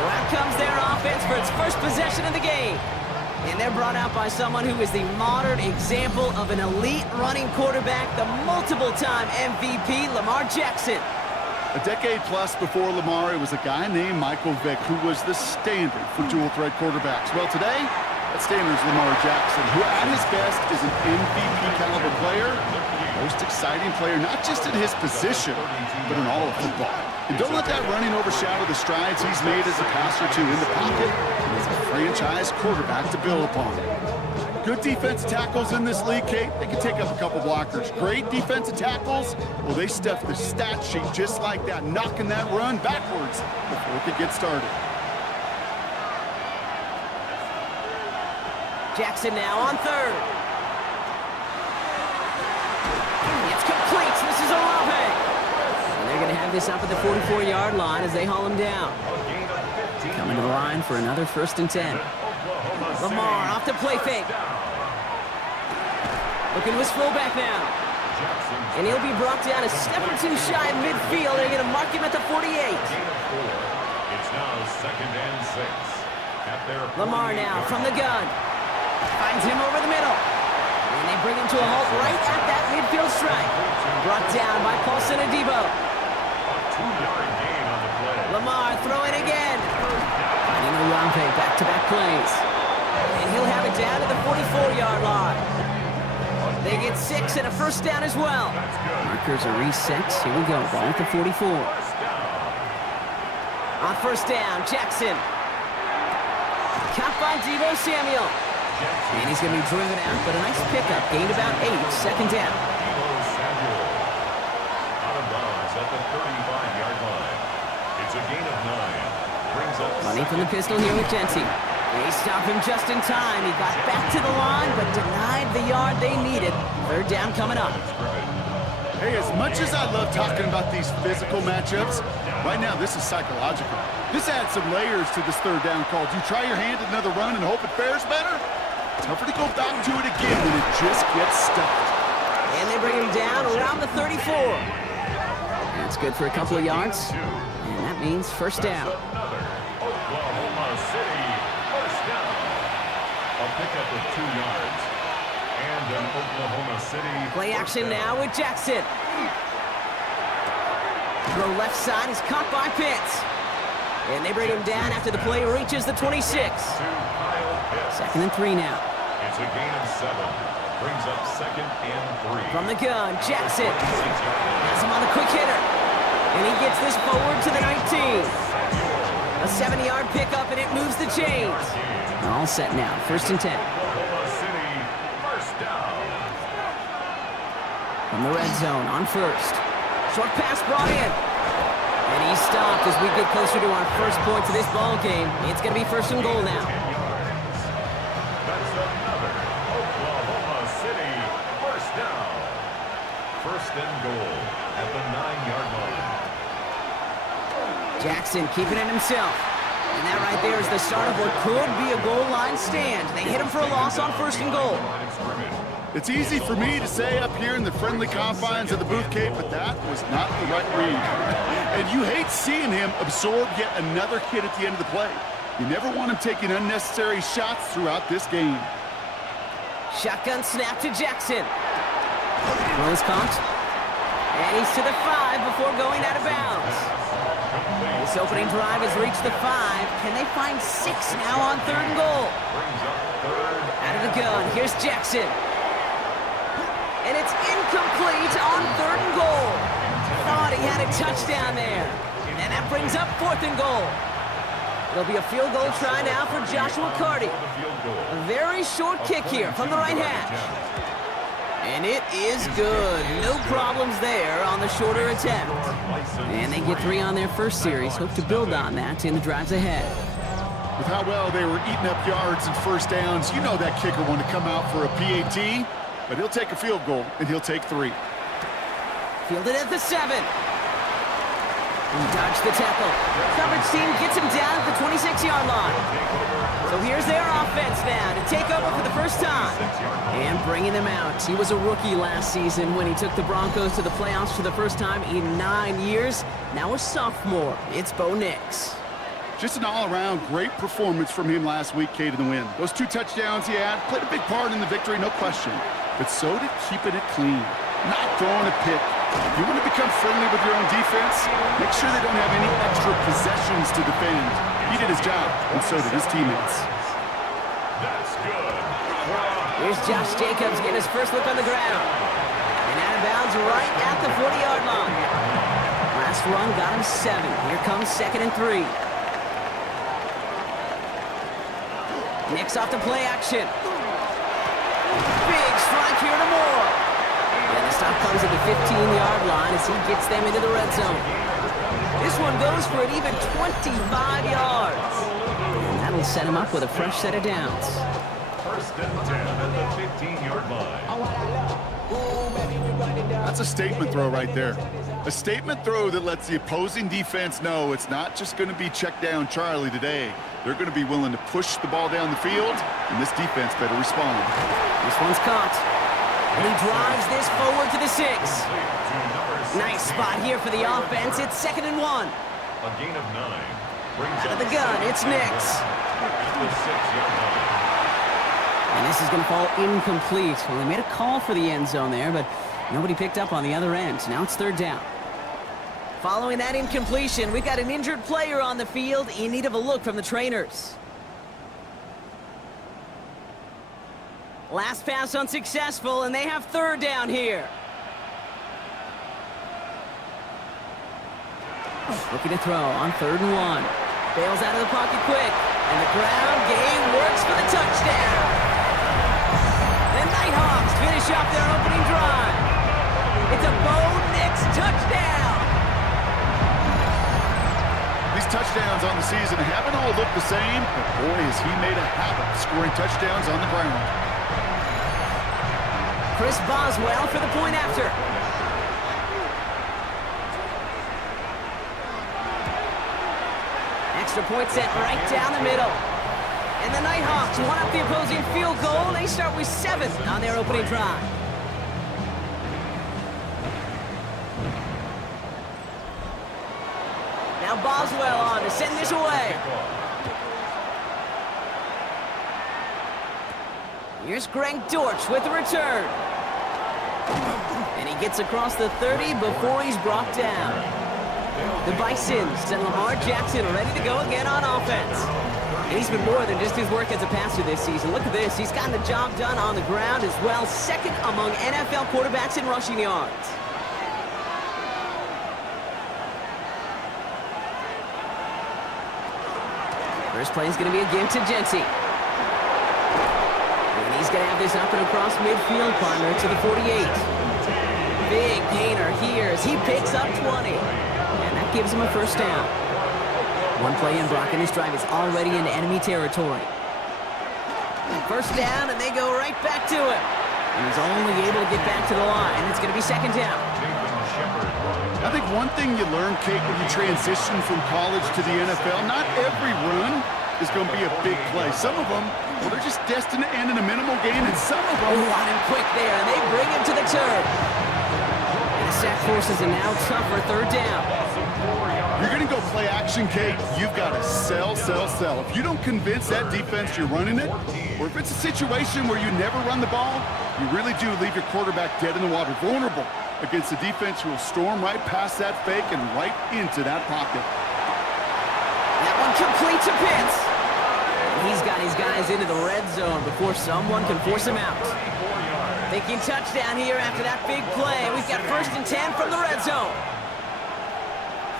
So out comes their offense for its first possession of the game. And they're brought out by someone who is the modern example of an elite running quarterback, the multiple-time MVP, Lamar Jackson. A decade plus before Lamar, it was a guy named Michael Vick who was the standard for dual-threat quarterbacks. Well, today, that standard is Lamar Jackson, who at his best is an MVP-caliber player, most exciting player, not just in his position, but in all of football. And don't let that running overshadow the strides he's made as a passer, too, in the pocket, and as a franchise quarterback to build upon. Good defensive tackles in this league, Kate. They can take up a couple blockers. Great defensive tackles, well, they stuff the stat sheet just like that, knocking that run backwards before it could get started. Jackson now on third. It's complete. This is Olave. And they're going to have this up at the 44-yard line as they haul him down. Coming to the line for another 1st and 10. Lamar off the play fake. Looking to his fullback now. And he'll be brought down a step or two shy of midfield. They're going to mark him at the 48. It's now 2nd and 6. At their Lamar now from the gun. Finds him over the middle. And they bring him to a halt right at that midfield stripe. Brought down by Paulson Adebo. A 2-yard gain on the play. Lamar throwing again. Finding Olave back-to-back plays. And he'll have it down to the 44-yard line. They get 6 and a 1st down as well. Markers are reset. Here we go. Ball at the 44. On 1st down, Jackson. Caught by Deebo Samuel. And he's going to be driven out, but a nice pickup. Gained about 8. 2nd down. Out of bounds at the 35-yard line. It's a gain of 9. Brings up Running from the pistol here with Jency. They stopped him just in time. He got back to the line, but denied the yard they needed. 3rd down coming up. Hey, as much as I love talking about these physical matchups, right now this is psychological. This adds some layers to this 3rd down call. Do you try your hand at another run and hope it fares better? Tougher to go back to it again when it just gets stuffed. And they bring him down around the 34. That's good for a couple of yards. And that means 1st down. Oklahoma City, 1st down. A pickup of 2 yards. And an Oklahoma City. Play action now with Jackson. Throw left side is caught by Pitts. And they bring him down after the play reaches the 26. 2nd and 3 now. It's a gain of 7. Brings up 2nd and 3. From the gun, Jackson. Has him on the quick hitter. And he gets this forward to the 19. A 7-yard pickup, and it moves the chains. All set now. 1st and 10. Oklahoma City, 1st down. From the red zone on 1st. Short pass brought in. And he's stopped as we get closer to our first point to this ball game. It's going to be 1st and goal now. That's another Oklahoma City 1st down. 1st and goal at the 9-yard line. Jackson keeping it himself. And that right there is the start of what could be a goal line stand. They hit him for a loss on 1st and goal. It's easy for me to say up here in the friendly confines of the booth, Kate, but that was not the right read. And you hate seeing him absorb yet another hit at the end of the play. You never want him taking unnecessary shots throughout this game. Shotgun snap to Jackson. Throw is caught. And he's to the 5 before going out of bounds. This opening drive has reached the 5. Can they find 6 now on 3rd and goal? Out of the gun, here's Jackson. And it's incomplete on 3rd and goal. Thought he had a touchdown there. And that brings up 4th and goal. It'll be a field goal try now for Joshua Carty. A very short kick here from the right hash. And it is good. No problems there on the shorter attempt. And they get 3 on their first series. Hope to build on that in the drives ahead. With how well they were eating up yards and first downs, you know that kicker wanted to come out for a PAT, but he'll take a field goal, and he'll take 3. Fielded at the 7. And dodged the tackle. Coverage team gets him down at the 26-yard line. So here's their offense now to take over for the first time. And bringing them out. He was a rookie last season when he took the Broncos to the playoffs for the first time in 9 years. Now a sophomore. It's Bo Nix. Just an all-around great performance from him last week, Kate, in the win. Those 2 touchdowns he had played a big part in the victory, no question. But so did keeping it clean, not throwing a pick. If you want to become friendly with your own defense, make sure they don't have any extra possessions to defend. He did his job, and so did his teammates. That's good. Here's Josh Jacobs getting his first look on the ground. And out of bounds right at the 40-yard line. Last run got him 7. Here comes 2nd and 3. Nix off the play action. Big strike here to Moore. And the stop comes at the 15-yard line as he gets them into the red zone. This one goes for an even 25 yards. And that'll set him up with a fresh set of downs. 1st and 10 at the 15-yard line. That's a statement throw right there. A statement throw that lets the opposing defense know it's not just going to be check down Charlie today. They're going to be willing to push the ball down the field, and this defense better respond. This one's caught. And he drives this forward to the 6. Nice spot here for the offense. It's 2nd and 1. A gain of 9. Out of the gun, it's Nix. And this is going to fall incomplete. Well, they made a call for the end zone there, but nobody picked up on the other end. Now it's 3rd down. Following that incompletion, we've got an injured player on the field in need of a look from the trainers. Last pass unsuccessful, and they have 3rd down here. Looking to throw on 3rd and 1. Bails out of the pocket quick, and the ground game works for the touchdown. The Nighthawks finish off their opening drive. It's a Bo Nix touchdown. These touchdowns on the season haven't all looked the same, but boy, has he made a habit of scoring touchdowns on the ground. Chris Boswell for the point after. Extra point set right down the middle. And the Nighthawks won up the opposing field goal. They start with 7 on their opening drive. Now Boswell on to send this away. Here's Greg Dortch with the return. And he gets across the 30 before he's brought down. The Bisons and Lamar Jackson are ready to go again on offense. And he's been more than just his work as a passer this season. Look at this. He's gotten the job done on the ground as well. 2nd among NFL quarterbacks in rushing yards. First play is going to be a give to Jency. And he's going to have this up and across midfield, partner, to the 48. Big gainer here as he picks up 20. And that gives him a 1st down. One play in, Brock, and this drive is already into enemy territory. 1st down, and they go right back to him. And he's only able to get back to the line. It's going to be 2nd down. I think one thing you learn, Kate, when you transition from college to the NFL, not every run is going to be a big play. Some of them, well, they're just destined to end in a minimal gain, and some of them... Oh, on him quick there, and they bring him to the turf. And the sack forces a now tougher 3rd down. You're going to go play action, Kate. You've got to sell, sell, sell. If you don't convince that defense you're running it, or if it's a situation where you never run the ball, you really do leave your quarterback dead in the water, vulnerable. against a defense who will storm right past that fake and right into that pocket. That one complete to Pitts. He's got his guys into the red zone before someone can force him out. Thinking touchdown here after that big play. We've got 1st and 10 from the red zone.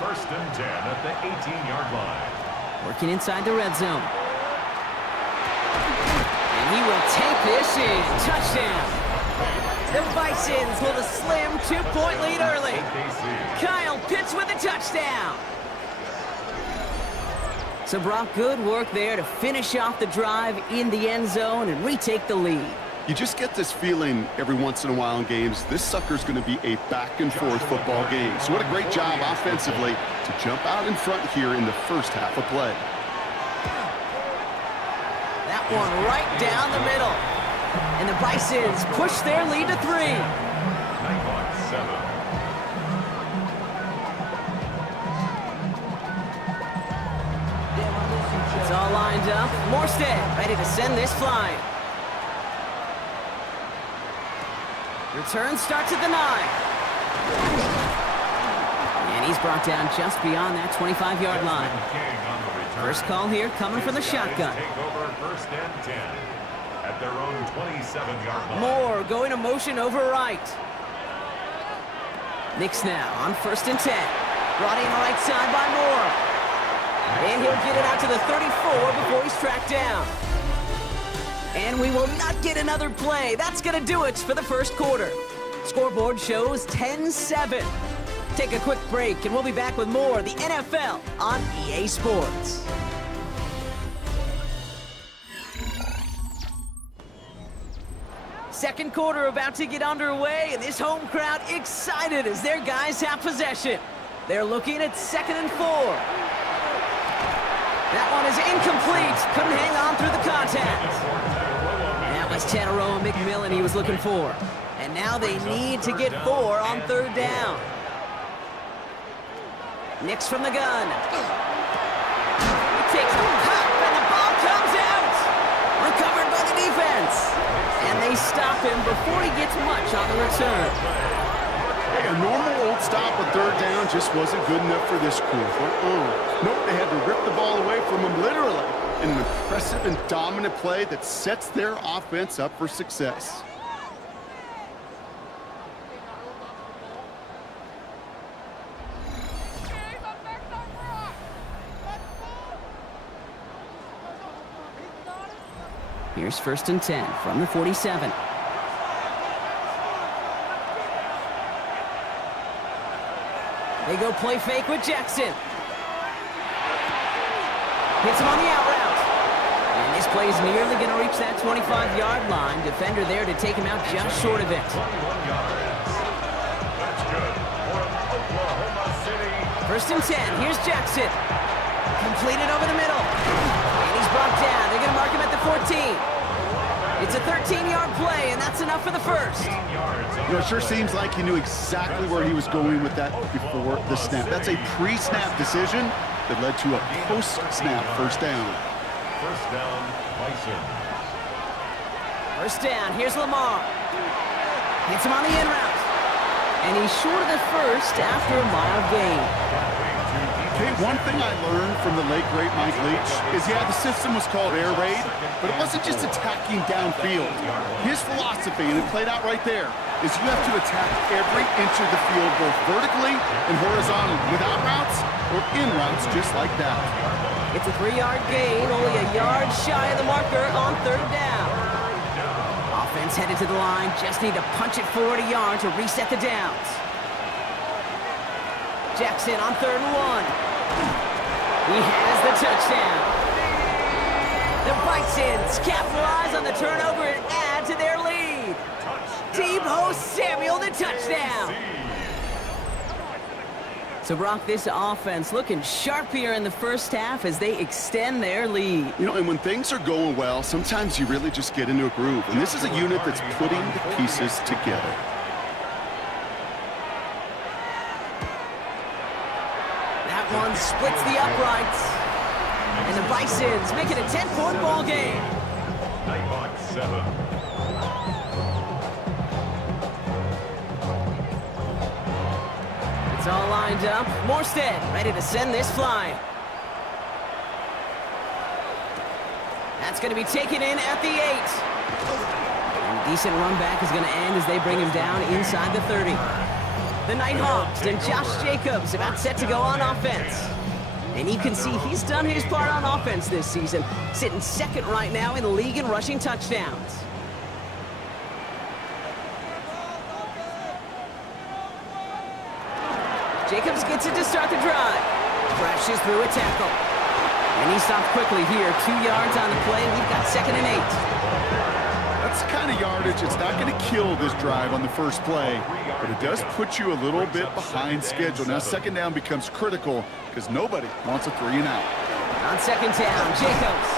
1st and 10 at the 18-yard line. Working inside the red zone. And he will take this in. Touchdown. The Bisons hold a slim 2-point lead early. Kyle Pitts with a touchdown. So Brock, good work there to finish off the drive in the end zone and retake the lead. You just get this feeling every once in a while in games, this sucker's going to be a back-and-forth football game. So what a great job offensively to jump out in front here in the first half of play. That one right down the middle. And the Bisons push their lead to 3. Nighthawk 7. It's all lined up. Morstead ready to send this flying. Return starts at the 9. And he's brought down just beyond that 25-yard line. First call here coming from the shotgun. Take over 1st and 10 at their own 27-yard line. Moore going to motion over right. Knicks now on 1st and 10. Brought in right side by Moore. And he'll get it out to the 34 before he's tracked down. And we will not get another play. That's going to do it for the first quarter. Scoreboard shows 10-7. Take a quick break, and we'll be back with more of the NFL on EA Sports. Second quarter about to get underway, and this home crowd excited as their guys have possession. They're looking at 2nd and 4. That one is incomplete. Couldn't hang on through the contact. That was Tanaroa McMillan he was looking for. And now they need to get 4 on 3rd down. Knicks from the gun. He takes a pop, and the ball comes out. Recovered by the defense. And they stop him before he gets much on the return. Hey, a normal old stop on 3rd down just wasn't good enough for this crew. Nope, they had to rip the ball away from him literally in an impressive and dominant play that sets their offense up for success. Here's 1st and 10 from the 47. They go play fake with Jackson. Hits him on the out route. And this play is nearly going to reach that 25-yard line. Defender there to take him out just short of it. 21 yards. That's good for Oklahoma City. 1st and 10. Here's Jackson. Completed over the middle. And he's brought down. They're going to mark him at the 14. It's a 13-yard play, and that's enough for the first. You know, it sure seems like he knew exactly where he was going with that before the snap. That's a pre-snap decision that led to a post-snap 1st down. 1st down, Bison. 1st down, here's Lamar. Hits him on the in route. And he's short of the first after a mile gain. Okay, one thing I learned from the late, great Mike Leach is, yeah, the system was called air raid, but it wasn't just attacking downfield. His philosophy, and it played out right there, is you have to attack every inch of the field, both vertically and horizontally, without routes or in routes just like that. It's a 3-yard gain, only a yard shy of the marker on 3rd down. Offense headed to the line, just need to punch it forward a yard to reset the downs. Jackson on 3rd and 1. He has the touchdown. The Bisons capitalize on the turnover and add to their lead. Deebo Samuel, the touchdown. So, Brock, this offense looking sharp here in the first half as they extend their lead. You know, and when things are going well, sometimes you really just get into a groove. And this is a unit that's putting the pieces together. That one splits the uprights. And the Bisons make it a 10-point ball game. Nighthawk 7. It's all lined up. Morstead ready to send this flying. That's going to be taken in at the 8. And a decent run back is going to end as they bring him down inside the 30. The Nighthawks and Josh Jacobs about set to go on offense. And you can see he's done his part on offense this season, sitting second right now in the league in rushing touchdowns. Jacobs gets it to start the drive. Crashes through a tackle. And he stopped quickly here. 2 yards on the play. We've got 2nd and 8. That's the kind of yardage. It's not going to kill this drive on the first play, but it does put you a little bit behind schedule. Now, 2nd down becomes critical because nobody wants a 3 and out. On 2nd down, Jacobs.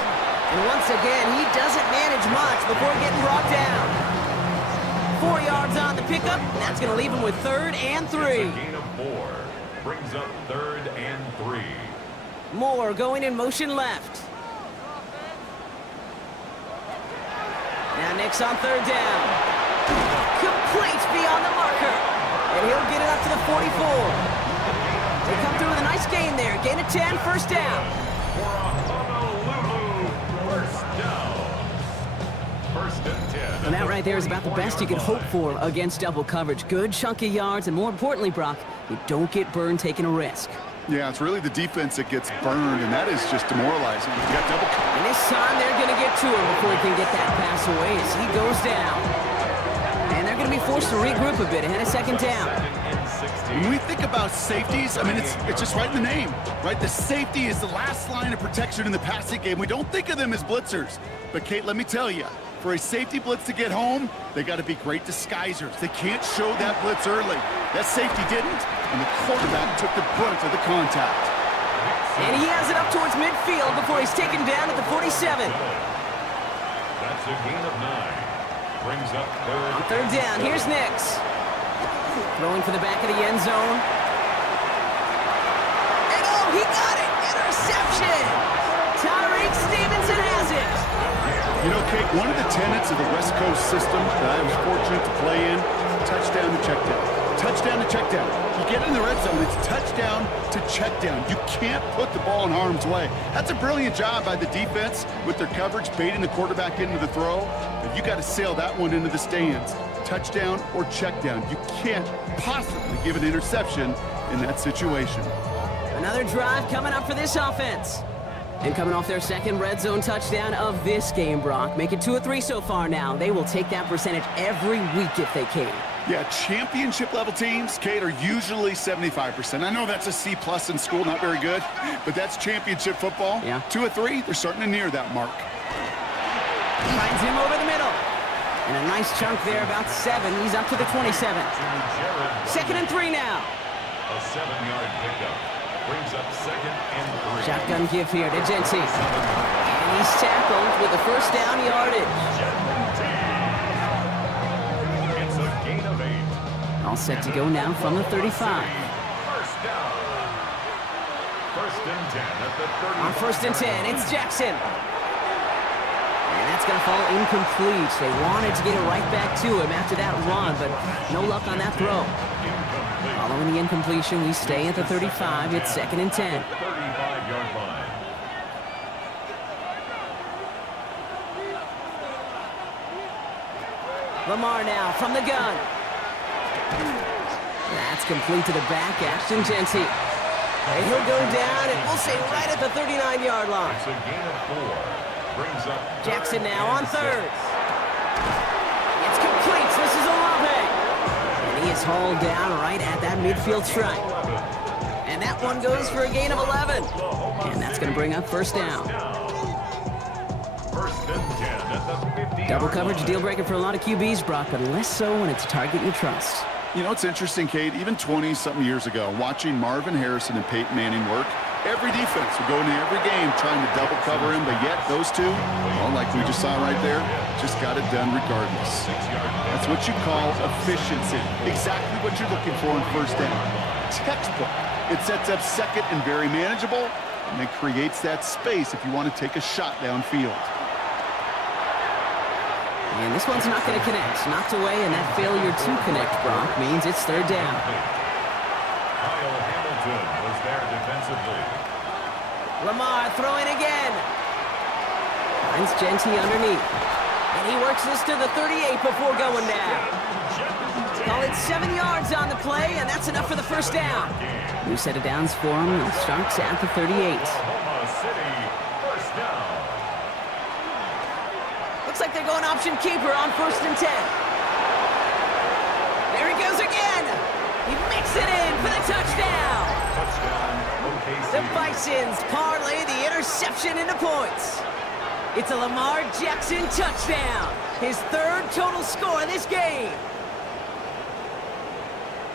And once again, he doesn't manage much before getting brought down. 4 yards on the pickup, and that's going to leave him with 3rd and 3. It's a gain of 4. Brings up 3rd and 3. Moore going in motion left. Now Nick's on 3rd down. Complete beyond the marker. And he'll get it up to the 44. They come through with a nice gain there. Gain of 10, 1st down. For a Honolulu 1st down. 1st and 10. And that right there is about the best you could hope for against double coverage. Good chunky yards, and more importantly, Brock, you don't get burned taking a risk. Yeah, it's really the defense that gets burned, and that is just demoralizing. You got double coverage. And this time they're going to get to him before he can get that pass away as he goes down. And they're going to be forced to regroup a bit ahead of 2nd down. When we think about safeties, I mean, it's just right in the name, right? The safety is the last line of protection in the passing game. We don't think of them as blitzers. But, Kate, let me tell you, for a safety blitz to get home, they got to be great disguisers. They can't show that blitz early. That safety didn't, and the quarterback took the brunt of the contact. And he has it up towards midfield before he's taken down at the 47. That's a gain of 9. Brings up 3rd. On 3rd down, here's Nix. Throwing for the back of the end zone. And oh, he got it! Interception! Tyreek Stevenson has it! You know, Kate, one of the tenets of the West Coast system that I was fortunate to play in, touchdown to check down. Touchdown to check down. You get in the red zone, it's touchdown to check down. You can't put the ball in harm's way. That's a brilliant job by the defense with their coverage, baiting the quarterback into the throw. But you got to sail that one into the stands. Touchdown or check down. You can't possibly give an interception in that situation. Another drive coming up for this offense. And coming off their 2nd red zone touchdown of this game, Brock. Making 2 of 3 so far now. They will take that percentage every week if they can. Yeah, championship level teams, Kate, are usually 75%. I know that's a C+ in school, not very good, but that's championship football. Yeah. 2 of 3, they're starting to near that mark. Finds him over the middle. And a nice chunk there, about 7. He's up to the 27. 2nd and 3 now. A 7-yard pickup. Brings up 2nd and 3. Shotgun give here to Genty. And he's tackled with the 1st down yardage. It's a gain of 8. All set to go now from the 35. 1st down. 1st and 10 at the 30. On 1st and 10, it's Jackson. And that's going to fall incomplete. They wanted to get it right back to him after that run, but no luck on that throw. Following the incompletion, we stay at the 35. It's 2nd and 10. 35-yard line. Lamar now from the gun. That's complete to the back, Ashton Genty. And he'll go down, and we'll say right at the 39-yard line. It's a gain of 4. Brings up Jackson now on 3rd. It's complete. This is Olave. And he is hauled down right at that midfield stripe. And that one goes for a gain of 11. And that's going to bring up 1st down. 1st and 10 at the 50. Double coverage deal breaker for a lot of QBs, Brock, but less so when it's a target you trust. You know, it's interesting, Kate, even 20-something years ago, watching Marvin Harrison and Peyton Manning work, every defense would go into every game trying to double cover him, but yet those two, well, like we just saw right there, just got it done regardless. That's what you call efficiency. Exactly what you're looking for in 1st down. Textbook. It sets up 2nd and very manageable, and then creates that space if you want to take a shot downfield. And this one's not going to connect. Knocked away, and that failure to connect, Brock, means it's 3rd down. Kyle Hamilton was there defensively. Lamar throwing again. Finds Genty underneath. And he works this to the 38 before going down. Call it 7 yards on the play, and that's enough for the first down. New set of downs for him. It starts at the 38. Oklahoma City, first down. Looks like they're going option keeper on 1st and 10. There he goes again. He makes it in for the touchdown. Touchdown, OKC. The Bisons parlay the interception into points. It's a Lamar Jackson touchdown. His 3rd total score of this game.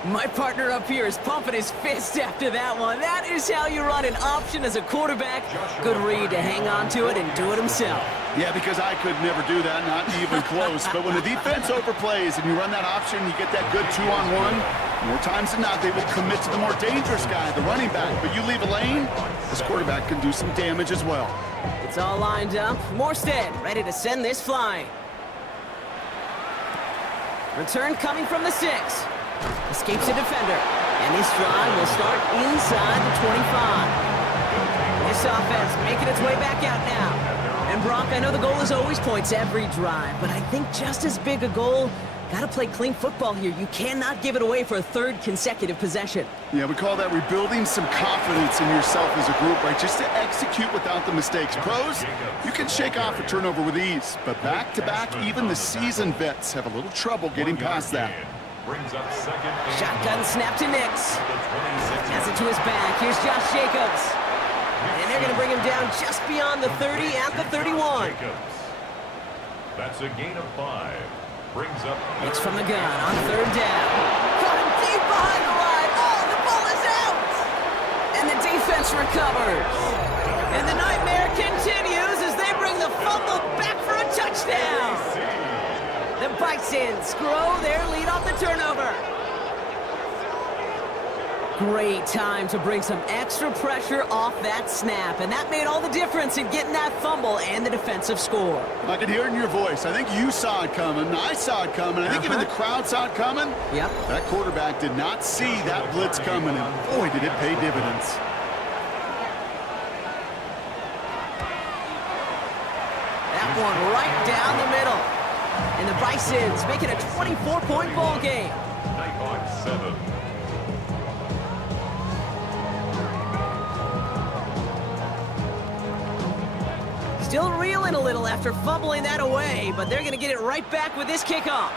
My partner up here is pumping his fist after that one. That is how you run an option as a quarterback. Good read to hang on to it and do it himself. Yeah, because I could never do that, not even close. But when the defense overplays and you run that option, you get that good 2-on-1. More times than not, they will commit to the more dangerous guy, the running back. But you leave a lane, this quarterback can do some damage as well. It's all lined up. Morstead ready to send this flying. Return coming from the 6. Escapes a defender. And this drive will start inside the 25. This offense making its way back out now. And Brock, I know the goal is always points every drive, but I think just as big a goal, got to play clean football here. You cannot give it away for a 3rd consecutive possession. Yeah, we call that rebuilding some confidence in yourself as a group, right? Just to execute without the mistakes. Pros, you can shake off a turnover with ease, but back-to-back, even the seasoned vets have a little trouble getting past that. Brings up 2nd and Shotgun snap to Nix. at the 26. Has it to his back. Here's Josh Jacobs. And they're going to bring him down just beyond the 30 at the 31. That's a gain of 5. Brings up Nix from the gun on 3rd down. Caught him deep behind the line. Oh, the ball is out. And the defense recovers. And the nightmare continues as they bring the fumble back for a touchdown. The Bisons grow their lead off the turnover. Great time to bring some extra pressure off that snap, and that made all the difference in getting that fumble and the defensive score. I can hear it in your voice. I think you saw it coming. I saw it coming. I think even the crowd saw it coming. Yep. That quarterback did not see that blitz coming, and boy, did it pay dividends. That one right down the middle. And the Bisons make it a 24-point ball game. Nighthawks 7. Still reeling a little after fumbling that away, but they're going to get it right back with this kickoff.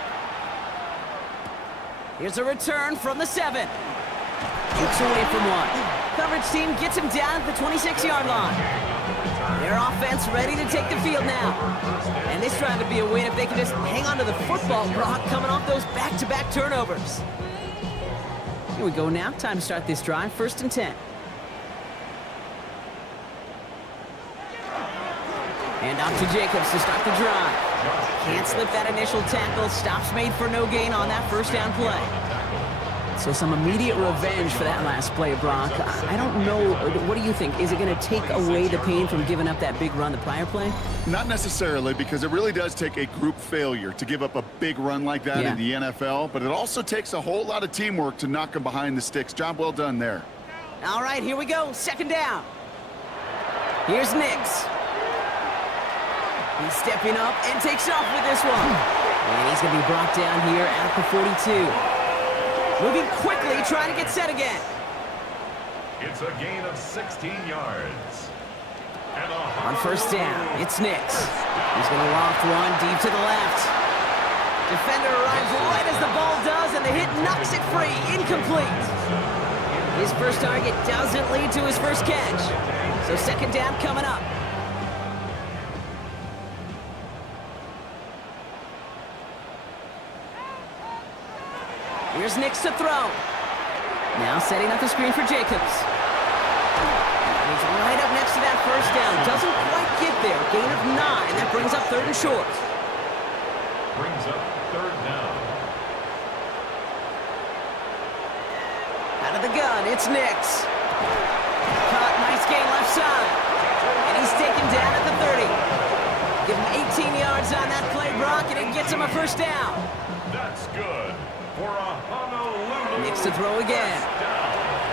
Here's a return from the 7. Shoots away from 1. Coverage team gets him down at the 26-yard line. Their offense ready to take the field now. And this drive would be a win if they can just hang on to the football, Brock, coming off those back-to-back turnovers. Here we go now. Time to start this drive. 1st and 10. And off to Jacobs to start the drive. Can't slip that initial tackle. Stops made for no gain on that 1st down play. So some immediate revenge for that last play, Brock. I don't know. What do you think? Is it going to take away the pain from giving up that big run the prior play? Not necessarily, because it really does take a group failure to give up a big run like that in the NFL, but it also takes a whole lot of teamwork to knock them behind the sticks. Job well done there. All right, here we go. 2nd down. Here's Nix. He's stepping up and takes off with this one. And he's going to be brought down here at the 42. Moving quickly, trying to get set again. It's a gain of 16 yards. And On 1st down, it's Nix. He's going to loft one deep to the left. Defender arrives right as the ball does, and the hit knocks it free. Incomplete. His first target doesn't lead to his first catch. So 2nd down coming up. Here's Nix to throw. Now setting up the screen for Jacobs. And he's right up next to that 1st down. Doesn't quite get there. Gain of 9. That brings up 3rd and short. brings up 3rd down. Out of the gun, it's Nix. Caught, nice gain left side. And he's taken down at the 30. Give him 18 yards on that play, Brock, and it gets him a 1st down. That's good for a Honolulu. Nix to throw again. First down.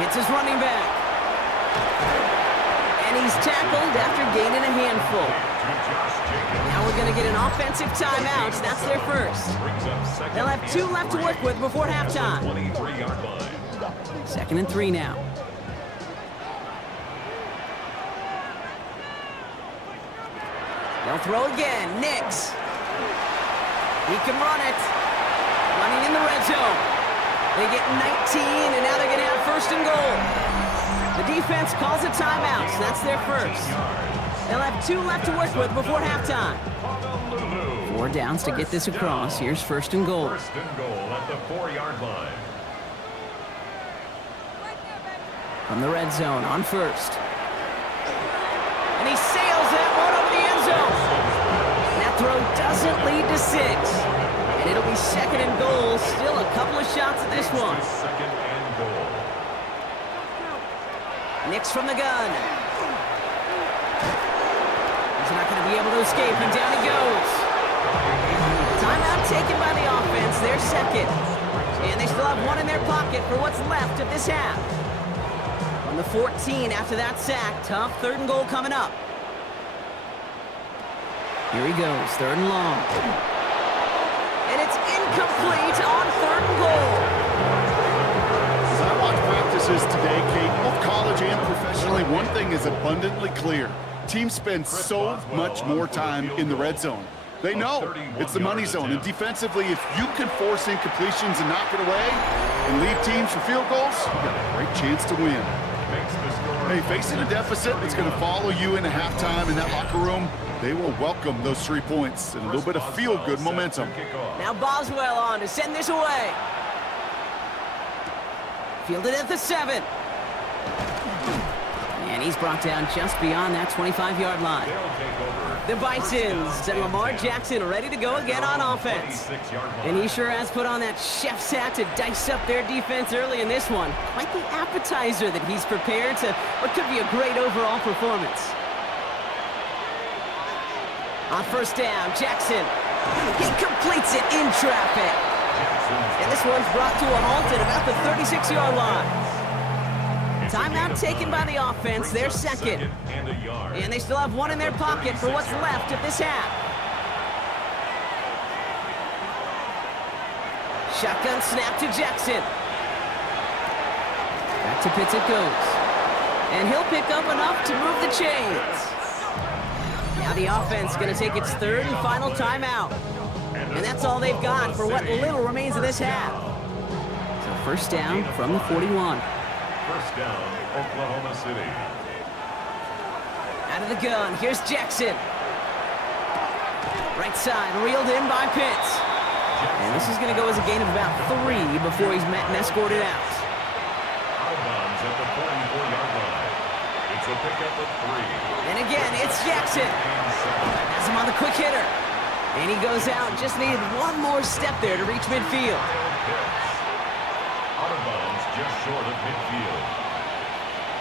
Hits his running back. And he's tackled after gaining a handful. Now we're going to get an offensive timeout. That's their first. They'll have 2 left to work with before halftime. 23-yard line. 2nd and 3 now. They'll throw again. Nix. He can run it. Running in the red zone. They get 19, and now they're going to have 1st and goal. The defense calls a timeout, so that's their first. They'll have 2 left to work with before halftime. 4 downs to get this across. Here's 1st and goal. 1st and goal at the 4-yard line. From the red zone on 1st. And he sails that one over the end zone. And that throw doesn't lead to 6. And it'll be 2nd and goal. Still a couple of shots at this one. 2nd and goal. Nix from the gun. He's not going to be able to escape, and down he goes. Timeout taken by the offense, their second. And they still have 1 in their pocket for what's left of this half. On the 14 after that sack, tough 3rd and goal coming up. Here he goes, 3rd and long. And it's incomplete on 3rd and goal. As I watch practices today, Kate, both college and professionally, one thing is abundantly clear. Teams spend so much more time in the red zone. They know it's the money zone, and defensively, if you can force incompletions and knock it away and lead teams for field goals, you got a great chance to win. Hey, facing a deficit that's going to follow you into halftime in that locker room, they will welcome those 3 points and a little bit of feel-good momentum. Now Boswell on to send this away. Fielded at the 7. And he's brought down just beyond that 25-yard line. The Bisons and Lamar Jackson ready to go again on offense. And he sure has put on that chef's hat to dice up their defense early in this one. Quite the appetizer that he's prepared to what could be a great overall performance. On 1st down, Jackson. He completes it in traffic. And this one's brought to a halt at about the 36-yard line. Timeout taken by the offense, their second. And they still have 1 in their pocket for what's left of this half. Shotgun snap to Jackson. Back to Pitts it goes. And he'll pick up enough to move the chains. Now the offense going to take its 3rd and final timeout. And that's all they've got for what little remains of this half. So 1st down from the 41. 1st down, Oklahoma City. Out of the gun, here's Jackson. Right side, reeled in by Pitts. And this is going to go as a gain of about 3 before he's met and escorted out. Out of bounds at the 44-yard line. It's a pickup of 3. And again, it's Jackson. Has him on the quick hitter. And he goes out, just needed 1 more step there to reach midfield. Out of bounds, just short of midfield.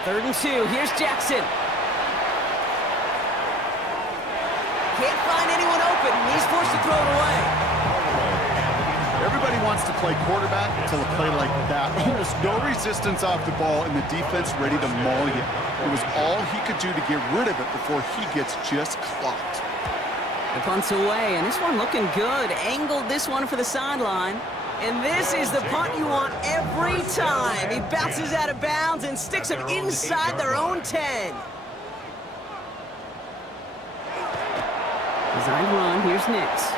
3rd and 2, here's Jackson. Can't find anyone open, he's forced to throw it away. Everybody wants to play quarterback until a play like that. Almost no resistance off the ball and the defense ready to maul you. It was all he could do to get rid of it before he gets just clocked. The punt's away, and this one looking good. Angled this one for the sideline. And this is the punt you want every time. He bounces out of bounds and sticks them inside their own 10. Design run, here's Nix.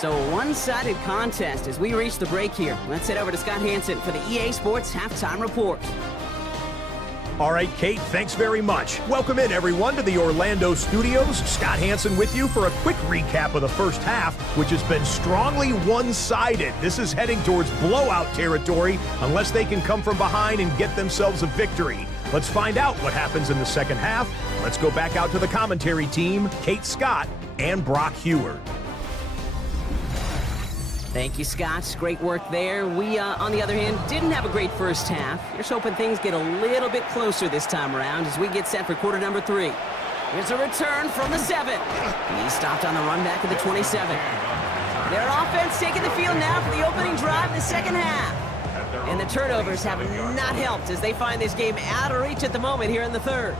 So a one-sided contest as we reach the break here. Let's head over to Scott Hansen for the EA Sports Halftime Report. All right, Kate, thanks very much. Welcome in, everyone, to the Orlando studios. Scott Hansen with you for a quick recap of the first half, which has been strongly one-sided. This is heading towards blowout territory unless they can come from behind and get themselves a victory. Let's find out what happens in the second half. Let's go back out to the commentary team, Kate Scott and Brock Heward. Thank you, Scott. Great work there. We, on the other hand, didn't have a great first half. Just hoping things get a little bit closer this time around as we get set for quarter number 3. Here's a return from the 7. He stopped on the run back of the 27. Their offense taking the field now for the opening drive of the second half. And the turnovers have not helped as they find this game out of reach at the moment here in the third.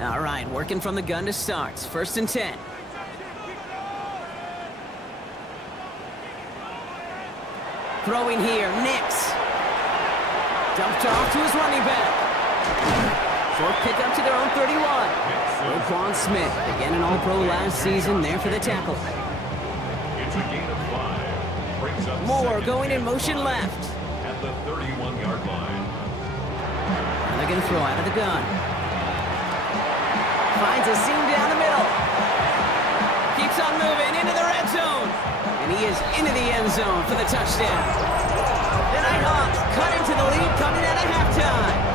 All right, working from the gun to start. 1st and 10. Throwing here, Nix. Dumped off to his running back. Short pickup to their own 31. Roquan Smith, again an All-Pro last season, there for the tackle. It's a gain of 5. Brings up Moore going in motion left. at the 31-yard line. And they're going to throw out of the gun. Finds a seam down the middle. Keeps on moving into the red zone. And he is into the end zone for the touchdown. The Nighthawks cut into the lead coming out of halftime.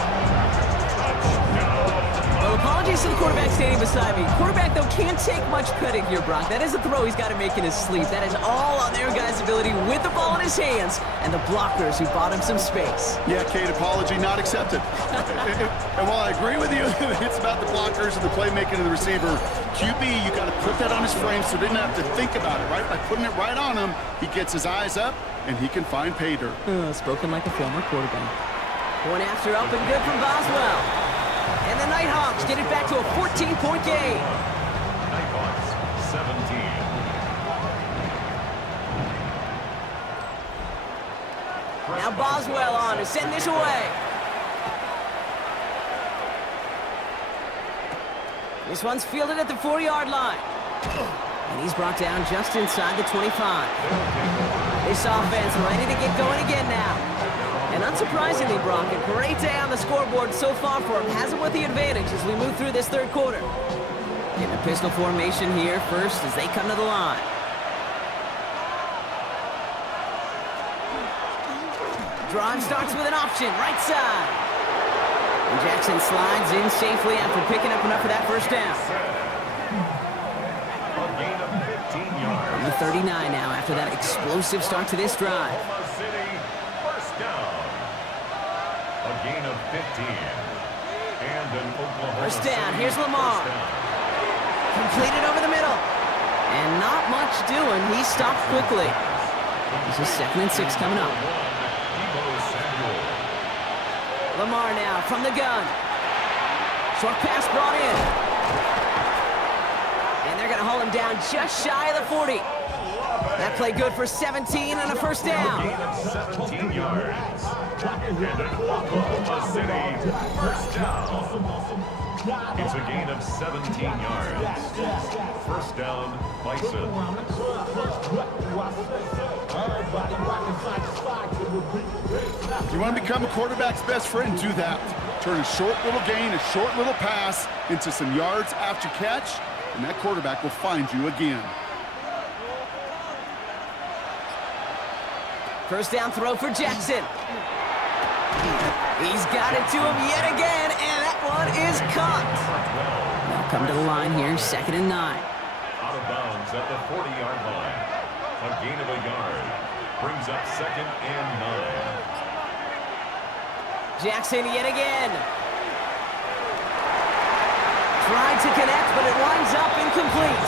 Well, apologies to the quarterback standing beside me. Quarterback, though, can't take much credit here, Brock. That is a throw he's got to make in his sleep. That is all on their guy's ability with the ball in his hands and the blockers who bought him some space. Yeah, Kate, apology not accepted. And while I agree with you, it's about the blockers and the playmaking of the receiver. QB, you got to put that on his frame so he didn't have to think about it, right? By putting it right on him, he gets his eyes up, and he can find pay dirt. Spoken like a former quarterback. Going after up and good from Boswell. And the Nighthawks get it back to a 14-point game. Nighthawks 17. Now Boswell on to send this away. This one's fielded at the 4-yard line. And he's brought down just inside the 25. This offense ready to get going again now. And unsurprisingly, Brock, a great day on the scoreboard so far for him. Has him with the advantage as we move through this third quarter. In the pistol formation here first as they come to the line. Drive starts with an option, right side. And Jackson slides in safely after picking up enough for that first down. A gain of 15 yards. From the 39 now after that explosive start to this drive. Oklahoma City, first down. A gain of 15. And an Oklahoma First down, City here's Lamar. first down. Completed over the middle. And not much doing. He stopped quickly. This is 2nd and 6 coming up. Lamar now from the gun. Short pass brought in. And they're going to haul him down just shy of the 40. That play good for 17 and a first down. Gain of 17 yards. And an Oklahoma City first down. It's a gain of 17 yards. First down, Bison. You want to become a quarterback's best friend, do that. Turn a short little gain, a short little pass into some yards after catch, and that quarterback will find you again. First down throw for Jackson. He's got it to him yet again, and that one is caught. They'll come to the line here, 2nd and 9. Out of bounds at the 40-yard line. A gain of a yard. Brings up 2nd and 9. Jackson yet again. Tried to connect, but it winds up incomplete.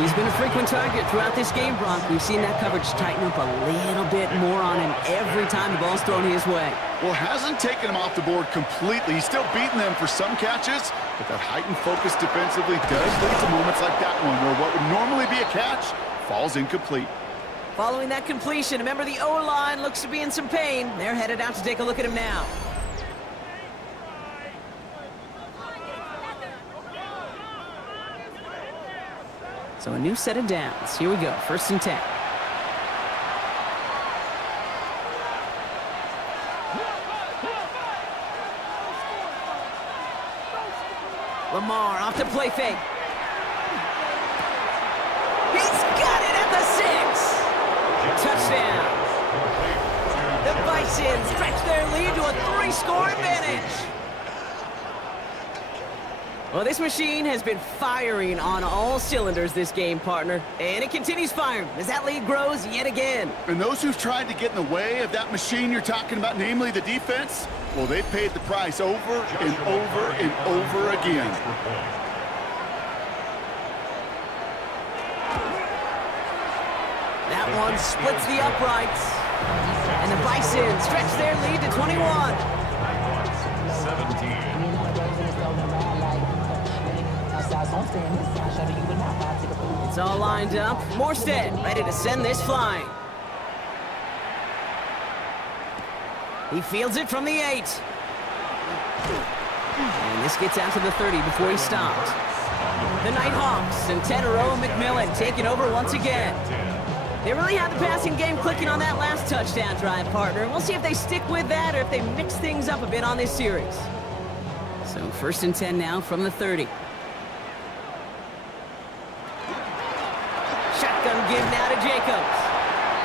He's been a frequent target throughout this game, Brock. We've seen that coverage tighten up a little bit more on him every time the ball's thrown his way. Well, hasn't taken him off the board completely. He's still beating them for some catches, but that heightened focus defensively does lead to moments like that one where what would normally be a catch falls incomplete. Following that completion, remember the O-line looks to be in some pain. They're headed out to take a look at him now. So a new set of downs. Here we go, 1st and 10. Lamar off to play fake. He's got it at the 6. Touchdown. The Bison stretch their lead to a 3-score advantage. Well, this machine has been firing on all cylinders this game, partner. And it continues firing as that lead grows yet again. And those who've tried to get in the way of that machine you're talking about, namely the defense, well, they've paid the price over and over and over again. That one splits the uprights. And the Bison stretch their lead to 21. 17. It's all lined up. Morstead ready to send this flying. He fields it from the 8. And this gets out to the 30 before he stops. The Nighthawks and Tenero McMillan taking over once again. They really had the passing game clicking on that last touchdown drive, partner. We'll see if they stick with that or if they mix things up a bit on this series. So 1st and 10 now from the 30. Shotgun give now to Jacobs.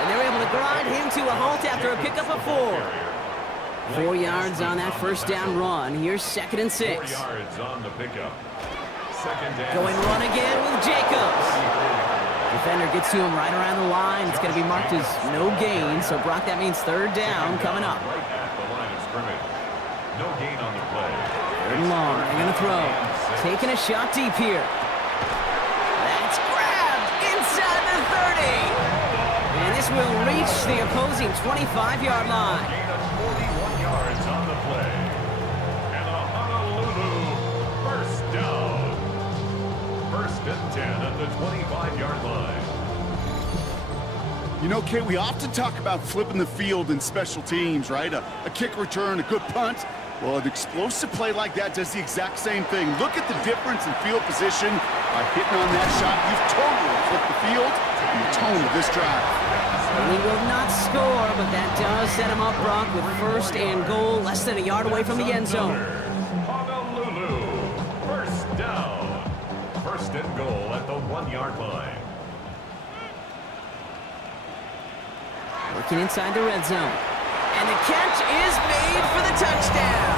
And they're able to grind him to a halt after a pickup of 4. 4 yards on that first down run. Here's 2nd and 6. 4 yards on the pickup. 2nd down. Going run again with Jacobs. Defender gets to him right around the line. It's going to be marked as no gain. So, Brock, that means 3rd down coming up. Right at the line of scrimmage. No gain on the play. 3rd and long. They're going to throw. Taking a shot deep here. That's grabbed inside the 30. And this will reach the opposing 25-yard line. Gain of 41 yards on the play. And a Honolulu first down. 1st and 10 at the 25-yard line. You know, Kate, we often talk about flipping the field in special teams, right? A kick return, a good punt. Well, an explosive play like that does the exact same thing. Look at the difference in field position by hitting on that shot. You've totally flipped the field and the tone of this drive. He will not score, but that does set him up, Brock, with 1st and goal, less than a yard away from the end zone. Honolulu, first down. 1st and goal at the 1-yard line. Working inside the red zone. And the catch is made for the touchdown.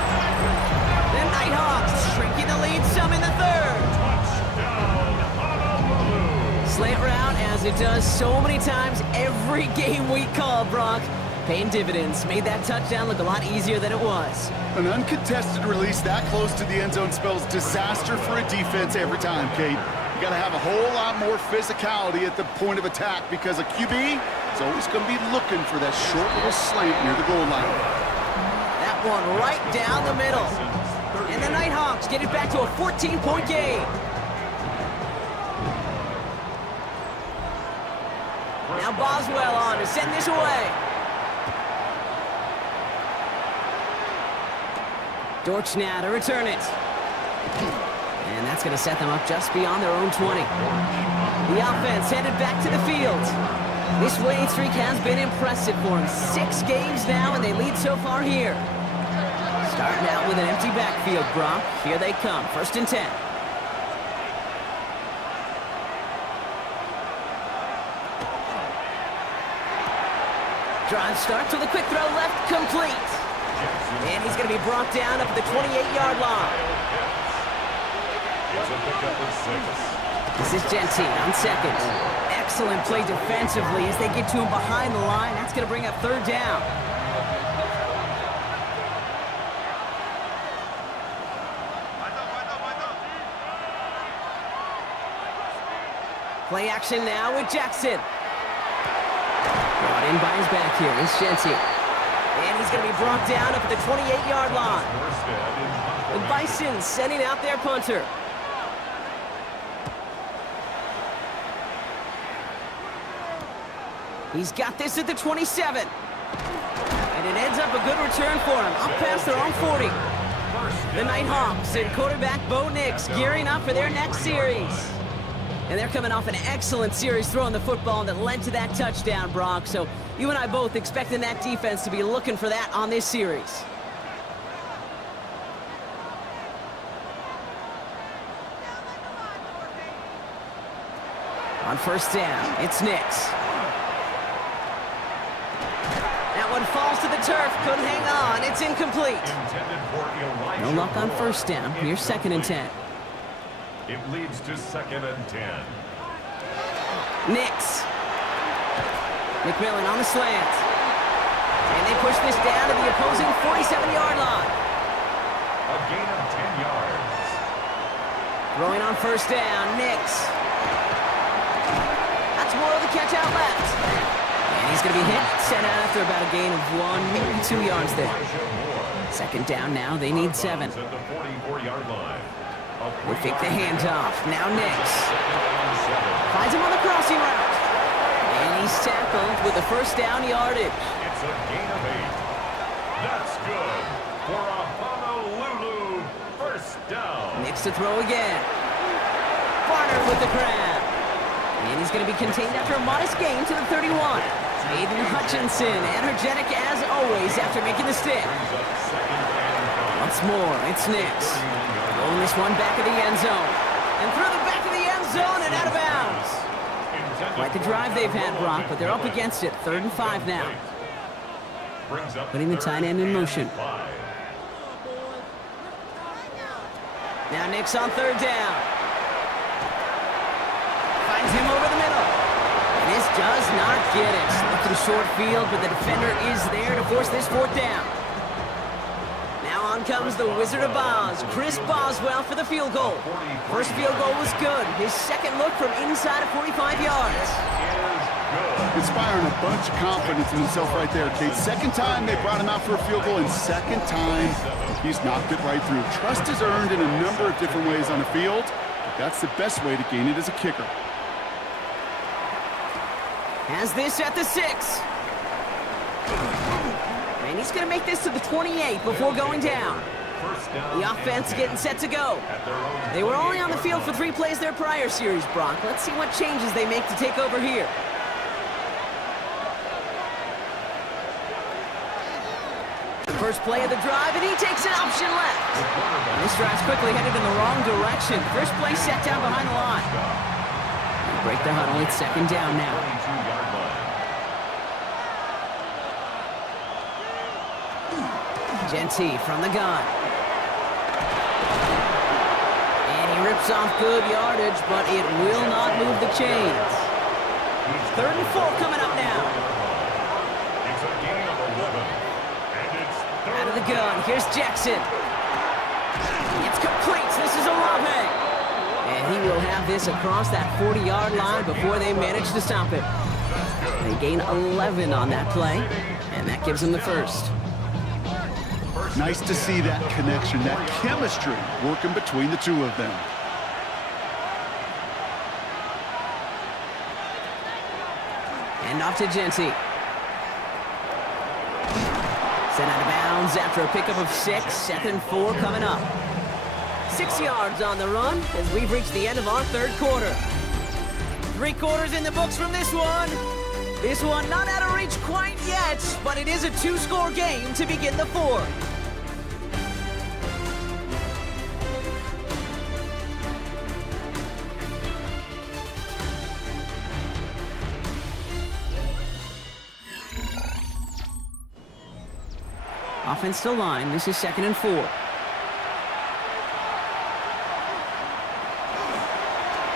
The Nighthawks shrinking the lead some in the 3rd. Touchdown, Honolulu. Slant route, as it does so many times every game we call, Brock. Paying dividends. Made that touchdown look a lot easier than it was. An uncontested release that close to the end zone spells disaster for a defense every time, Kate. You got to have a whole lot more physicality at the point of attack because a QB is always going to be looking for that short little slant near the goal line. That one right down the middle. And the Nighthawks get it back to a 14-point game. Now Boswell on to send this away. Dortch now to return it. And that's going to set them up just beyond their own 20. The offense headed back to the field. This winning streak has been impressive for them. 6 games now, and they lead so far here. Starting out with an empty backfield, Brock. Here they come, 1st and 10. Drive start to the quick throw left, complete. And he's going to be brought down up at the 28-yard line. It's a pickup of 6. This is Genty on 2nd. Excellent play defensively as they get to him behind the line. That's going to bring up 3rd down. Play action now with Jackson. Brought in by his back here. It's Genty. And he's going to be brought down up at the 28-yard line. The Bison sending out their punter. He's got this at the 27. And it ends up a good return for him. Up past their own 40. The Nighthawks and quarterback Bo Nix gearing up for their next series. And they're coming off an excellent series throwing the football that led to that touchdown, Brock. So you and I both expecting that defense to be looking for that on this series. On 1st down, it's Nix. That one falls to the turf, couldn't hang on, it's incomplete. No luck on 1st down, here's 2nd and 10. It leads to 2nd and 10. Nix. McMillan on the slant. And they push this down to the opposing 47-yard line. A gain of 10 yards. Throwing on 1st down, Nix. That's more of the catch out left. And he's going to be hit, sent out after about a gain of 1, maybe 2 yards there. Second down now, they need 7. At the 44-yard line. They fake the handoff. Now Nix finds him on the crossing route. And he's tackled with the first down yardage. It's a gain of 8. That's good for a Honolulu first down. Nix to throw again. Barnard with the grab. And he's going to be contained after a modest gain to the 31. Aiden Hutchinson, energetic as always after making the stick. Once more, it's Nix. Throwing this one back of the end zone. And through the back of the end zone and out of bounds. Quite the drive they've had, Brock, but they're up against it. 3rd and 5 now. Putting the tight end in motion. Now Nix on 3rd down. Finds him over the middle. And this does not get it. Looking short field, but the defender is there to force this 4th down. Now on comes the Wizard of Oz, Chris Boswell for the field goal. First field goal was good. His second look from inside of 45 yards. Inspiring a bunch of confidence in himself right there, Kate. Second time they brought him out for a field goal, and second time he's knocked it right through. Trust is earned in a number of different ways on the field, but that's the best way to gain it as a kicker. Has this at the 6. And he's going to make this to the 28 before going down. The offense getting set to go. They were only on the field for 3 plays their prior series, Brock. Let's see what changes they make to take over here. The first play of the drive, and he takes an option left. And this drive's quickly headed in the wrong direction. First play set down behind the line. They break the huddle. It's 2nd down now. Genty from the gun. And he rips off good yardage, but it will not move the chains. 3rd and 4 coming up now. It's a gain of 11. And it's Out of the gun, here's Jackson. It's complete, this is Olave. And he will have this across that 40-yard line before they manage to stop it. They gain 11 on that play, and that gives them the first. Nice to see that connection, that chemistry working between the two of them. And off to Genty. Sent out of bounds after a pickup of 6. 2nd and 4 coming up. 6 yards on the run as we've reached the end of our 3rd quarter. 3 quarters in the books from this one. This one not out of reach quite yet, but it is a 2-score game to begin the 4th. Offense to line. This is 2nd and 4.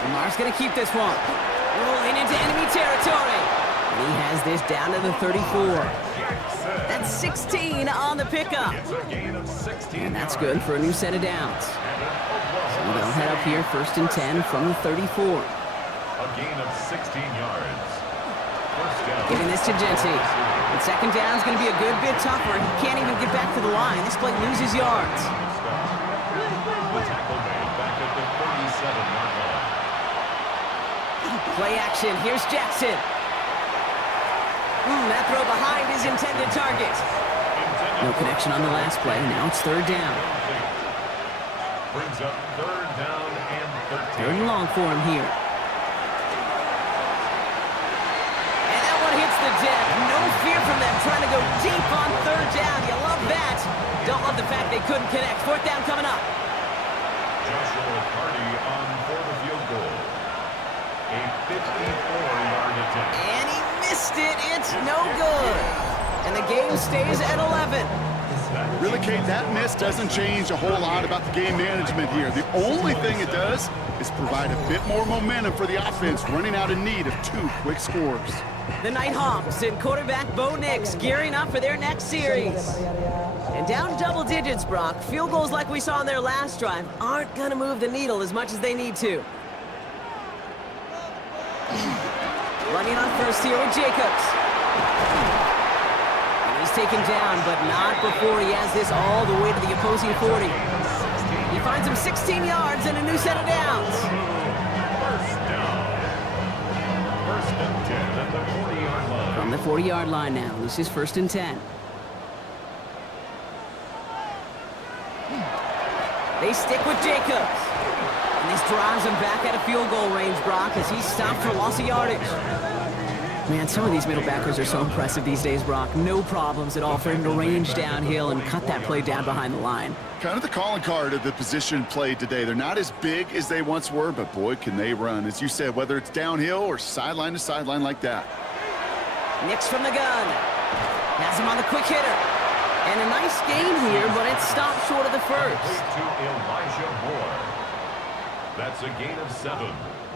Lamar's going to keep this one. Rolling into enemy territory. And he has this down to the 34. That's 16 on the pickup. And that's good for a new set of downs. So they'll head up here 1st and 10 from the 34. a gain of 16 yards. First down. Giving this to Genty. And 2nd down is going to be a good bit tougher. He can't even get back to the line. This play loses yards. The tackle made back at the 37-yard line. Play action. Here's Jackson. That throw behind his intended target. No connection on the last play. Now it's 3rd down. Brings up 3rd down and 13. 3rd and long for him here. And that one hits the deck. No fear from them trying to go deep on 3rd down. You love that. Don't love the fact they couldn't connect. 4th down coming up. Joshua Carty on for the field goal. A 54-yard attempt. And he missed it. It's no good. And the game stays at 11. Really, Kate, that miss doesn't change a whole lot about the game management here. The only thing it does is provide a bit more momentum for the offense, running out in need of 2 quick scores. The Nighthawks and quarterback Bo Nix gearing up for their next series. And down double digits, Brock. Field goals like we saw on their last drive aren't going to move the needle as much as they need to. Running on first here with Jacobs. And he's taken down, but not before he has this all the way to the opposing 40. He finds him 16 yards and a new set of downs. First down. First and 10 at the 40-yard line. From the 40-yard line now, this is 1st and 10. They stick with Jacobs. And this drives him back out of field goal range, Brock, as he's stopped for loss of yardage. Man, some of these middle backers are so impressive these days, Brock. No problems at all for him to range downhill and cut that play down behind the line. Kind of the calling card of the position played today. They're not as big as they once were, but boy, can they run. As you said, whether it's downhill or sideline to sideline like that. Nix from the gun. Has him on the quick hitter. And a nice gain here, but it stopped short of the first. To Elijah Moore. That's a gain of 7.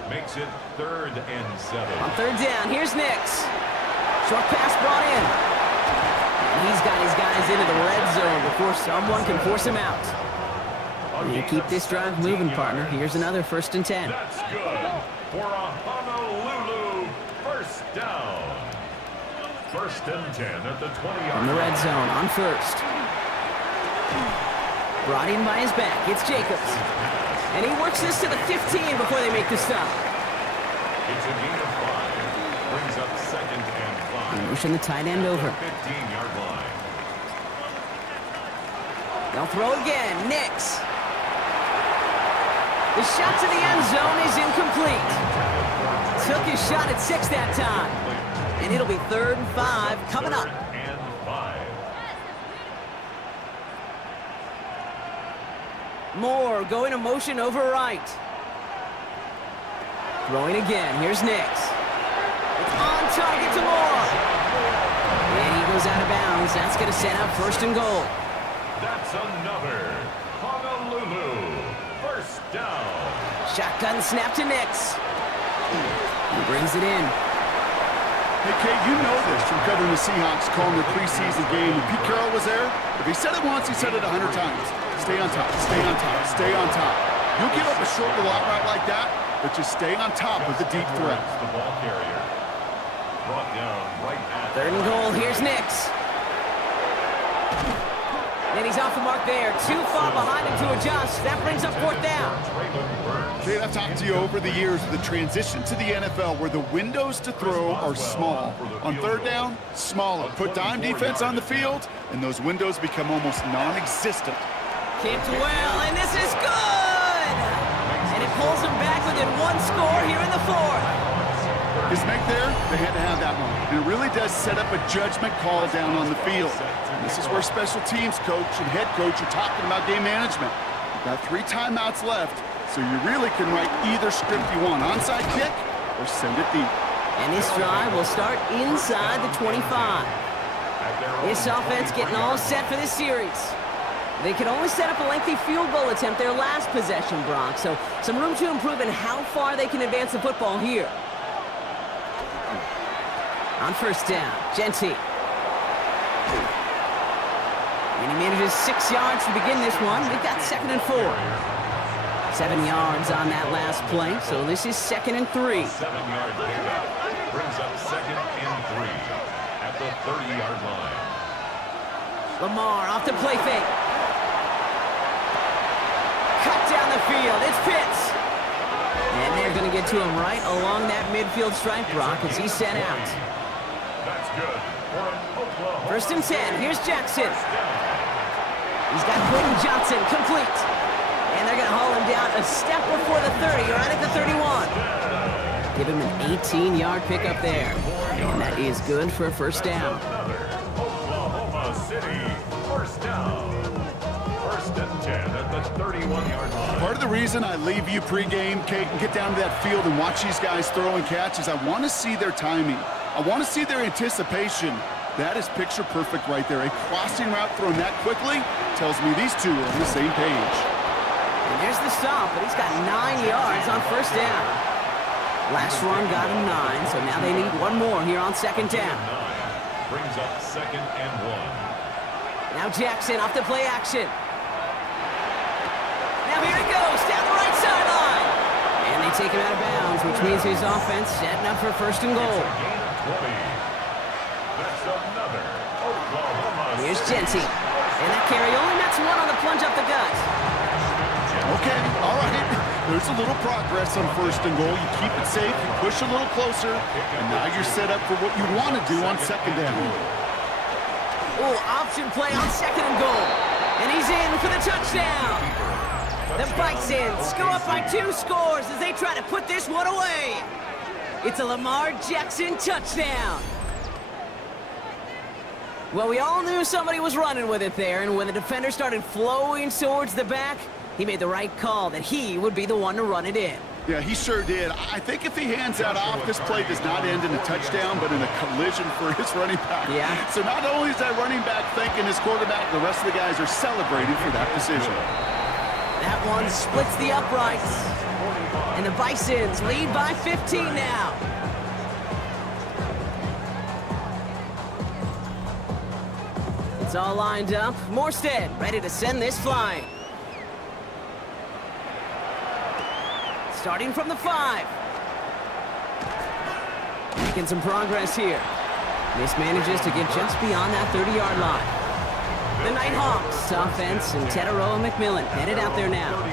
Makes it 3rd and 7. On 3rd down, here's Nix. Short pass brought in. And he's got his guys into the red zone before someone can force him out. And you keep this drive moving, partner. Here's another 1st and 10. That's good for a Honolulu first down. 1st and 10 at the 20-yard From the red zone on 1st. Brought in by his back, it's Jacobs. And he works this to the 15 before they make the stop. It's a gain of 5. Brings up 2nd and 5. They motion the tight end over. 15-yard line. They'll throw again. Nix. The shot to the end zone is incomplete. Took his shot at 6 that time. And it'll be 3rd and 5 coming up. 3rd and 5. Moore going to motion over right. Throwing again. Here's Nix. It's on target to Moore. And he goes out of bounds. That's going to set up 1st and goal. That's another Honolulu first down. Shotgun snap to Nix. He brings it in. Hey, Kate, you know this from covering the Seahawks, calling their preseason game. When Pete Carroll was there, if he said it once, he said it 100 times. Stay on top, stay on top, stay on top. You'll give up a short little out route like that, but just stay on top of the deep threat. The ball carrier brought down right at 3rd and goal. Here's Nix. And he's off the mark there. Too far behind him to adjust. That brings up 4th down. Kate, I've talked to you over the years of the transition to the NFL where the windows to throw are small. On 3rd down, smaller. Put dime defense on the field, and those windows become almost non-existent. Kicked well, and this is good! And it pulls him back within 1 score here in the 4th. His make there, they had to have that one. And it really does set up a judgment call down on the field. And this is where special teams coach and head coach are talking about game management. You've got 3 timeouts left, so you really can write either script you want. Onside kick or send it deep. And this drive will start inside the 25. This offense getting all set for this series. They could only set up a lengthy field goal attempt their last possession, Brock. So some room to improve in how far they can advance the football here. On 1st down, Genty. And he manages 6 yards to begin this one. We've got 2nd and 4. 7 yards on that last play, so this is 2nd and 3. 7-yard pickup brings up 2nd and 3 at the 30-yard line. Lamar off the play fake. Cut down the field. It's Pitts. And they're going to get to him right along that midfield stripe, Brock, as he's sent out. That's good for an Oklahoma. 1st and 10. Here's Jackson. He's got Quentin Johnson complete. And they're going to haul him down a step before the 30, right at the 31. Give him an 18-yard pickup there. And that is good for a 1st down. Another Oklahoma City first down. 1st and 10 at the 31-yard line. Part of the reason I leave you pregame, Kate, and get down to that field and watch these guys throw and catch is I want to see their timing. I want to see their anticipation. That is picture perfect right there. A crossing route thrown that quickly tells me these two are on the same page. And there's the stop, but he's got 9 yards on 1st down. Last run got him 9, so now they need 1 more here on 2nd down. 9 brings up 2nd and 1. Now Jackson off the play action. Now here he goes, down the right sideline. And they take him out of bounds, which means his offense setting up for 1st and goal. Gain of 20. That's another Oklahoma Here's City. Jency. And that carry only nets one on the plunge up the gut. Okay, all right. There's a little progress on 1st and goal. You keep it safe, you push a little closer, and now you're set up for what you want to do on 2nd down. Oh, option play on 2nd and goal. And he's in for the touchdown. The Bisons go up by 2 scores as they try to put this one away. It's a Lamar Jackson touchdown. Well, we all knew somebody was running with it there, and when the defender started flowing towards the back, he made the right call that he would be the one to run it in. Yeah, he sure did. I think if he hands that off, this play does not end in a touchdown, but in a collision for his running back. Yeah. So not only is that running back thanking his quarterback, the rest of the guys are celebrating for that decision. That one splits the uprights. And the Bisons lead by 15 now. It's all lined up. Morstead ready to send this flying. Starting from the 5. Making some progress here. Manages to get just beyond that 30-yard line. The Nighthawks offense and Tetaroa McMillan headed out there now.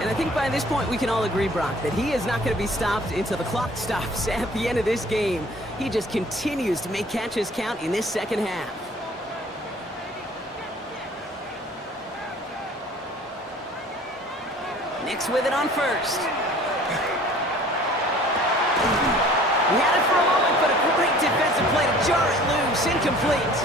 And I think by this point we can all agree, Brock, that he is not going to be stopped until the clock stops at the end of this game. He just continues to make catches count in this second half. Nix with it on 1st. He had it for a moment, but a great defensive play to jar it loose. Incomplete.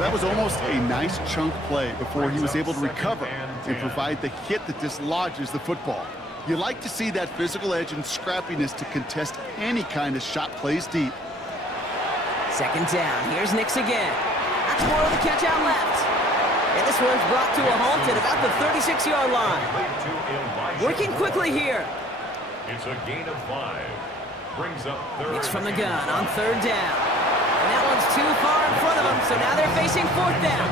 That was almost a nice chunk play before he was able to recover and provide the hit that dislodges the football. You like to see that physical edge and scrappiness to contest any kind of shot plays deep. 2nd down. Here's Nix again. That's more of the catch out left. And this one's brought to a halt at about the 36-yard line. Working quickly here. It's a gain of 5. Brings up 3rd. Nix from the gun on 3rd down. And that one's too far in front of them, so now they're facing 4th down.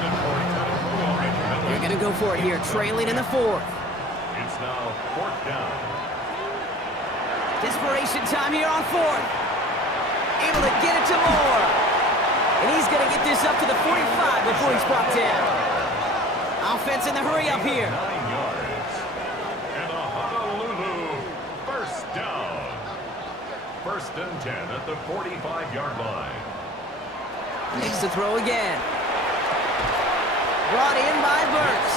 They're going to go for it here, trailing in the 4th. It's now 4th down. Desperation time here on 4th. Able to get it to Moore. And he's going to get this up to the 45 before he's brought down. Offense in the hurry up here. 9 yards. And a Honolulu 1st down. 1st and 10 at the 45-yard line. Needs to throw again. Brought in by Burks.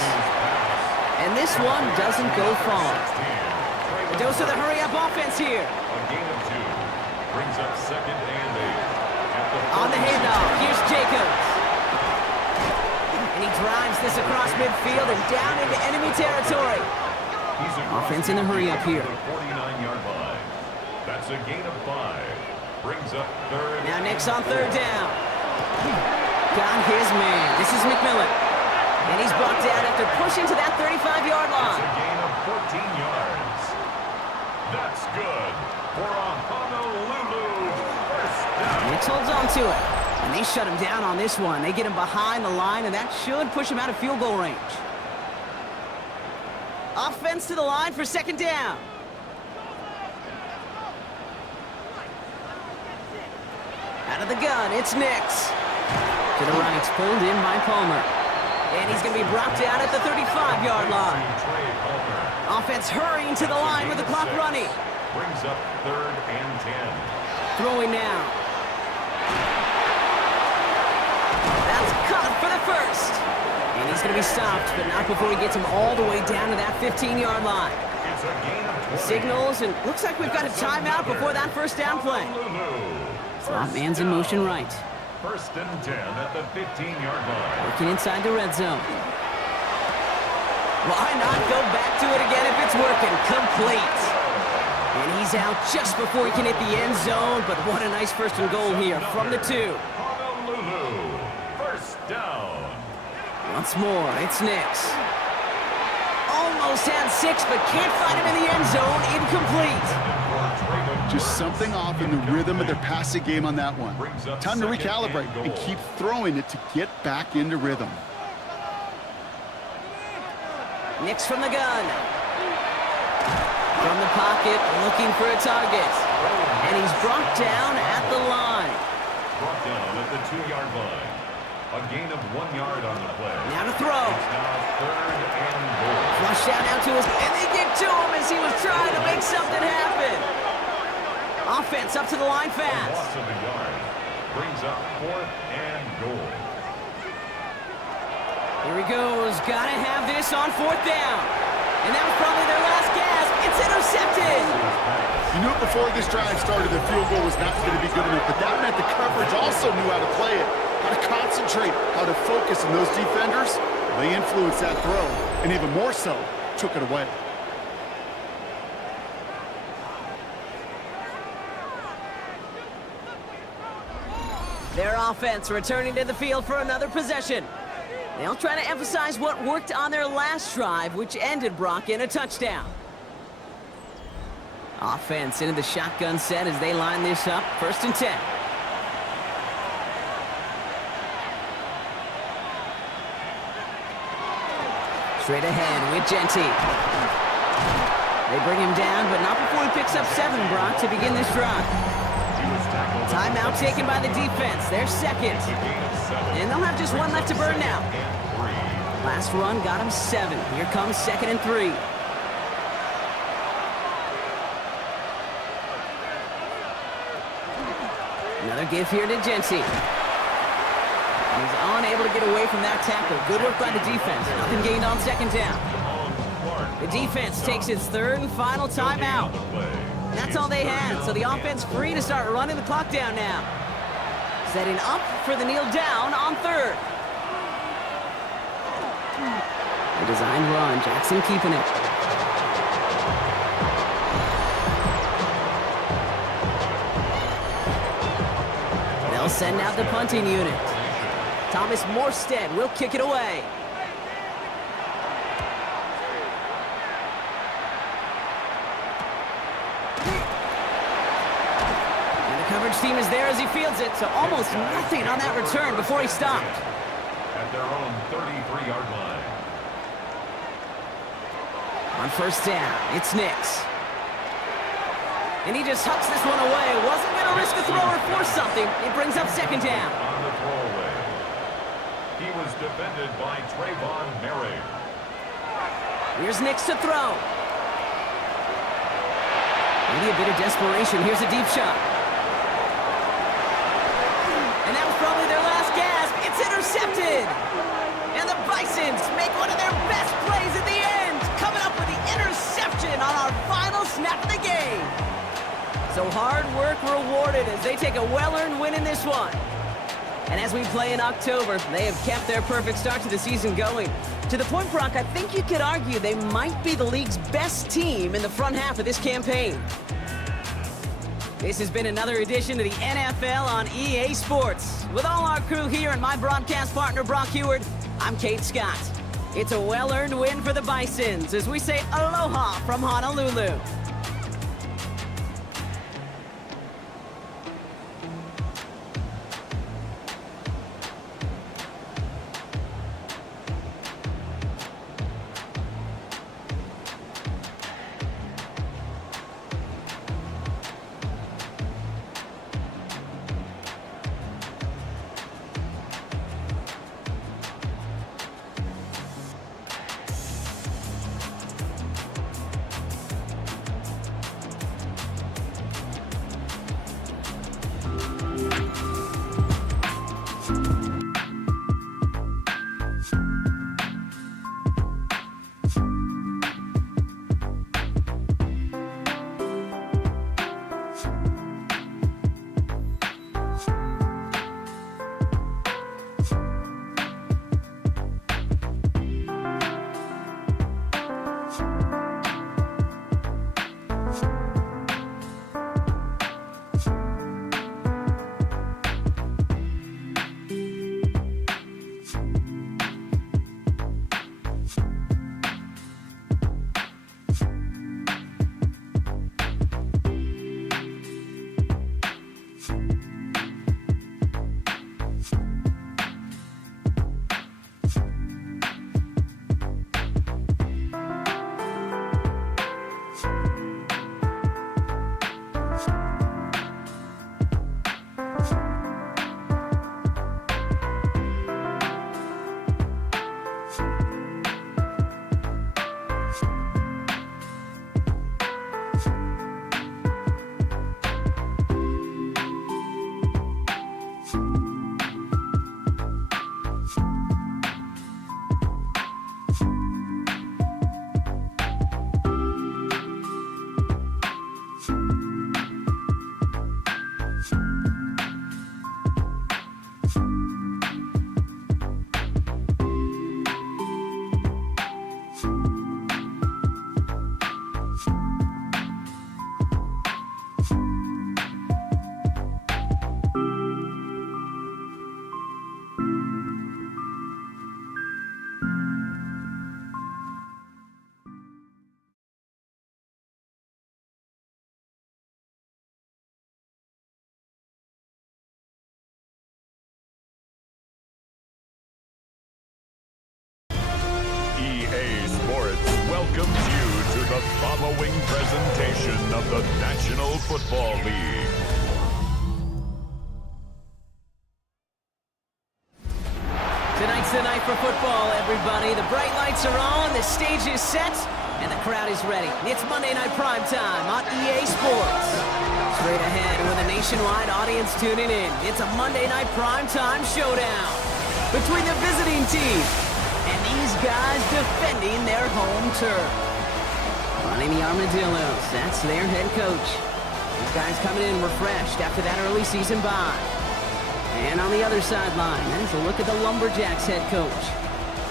And this one doesn't go far. A dose of the hurry-up offense here. A gain of 2. Brings up 2nd and 8. On the handoff, here's Jacobs. And he drives this across midfield and down into enemy territory. Offense in the hurry-up here. 49-yard line. That's a gain of 5. Brings up 3rd. Now Nix on 3rd down. Got his man. This is McMillan. And he's brought down after pushing to that 35-yard That's line. a gain of 14 yards. That's good for a Honolulu 1st down. Nix holds on to it. And they shut him down on this one. They get him behind the line, and that should push him out of field goal range. Offense to the line for 2nd down. Out of the gun, it's Nix. To the right, pulled in by Palmer. And he's going to be brought down at the 35-yard line. Offense hurrying to the line with the clock running. Brings up 3rd and 10. Throwing now. That's caught for the 1st. And he's going to be stopped, but not before he gets him all the way down to that 15-yard line. It's a gain of 20. Signals, and looks like we've got a timeout before that 1st down play. Slot man's in motion right. 1st and 10 at the 15-yard line. Working inside the red zone. Why not go back to it again if it's working? Complete. And he's out just before he can hit the end zone, but what a nice 1st and goal here from the 2. Honolulu 1st down. Once more, it's Nix. Almost had 6, but can't find him in the end zone. Incomplete. Just something off in the rhythm of their passing game on that one. Time to recalibrate and keep throwing it to get back into rhythm. Nix from the gun. From the pocket, looking for a target. And he's brought down at the line. brought down at the 2-yard line. A gain of 1 yard on the play. Now to throw. It's now 3rd and goal. Flush out now to his, and they get to him as he was trying to make something happen. Offense up to the line A fast. loss of a yard brings up 4th and goal. Here he goes. Gotta have this on 4th down. And that was probably their last gasp. It's intercepted. You knew before this drive started the field goal was not going to be good enough, but that meant the coverage also knew how to play it, how to concentrate, how to focus, and those defenders, they influenced that throw, and even more so, took it away. Their offense returning to the field for another possession. They'll try to emphasize what worked on their last drive, which ended, Brock, in a touchdown. Offense into the shotgun set as they line this up. 1st and 10. Straight ahead with Genty. They bring him down, but not before he picks up 7, Brock, to begin this drive. Timeout taken by the defense. They're second. And they'll have just 1 left to burn now. Last run got him 7. Here comes 2nd and 3. Another give here to Genty. He's unable to get away from that tackle. Good work by the defense. Nothing gained on 2nd down. The defense takes its 3rd and final timeout. That's all they had, so the offense free to start running the clock down now. Setting up for the kneel down on 3rd. A designed run, Jackson keeping it. They'll send out the punting unit. Thomas Morstead will kick it away. Coverage team is there as he fields it, so almost nothing on that return before he stopped. At their own 33-yard line. On 1st down, it's Nix. And he just hucks this one away. Wasn't going to risk a throw or force something. It brings up 2nd down. On the throwaway. He was defended by Trayvon Merrick. Here's Nix to throw. Maybe a bit of desperation. Here's a deep shot. And that was probably their last gasp. It's intercepted. And the Bisons make one of their best plays at the end, coming up with the interception on our final snap of the game. So hard work rewarded as they take a well-earned win in this one. And as we play in October, they have kept their perfect start to the season going. To the point, Brock, I think you could argue they might be the league's best team in the front half of this campaign. This has been another edition of the NFL on EA Sports. With all our crew here and my broadcast partner, Brock Heward, I'm Kate Scott. It's a well-earned win for the Bisons as we say aloha from Honolulu. following presentation of the National Football League. Tonight's the night for football, everybody. The bright lights are on, the stage is set, and the crowd is ready. It's Monday Night Primetime on EA Sports. Straight ahead with a nationwide audience tuning in, it's a Monday Night Primetime showdown between the visiting team and these guys defending their home turf. Running the Armadillos, that's their head coach. These guys coming in refreshed after that early season bye. And on the other sideline, there's a look at the Lumberjacks head coach.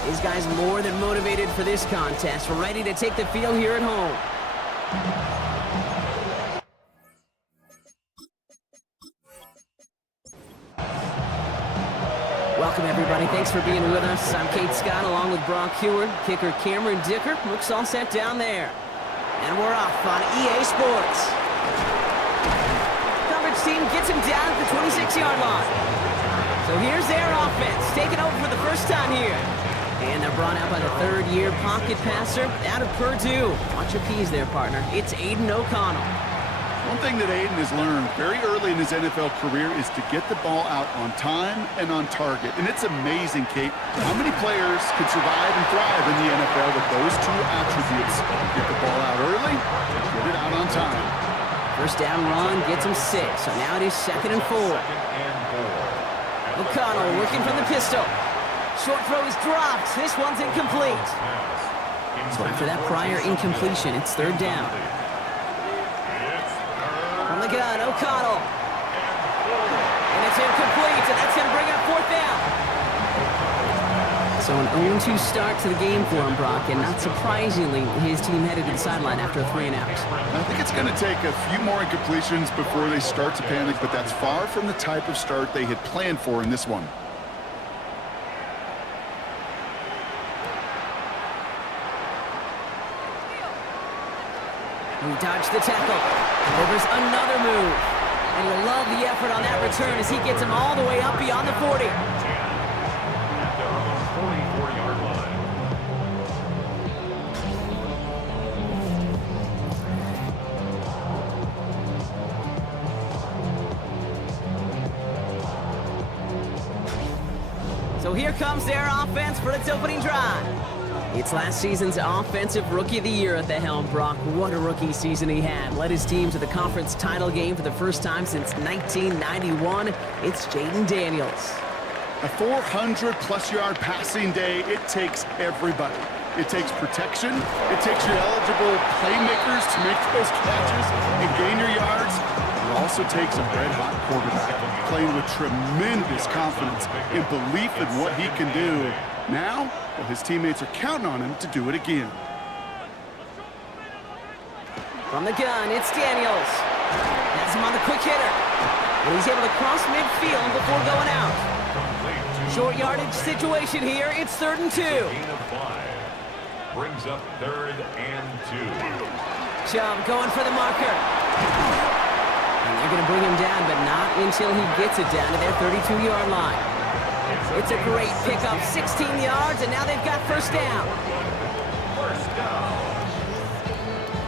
These guys more than motivated for this contest, ready to take the field here at home. Welcome, everybody. Thanks for being with us. I'm Kate Scott along with Brock Heward, kicker Cameron Dicker. Looks all set down there. And we're off on EA Sports. Coverage team gets him down at the 26-yard line. So here's their offense, taking over for the first time here. And they're brought out by the third-year pocket passer out of Purdue. Watch your P's there, partner. It's Aiden O'Connell. One thing that Aiden has learned very early in his NFL career is to get the ball out on time and on target. And it's amazing, Kate, how many players can survive and thrive in the NFL with those two attributes. Get the ball out early, get it out on time. First down run gets him 6, so now it is 2nd and 4. O'Connell working from the pistol. Short throw is dropped. This one's incomplete. So after that prior incompletion, it's 3rd down. From the gun, O'Connell. And it's incomplete, and that's going to bring up 4th down. So an 0-2 start to the game for him, Brock, and not surprisingly, his team headed to the sideline after a 3-and-out. I think it's going to take a few more incompletions before they start to panic, but that's far from the type of start they had planned for in this one. He dodged the tackle. Delivers another move. And you'll love the effort on that return as he gets him all the way up beyond the 40. At their own 44-yard line. So here comes their offense for its opening drive. It's last season's Offensive Rookie of the Year at the helm, Brock. What a rookie season he had. Led his team to the conference title game for the first time since 1991. It's Jaden Daniels. A 400-plus yard passing day, it takes everybody. It takes protection. It takes your eligible playmakers to make those catches and gain your yards. It also takes a red-hot quarterback playing with tremendous confidence and belief in what he can do. Now, well, his teammates are counting on him to do it again. From the gun, it's Daniels. Has him on the quick hitter. And he's able to cross midfield before going out. Short yardage situation here. It's 3rd and 2. Gain of 5. Brings up 3rd and 2. Chubb going for the marker. And they're going to bring him down, but not until he gets it down to their 32-yard line. It's a great pickup, 16 yards, and now they've got 1st down. 1st down.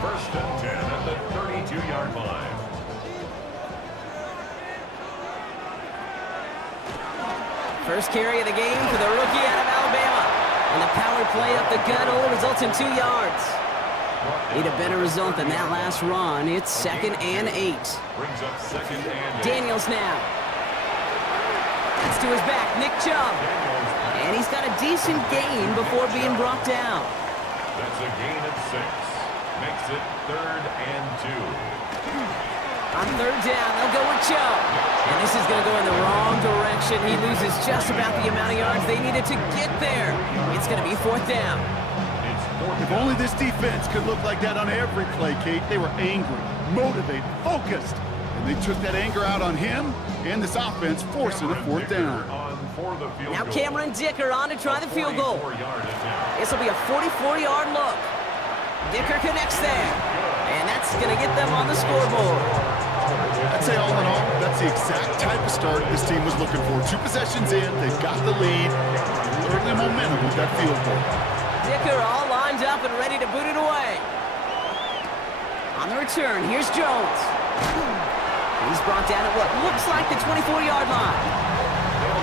1st and 10 at the 32-yard line. First carry of the game for the rookie out of Alabama. And the power play up the gut only results in 2 yards. Need a better result than that last run. It's 2nd and 8. Brings up 2nd and 8. Daniels now. That's to his back, Nick Chubb. And he's got a decent gain before being brought down. That's a gain of 6. Makes it 3rd and 2. On 3rd down, they'll go with Chubb. And this is going to go in the wrong direction. He loses just about the amount of yards they needed to get there. It's going to be 4th down. If only this defense could look like that on every play, Kate. They were angry, motivated, focused. And they took that anger out on him and this offense, forcing a 4th down. Now Cameron Dicker on to try the field goal. This will be a 44-yard look. Dicker connects there. And that's going to get them on the scoreboard. I'd say all in all, that's the exact type of start this team was looking for. 2 possessions in, they've got the lead. Early momentum with that field goal. Dicker all lined up and ready to boot it away. On the return, here's Jones. He's brought down at what looks like the 24-yard line.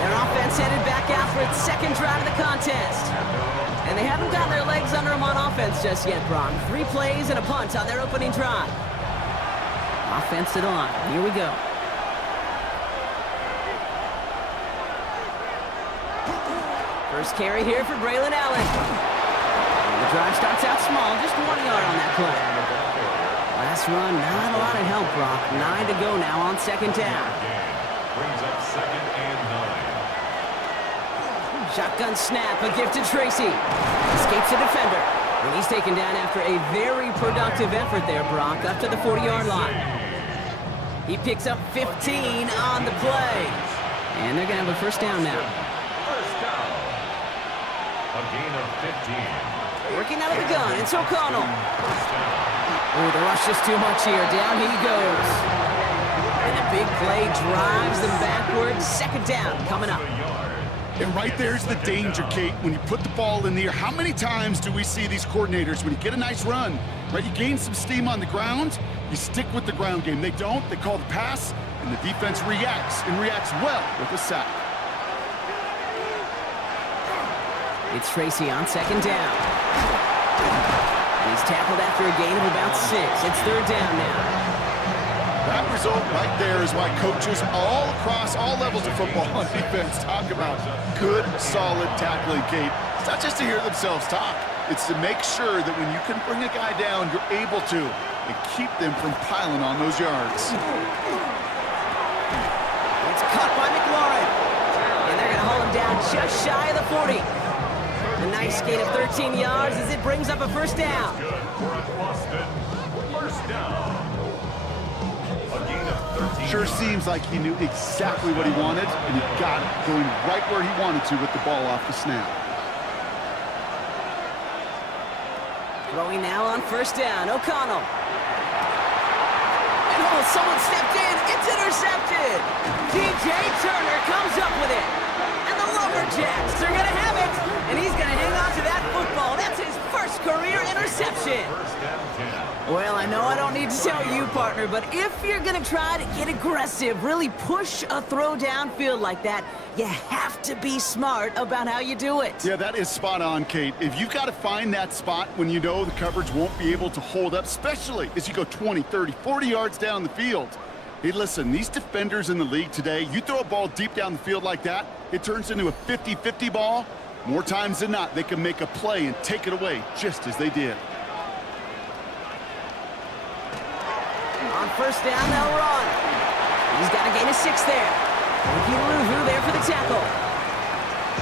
Their offense headed back out for its second drive of the contest. And they haven't gotten their legs under them on offense just yet, Brock. 3 plays and a punt on their opening drive. Offense to the line. Here we go. First carry here for Braylon Allen. And the drive starts out small, just 1 yard on that play. Last run, not a lot of help, Brock. 9 to go now on second down. Brings up 2nd and 9. Shotgun snap, a gift to Tracy. Escapes the defender. And he's taken down after a very productive effort there, Brock, up to the 40-yard line. He picks up 15 on the play. And they're going to have a first down now. First down. A gain of 15. Working out of the gun, it's O'Connell. First down. Oh, the rush is too much here. Down he goes. And the big play drives them backwards. Second down coming up. And right there's the danger, Kate. When you put the ball in the air, how many times do we see these coordinators, when you get a nice run, right, you gain some steam on the ground, you stick with the ground game. They don't, they call the pass, and the defense reacts, and reacts well with a sack. It's Tracy on second down. And he's tackled after a gain of about 6. It's third down now. That result right there is why coaches all across all levels of football on defense talk about good, solid tackling, Kate. It's not just to hear themselves talk. It's to make sure that when you can bring a guy down, you're able to, and keep them from piling on those yards. It's caught by McLaurin. And they're going to hold him down just shy of the 40. A nice gain of 13 yards as it brings up a first down. Good for a Boston. First down. A gain of 13. Sure seems like he knew exactly what he wanted, and he got it, going right where he wanted to with the ball off the snap. Throwing now on first down, O'Connell. And oh, someone stepped in. It's intercepted. DJ Turner comes up with it. And the Lumberjacks are going to have it. And he's going to hang on to that football. That's his first career interception. First down 10. Well, I know I don't need to tell you, partner, but if you're going to try to get aggressive, really push a throw downfield like that, you have to be smart about how you do it. Yeah, that is spot on, Kate. If you've got to find that spot when you know the coverage won't be able to hold up, especially as you go 20, 30, 40 yards down the field. Hey, listen, these defenders in the league today, you throw a ball deep down the field like that, it turns into a 50-50 ball. More times than not, they can make a play and take it away, just as they did. On first down, they'll run. He's got a gain of 6 there. Luvu there for the tackle.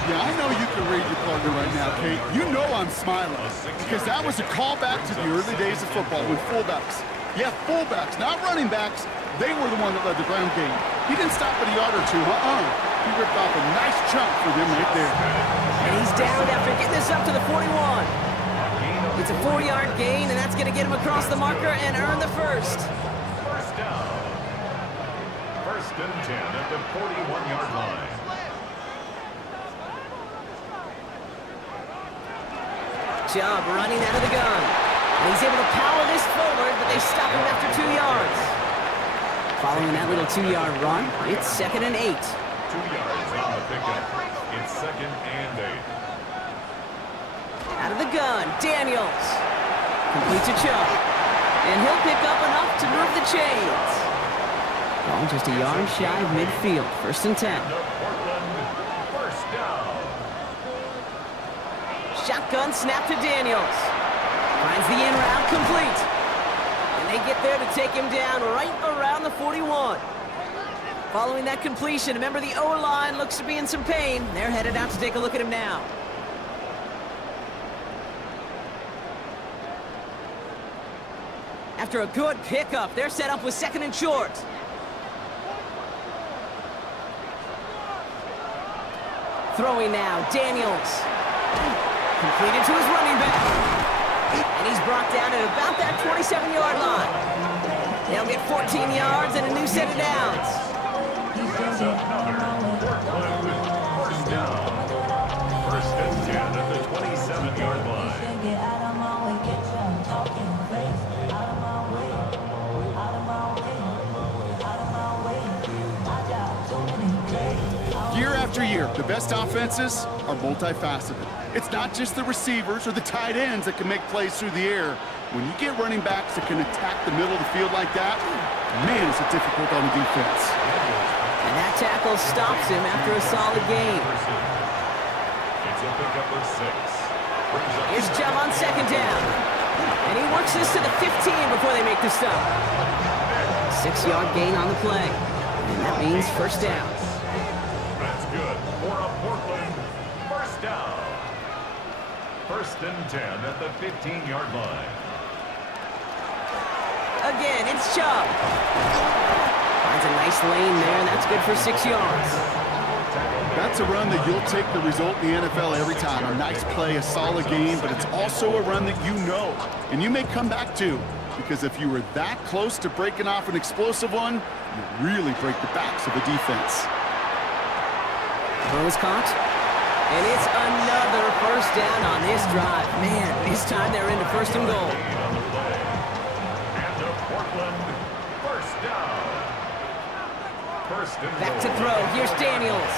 Yeah, I know you can read your partner right now, Kate. You know I'm smiling, because that was a callback to the early days of football with fullbacks. Yeah, fullbacks, not running backs. They were the one that led the ground game. He didn't stop at a yard or 2, He ripped off a nice chunk for them right there. And he's down after getting this up to the 41. It's a 4-yard gain, and that's going to get him across the marker and earn the first. First down. First and 10 at the 41-yard line. Chubb running out of the gun. And he's able to power this forward, but they stop him after 2 yards. Following that little 2-yard run, it's 2nd and 8. 2 yards on the pickup. It's 2nd and 8. Out of the gun, Daniels. Complete to Chubb. And he'll pick up enough to move the chains. Ball just a yard shy of midfield. 1st and 10. First down. Shotgun snap to Daniels. Finds the in route complete. And they get there to take him down right around the 41. Following that completion, remember the O-line looks to be in some pain. They're headed out to take a look at him now. After a good pickup, they're set up with 2nd and short. Throwing now, Daniels. Completed to his running back. And he's brought down at about that 27-yard line. They'll get 14 yards and a new set of downs. That's another first down. First and 10 at the 27-yard line. after year, the best offenses are multifaceted. It's not just the receivers or the tight ends that can make plays through the air. When you get running backs that can attack the middle of the field like that, man, is it difficult on the defense. And that tackle stops him after a solid gain. It's a pickup of 6. Here's Chubb on second down. And he works this to the 15 before they make the stop. 6-yard gain on the play. And that means first down. That's good for a Portland first down. First and 10 at the 15-yard line. Again, it's Chubb. Finds a nice lane there, and that's good for 6 yards. That's a run that you'll take the result in the NFL every time. A nice play, a solid game, but it's also a run that you know and you may come back to, because if you were that close to breaking off an explosive one, you really break the backs of the defense. Throw is caught. And it's another first down on this drive. Man, this time they're into first and goal. And a Portland first down. First and Back to goal. throw. Here's Daniels.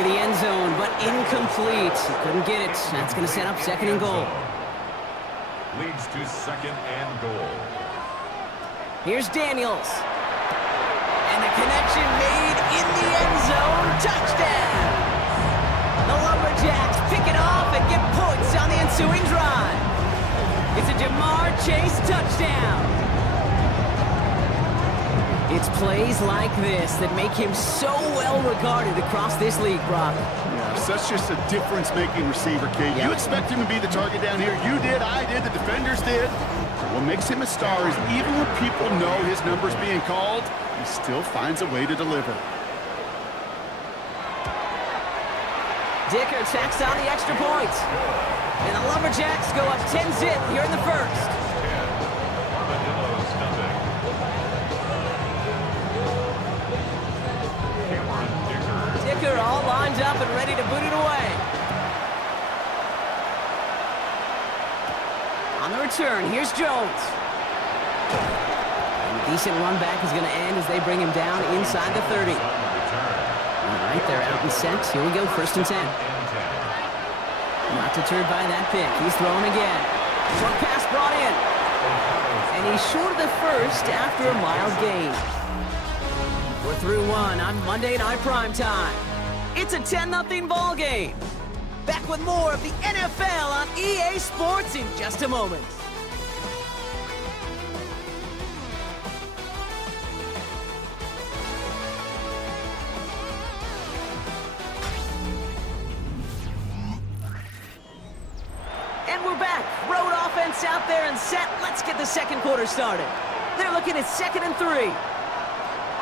To the end zone, but incomplete. He couldn't get it. That's going to set up second and goal. Leads to second and goal. Here's Daniels. And the connection made in the end zone. Touchdown! The Lumberjacks pick it off and get points on the ensuing drive. It's a Jamar Chase touchdown. It's plays like this that make him so well regarded across this league, Brock. Yeah, such just a difference-making receiver, Kate. Yep. You expect him to be the target down here. You did, I did, the defenders did. What makes him a star is even when people know his number's being called, he still finds a way to deliver. Dicker tacks on the extra point. And the Lumberjacks go up 10-zip here in the first. Armadillos nothing. Cameron Dicker. Dicker all lined up and ready to boot it away. On the return, here's Jones. And a decent run back is going to end as they bring him down inside the 30. All right, they're out and set. Here we go, first and 10. Not deterred by that pick. He's throwing again. Short pass brought in. And he's short of the first after a mild gain. We're through one on Monday Night Primetime. It's a 10-0 ball game. Back with more of the NFL on EA Sports in just a moment. And we're back. Road offense out there and set. Let's get the second quarter started. They're looking at 2nd and 3.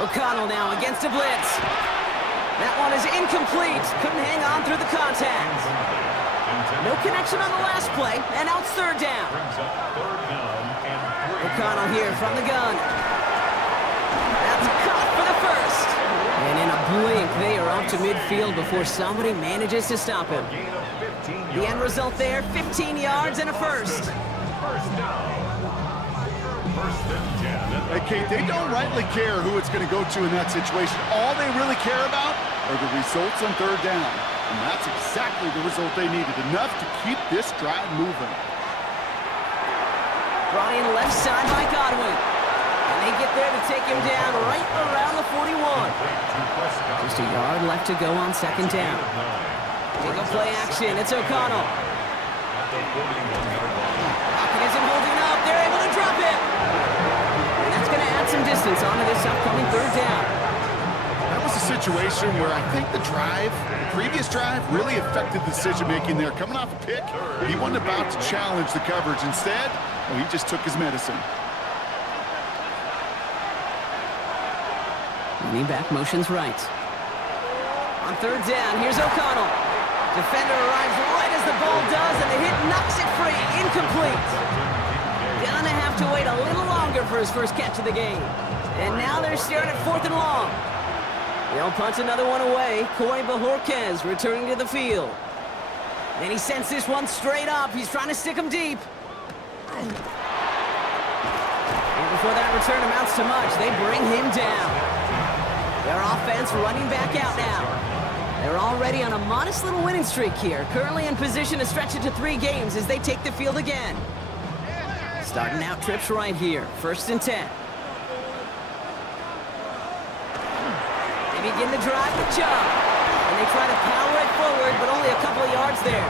O'Connell now against a blitz. That one is incomplete. Couldn't hang on through the contact. No connection on the last play, and now it's third down. Brings up third down and 3. O'Connell here from the gun. That's caught for the first. And in a blink, they are up to midfield before somebody manages to stop him. Gain of 15 The yards. end result there, 15 yards and a first. First down. First and 10. Hey, Kate, they don't rightly care who it's going to go to in that situation. All they really care about are the results on third down. And that's exactly the result they needed, enough to keep this drive moving. Brought in left side by Godwin. And they get there to take him down right around the 41. Just a yard left to go on second down. Take a play action. It's O'Connell. Pocket isn't holding up. They're able to drop it. And that's going to add some distance onto this upcoming third down. That was a situation where I think the previous drive, really affected the decision-making there. Coming off a pick, he wasn't about to challenge the coverage. Instead, well, he just took his medicine. Running back motions right. On third down, here's O'Connell. Defender arrives right as the ball does, and the hit knocks it free. Incomplete. Gonna have to wait a little longer for his first catch of the game. And now they're staring at 4th and long. They'll punch another one away. Corey Bajorquez returning to the field. And he sends this one straight up. He's trying to stick him deep. And before that return amounts to much, they bring him down. Their offense running back out now. They're already on a modest little winning streak here, currently in position to stretch it to 3 games as they take the field again. Starting out trips right here, 1st and 10. They begin the drive with Chubb, and they try to power it forward, but only a couple of yards there.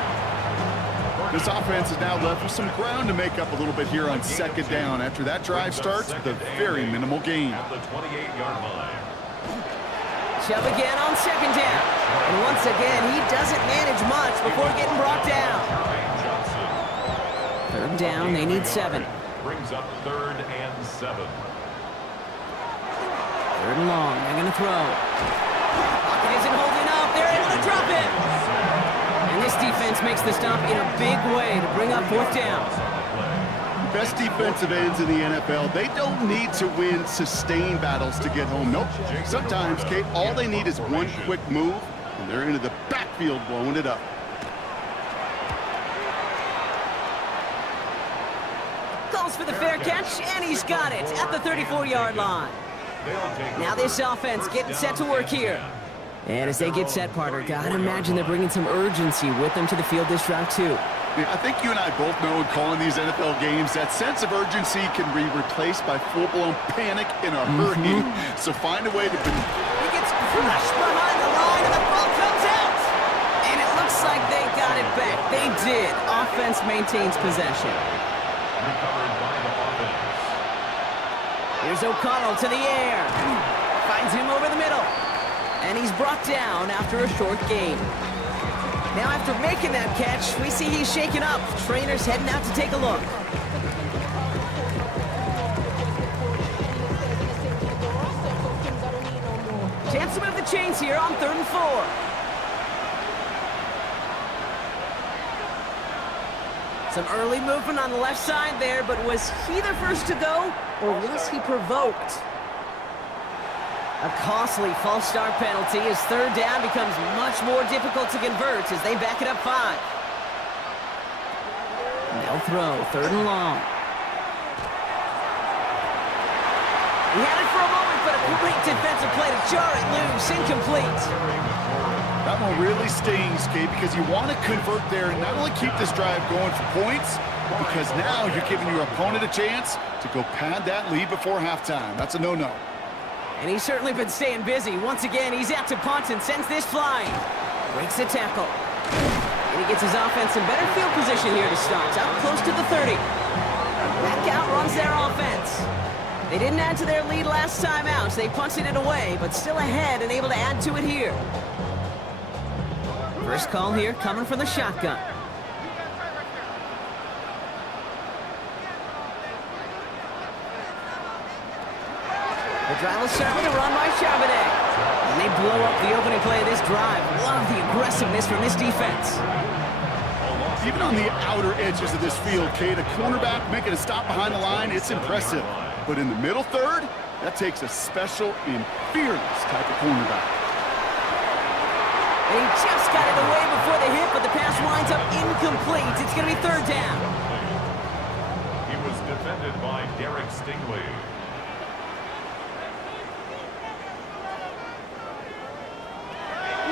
This offense is now left with some ground to make up a little bit here on 2nd down after that drive starts with a very minimal gain. At the 28-yard line. Chubb again on 2nd down. And once again, he doesn't manage much before getting brought down. 3rd down, they need 7. Brings up 3rd and 7. 3rd and long, they're going to throw. Pocket isn't holding up, they're able to drop it. And this defense makes the stop in a big way to bring up 4th down. Best defensive ends in the NFL, they don't need to win sustained battles to get home. Nope. Sometimes, Kate, all they need is one quick move, and they're into the backfield blowing it up. Calls for the fair catch, and he's got it at the 34-yard line. Now this offense getting set to work here. And as they get set, partner, gotta imagine they're bringing some urgency with them to the field this drive, too. I think you and I both know in calling these NFL games that sense of urgency can be replaced by full-blown panic in a hurry. So find a way to... He gets crushed behind the line, and the ball comes out. And it looks like they got it back. They did. Offense maintains possession. Recovered by the offense. Here's O'Connell to the air. Finds him over the middle. And he's brought down after a short gain. Now after making that catch, we see he's shaken up. Trainer's heading out to take a look. Chance to move the chains here on 3rd and 4. Some early movement on the left side there, but was he the first to go, or was he provoked? A costly false start penalty as 3rd down becomes much more difficult to convert as they back it up 5. They'll throw 3rd and long. He had it for a moment, but a great defensive play to jar it loose. Incomplete. That one really stings, Kate, because you want to convert there and not only keep this drive going for points, because now you're giving your opponent a chance to go pad that lead before halftime. That's a no-no. And he's certainly been staying busy. Once again, he's out to punt and sends this flying. Breaks the tackle. And he gets his offense in better field position here to start. Out close to the 30. That outruns their offense. They didn't add to their lead last time out. They punted it away, but still ahead and able to add to it here. First call here coming from the shotgun. The drive will start with a run by Charbonnet. And they blow up the opening play of this drive. Love the aggressiveness from this defense. Even on the outer edges of this field, Kate, a cornerback making a stop behind the line, it's impressive. But in the middle third, that takes a special and fearless type of cornerback. And he just got it away before the hit, but the pass winds up incomplete. It's going to be 3rd down. He was defended by Derek Stingley.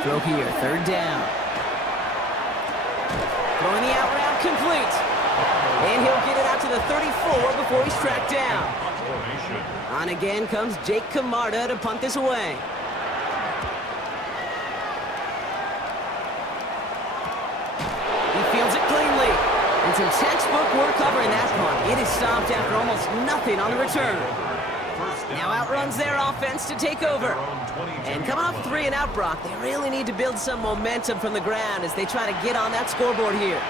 Throw here, 3rd down. Throwing the out route complete. And he'll get it out to the 34 before he's tracked down. On again comes Jake Camarda to punt this away. He fields it cleanly. And some textbook work covering that punt. It is stopped after almost nothing on the return. Now outruns their offense to take over. And coming off 3 and out, Brock, they really need to build some momentum from the ground as they try to get on that scoreboard here.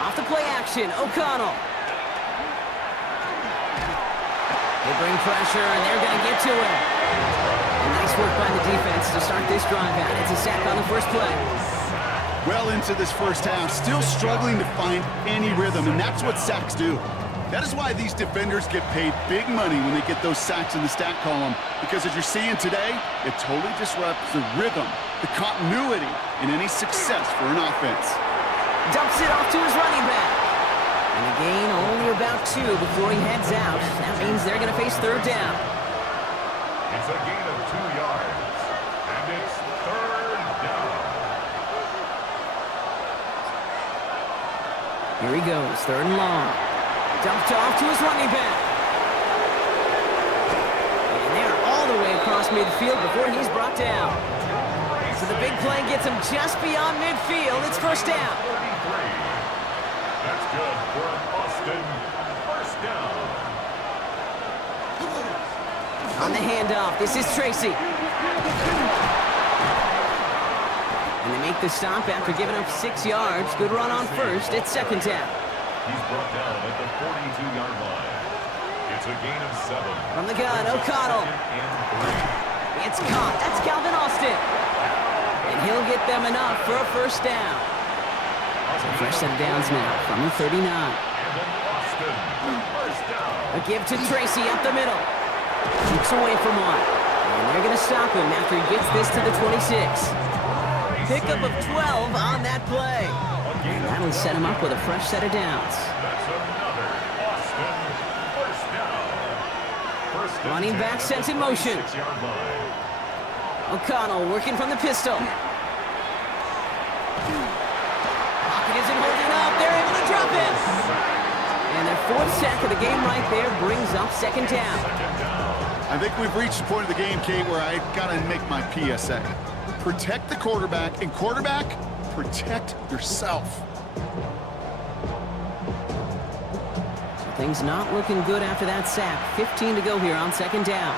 Off the play action, O'Connell. They bring pressure, and they're going to get to him. And nice work by the defense to start this drive out. It's a sack on the first play. Well into this first half, still struggling to find any rhythm, and that's what sacks do. That is why these defenders get paid big money when they get those sacks in the stat column, because as you're seeing today, it totally disrupts the rhythm, the continuity, and any success for an offense. Dumps it off to his running back. And the gain only about 2 before he heads out. That means they're going to face 3rd down. It's a gain of 2 yards. And it's 3rd down. Here he goes, 3rd and long. Dumped off to his running back. And they're all the way across midfield before he's brought down. So the big play gets him just beyond midfield. It's 1st down. 33. That's good for an Austin 1st down. On the handoff, this is Tracy. And they make the stop after giving up 6 yards. Good run on 1st. It's 2nd down. He's brought down at the 42-yard line. It's a gain of 7. From the gun, O'Connell. And 3. It's caught. That's Calvin Austin. And he'll get them enough for a 1st down. So fresh set of downs now from the 39. And then Austin, 1st down. A give to Tracy up the middle. Keeps away from one. And they're going to stop him after he gets this to the 26. Pickup of 12 on that play. And that'll set him up with a fresh set of downs. That's another Austin 1st down. First and Running 10 back sent in motion. 6-yard line. O'Connell working from the pistol. Pocket isn't holding up. They're able to drop him. And their 4th sack of the game right there brings up 2nd down. I think we've reached the point of the game, Kate, where I got to make my PSA. Protect the quarterback, and quarterback, protect yourself. So things not looking good after that sack. 15 to go here on 2nd down.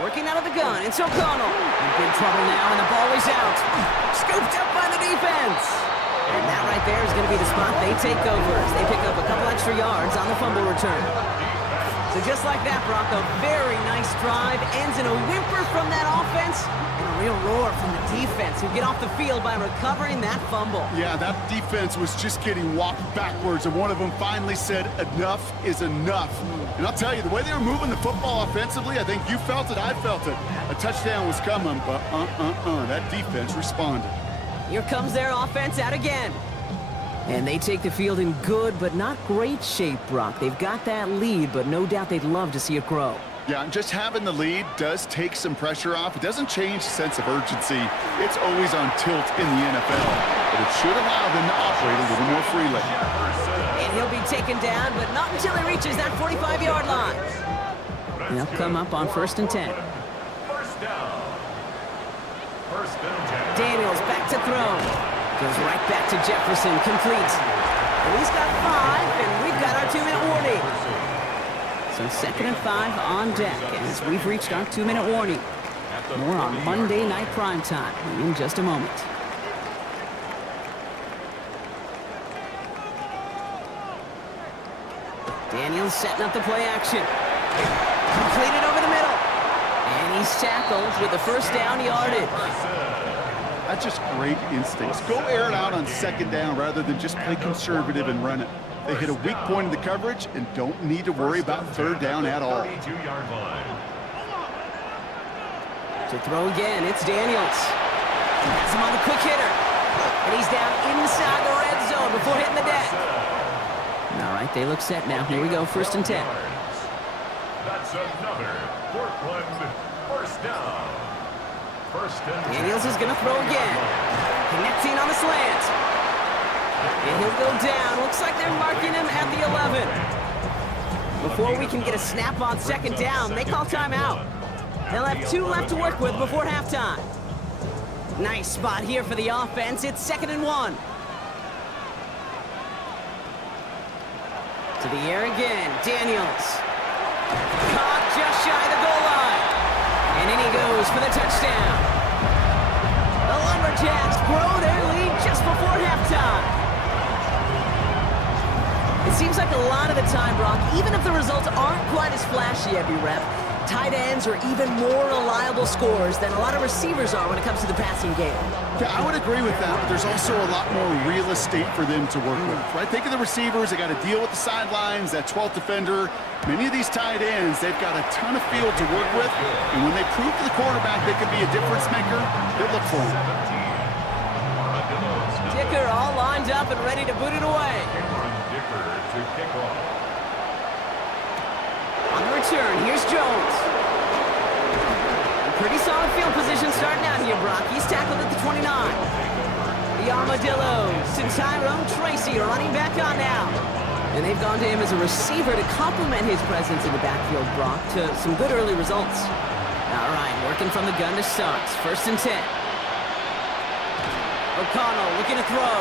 Working out of the gun, it's O'Connell. In big trouble now, and the ball is out. Scooped up by the defense. And that right there is going to be the spot they take over as they pick up a couple extra yards on the fumble return. So just like that, Brock, a very nice drive ends in a whimper from that offense and a real roar from the defense who get off the field by recovering that fumble. Yeah, that defense was just getting walked backwards, and one of them finally said, enough is enough. And I'll tell you, the way they were moving the football offensively, I think you felt it, I felt it. A touchdown was coming, but that defense responded. Here comes their offense out again. And they take the field in good but not great shape, Brock. They've got that lead, but no doubt they'd love to see it grow. Yeah, and just having the lead does take some pressure off. It doesn't change the sense of urgency. It's always on tilt in the NFL. But it should allow them to operate a little more freely. And he'll be taken down, but not until he reaches that 45-yard line. And they'll come up on 1st and 10. 1st down. 1st and 10. Daniels back to throw. Goes right back to Jefferson, complete. And he's got 5, and we've got our 2-minute warning. So 2nd and 5 on deck as we've reached our 2-minute warning. More on Monday Night Primetime in just a moment. Daniels setting up the play action. Completed over the middle. And he's tackled with the 1st down yardage. That's just great instincts. Go air it out on 2nd down rather than just play conservative and run it. They hit a weak point in the coverage and don't need to worry about 3rd down at all. 32-yard line. To throw again, it's Daniels. He has him on the quick hitter. And he's down inside the red zone before hitting the deck. All right, they look set now. Here we go, 1st and 10. That's another Portland 1st down. 1st and 10. Daniels is going to throw again. Connecting on the slant. And he'll go down. Looks like they're marking him at the 11. Before we can get a snap on 2nd down, they call timeout. They'll have 2 left to work with before halftime. Nice spot here for the offense. It's 2nd and 1. To the air again. Daniels. Caught just shy of the goal line. And in he goes for the touchdown. The Lumberjacks grow their lead just before halftime. It seems like a lot of the time, Brock, even if the results aren't quite as flashy every rep, tight ends are even more reliable scorers than a lot of receivers are when it comes to the passing game. Yeah, I would agree with that, but there's also a lot more real estate for them to work with, right? Think of the receivers. They got to deal with the sidelines, that 12th defender. Many of these tight ends, they've got a ton of field to work with, and when they prove to the quarterback they can be a difference maker, they look for him. Dicker all lined up and ready to boot it away. Dicker to kick off. On the return, here's Jones. Pretty solid field position starting out here, Brock. He's tackled at the 29. The Armadillos to Tyrone Tracy running back on now. And they've gone to him as a receiver to complement his presence in the backfield, Brock, to some good early results. All right, working from the gun to start. 1st and 10. O'Connell looking to throw.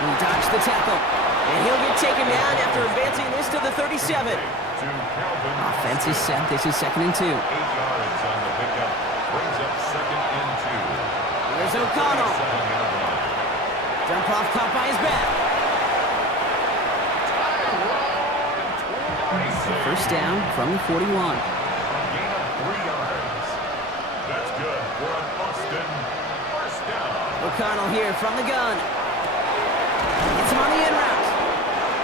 He dodged the tackle. And he'll get taken down after advancing this to the 37. Offense is set. This is 2nd and 2. 8 yards on the pickup. Brings up 2nd and 2. Here's O'Connell. Dump off caught by his back. 1st down from the 41. A gain of 3 yards. That's good for an Austin 1st down. O'Connell here from the gun. Gets him on the in route.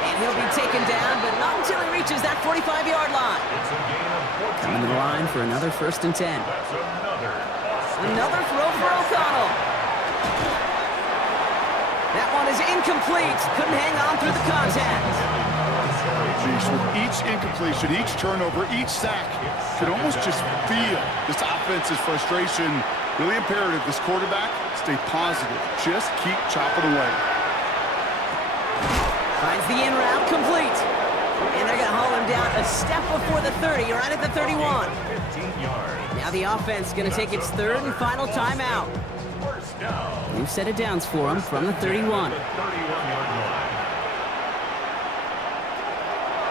And he'll be taken down, but not until he reaches that 45-yard line. It's a gain of 14. Coming to the line for another 1st and 10. That's another Austin. Another throw for O'Connell. That one is incomplete. Couldn't hang on through the contact. Geez, with each incompletion, each turnover, each sack, you can almost just feel this offense's frustration. Really imperative this quarterback stay positive. Just keep chopping away. Finds the in route complete. And they're going to haul him down a step before the 30, right at the 31. 15 yards. Now the offense going to take its 3rd and final timeout. 1st down. New set of downs for him from the 31. The 31-yard line.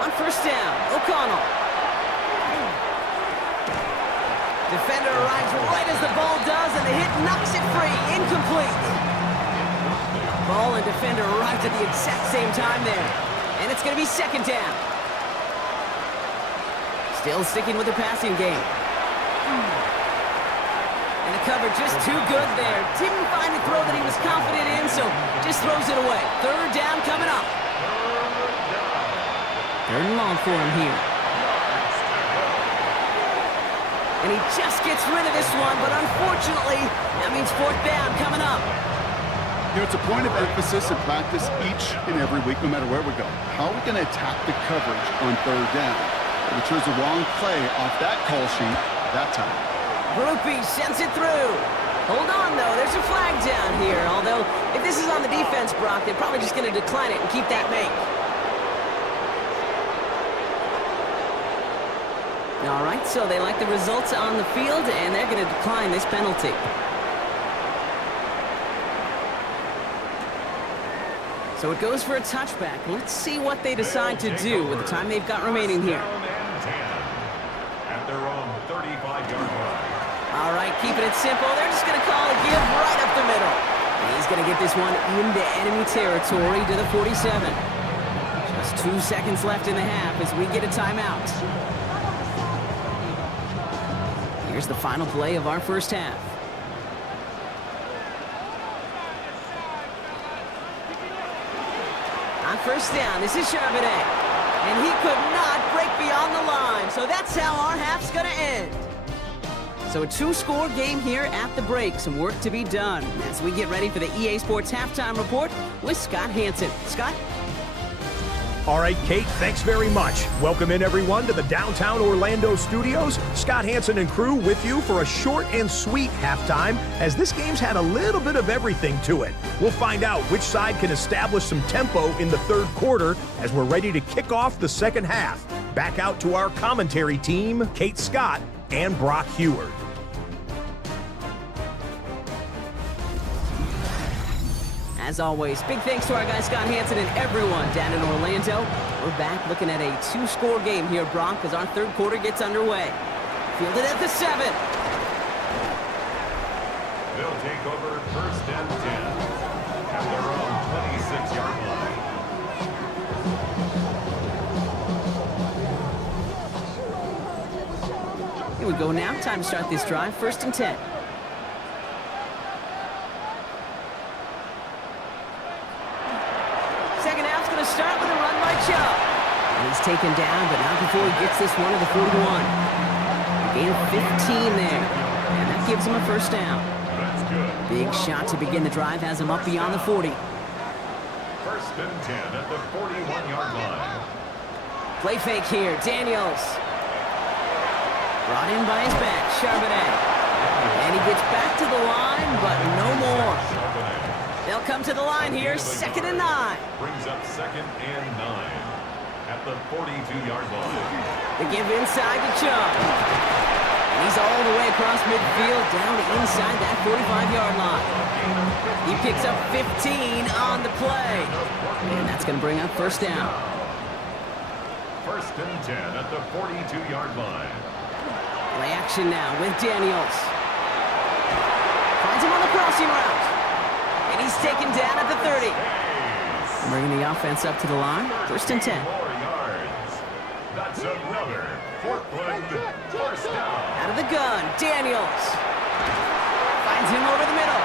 On 1st down, O'Connell. Defender arrives right as the ball does, and the hit knocks it free. Incomplete. Ball and defender arrived at the exact same time there. And it's going to be 2nd down. Still sticking with the passing game. And the cover just too good there. Didn't find a throw that he was confident in, so just throws it away. 3rd down coming up. 3rd and long for him here. And he just gets rid of this one, but unfortunately, that means 4th down coming up. You know, it's a point of emphasis in practice each and every week, no matter where we go. How are we going to attack the coverage on 3rd down? We chose the wrong play off that call sheet that time. Groupie sends it through. Hold on, though. There's a flag down here. Although, if this is on the defense, Brock, they're probably just going to decline it and keep that make. All right, so they like the results on the field, and they're going to decline this penalty. So it goes for a touchback. Let's see what they decide to do with the time they've got remaining here. At their own 35-yard line. All right, keeping it simple. They're just going to call a give right up the middle. And he's going to get this one into enemy territory to the 47. Just 2 seconds left in the half as we get a timeout. Here's the final play of our 1st half. On 1st down, this is Charbonnet. And he could not break beyond the line. So that's how our half's going to end. So a 2-score game here at the break. Some work to be done as we get ready for the EA Sports Halftime Report with Scott Hanson. Scott? All right, Kate, thanks very much. Welcome in, everyone, to the downtown Orlando studios. Scott Hanson and crew with you for a short and sweet halftime, as this game's had a little bit of everything to it. We'll find out which side can establish some tempo in the 3rd quarter as we're ready to kick off the 2nd half. Back out to our commentary team, Kate Scott and Brock Heward. As always, big thanks to our guy Scott Hanson and everyone down in Orlando. We're back looking at a 2-score game here, Brock, as our 3rd quarter gets underway. Fielded at the 7. They'll take over 1st and 10 at their own 26-yard line. Here we go now. Time to start this drive. 1st and 10. Start with a run by Chubb. And he's taken down, but not before he gets this one to the 41. A gain of 15 there. And that gives him a 1st down. That's good. Big shot to begin the drive has him up beyond the 40. 1st and 10 at the 41-yard line. Play fake here. Daniels. Brought in by his back, Charbonnet. And he gets back to the line, but no more. They'll come to the line here, 2nd and 9. Brings up 2nd and 9 at the 42-yard line. They give inside to Chubb. And he's all the way across midfield, down to inside that 45-yard line. He picks up 15 on the play. And that's going to bring up 1st down. 1st and 10 at the 42-yard line. Play action now with Daniels. Finds him on the crossing route. And he's taken down at the 30. Bringing the offense up to the line. 1st and 10. 4 yards. That's another Portland 1st down. Out of the gun, Daniels. Finds him over the middle.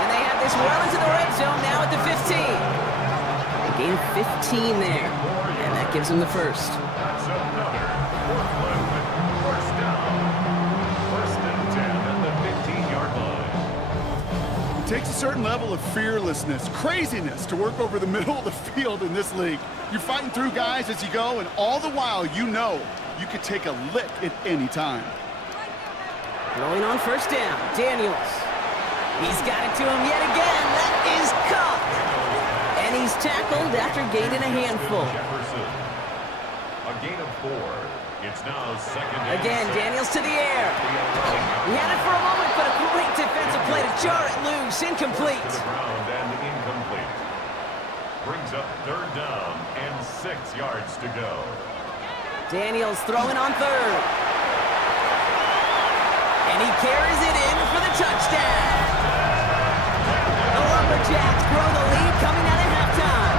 And they have this well into the red zone now at the 15. They gain 15 there. And that gives them the 1st. That's another Portland 1st down. 1st and 10 at the 15-yard line. It takes a certain level of fearlessness, craziness to work over the middle of the field in this league. You're fighting through guys as you go, and all the while you know you could take a lick at any time. Throwing on 1st down, Daniels. He's got it to him yet again. That is caught. And he's tackled after gaining a handful. Jefferson. A gain of 4. It's now 2nd and Again, 6. Daniels to the air. He had it for a moment, but a great defensive play to jar it loose. Incomplete. To the ground and incomplete. Brings up 3rd down and 6 yards to go. Daniels throwing on 3rd. And he carries it in for the touchdown. The Lumberjacks grow the lead coming out of halftime.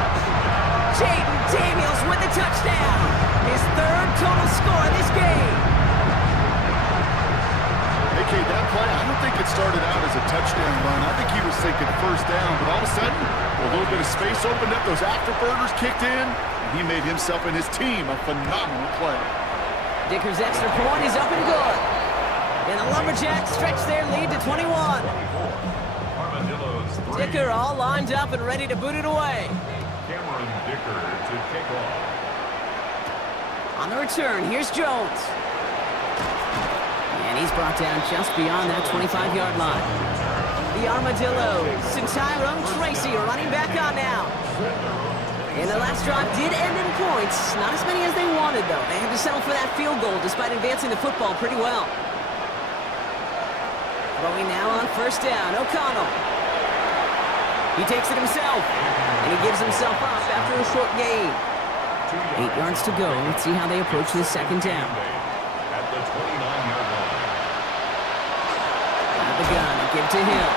Jaden Daniels with the touchdown. His 3rd total score in this game. AK, that play, I don't think it started out as a touchdown run. I think he was thinking 1st down, but all of a sudden, a little bit of space opened up, those afterburners kicked in, and he made himself and his team a phenomenal play. Dicker's extra point is up and good. And the Lumberjacks stretch their lead to 21. Armadillos 3. Dicker all lined up and ready to boot it away. Cameron Dicker to kick off. On the return, here's Jones. And he's brought down just beyond that 25-yard line. The Armadillos and Tyrone Tracy are running back on now. And the last drive did end in points. Not as many as they wanted, though. They had to settle for that field goal despite advancing the football pretty well. Throwing now on 1st down, O'Connell. He takes it himself, and he gives himself up after a short gain. 8 yards to go. Let's see how they approach this 2nd down. At the 29-yard line. Out of the gun, give to him.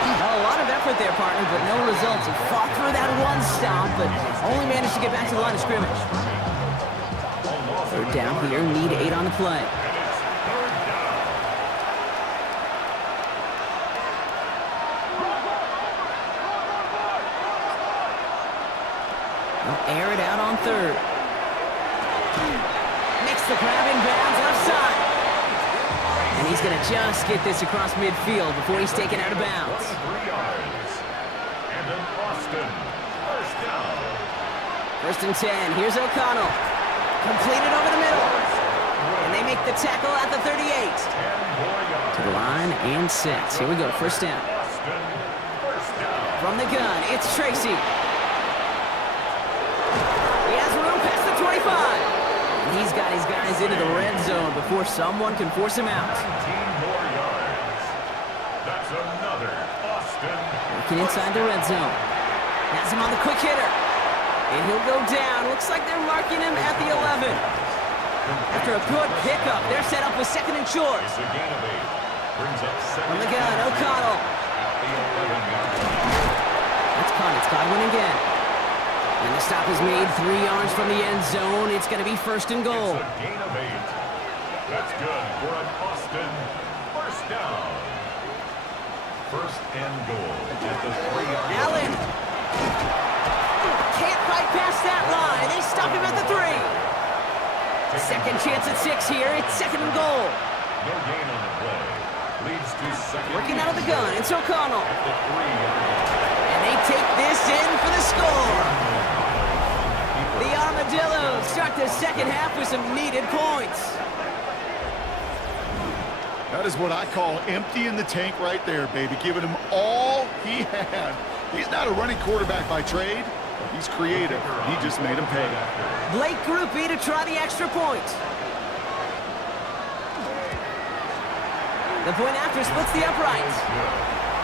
A lot of effort there, partner, but no results. He fought through that one stop, but only managed to get back to the line of scrimmage. 3rd down here, need 8 on the play. They'll air it out on 3rd. Makes the grab in bounds left side. And he's going to just get this across midfield before he's taken out of bounds. 3 yards. And then Austin. 1st down. 1st and 10. Here's O'Connell. Completed over the middle. And they make the tackle at the 38. 10 more yards. To the line and set. Here we go. 1st down. Austin. 1st down. From the gun, it's Tracy. He has room past the 25. And he's got his guys into the red zone before someone can force him out. 19 more yards. That's another Austin. Working inside the red zone. Has him on the quick hitter. And he'll go down. Looks like they're marking him at the 11. After a good pickup, they're set up with 2nd and short. It's a gain of 8. Brings up 2nd. From the gun, O'Connell. At the 11-yard line. That's caught. It's Godwin again. And the stop is made 3 yards from the end zone. It's going to be 1st and goal. It's a gain of 8. That's good for an Austin 1st down. 1st and goal at the 3-yard line. Allen. Can't fight past that line. They stop him at the 3. 2nd chance at 6 here. It's 2nd and goal. No gain on the play. Leads to 2nd. Working out of the gun. It's O'Connell. At the 3-yard line. And they take this in for the score. The Armadillos start the 2nd half with some needed points. That is what I call emptying the tank right there, baby. Giving him all he had. He's not a running quarterback by trade. He's creative. He just made him pay. Blake Groupie to try the extra point. The point after splits the uprights.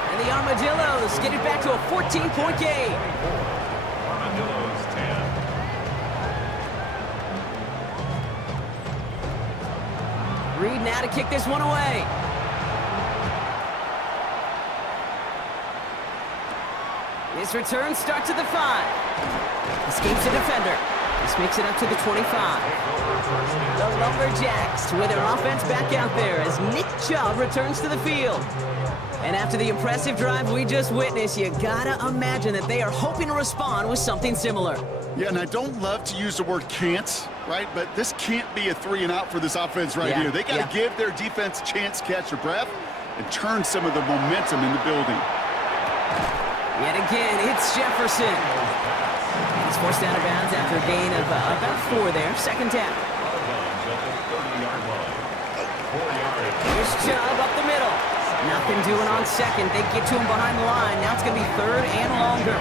And the Armadillos get it back to a 14-point game. Armadillos 10. Reed now to kick this one away. This return starts at the 5. Escapes the defender. This makes it up to the 25. The Lumberjacks with their offense back out there as Nick Chubb returns to the field. And after the impressive drive we just witnessed, you gotta imagine that they are hoping to respond with something similar. Yeah, and I don't love to use the word can't, right? But this can't be a 3-and-out for this offense right here. They got to give their defense a chance to catch their breath and turn some of the momentum in the building. Yet again, it's Jefferson. And he's forced out of bounds after a gain of about 4 there. Second down. Here's Chubb up the middle. Nothing doing on second. They get to him behind the line. Now it's going to be 3rd and longer.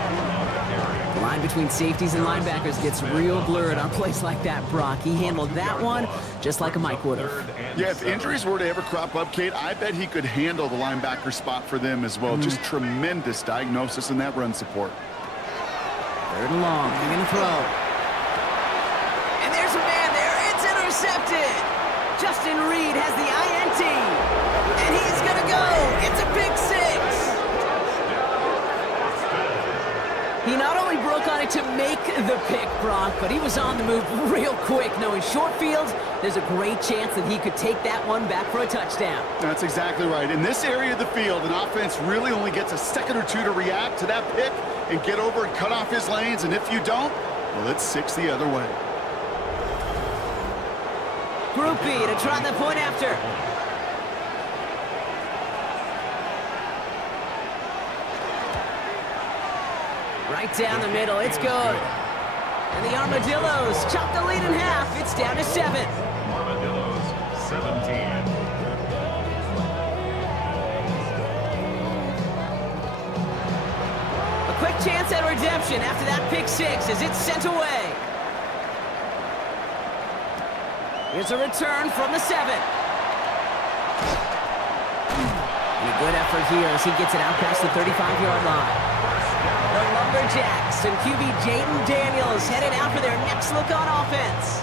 The line between safeties and linebackers gets real blurred on plays like that, Brock. He handled that one just like a Mike would have. Yeah, if injuries were to ever crop up, Kate, I bet he could handle the linebacker spot for them as well. Just tremendous diagnosis in that run support. 3rd and long. They're going to throw. And there's a man there. It's intercepted. Justin Reed has the INT. And he's going to go. It's a pick 6. He not only broke on it to make the pick, Brock, but he was on the move real quick. Knowing short fields, there's a great chance that he could take that one back for a touchdown. That's exactly right. In this area of the field, an offense really only gets a second or two to react to that pick and get over and cut off his lanes. And if you don't, well, it's 6 the other way. Groupie to try the point after. Right down the middle, it's good. And the Armadillos chop the lead in half. It's down to 7. Armadillos 17. A quick chance at redemption after that pick 6 as it's sent away. Here's a return from the 7. And a good effort here as he gets it out past the 35-yard line. The Lumberjacks and QB Jaden Daniels headed out for their next look on offense.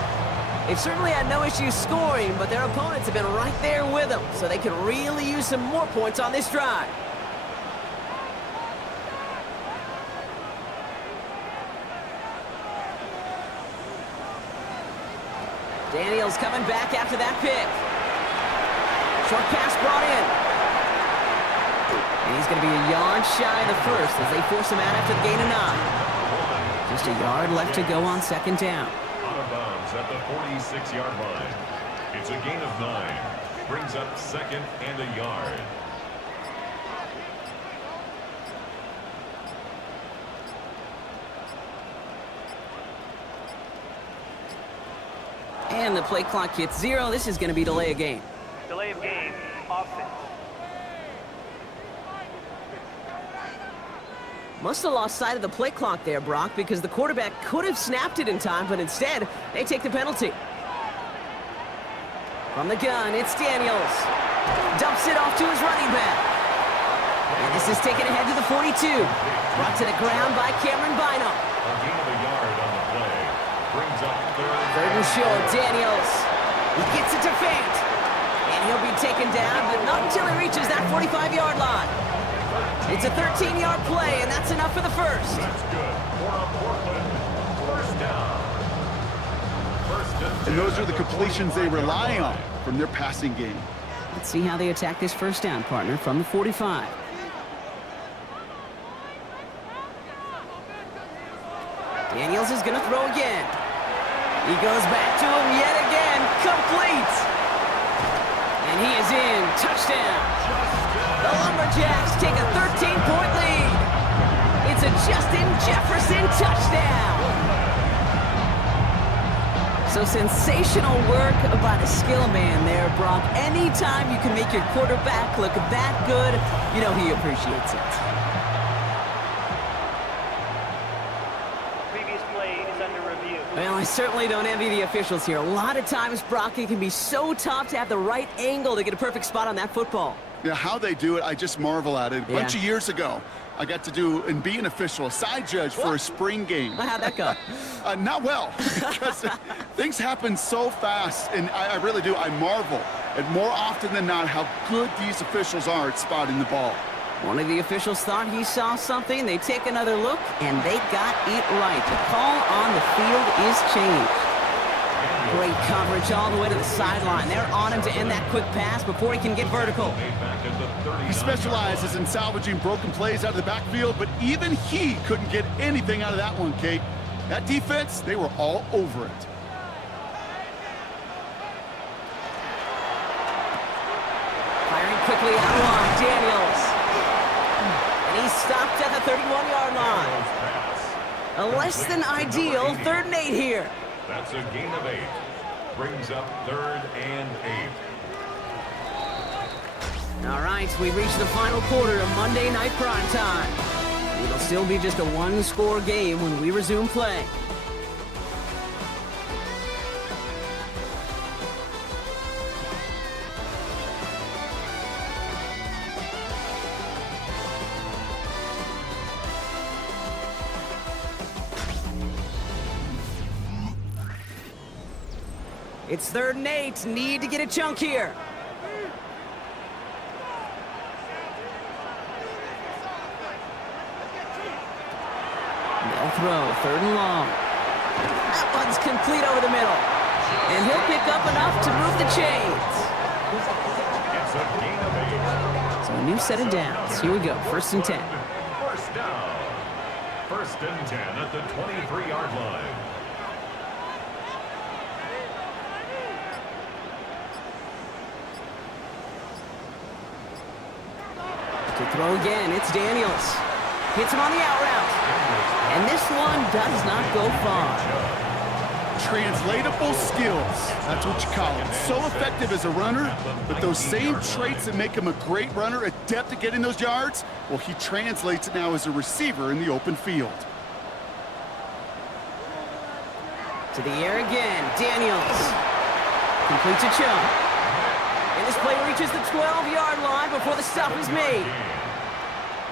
They've certainly had no issues scoring, but their opponents have been right there with them, so they could really use some more points on this drive. Daniels coming back after that pick. Short pass brought in. And he's going to be a yard shy of the first as they force him out after the gain of 9. Just a yard left to go on 2nd down. Out of bounds at the 46-yard line. It's a gain of 9. Brings up 2nd and a yard. And the play clock hits 0. This is going to be delay of game. Delay of game. Offense. Must have lost sight of the play clock there, Brock, because the quarterback could have snapped it in time, but instead, they take the penalty. From the gun, it's Daniels. Dumps it off to his running back. And this is taken ahead to the 42. Brought to the ground by Cameron Bynum. A gain of a yard on the play. Brings up 3rd and short, Daniels. He gets it to feint. And he'll be taken down, but not until he reaches that 45-yard line. It's a 13-yard play, and that's enough for the first. That's good. Portland. First down. And those are the completions they rely on from their passing game. Let's see how they attack this first down, partner, from the 45. Daniels is going to throw again. He goes back to him yet again. Complete. And he is in. Touchdown. The Lumberjacks take a 13-point lead. It's a Justin Jefferson touchdown. So sensational work by the skill man there, Brock. Anytime you can make your quarterback look that good, you know he appreciates it. Previous play is under review. Well, I certainly don't envy the officials here. A lot of times, Brock, it can be so tough to have the right angle to get a perfect spot on that football. Yeah, how they do it, I just marvel at it. A bunch of years ago, I got to do and be an official, a side judge for a spring game. How'd that go? Not well, because things happen so fast, and I really do. I marvel at more often than not how good these officials are at spotting the ball. One of the officials thought he saw something. They take another look, and they got it right. The call on the field is changed. Great coverage all the way to the sideline. They're on him to end that quick pass before he can get vertical. He specializes in salvaging broken plays out of the backfield, but even he couldn't get anything out of that one, Kate. That defense, they were all over it. Firing quickly out wide, Daniels. And he's stopped at the 31-yard line. A less than ideal 3rd and 8 here. That's a gain of 8. Brings up 3rd and 8. All right, we've reached the final quarter of Monday Night Prime Time. It'll still be just a one-score game when we resume play. It's 3rd and 8. Need to get a chunk here. They'll throw. 3rd and long. That one's complete over the middle. And he'll pick up enough to move the chains. It's a gain of 8. So a new set of downs. Here we go. 1st and 10. First down. 1st and 10 at the 23-yard line. To throw again, it's Daniels. Hits him on the out route. And this one does not go far. Translatable skills, that's what you call it. So effective as a runner, but those same traits that make him a great runner, adept at getting those yards, well, he translates it now as a receiver in the open field. To the air again, Daniels. Complete to Chubb. And this play reaches the 12-yard line before the stop is made.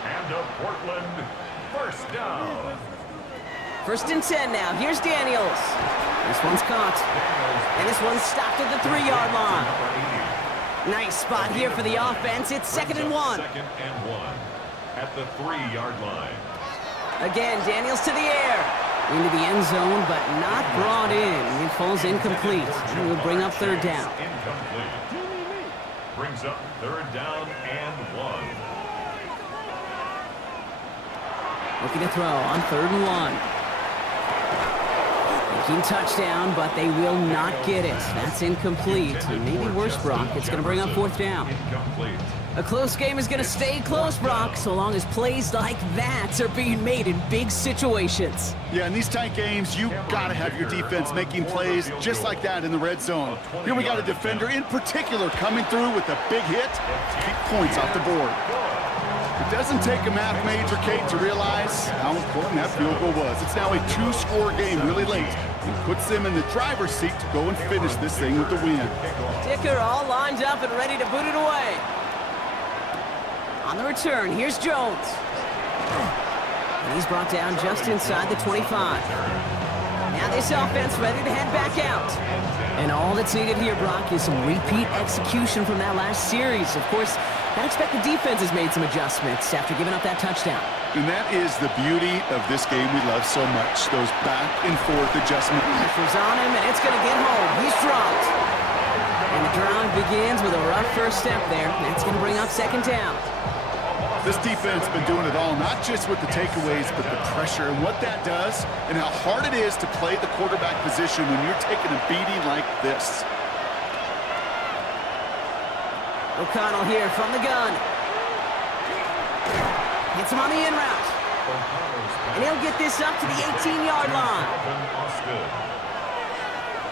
And a Portland 1st down. 1st and 10 now. Here's Daniels. This one's caught. And this one's stopped at the 3-yard line. Nice spot here for the offense. It's 2nd and 1. 2nd and 1 at the 3-yard line. Again, Daniels to the air. Into the end zone, but not brought in. It falls incomplete. And will bring up 3rd down. Incomplete. Brings up 3rd down and 1. Looking to throw on 3rd and 1. Making touchdown, but they will not get it. That's incomplete. And maybe worse, Brock. It's going to bring up 4th down. Incomplete. A close game is going to stay close, Brock, so long as plays like that are being made in big situations. Yeah, in these tight games, you got to have your defense making plays just like that in the red zone. Here we got a defender in particular coming through with a big hit to keep points off the board. It doesn't take a math major, Kate, to realize how important that field goal was. It's now a 2-score game really late. It puts them in the driver's seat to go and finish this thing with the win. Dicker all lined up and ready to boot it away. On the return, here's Jones. And he's brought down just inside the 25. Now this offense ready to head back out. And all that's needed here, Brock, is some repeat execution from that last series. Of course, I expect the defense has made some adjustments after giving up that touchdown. And that is the beauty of this game we love so much, those back and forth adjustments. Pressure's on him, and it's going to get home. He's dropped. And the drive begins with a rough first step there. That's going to bring up 2nd down. This defense has been doing it all, not just with the takeaways, but the pressure and what that does and how hard it is to play the quarterback position when you're taking a beating like this. O'Connell here from the gun. Hits him on the in route. And he'll get this up to the 18-yard line.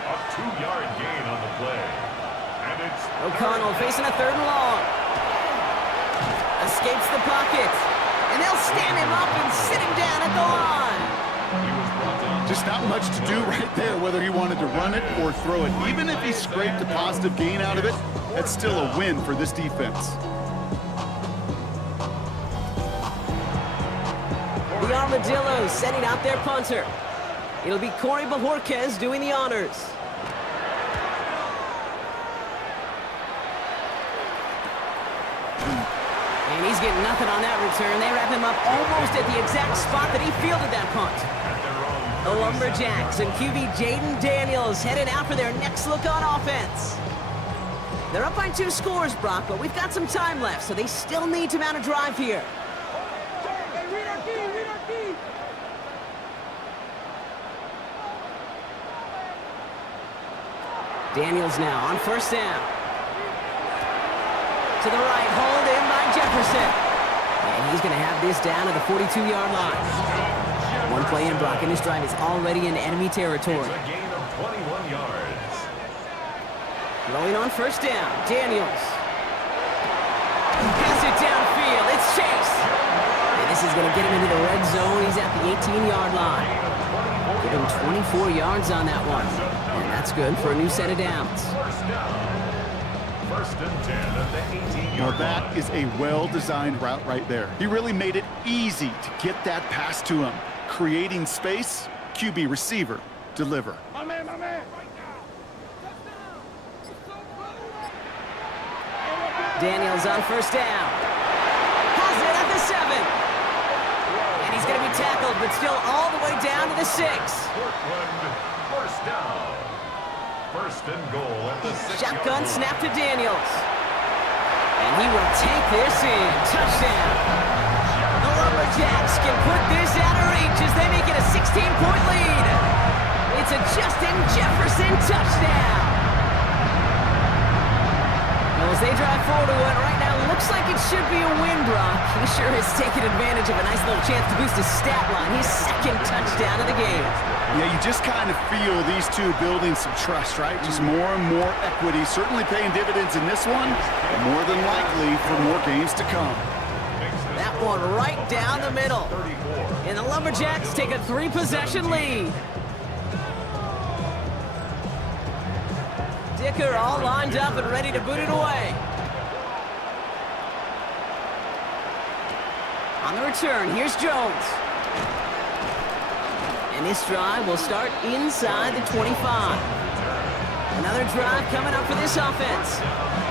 A 2-yard gain on the play. And it's O'Connell facing a 3rd and long. Escapes the pocket. And they'll stand him up and sit him down at the line. He was brought down. Just not much to do right there, whether he wanted to run it or throw it. Even if he scraped a positive gain out of it, that's still a win for this defense. The Armadillos sending out their punter. It'll be Corey Bajorquez doing the honors. And he's getting nothing on that return. They wrap him up almost at the exact spot that he fielded that punt. The Lumberjacks and QB Jaden Daniels headed out for their next look on offense. They're up by 2 scores, Brock, but we've got some time left, so they still need to mount a drive here. Daniels now on 1st down. To the right, hauled in by Jefferson. And he's going to have this down at the 42-yard line. One play in, Brock, and this drive is already in enemy territory. It's a gain of 21 yards. Throwing on 1st down, Daniels. Pass it downfield, it's Chase. And this is going to get him into the red zone. He's at the 18-yard line. Give him 24 yards on that one. And that's good for a new set of downs. 1st and 10 at the 18-yard Now line. that is a well-designed route right there. He really made it easy to get that pass to him. Creating space, QB receiver, deliver. Daniels on 1st down. Has it at the 7. And he's going to be tackled, but still all the way down to the 6. Portland, 1st down. 1st and goal at the 6-yard Shotgun line. snap to Daniels. And he will take this in. Touchdown. The Lumberjacks can put this out of reach as they make it a 16-point lead. It's a Justin Jefferson touchdown. Well, as they drive forward to what right now looks like it should be a win, Brock. He sure has taken advantage of a nice little chance to boost his stat line. His 2nd touchdown of the game. Yeah, you just kind of feel these two building some trust, right? Just more and more equity, certainly paying dividends in this one, and more than likely for more games to come. That one right down the middle. And the Lumberjacks take a 3-possession lead. Dicker all lined up and ready to boot it away. On the return, here's Jones. And this drive will start inside the 25. Another drive coming up for this offense.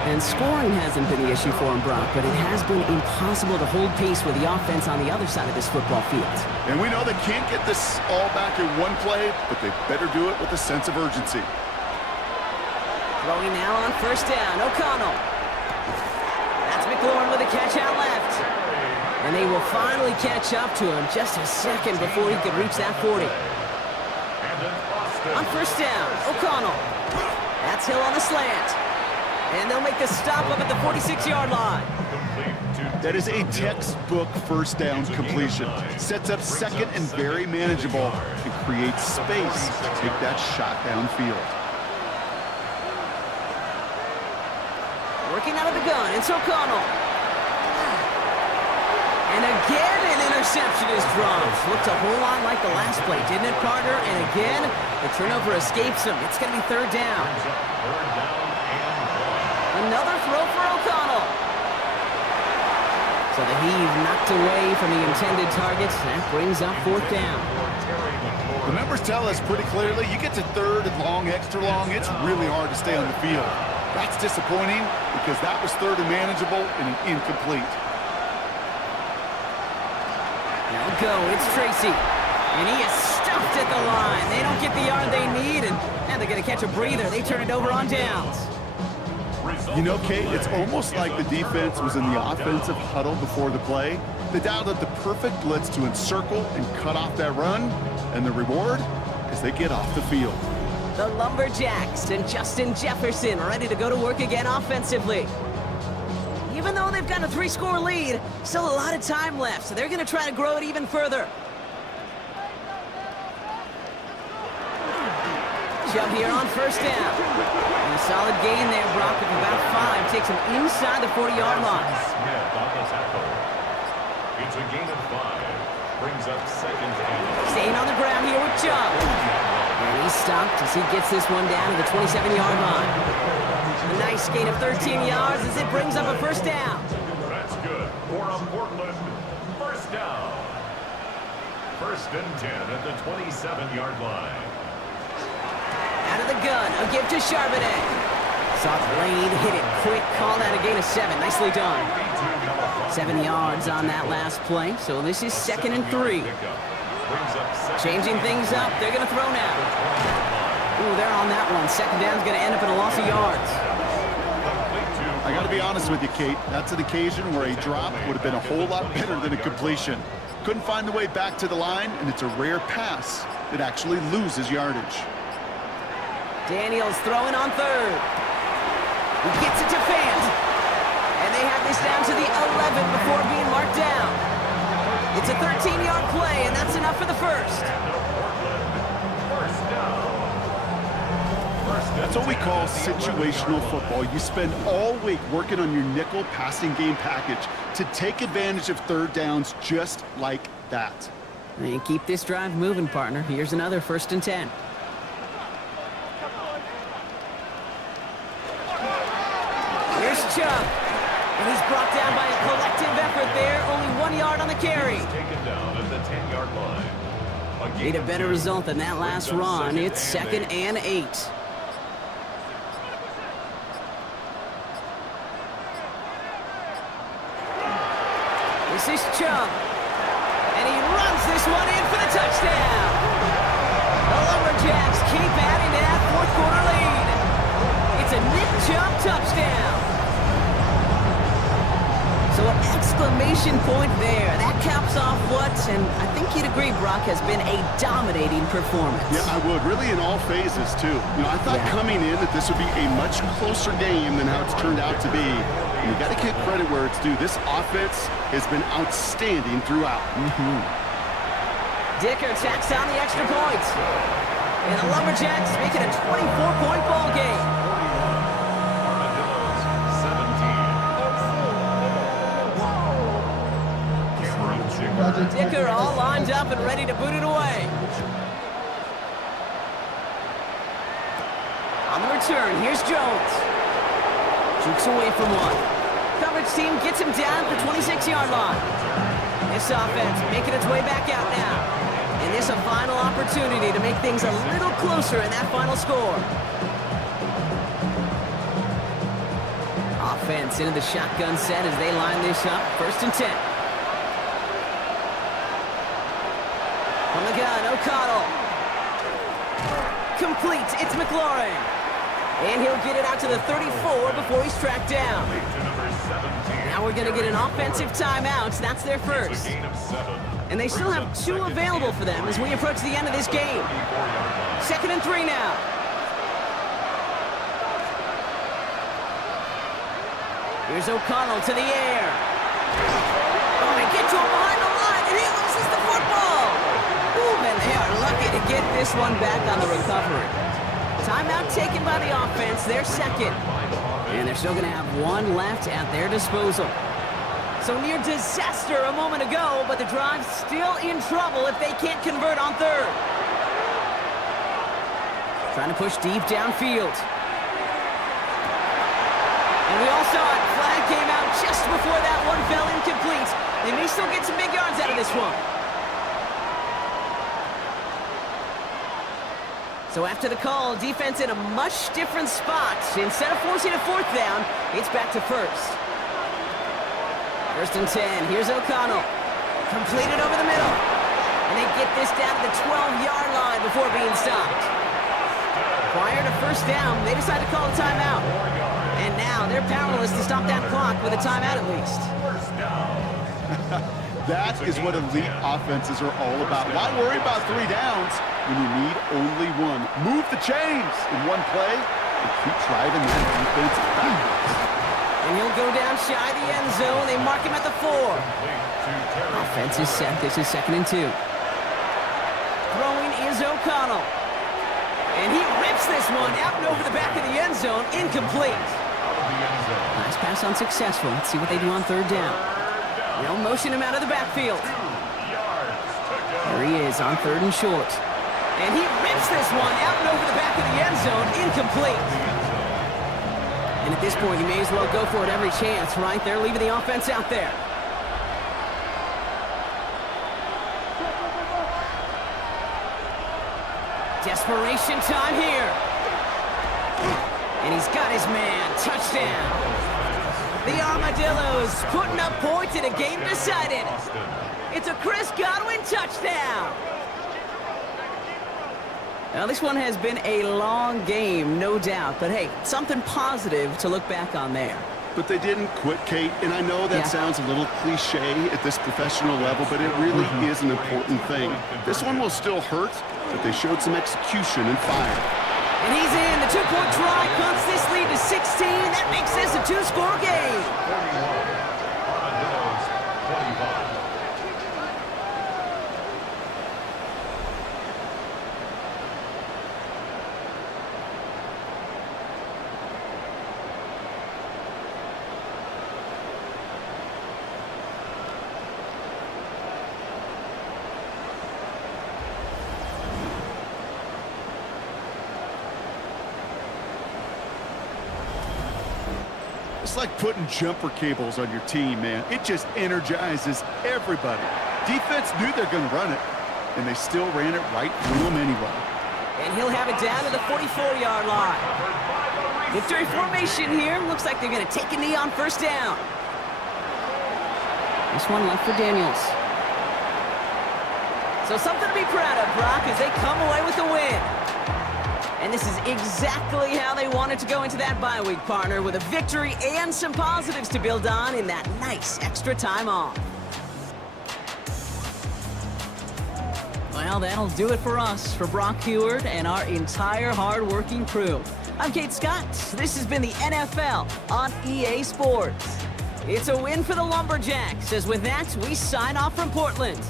And scoring hasn't been the issue for him, Brock, but it has been impossible to hold pace with the offense on the other side of this football field. And we know they can't get this all back in one play, but they better do it with a sense of urgency. Throwing now on 1st down, O'Connell. That's McLaurin with a catch out left. And they will finally catch up to him just a second before he could reach that 40. On 1st down, O'Connell. That's Hill on the slant. And they'll make the stop up at the 46-yard line. That is a textbook 1st down completion. Sets up 2nd and very manageable and creates space to take that shot downfield. Working out of the gun, it's O'Connell. And again, an interception is dropped. Looked a whole lot like the last play, didn't it, partner? And again, the turnover escapes him. It's going to be 3rd down. Another throw for O'Connell. So the heave knocked away from the intended targets. That brings up 4th down. The numbers tell us pretty clearly, you get to 3rd and long, extra long, it's really hard to stay on the field. That's disappointing because that was 3rd and manageable and an incomplete. Now go, it's Tracy. And he is stuffed at the line. They don't get the yard they need, and they're going to catch a breather. They turn it over on downs. You know, Kate, it's almost like the defense was in the offensive huddle before the play. They dialed up the perfect blitz to encircle and cut off that run, and the reward is they get off the field. The Lumberjacks and Justin Jefferson ready to go to work again offensively. Even though they've got a 3-score lead, still a lot of time left, so they're going to try to grow it even further. shove here on first down. And a solid gain there, Brock, of about 5. Takes him inside the 40-yard line. Smith on the tackle. It's a gain of 5. Brings up second down. Staying on the ground here with Chubb. And he's stopped as he gets this one down to the 27-yard line. A nice gain of 13 yards as it brings up a first down. That's good for a Portland first down. First and 10 at the 27-yard line. Out of the gun, a give to Charbonnet. Saw the lane, hit it quick, call that a gain of 7. Nicely done. 7 yards on that last play, so this is 2nd and 3. Changing things up, they're going to throw now. Ooh, they're on that one. Second down's going to end up in a loss of yards. I got to be honest with you, Kate. That's an occasion where a drop would have been a whole lot better than a completion. Couldn't find the way back to the line, and it's a rare pass that actually loses yardage. Daniels throwing on third. He gets it to Fant. And they have this down to the 11 before being marked down. It's a 13-yard play, and that's enough for the first. That's what we call situational football. You spend all week working on your nickel passing game package to take advantage of third downs just like that. And keep this drive moving, partner. Here's another 1st and 10. Here's Chubb. And he's brought down by a collective effort there. Only 1 yard on the carry. Taken down at the 10-yard line. Need a better result than that last run. It's 2nd and 8. This is Chubb. And he runs this one in for the touchdown. The Lumberjacks keep adding to that fourth quarter lead. It's a Nick Chubb touchdown. So an exclamation point there. That caps off what, and I think you'd agree, Brock, has been a dominating performance. Yeah, I would. Really in all phases, too. You know, I thought coming in that this would be a much closer game than how it's turned out to be. And you got to give credit where it's due. This offense has been outstanding throughout. Dicker tacks on the extra point. And the Lumberjacks make it a 24-point ball game. Dicker all lined up and ready to boot it away. On the return, here's Jones. Jukes away from one. Coverage team gets him down at the 26-yard line. This offense making its way back out now. And this a final opportunity to make things a little closer in that final score. Offense into the shotgun set as they line this up. 1st and 10. From the gun, O'Connell. Complete, it's McLaurin. And he'll get it out to the 34 before he's tracked down. Now we're going to get an offensive timeout. That's their first. And they still have 2 available for them as we approach the end of this game. 2nd and 3 now. Here's O'Connell to the air. Oh, they get to him behind the line, and he loses the football. Ooh, and they are lucky to get this one back on the recovery. Timeout taken by the offense, their second. And they're still going to have 1 left at their disposal. So near disaster a moment ago, but the drive's still in trouble if they can't convert on third. Trying to push deep downfield. And we all saw it. Flag came out just before that one fell incomplete. They may still get some big yards out of this one. So after the call, defense in a much different spot. Instead of forcing a 4th down, it's back to 1st. 1st and 10. Here's O'Connell. Completed over the middle. And they get this down to the 12-yard line before being stopped. Prior to 1st down, they decide to call a timeout. And now they're powerless to stop that clock with a timeout at least. That is what elite offenses are all about. Why worry about 3 downs when you need only 1? Move the chains in one play and keep driving that defense backwards. And he'll go down shy of the end zone. They mark him at the 4. Offense is set. This is 2nd and 2. Throwing is O'Connell. And he rips rips this one out and over the back of the end zone. Incomplete. Out of the end zone. Nice pass unsuccessful. Let's see what they do on third down. They'll motion him out of the backfield. 2 yards to go. There he is on third and short. And he rips this one out and over the back of the end zone. Incomplete. And at this point, you may as well go for it every chance, right? They're leaving the offense out there. Desperation time here. And he's got his man. Touchdown. The Armadillos putting up points in a game decided. It's a Chris Godwin touchdown. Now, this one has been a long game, no doubt. But, hey, something positive to look back on there. But they didn't quit, Kate, and I know that sounds a little cliche at this professional level, but it really is an important thing. This one will still hurt, but they showed some execution and fire. And he's in. The two-point try cuts this lead to 16. That makes this a two-score game. 31. Armadillos, 25. It's like putting jumper cables on your team, man. It just energizes everybody. Defense knew they're going to run it, and they still ran it right through them anyway. And he'll have it down to the 44-yard line. Victory formation here. Looks like they're going to take a knee on first down. This one left for Daniels. So something to be proud of, Brock, as they come away with the win. And this is exactly how they wanted to go into that bye week, partner, with a victory and some positives to build on in that nice extra time off. Well, that'll do it for us, for Brock Heward and our entire hard-working crew. I'm Kate Scott. This has been the NFL on EA Sports. It's a win for the Lumberjacks, as with that, we sign off from Portland.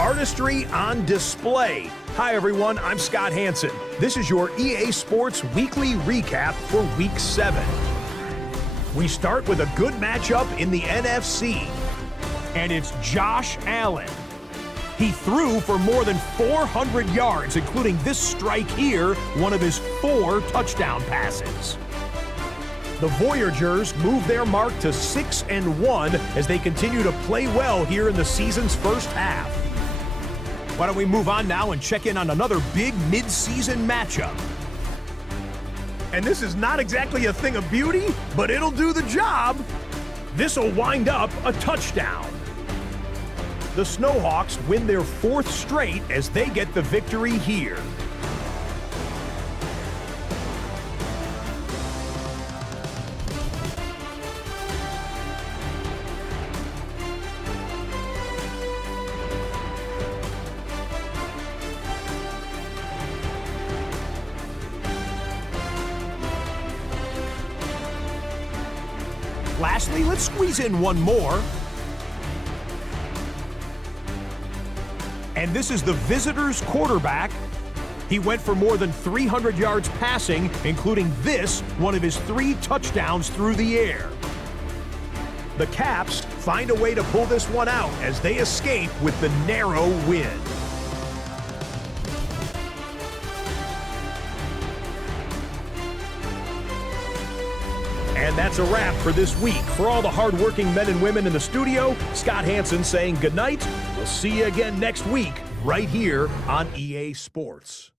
Artistry on display. Hi everyone, I'm Scott Hansen. This is your EA Sports Weekly Recap for Week 7. We start with a good matchup in the NFC, and it's Josh Allen. He threw for more than 400 yards, including this strike here, one of his 4 touchdown passes. The Voyagers move their mark to 6-1 as they continue to play well here in the season's first half. Why don't we move on now and check in on another big mid-season matchup. And this is not exactly a thing of beauty, but it'll do the job. This'll wind up a touchdown. The Snowhawks win their 4th straight as they get the victory here. Lastly, let's squeeze in one more. And this is the visitors' quarterback. He went for more than 300 yards passing, including this, one of his 3 touchdowns through the air. The Caps find a way to pull this one out as they escape with the narrow win. And that's a wrap for this week. For all the hardworking men and women in the studio, Scott Hansen saying goodnight. We'll see you again next week right here on EA Sports.